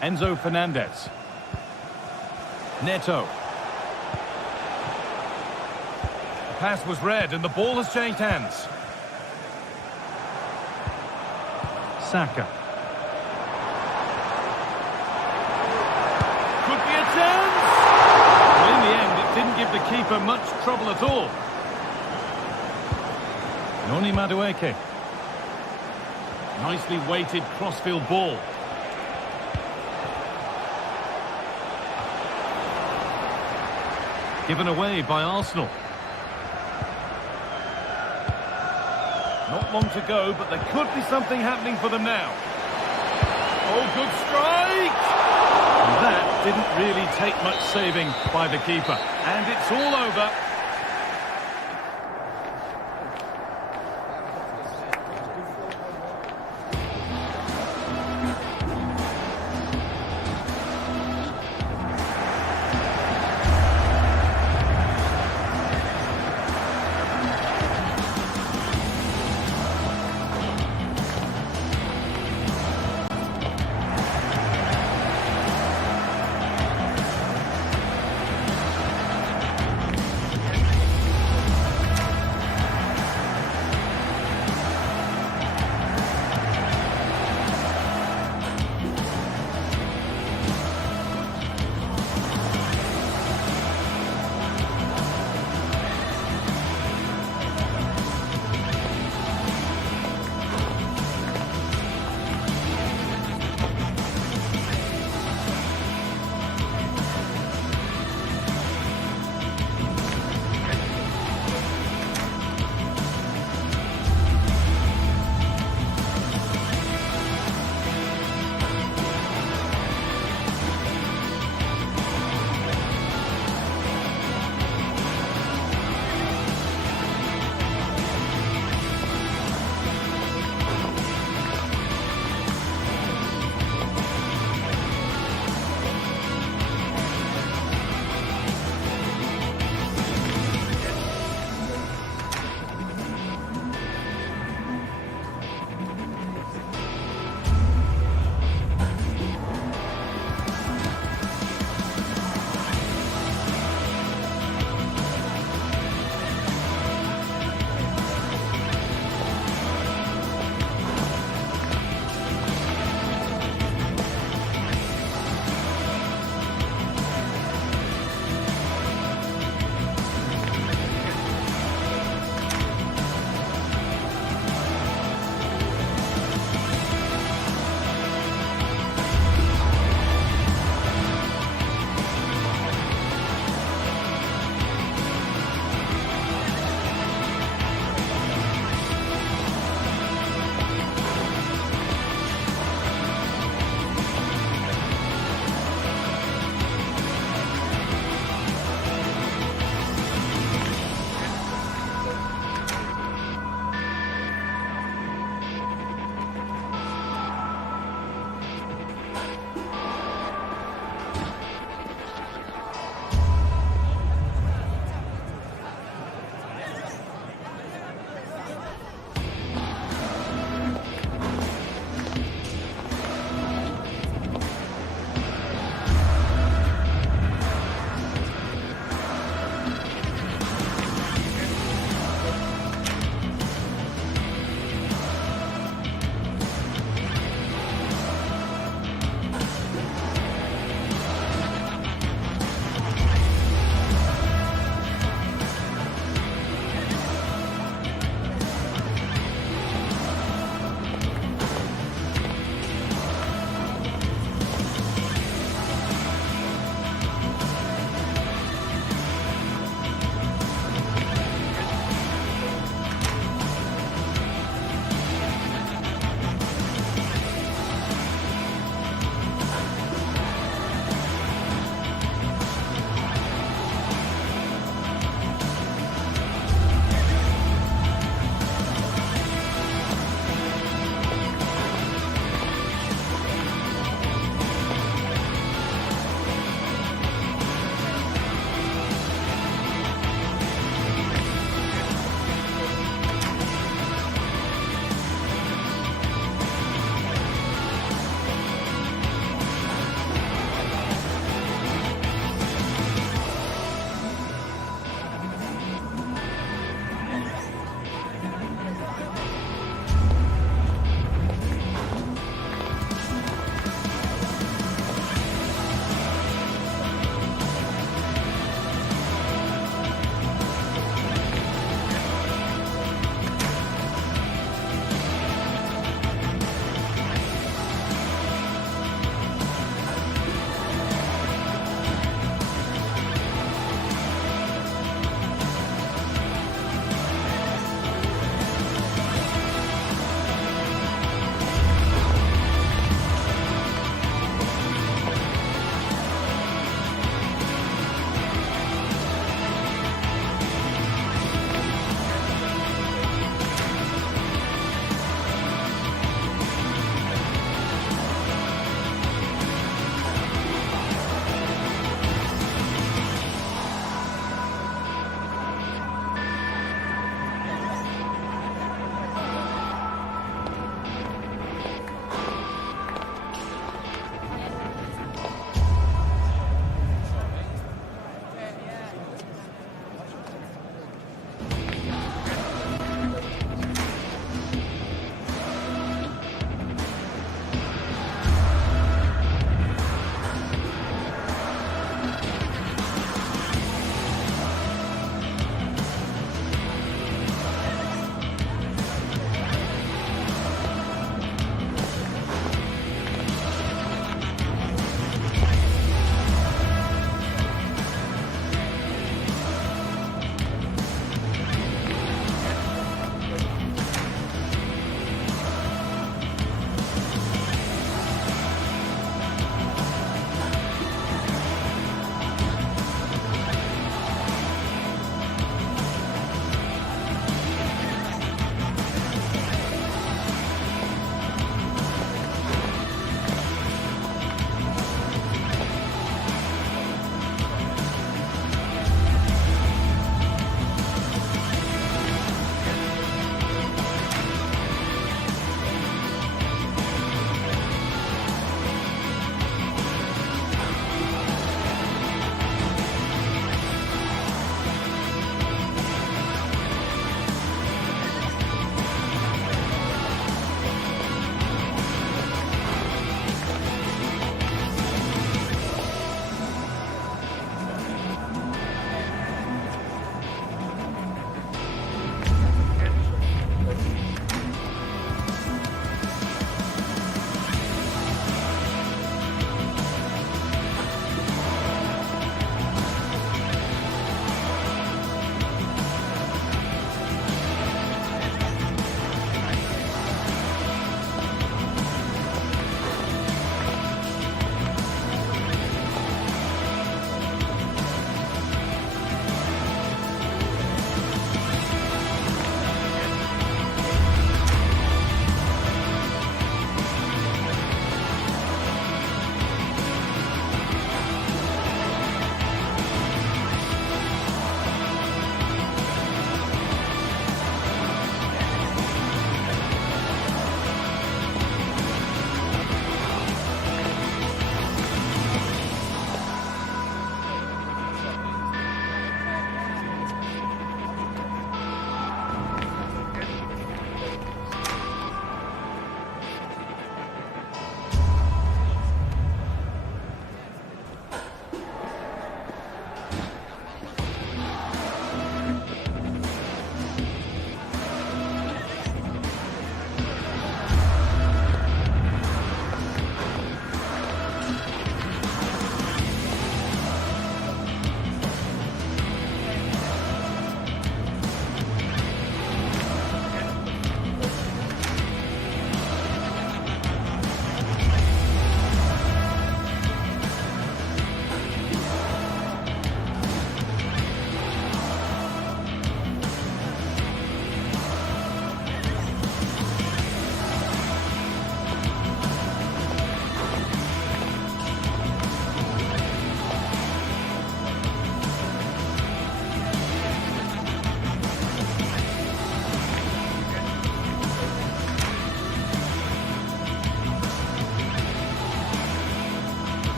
Enzo Fernandez. Neto. Pass was read and the ball has changed hands. Saka. Could be a chance! Well, in the end, it didn't give the keeper much trouble at all. Noni Madueke. Nicely weighted crossfield ball. Given away by Arsenal. Not long to go, but there could be something happening for them now. Oh, good strike! And that didn't really take much saving by the keeper. And it's all over.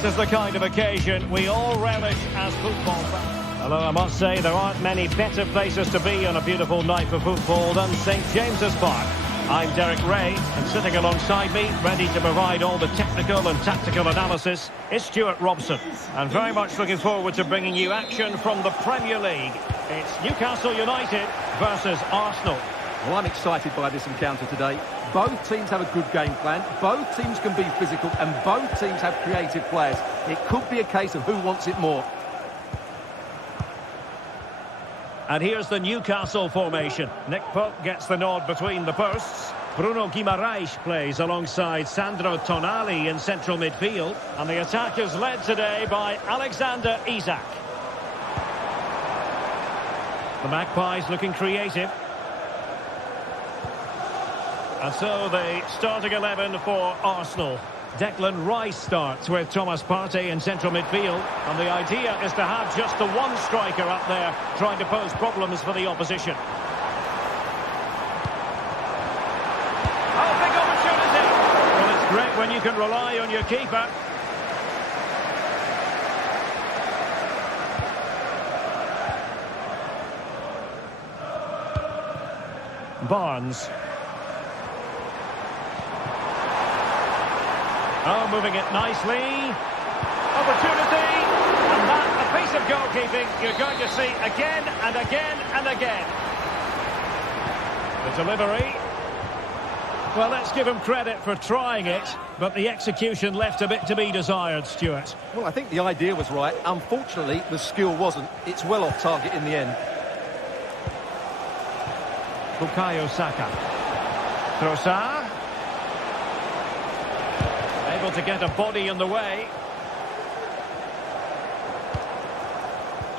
this is the kind of occasion we all relish as football fans. Although I must say there aren't many better places to be on a beautiful night for football than St James's Park. I'm Derek Ray, and sitting alongside me, ready to provide all the technical and tactical analysis, is Stuart Robson. And very much looking forward to bringing you action from the Premier League. It's Newcastle United versus Arsenal. Well, I'm excited by this encounter today. Both teams have a good game plan, both teams can be physical, and both teams have creative players. It could be a case of who wants it more. And here's the Newcastle formation. Nick Pope gets the nod between the posts. Bruno Guimaraes plays alongside Sandro Tonali in central midfield. And the attack is led today by Alexander Isak. The Magpies looking creative. And so the starting 11 for Arsenal. Declan Rice starts with Thomas Partey in central midfield. And the idea is to have just the one striker up there trying to pose problems for the opposition. Oh, big opportunity! Well, it's great when you can rely on your keeper. Barnes. Oh, moving it nicely. Opportunity. And that, a piece of goalkeeping you're going to see again and again and again. The delivery. Well, let's give him credit for trying it, but the execution left a bit to be desired, Stuart. Well, I think the idea was right. Unfortunately, the skill wasn't. It's well off target in the end. Bukayo Saka. Trossard. Able to get a body in the way.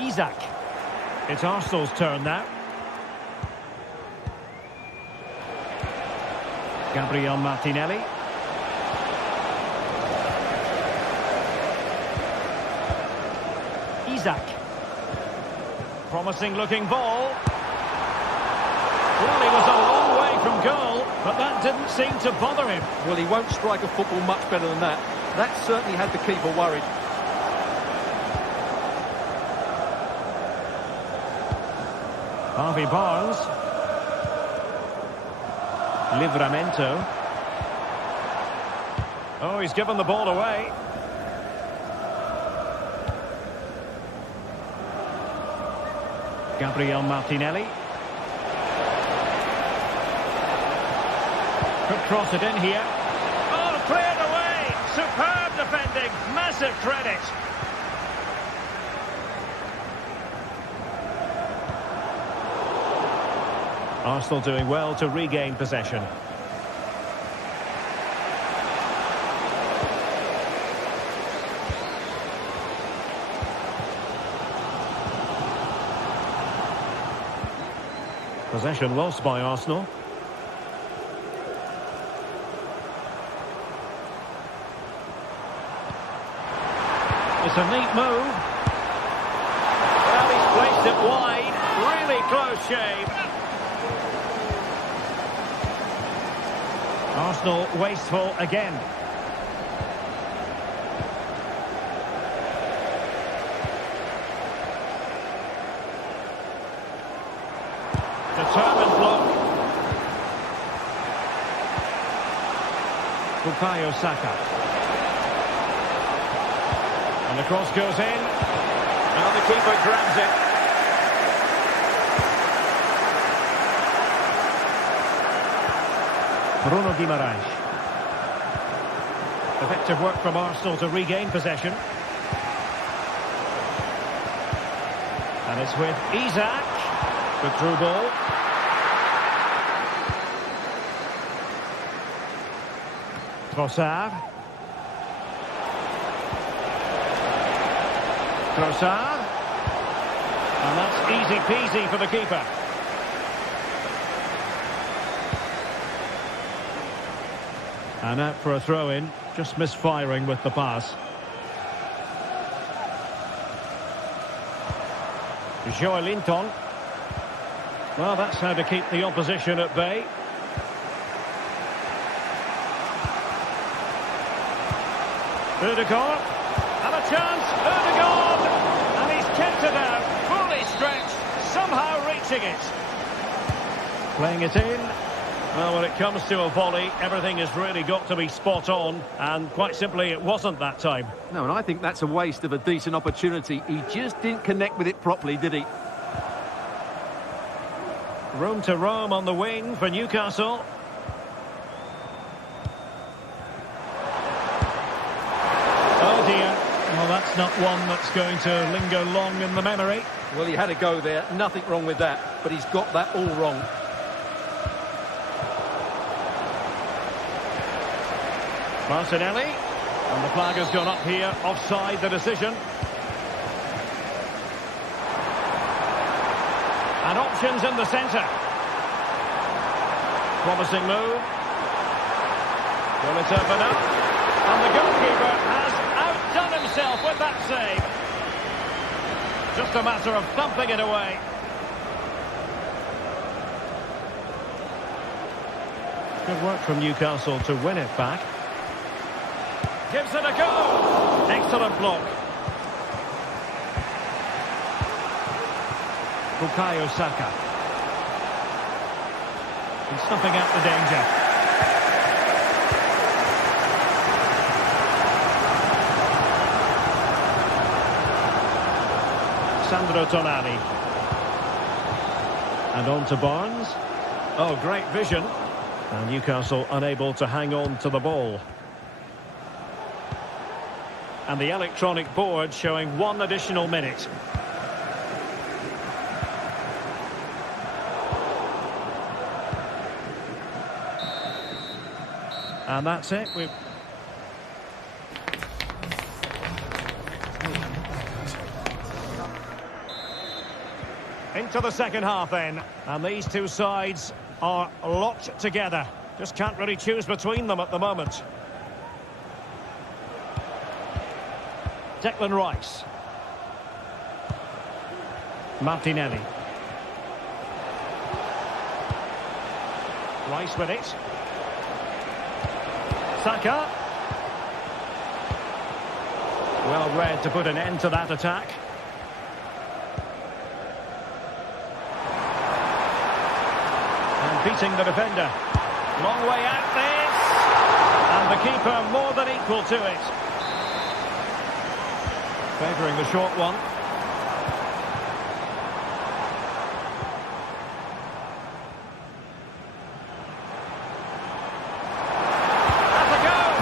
Isak. It's Arsenal's turn now. Gabriel Martinelli. Isak. Promising looking ball. Well, he was a long way from goal, but that didn't seem to bother him. Well, he won't strike a football much better than that. That certainly had the keeper worried. Harvey Barnes. Livramento. Oh, he's given the ball away. Gabriel Martinelli. Could cross it in here. Oh, cleared away! Superb defending. Massive credit. Arsenal doing well to regain possession. Possession lost by Arsenal. It's a neat move. Well, he's placed it wide. Really close shave. Arsenal wasteful again. Determined block. Bukayo Saka. And the cross goes in. And the keeper grabs it. Bruno Guimaraes. Effective work from Arsenal to regain possession. And it's with Isak. The through ball. Trossard. Trossard. And that's easy peasy for the keeper. And out for a throw-in, just misfiring with the pass. Joelinton. Well, that's how to keep the opposition at bay. Odegaard. chance, Odegaard, and he's kept it out, fully stretched, somehow reaching it. Playing it in. Well, when it comes to a volley, everything has really got to be spot on, and quite simply, it wasn't that time. No, and I think that's a waste of a decent opportunity. He just didn't connect with it properly, did he? Room to roam on the wing for Newcastle. Oh dear. Well, that's not one that's going to linger long in the memory. Well, he had a go there. Nothing wrong with that. But he's got that all wrong. Martinelli. And the flag has gone up here. Offside the decision. And options in the centre. Promising move. Will it open up? And the goalkeeper has outdone himself with that save. Just a matter of thumping it away. Good work from Newcastle to win it back. Gives it a go. Excellent block. Bukayo Saka. He's snuffing out the danger. Sandro Tonali. And on to Barnes. Oh, great vision. And Newcastle unable to hang on to the ball. And the electronic board showing 1 additional minute. And that's it. Into the second half then. And these two sides are locked together. Just can't really choose between them at the moment. Declan Rice. Martinelli. Rice with it. Saka. Well read to put an end to that attack. And beating the defender. Long way out this. And the keeper more than equal to it. Favouring the short one. That's a goal!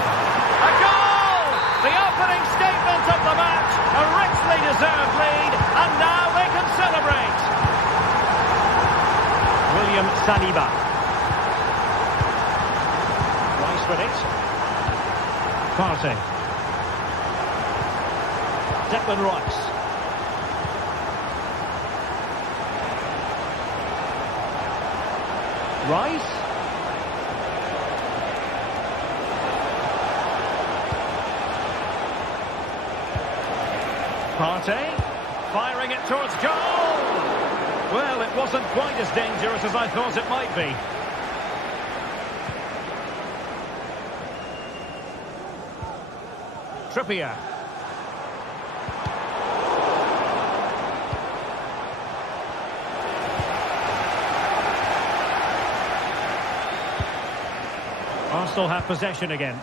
A goal! The opening statement of the match. A richly deserved lead. And now they can celebrate. William Saliba. Rice with it. Partey. Declan Rice. Rice. Partey. Firing it towards goal. Well, it wasn't quite as dangerous as I thought it might be. Trippier. Arsenal have possession again.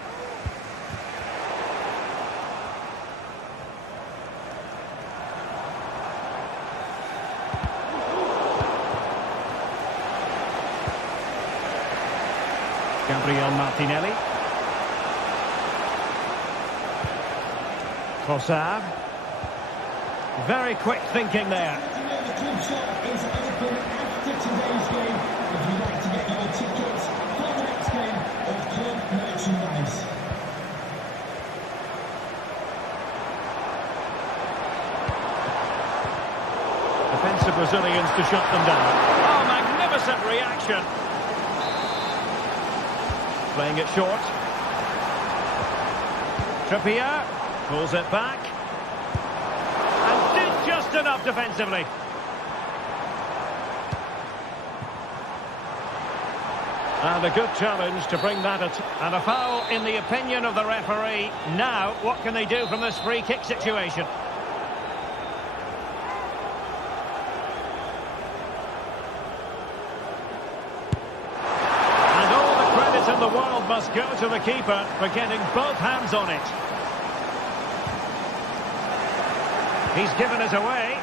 Gabriel Martinelli. Trossard. Very quick thinking there. Defensive Brazilians to shut them down. Oh, magnificent reaction. Playing it short. Trippier pulls it back. And did just enough defensively. And a good challenge to bring that and a foul in the opinion of the referee. Now, what can they do from this free kick situation? And all the credit in the world must go to the keeper for getting both hands on it. He's given it away.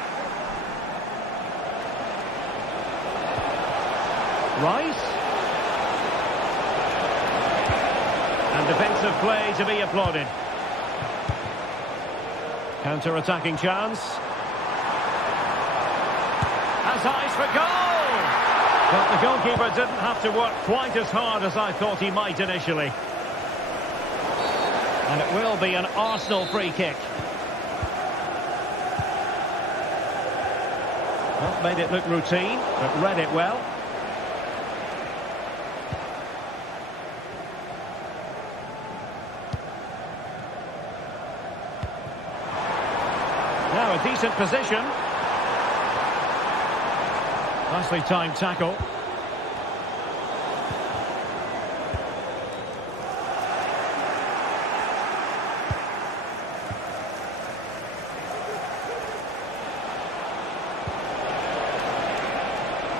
Rice. And defensive play to be applauded. Counter-attacking chance. Has eyes for goal! But the goalkeeper didn't have to work quite as hard as I thought he might initially. And it will be an Arsenal free kick. Well, made it look routine, but read it well. Now a decent position. Nicely timed tackle.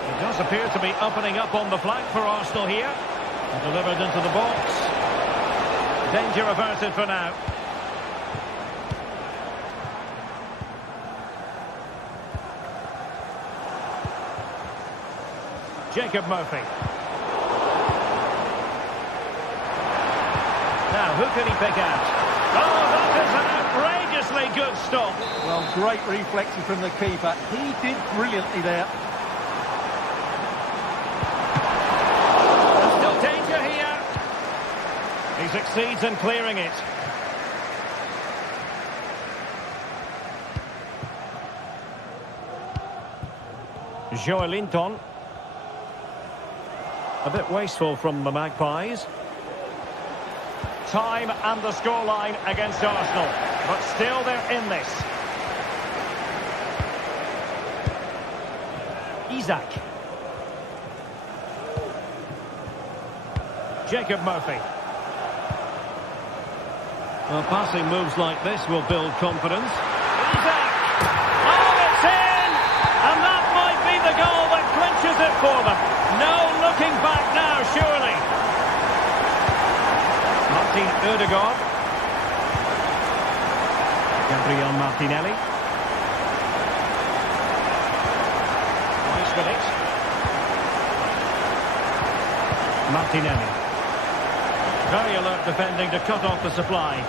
It does appear to be opening up on the flank for Arsenal here. Delivered into the box. Danger averted for now. Jacob Murphy. Now, who can he pick out? Oh, that is an outrageously good stop. Well, great reflexes from the keeper. He did brilliantly there. There's still danger here. He succeeds in clearing it. Joelinton. A bit wasteful from the Magpies. Time and the scoreline against Arsenal. But still they're in this. Isak. Jacob Murphy. Well, passing moves like this will build confidence. Isak! Oh, it's in! And that might be the goal that clinches it for them. No looking back now, surely. Martin Ødegaard. Gabriel Martinelli. Nice with it. Martinelli. Very alert defending to cut off the supply.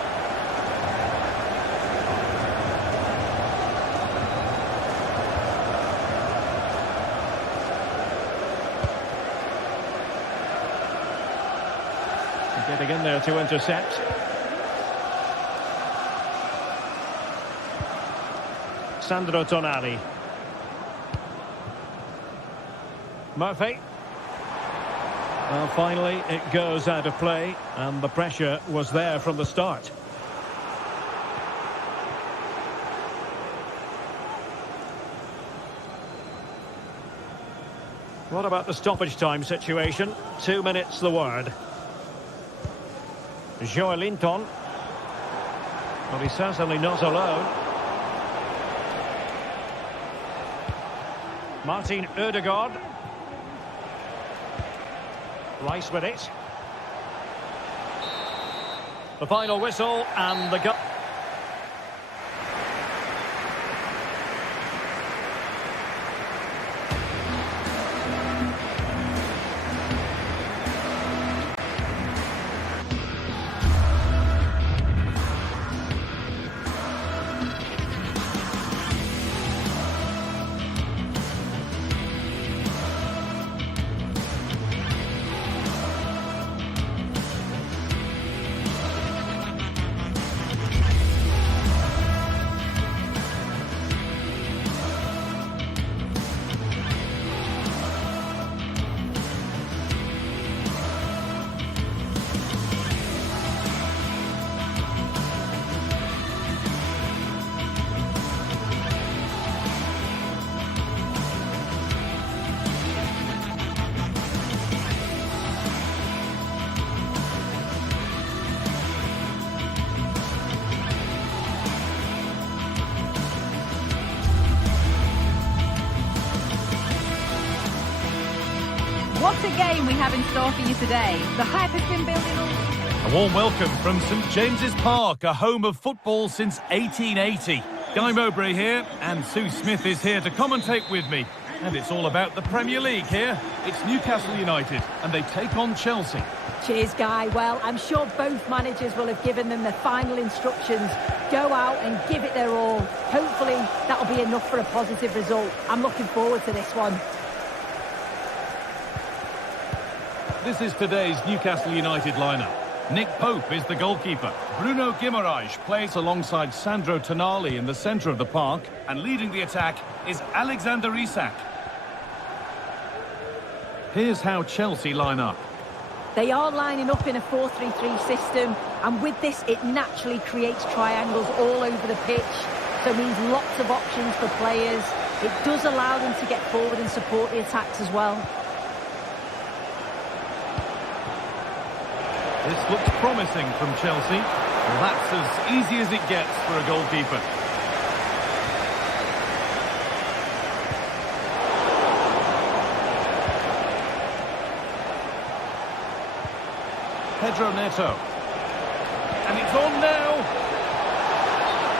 Getting in there to intercept. Sandro Tonali. Murphy. Well, finally, it goes out of play, and the pressure was there from the start. What about the stoppage time situation? 2 minutes the word. Joelinton. But he's certainly not alone. Martin Ødegaard. Rice with it. The final whistle and the goal. What a game we have in store for you today. The hype has been building all week. A warm welcome from St James's Park, a home of football since 1880. Guy Mowbray here, and Sue Smith is here to commentate with me. And it's all about the Premier League here. It's Newcastle United, and they take on Chelsea. Cheers, Guy. Well, I'm sure both managers will have given them the final instructions. Go out and give it their all. Hopefully, that'll be enough for a positive result. I'm looking forward to this one. This is today's Newcastle United lineup. Nick Pope is the goalkeeper. Bruno Guimaraes plays alongside Sandro Tonali in the centre of the park. And leading the attack is Alexander Isak. Here's how Chelsea line up. They are lining up in a 4-3-3 system, and with this it naturally creates triangles all over the pitch, so it means lots of options for players. It does allow them to get forward and support the attacks as well. This looks promising from Chelsea. Well, that's as easy as it gets for a goalkeeper. Pedro Neto. And it's on now.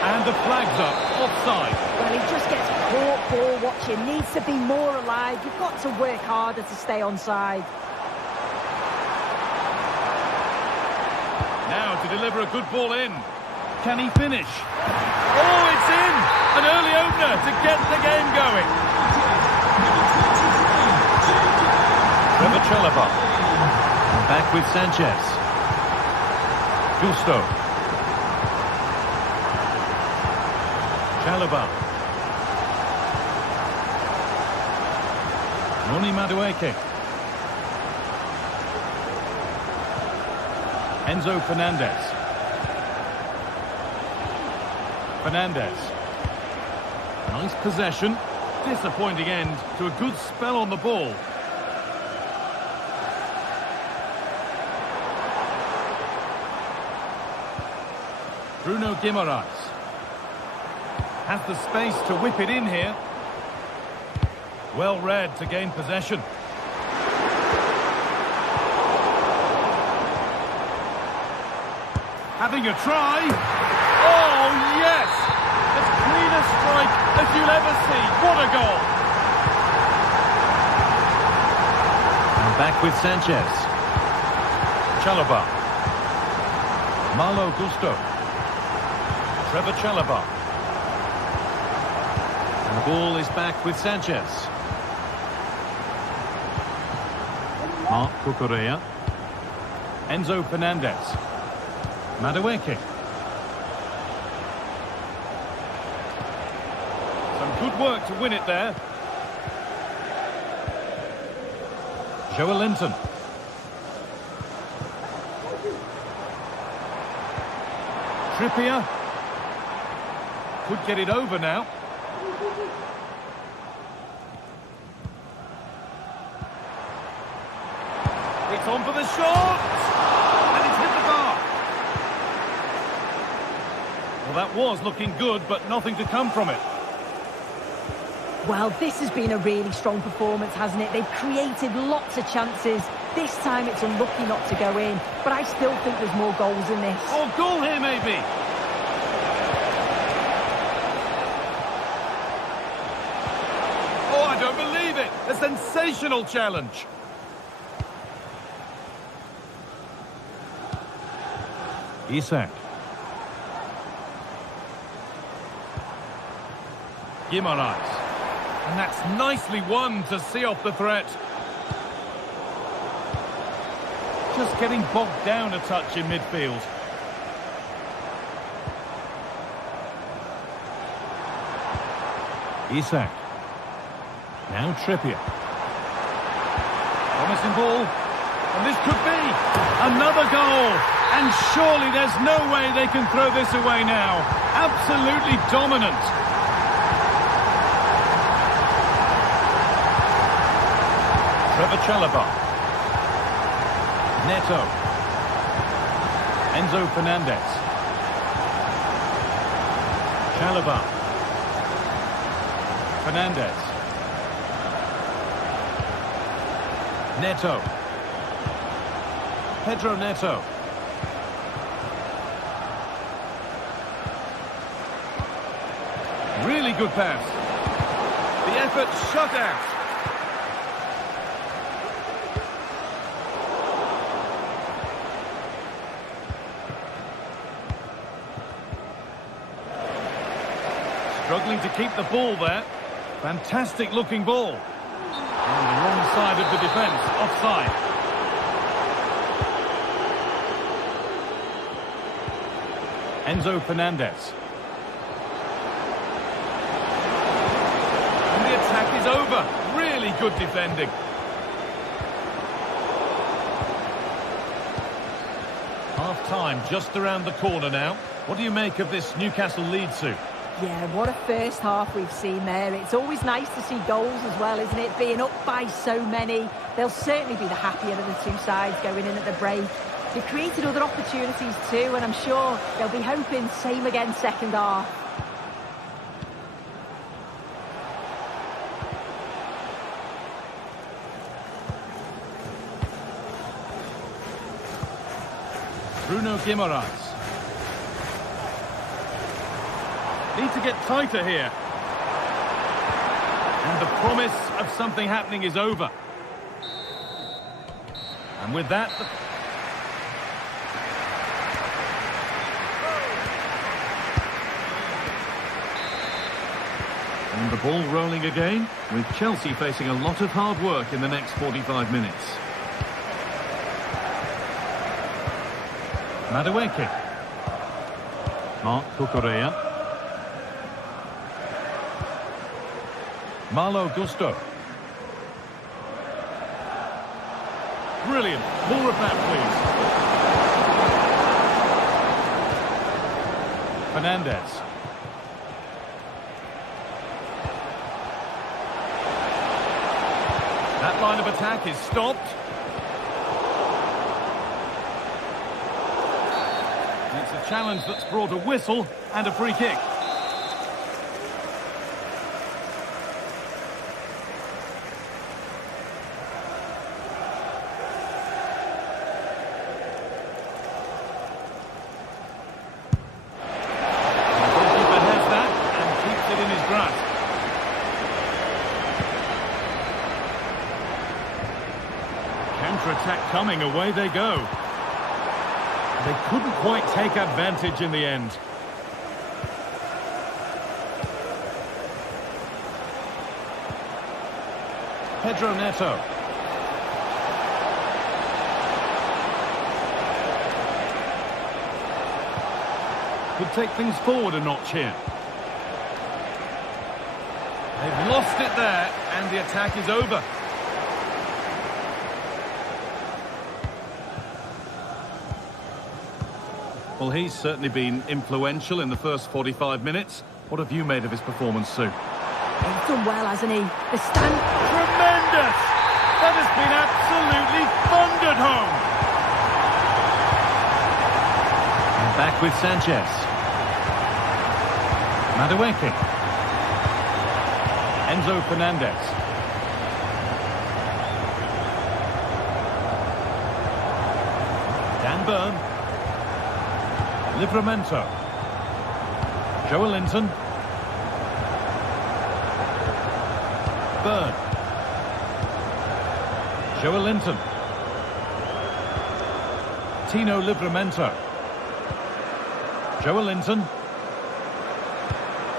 And the flag's up. Offside. Well, he just gets caught ball watching. Needs to be more alive. You've got to work harder to stay onside. Now to deliver a good ball in. Can he finish? Oh, it's in! An early opener to get the game going. Trevor Chalobah. Back with Sanchez. Gusto. Chalobah. Noni Madueke. Enzo Fernandez. Fernandez. Nice possession. Disappointing end to a good spell on the ball. Bruno Guimaraes. Has the space to whip it in here. Well read to gain possession. Having a try. Oh, yes! As clean a strike as you'll ever see. What a goal! And back with Sanchez. Chalobah. Malo Gusto. Trevor Chalobah. And the ball is back with Sanchez. Marc Cucurella. Enzo Fernandez. Madueke. Some good work to win it there. Joelinton. Trippier. Could get it over now. It's on for the shot! And it's hit the bar. Well, that was looking good, but nothing to come from it. Well, this has been a really strong performance, hasn't it? They've created lots of chances. This time it's unlucky not to go in, but I still think there's more goals in this. Oh, goal here maybe! Oh, I don't believe it! A sensational challenge! Isak. Guimaraes. And that's nicely won to see off the threat. Just getting bogged down a touch in midfield. Isak. Now Trippier. Promising ball. And this could be another goal. And surely there's no way they can throw this away now. Absolutely dominant. Trevor Chalobah. Neto. Enzo Fernandez. Chalobah. Fernandez. Neto. Pedro Neto. Really good pass. The effort shut out. Struggling to keep the ball there. Fantastic looking ball. On the wrong side of the defence, offside. Enzo Fernandez. And the attack is over. Really good defending. Half-time just around the corner now. What do you make of this Newcastle lead, Sue? Yeah, what a first half we've seen there. It's always nice to see goals as well, isn't it? Being up by so many. They'll certainly be the happier of the two sides going in at the break. They've created other opportunities too, and I'm sure they'll be hoping same again second half. Bruno Guimaraes. Need to get tighter here. And the promise of something happening is over. And with that... And the ball rolling again, with Chelsea facing a lot of hard work in the next 45 minutes. Madueke. Marc Cucurella. Malo Gusto. Brilliant. More of that, please. Fernandez. That line of attack is stopped. It's a challenge that's brought a whistle and a free kick. Counter-attack coming, away they go. They couldn't quite take advantage in the end. Pedro Neto. Could take things forward a notch here. They've lost it there, and the attack is over. Well, he's certainly been influential in the first 45 minutes. What have you made of his performance, Sue? He's done well, hasn't he? The stand... Tremendous! That has been absolutely thundered home! And back with Sanchez. Madueke. Enzo Fernandez. Dan Burn. Livramento. Joelinton. Burn. Joelinton. Tino Livramento. Joelinton.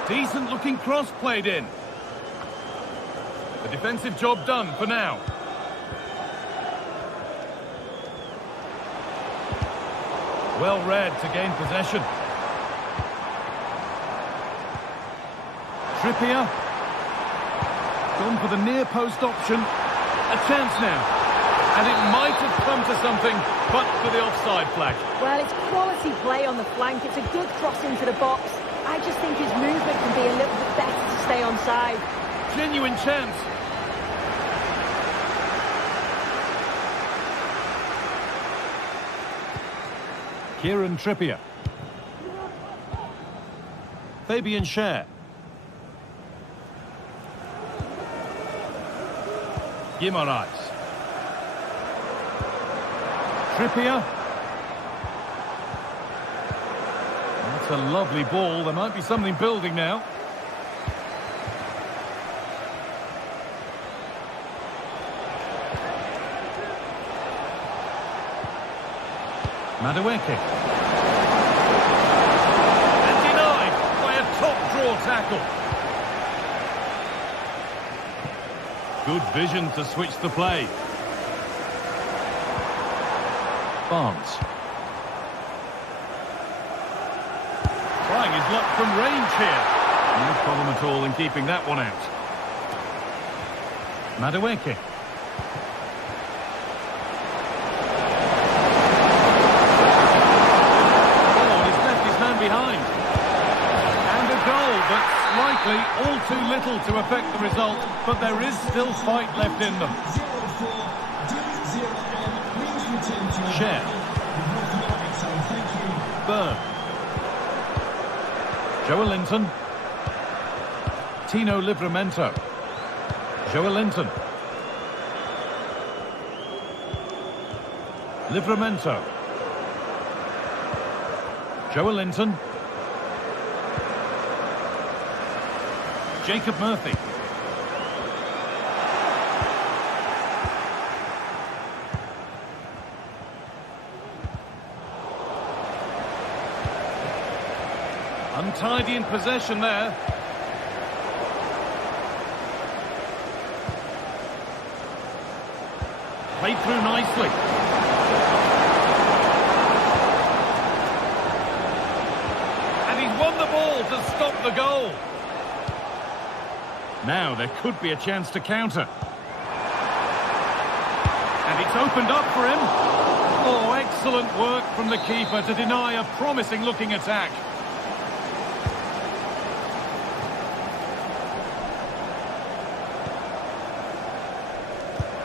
Decent looking cross played in. The defensive job done for now. Well read to gain possession. Trippier. Gone for the near post option. A chance now. And it might have come to something, but for the offside flag. Well, it's quality play on the flank. It's a good cross into the box. I just think his movement can be a little bit better to stay onside. Genuine chance. Kieran Trippier. Fabian Schär. Guimaraes. Trippier. That's a lovely ball. There might be something building now. Madueke. And denied by a top draw tackle. Good vision to switch the play. Barnes. Trying his luck from range here. No problem at all in keeping that one out. Madueke. Behind. And a goal, but likely all too little to affect the result, but there is still fight left in them. Share. Burn. Joelinton. Tino Livramento. Joelinton. Livramento. Joelinton. Jacob Murphy. Untidy in possession there. Played through nicely. Won the ball to stop the goal. Now there could be a chance to counter. And it's opened up for him. Oh, excellent work from the keeper to deny a promising looking attack.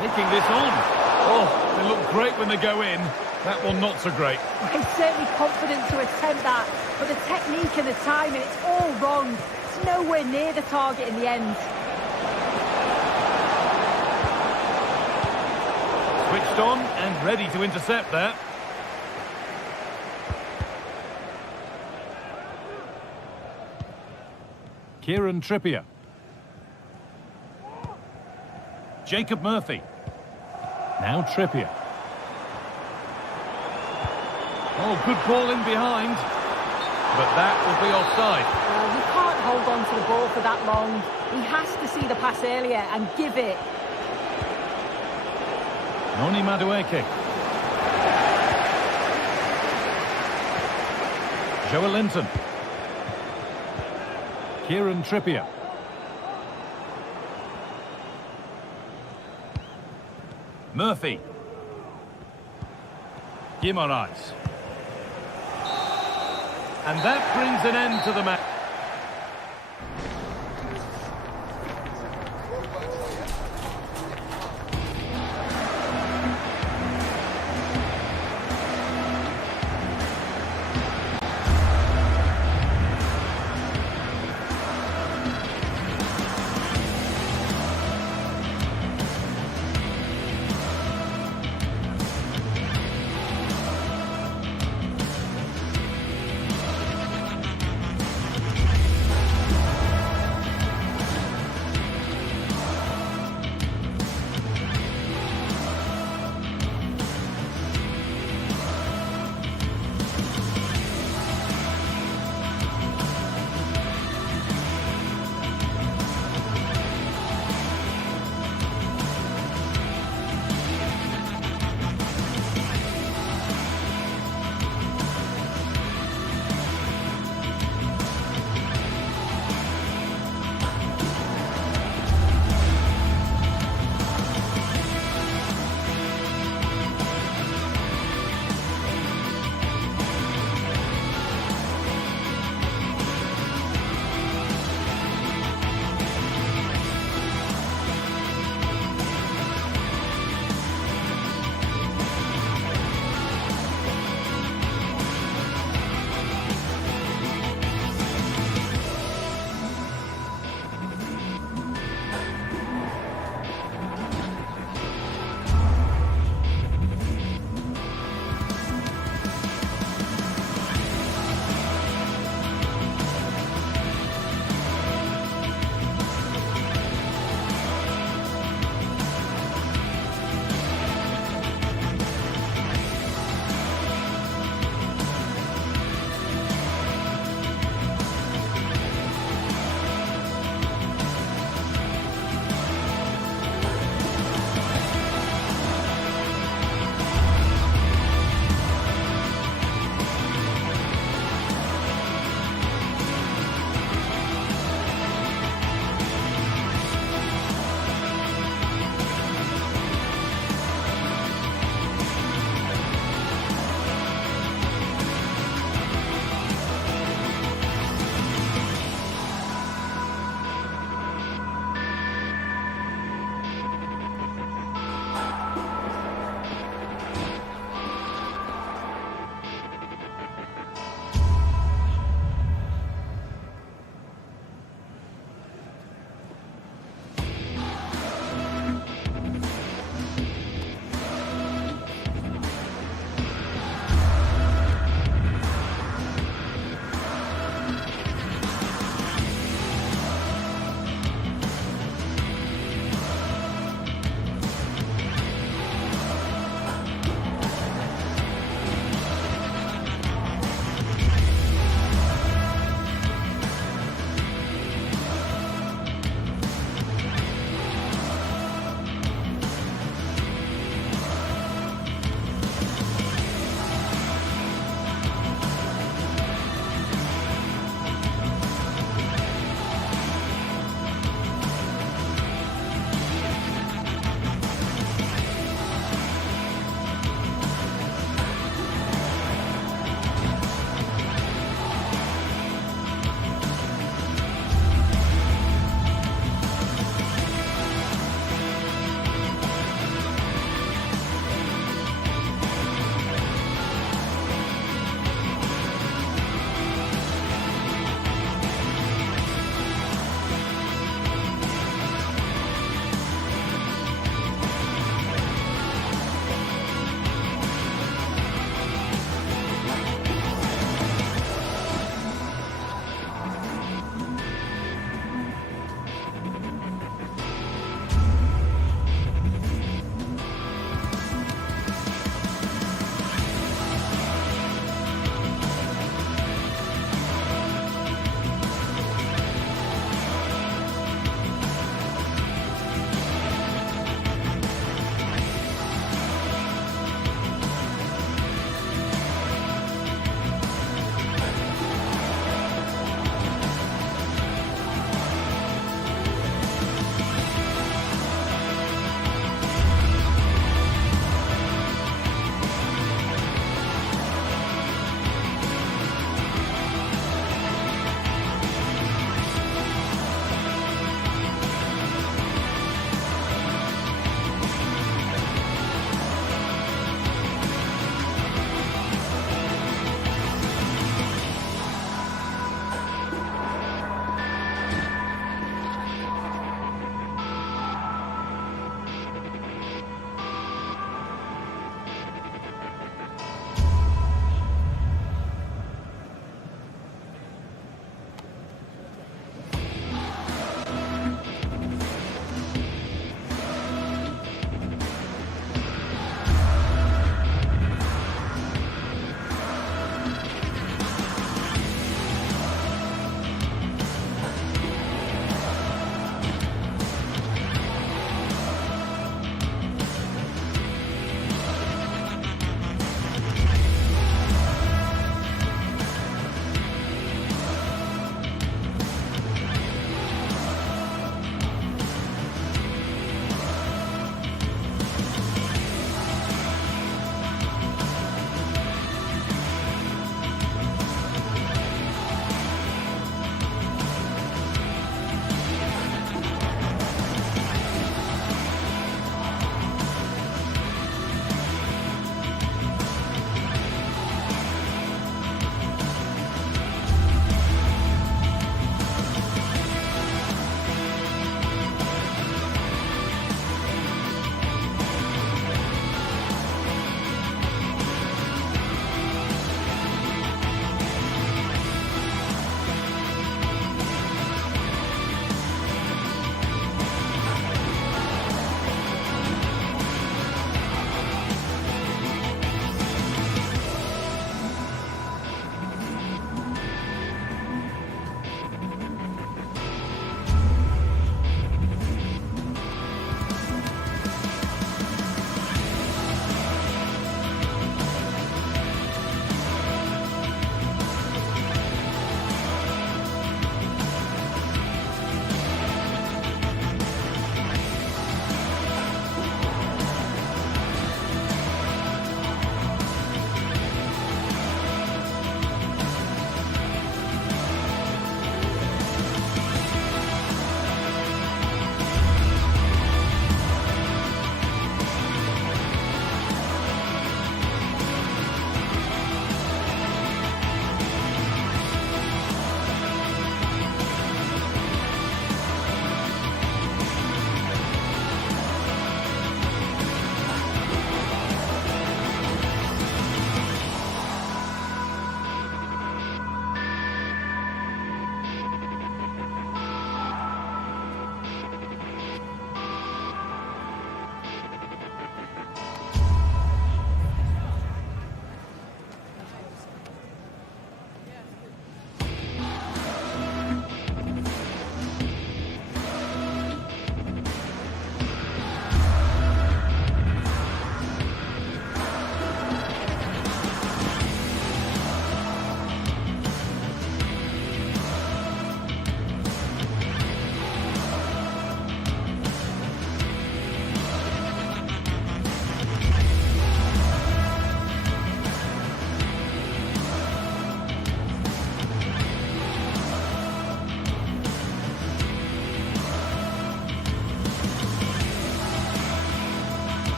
Taking this on. Oh, they look great when they go in. That one not so great. He's certainly confident to attempt that, but the technique and the timing, it's all wrong. It's nowhere near the target in the end. Switched on and ready to intercept that. Kieran Trippier. Jacob Murphy. Now Trippier. Oh, good ball in behind. But that will be offside. He can't hold on to the ball for that long. He has to see the pass earlier and give it. Noni Madueke. Joelinton. Kieran Trippier. Murphy. Guimaraes. And that brings an end to the match.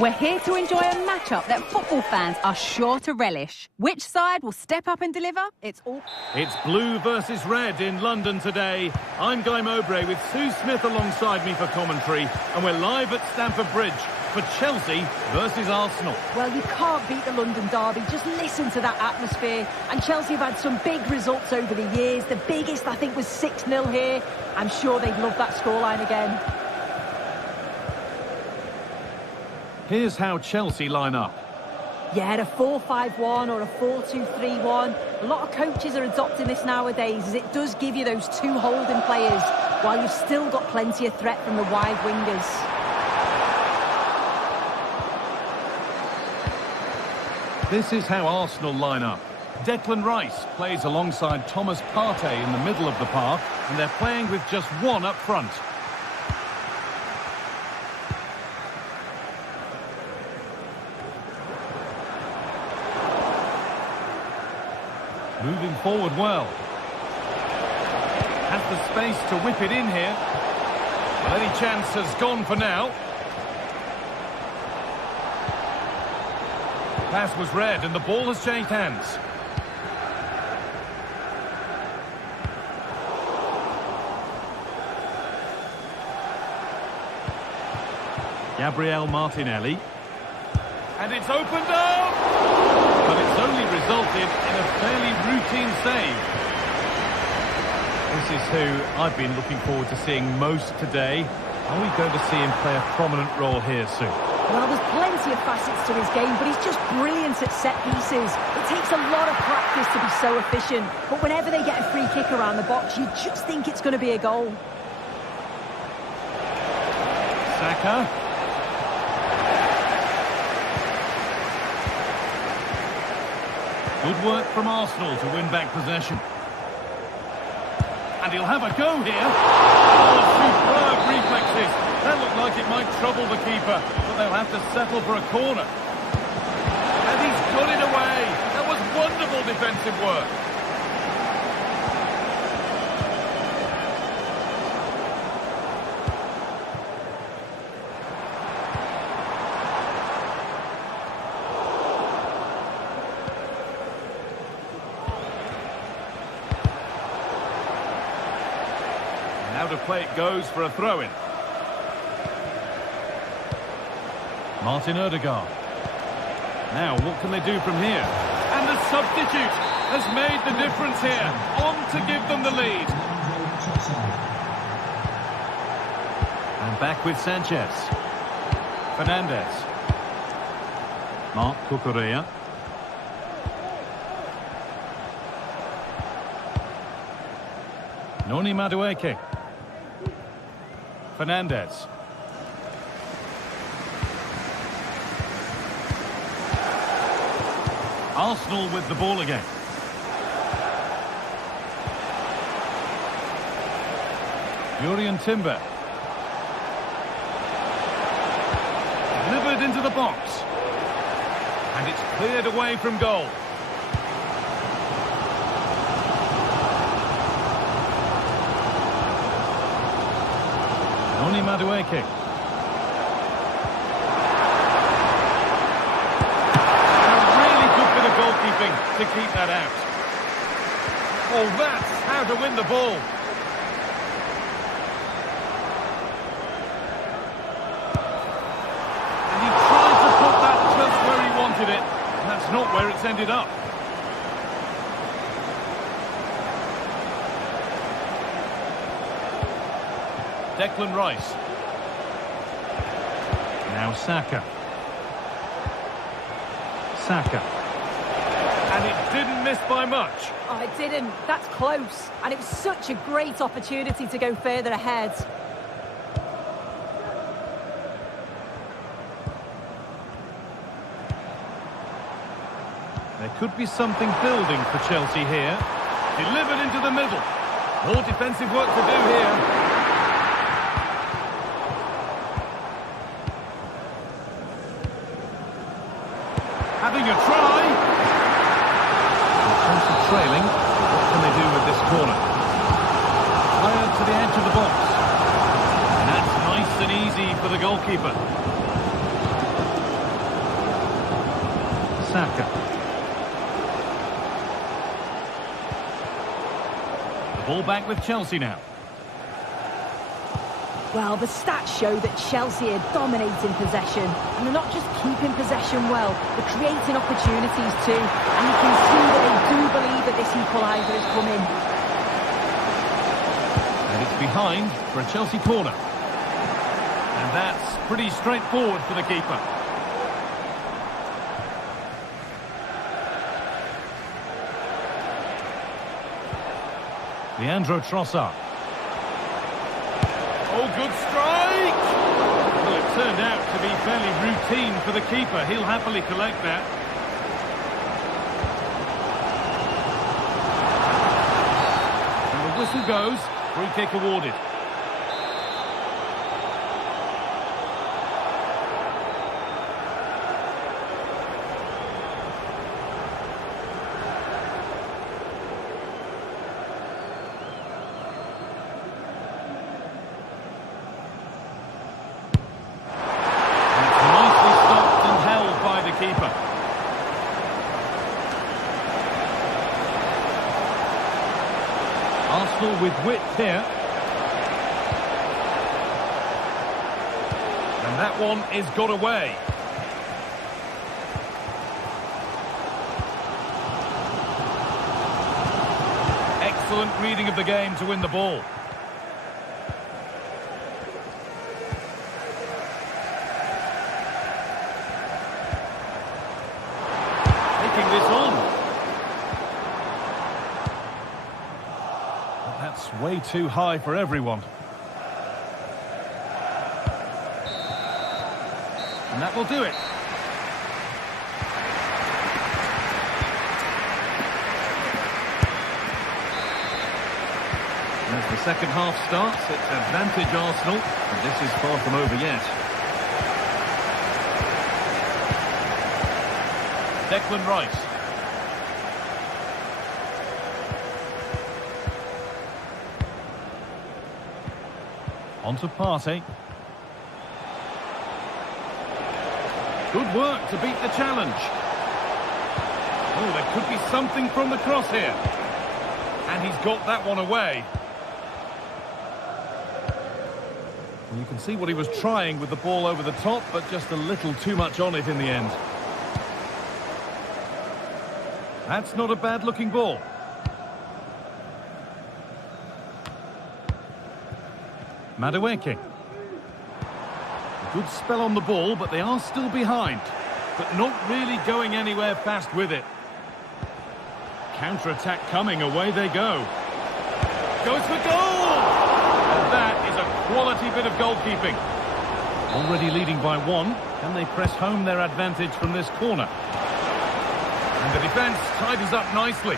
We're here to enjoy a matchup that football fans are sure to relish. Which side will step up and deliver? It's blue versus red in London today. I'm Guy Mowbray with Sue Smith alongside me for commentary, and we're live at Stamford Bridge for Chelsea versus Arsenal. Well, you can't beat the London derby. Just listen to that atmosphere. And Chelsea have had some big results over the years. The biggest, I think, was 6-0 here. I'm sure they'd love that scoreline again. Here's how Chelsea line up. Yeah, a 4-5-1 or a 4-2-3-1. A lot of coaches are adopting this nowadays, as it does give you those two holding players, while you've still got plenty of threat from the wide wingers. This is how Arsenal line up. Declan Rice plays alongside Thomas Partey in the middle of the park, and they're playing with just one up front. Moving forward well. Has the space to whip it in here. Well, any chance has gone for now. Pass was read and the ball has changed hands. Gabriel Martinelli. And it's opened up! But it's only resulted in a fairly routine save. This is who I've been looking forward to seeing most today. Are we going to see him play a prominent role here soon? Well, there's plenty of facets to his game, but he's just brilliant at set pieces. It takes a lot of practice to be so efficient, but whenever they get a free kick around the box, you just think it's going to be a goal. Saka. Good work from Arsenal to win back possession. And he'll have a go here. Oh, superb reflexes. That looked like it might trouble the keeper, but they'll have to settle for a corner. And he's got it away. That was wonderful defensive work. Out of play it goes for a throw-in. Martin Odegaard. Now, what can they do from here? And the substitute has made the difference here. On to give them the lead. And back with Sanchez. Fernandez. Marc Cucurella. Noni Madueke. Fernandez. Arsenal with the ball again. Jurrien Timber. Delivered into the box. And it's cleared away from goal. Noni Madueke. Goalkeeping to keep that out. Oh, that's how to win the ball. And he tried to put that just where he wanted it. And that's not where it's ended up. Declan Rice. Now Saka. Saka. And it didn't miss by much. Oh, it didn't. That's close. And it was such a great opportunity to go further ahead. There could be something building for Chelsea here. Delivered into the middle. More defensive work to do here. Having a try. Trailing. What can they do with this corner? Fired to the edge of the box. And that's nice and easy for the goalkeeper. Saka. The ball back with Chelsea now. Well, the stats show that Chelsea are dominating possession, and they're not just keeping possession well, they're creating opportunities too, and you can see that they do believe that this equaliser is coming. And it's behind for a Chelsea corner. And that's pretty straightforward for the keeper. Leandro Trossard. Oh, good strike! Well, it turned out to be fairly routine for the keeper. He'll happily collect that. And the whistle goes. Free kick awarded. Keeper. Arsenal with width here. And that one is got away. Excellent reading of the game to win the ball. This on. But that's way too high for everyone. And that will do it. As the second half starts, it's advantage Arsenal, and this is far from over yet. Declan Rice. On to Partey. Good work to beat the challenge. Oh, there could be something from the cross here. And he's got that one away. And you can see what he was trying with the ball over the top, but just a little too much on it in the end. That's not a bad-looking ball. Madueke. Good spell on the ball, but they are still behind. But not really going anywhere fast with it. Counter-attack coming, away they go. Goes for goal! And that is a quality bit of goalkeeping. Already leading by one. Can they press home their advantage from this corner? And the defence tidies up nicely.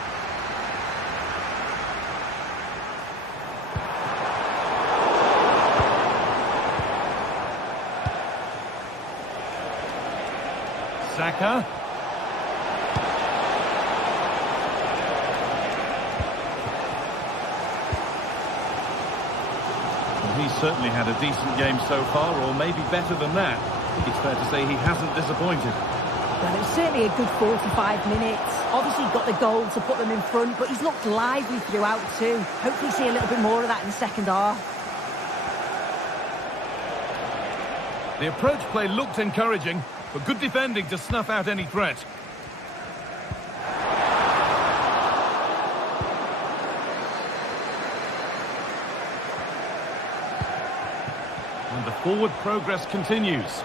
Saka. Well, he's certainly had a decent game so far, or maybe better than that. I think it's fair to say he hasn't disappointed. Well, it was certainly a good 45 minutes. Obviously got the goal to put them in front, but he's looked lively throughout too. Hopefully see a little bit more of that in the second half. The approach play looked encouraging, but good defending to snuff out any threat. And the forward progress continues.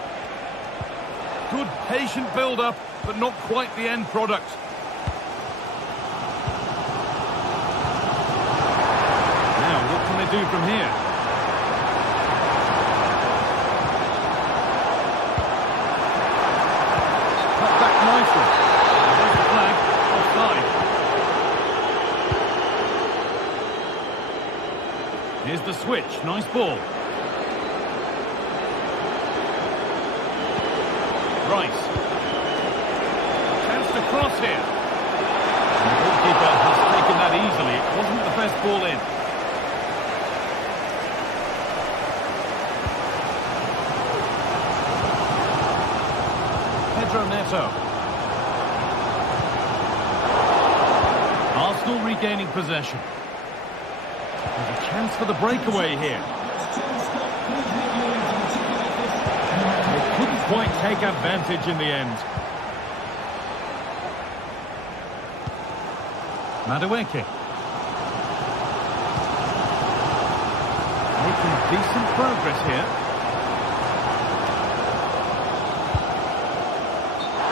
Good patient build-up, but not quite the end product. Now, what can they do from here? Cut back nicely. There's the flag, offside. Here's the switch, nice ball. Rice. Chance to cross here. And the goalkeeper has taken that easily. It wasn't the best ball in. Pedro Neto. regaining possession. There's a chance for the breakaway here. They couldn't quite take advantage in the end. Madueke. Making decent progress here.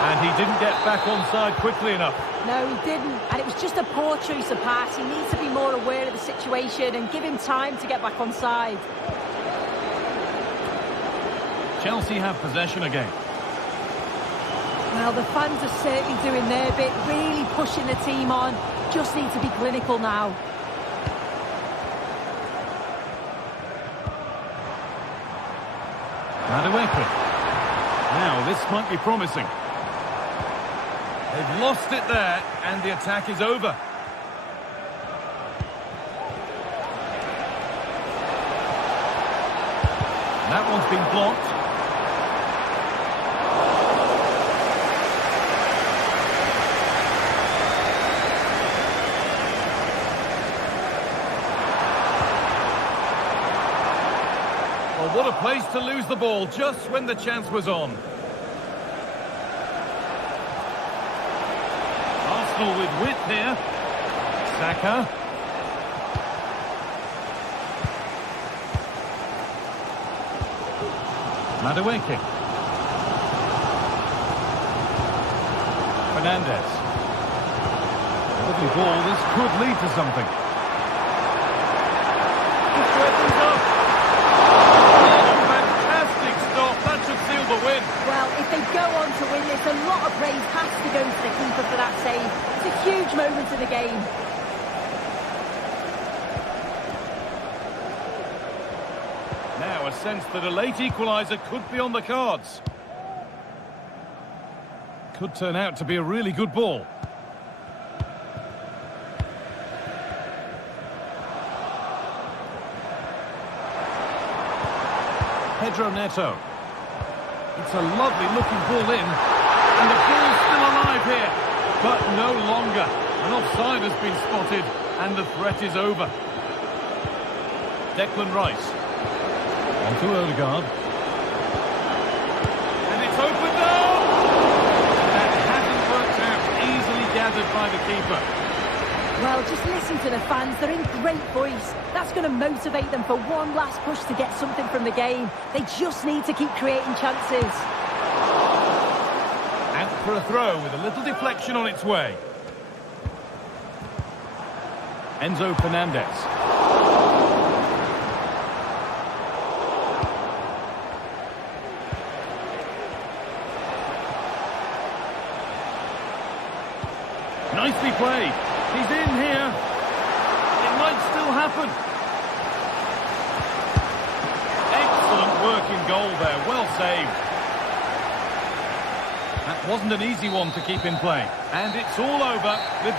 And he didn't get back onside quickly enough. No, he didn't. And it was just a poor choice of pass. He needs to be more aware of the situation and give him time to get back onside. Chelsea have possession again. Well, the fans are certainly doing their bit, really pushing the team on. Just need to be clinical now. Madueke. Now, this might be promising. They've lost it there, and the attack is over. That one's been blocked. Well, what a place to lose the ball just when the chance was on. Arsenal with width here. Saka. Madueke. Fernandes. Lovely ball. This could lead to something. Fantastic stop. That should seal the win. Well, if they go on to win this, a lot of praise has to go to the keeper for that save. It's a huge moment in the game. Now a sense that a late equaliser could be on the cards. Could turn out to be a really good ball. Pedro Neto. It's a lovely looking ball in. And the ball's still alive here. But no longer. An offside has been spotted. And the threat is over. Declan Rice. On to Odegaard. And it's opened up! That hasn't worked out. Easily gathered by the keeper. Well, just listen to the fans. They're in great voice. That's going to motivate them for one last push to get something from the game. They just need to keep creating chances. And for a throw with a little deflection on its way. Enzo Fernandez. Nicely played. He's in here. It might still happen. Excellent work in goal there. Well saved. That wasn't an easy one to keep in play. And it's all over with...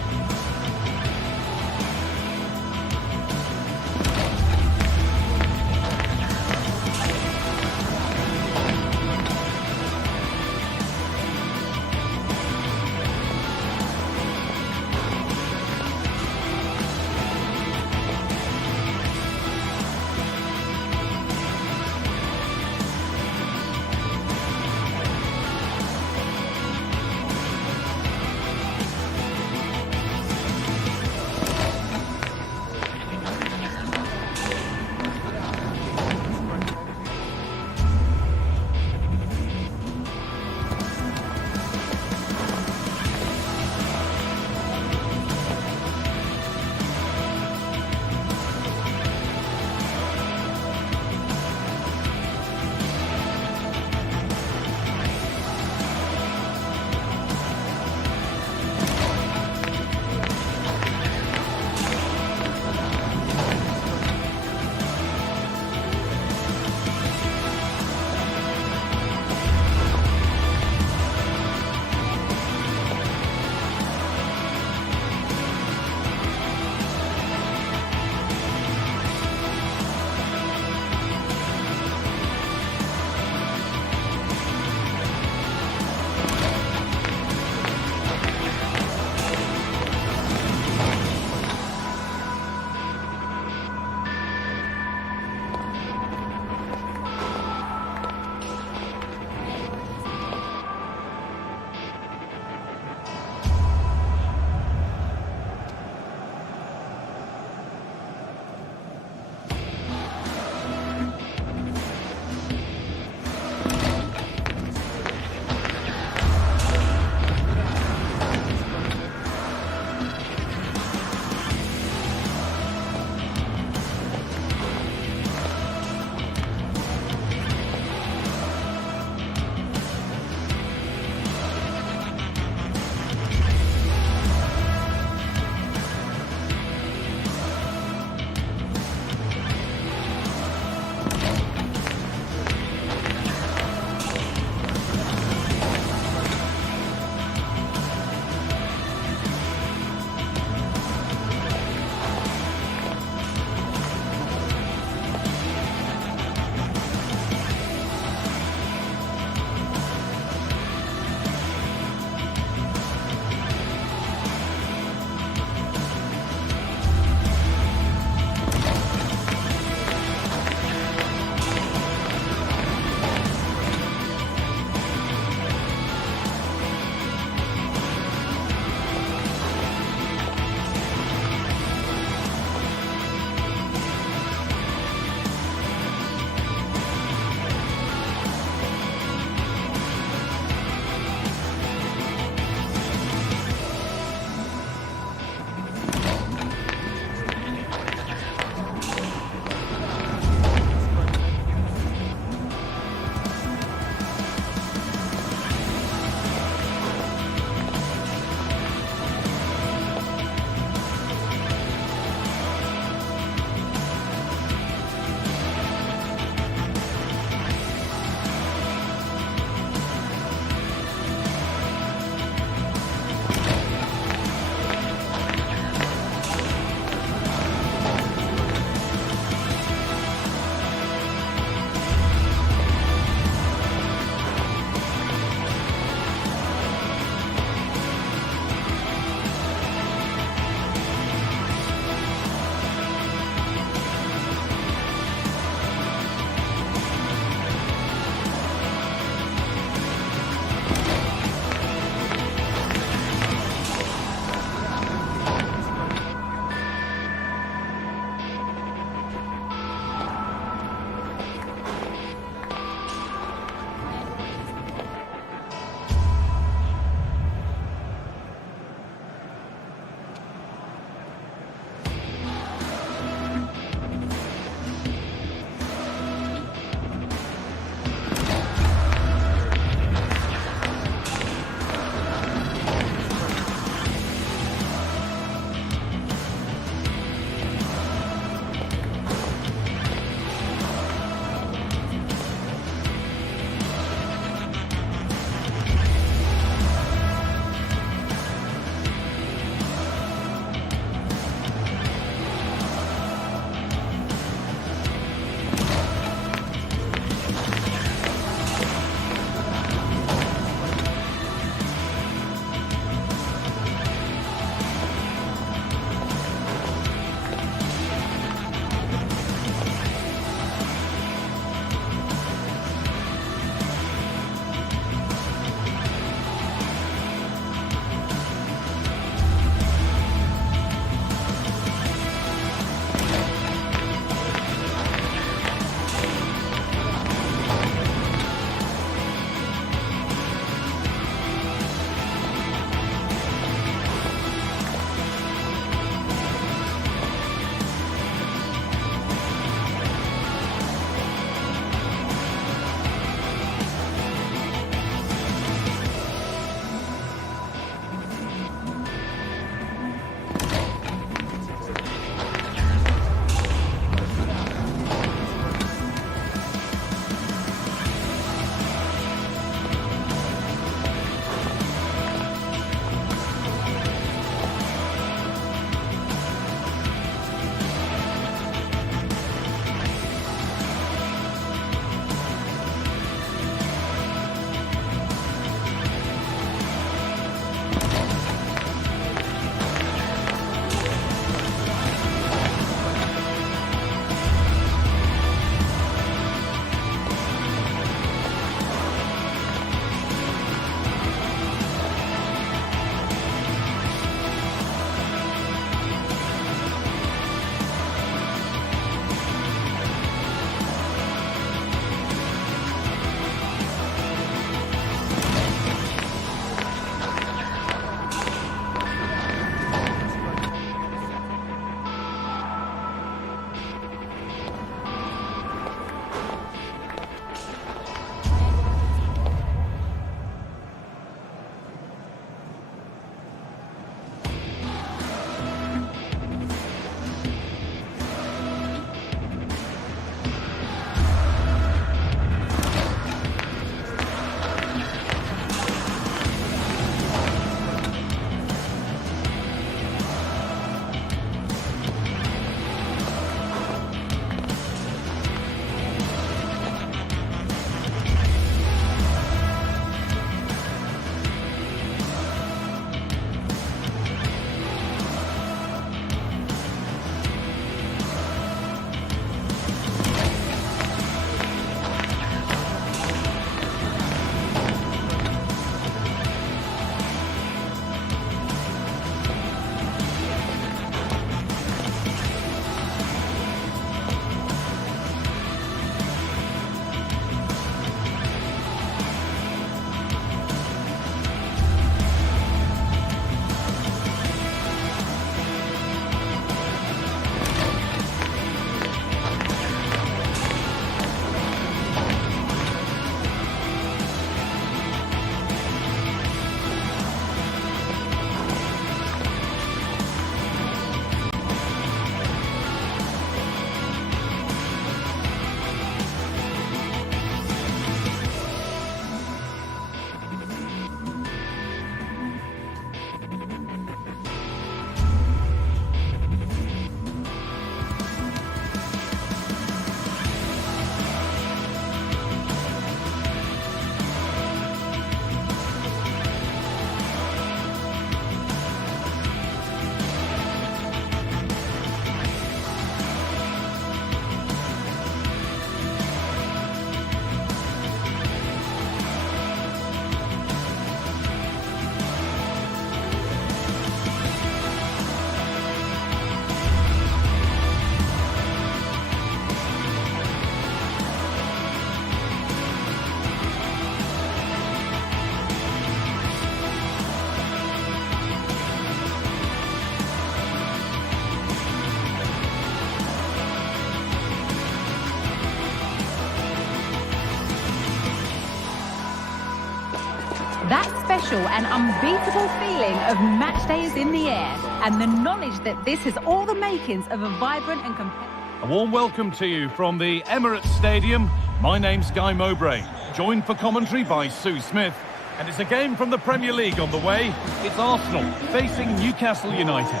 That special and unbeatable feeling of match day is in the air, and the knowledge that this has all the makings of a vibrant and competitive... A warm welcome to you from the Emirates Stadium. My name's Guy Mowbray, joined for commentary by Sue Smith. And it's a game from the Premier League on the way. It's Arsenal facing Newcastle United.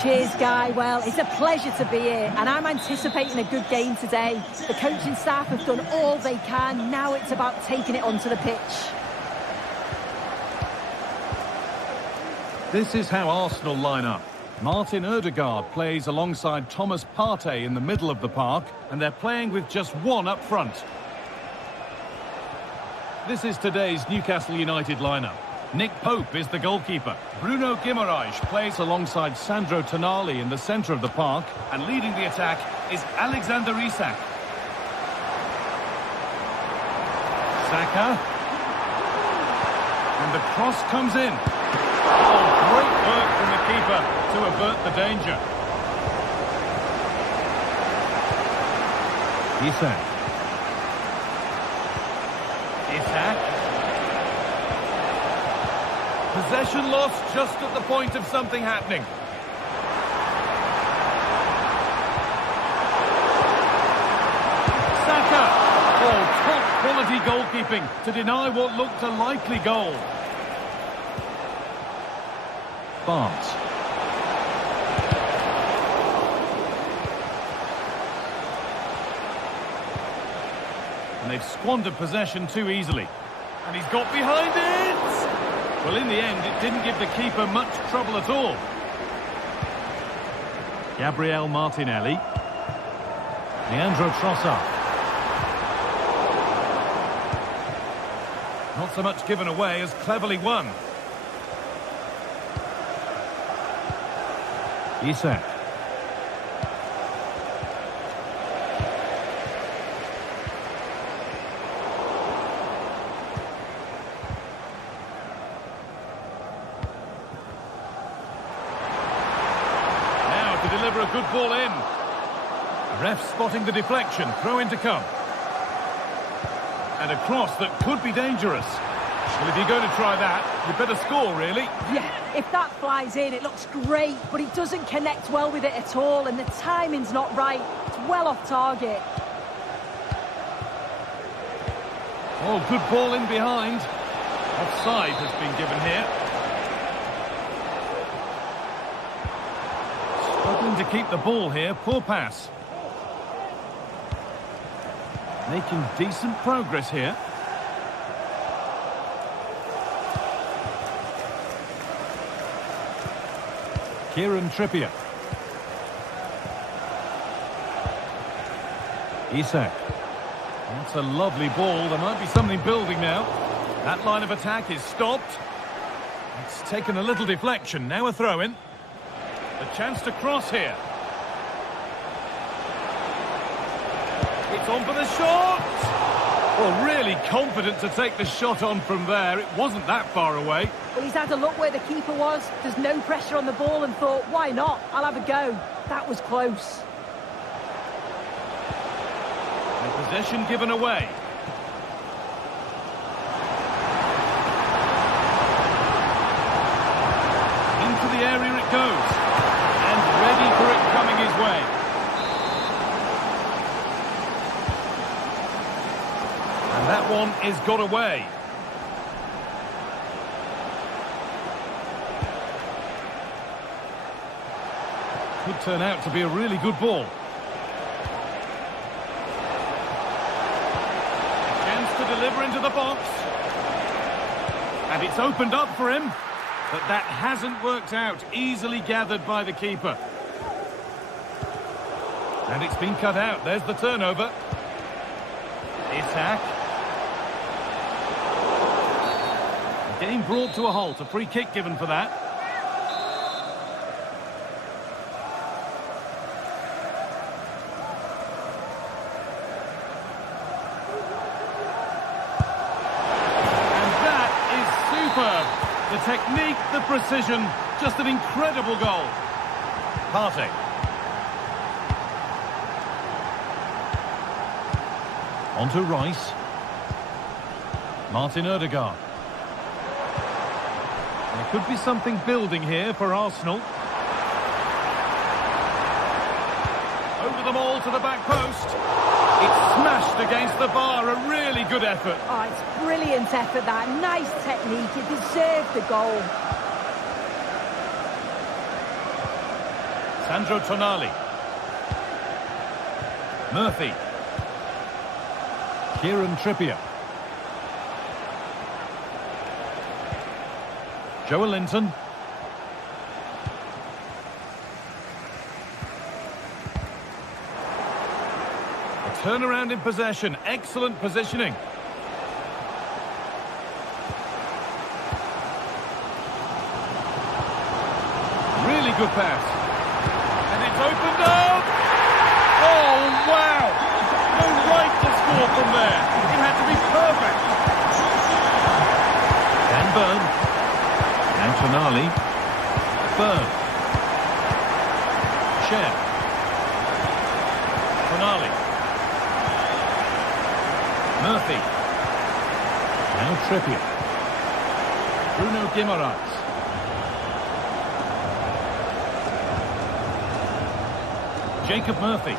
Cheers, Guy. Well, it's a pleasure to be here, and I'm anticipating a good game today. The coaching staff have done all they can. Now it's about taking it onto the pitch. This is how Arsenal line up. Martin Odegaard plays alongside Thomas Partey in the middle of the park, and they're playing with just one up front. This is today's Newcastle United lineup. Nick Pope is the goalkeeper. Bruno Guimaraes plays alongside Sandro Tonali in the centre of the park, and leading the attack is Alexander Isak. Saka. And the cross comes in. Oh, great work from the keeper to avert the danger. Isak. Possession lost just at the point of something happening. Saka! Oh, top quality goalkeeping to deny what looked a likely goal. Barnes. And they've squandered possession too easily. And he's got behind it! Well, in the end, it didn't give the keeper much trouble at all. Gabriel Martinelli. Leandro Trossard. Not so much given away as cleverly won. Isak. Deliver a good ball in. Ref spotting the deflection. Throw in to come. And a cross that could be dangerous. Well, if you're going to try that, you better score, really. Yeah, if that flies in, it looks great, but he doesn't connect well with it at all, and the timing's not right. It's well off target. Oh, good ball in behind. Offside has been given here. Struggling to keep the ball here. Poor pass. Making decent progress here. Kieran Trippier. Isak. That's a lovely ball. There might be something building now. That line of attack is stopped. It's taken a little deflection. Now a throw-in. A chance to cross here. It's on for the shot! Well, really confident to take the shot on from there. It wasn't that far away. Well, he's had a look where the keeper was. There's no pressure on the ball and thought, why not? I'll have a go. That was close. And possession given away. Into the area it goes. And ready for it coming his way. And that one is got away. Could turn out to be a really good ball. A chance to deliver into the box. And it's opened up for him. But that hasn't worked out. Easily gathered by the keeper. And it's been cut out. There's the turnover. Isak. Game brought to a halt. A free kick given for that. The technique, the precision, just an incredible goal. Partey. On to Rice. Martin Odegaard. There could be something building here for Arsenal. Over them all to the back post. It's smashed against the bar. A really good effort. Oh, it's brilliant effort, that. Nice technique. It deserved the goal. Sandro Tonali. Murphy. Kieran Trippier. Joe Linton. A turnaround in possession. Excellent positioning. Really good pass. And it's opened up. Oh, wow. No right to score from there. It had to be perfect. Dan Burn. And Tonali. Burn. Cher. Tonali. Murphy. Now Trippier. Bruno Guimaraes. Jacob Murphy.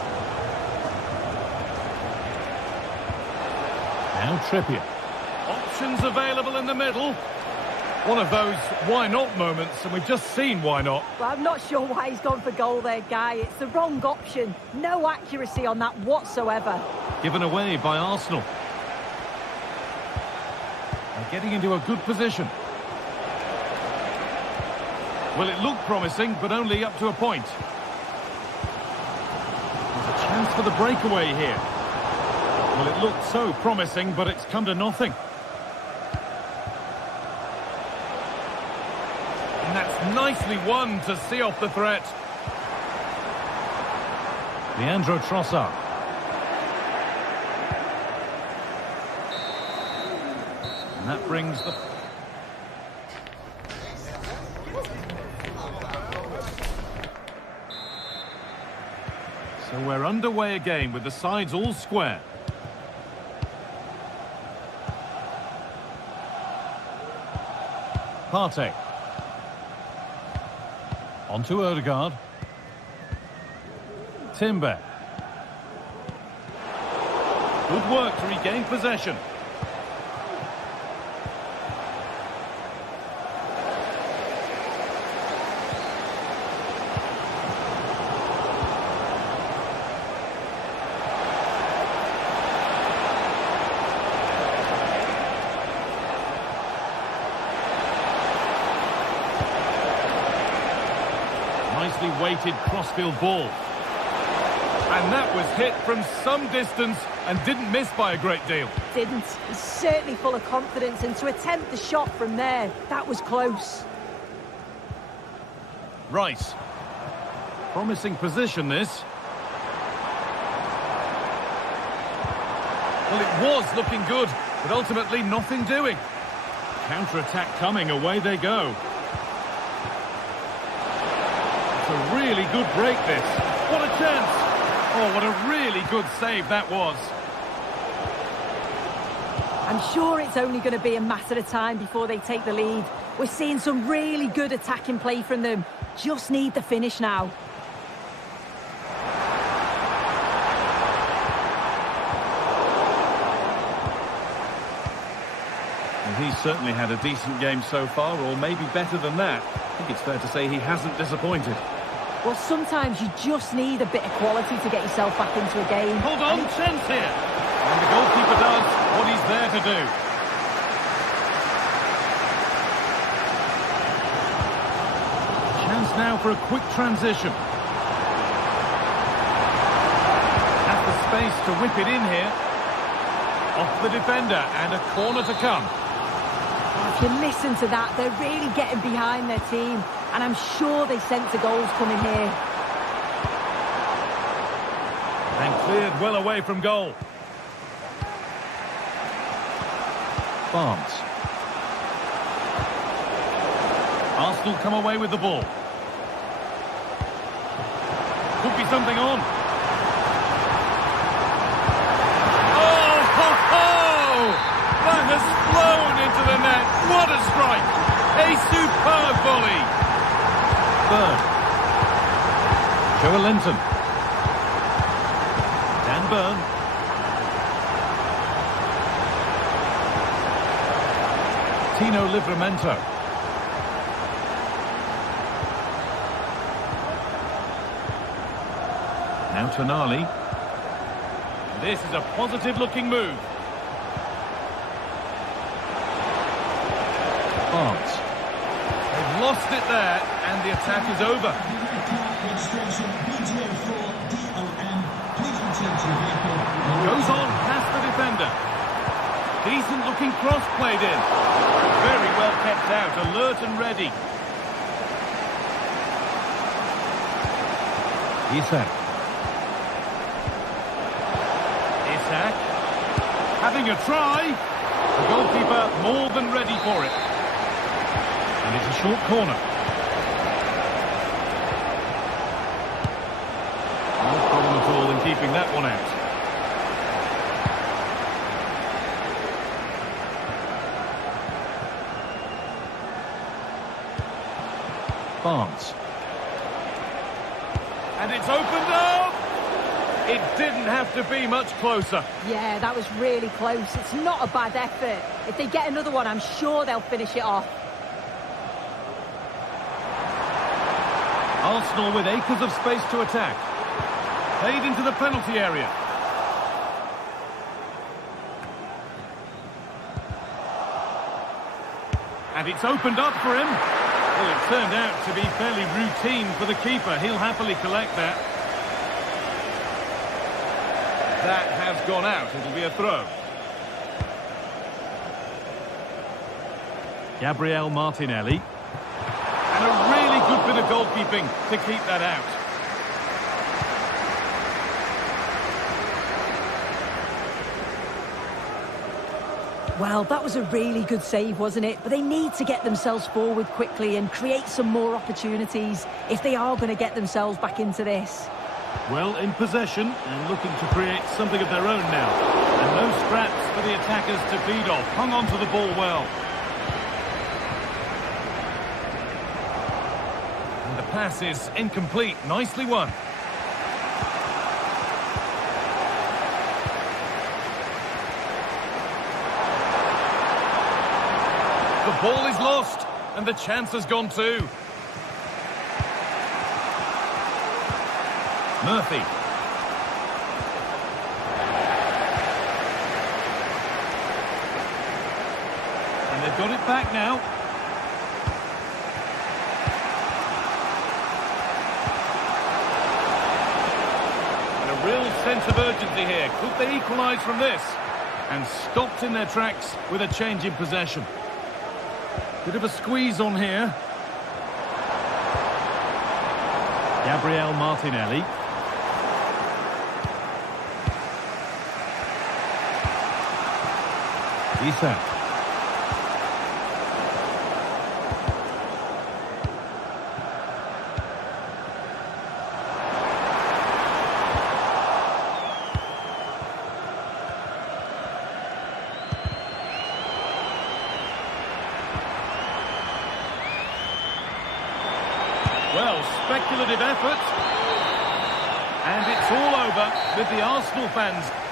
Now Trippier. Options available in the middle. One of those why not moments, and we've just seen why not. Well, I'm not sure why he's gone for goal there, Guy. It's the wrong option. No accuracy on that whatsoever. Given away by Arsenal. They're getting into a good position. Well, it looked promising, but only up to a point. There's a chance for the breakaway here. Well, it looked so promising, but it's come to nothing. And that's nicely won to see off the threat. Leandro Trossard. And that brings the... So we're underway again with the sides all square. Partey. On to Ødegaard. Timber. Good work to regain possession. Nicely weighted crossfield ball. And that was hit from some distance and didn't miss by a great deal. Didn't. He's certainly full of confidence, and to attempt the shot from there, that was close. Rice. Promising position, this. Well, it was looking good, but ultimately nothing doing. Counter-attack coming, away they go. It's a really good break, this. What a chance! Oh, what a really good save that was. I'm sure it's only going to be a matter of time before they take the lead. We're seeing some really good attacking play from them. Just need the finish now. And he's certainly had a decent game so far, or maybe better than that. I think it's fair to say he hasn't disappointed. Well, sometimes you just need a bit of quality to get yourself back into a game. Hold on, chance here. And the goalkeeper does what he's there to do. Chance now for a quick transition. Has the space to whip it in here. Off the defender, and a corner to come. If you listen to that, they're really getting behind their team, and I'm sure they sense the goals coming here. And cleared well away from goal. Barnes. Arsenal come away with the ball. Could be something on. Oh, ho, ho! That has flown into the net. What a strike! A superb Burn. Joe Linton. Dan Burn. Tino Livramento. Now Tonali. This is a positive-looking move. Barnes. They've lost it there, and the attack is over. Registration GTSports Please return to your vehicle. Goes on past the defender. Decent-looking cross played in. Very well kept out, alert and ready. Isak. Having a try. The goalkeeper more than ready for it. And it's a short corner. No problem at all in keeping that one out. Barnes. And it's opened up! It didn't have to be much closer. Yeah, that was really close. It's not a bad effort. If they get another one, I'm sure they'll finish it off. Arsenal with acres of space to attack. Played into the penalty area. And it's opened up for him. Well, it turned out to be fairly routine for the keeper. He'll happily collect that. That has gone out. It'll be a throw. Gabriel Martinelli. And a really good bit of goalkeeping to keep that out. Well, that was a really good save, wasn't it? But they need to get themselves forward quickly and create some more opportunities if they are going to get themselves back into this. Well in possession and looking to create something of their own now. And no scraps for the attackers to feed off. Hung on to the ball well. And the pass is incomplete. Nicely won. The ball is lost and the chance has gone too. Murphy. And they've got it back now. And a real sense of urgency here. Could they equalise from this? And stopped in their tracks with a change in possession. Bit of a squeeze on here. Gabriel Martinelli. Isak. Well, speculative effort. And it's all over with the Arsenal fans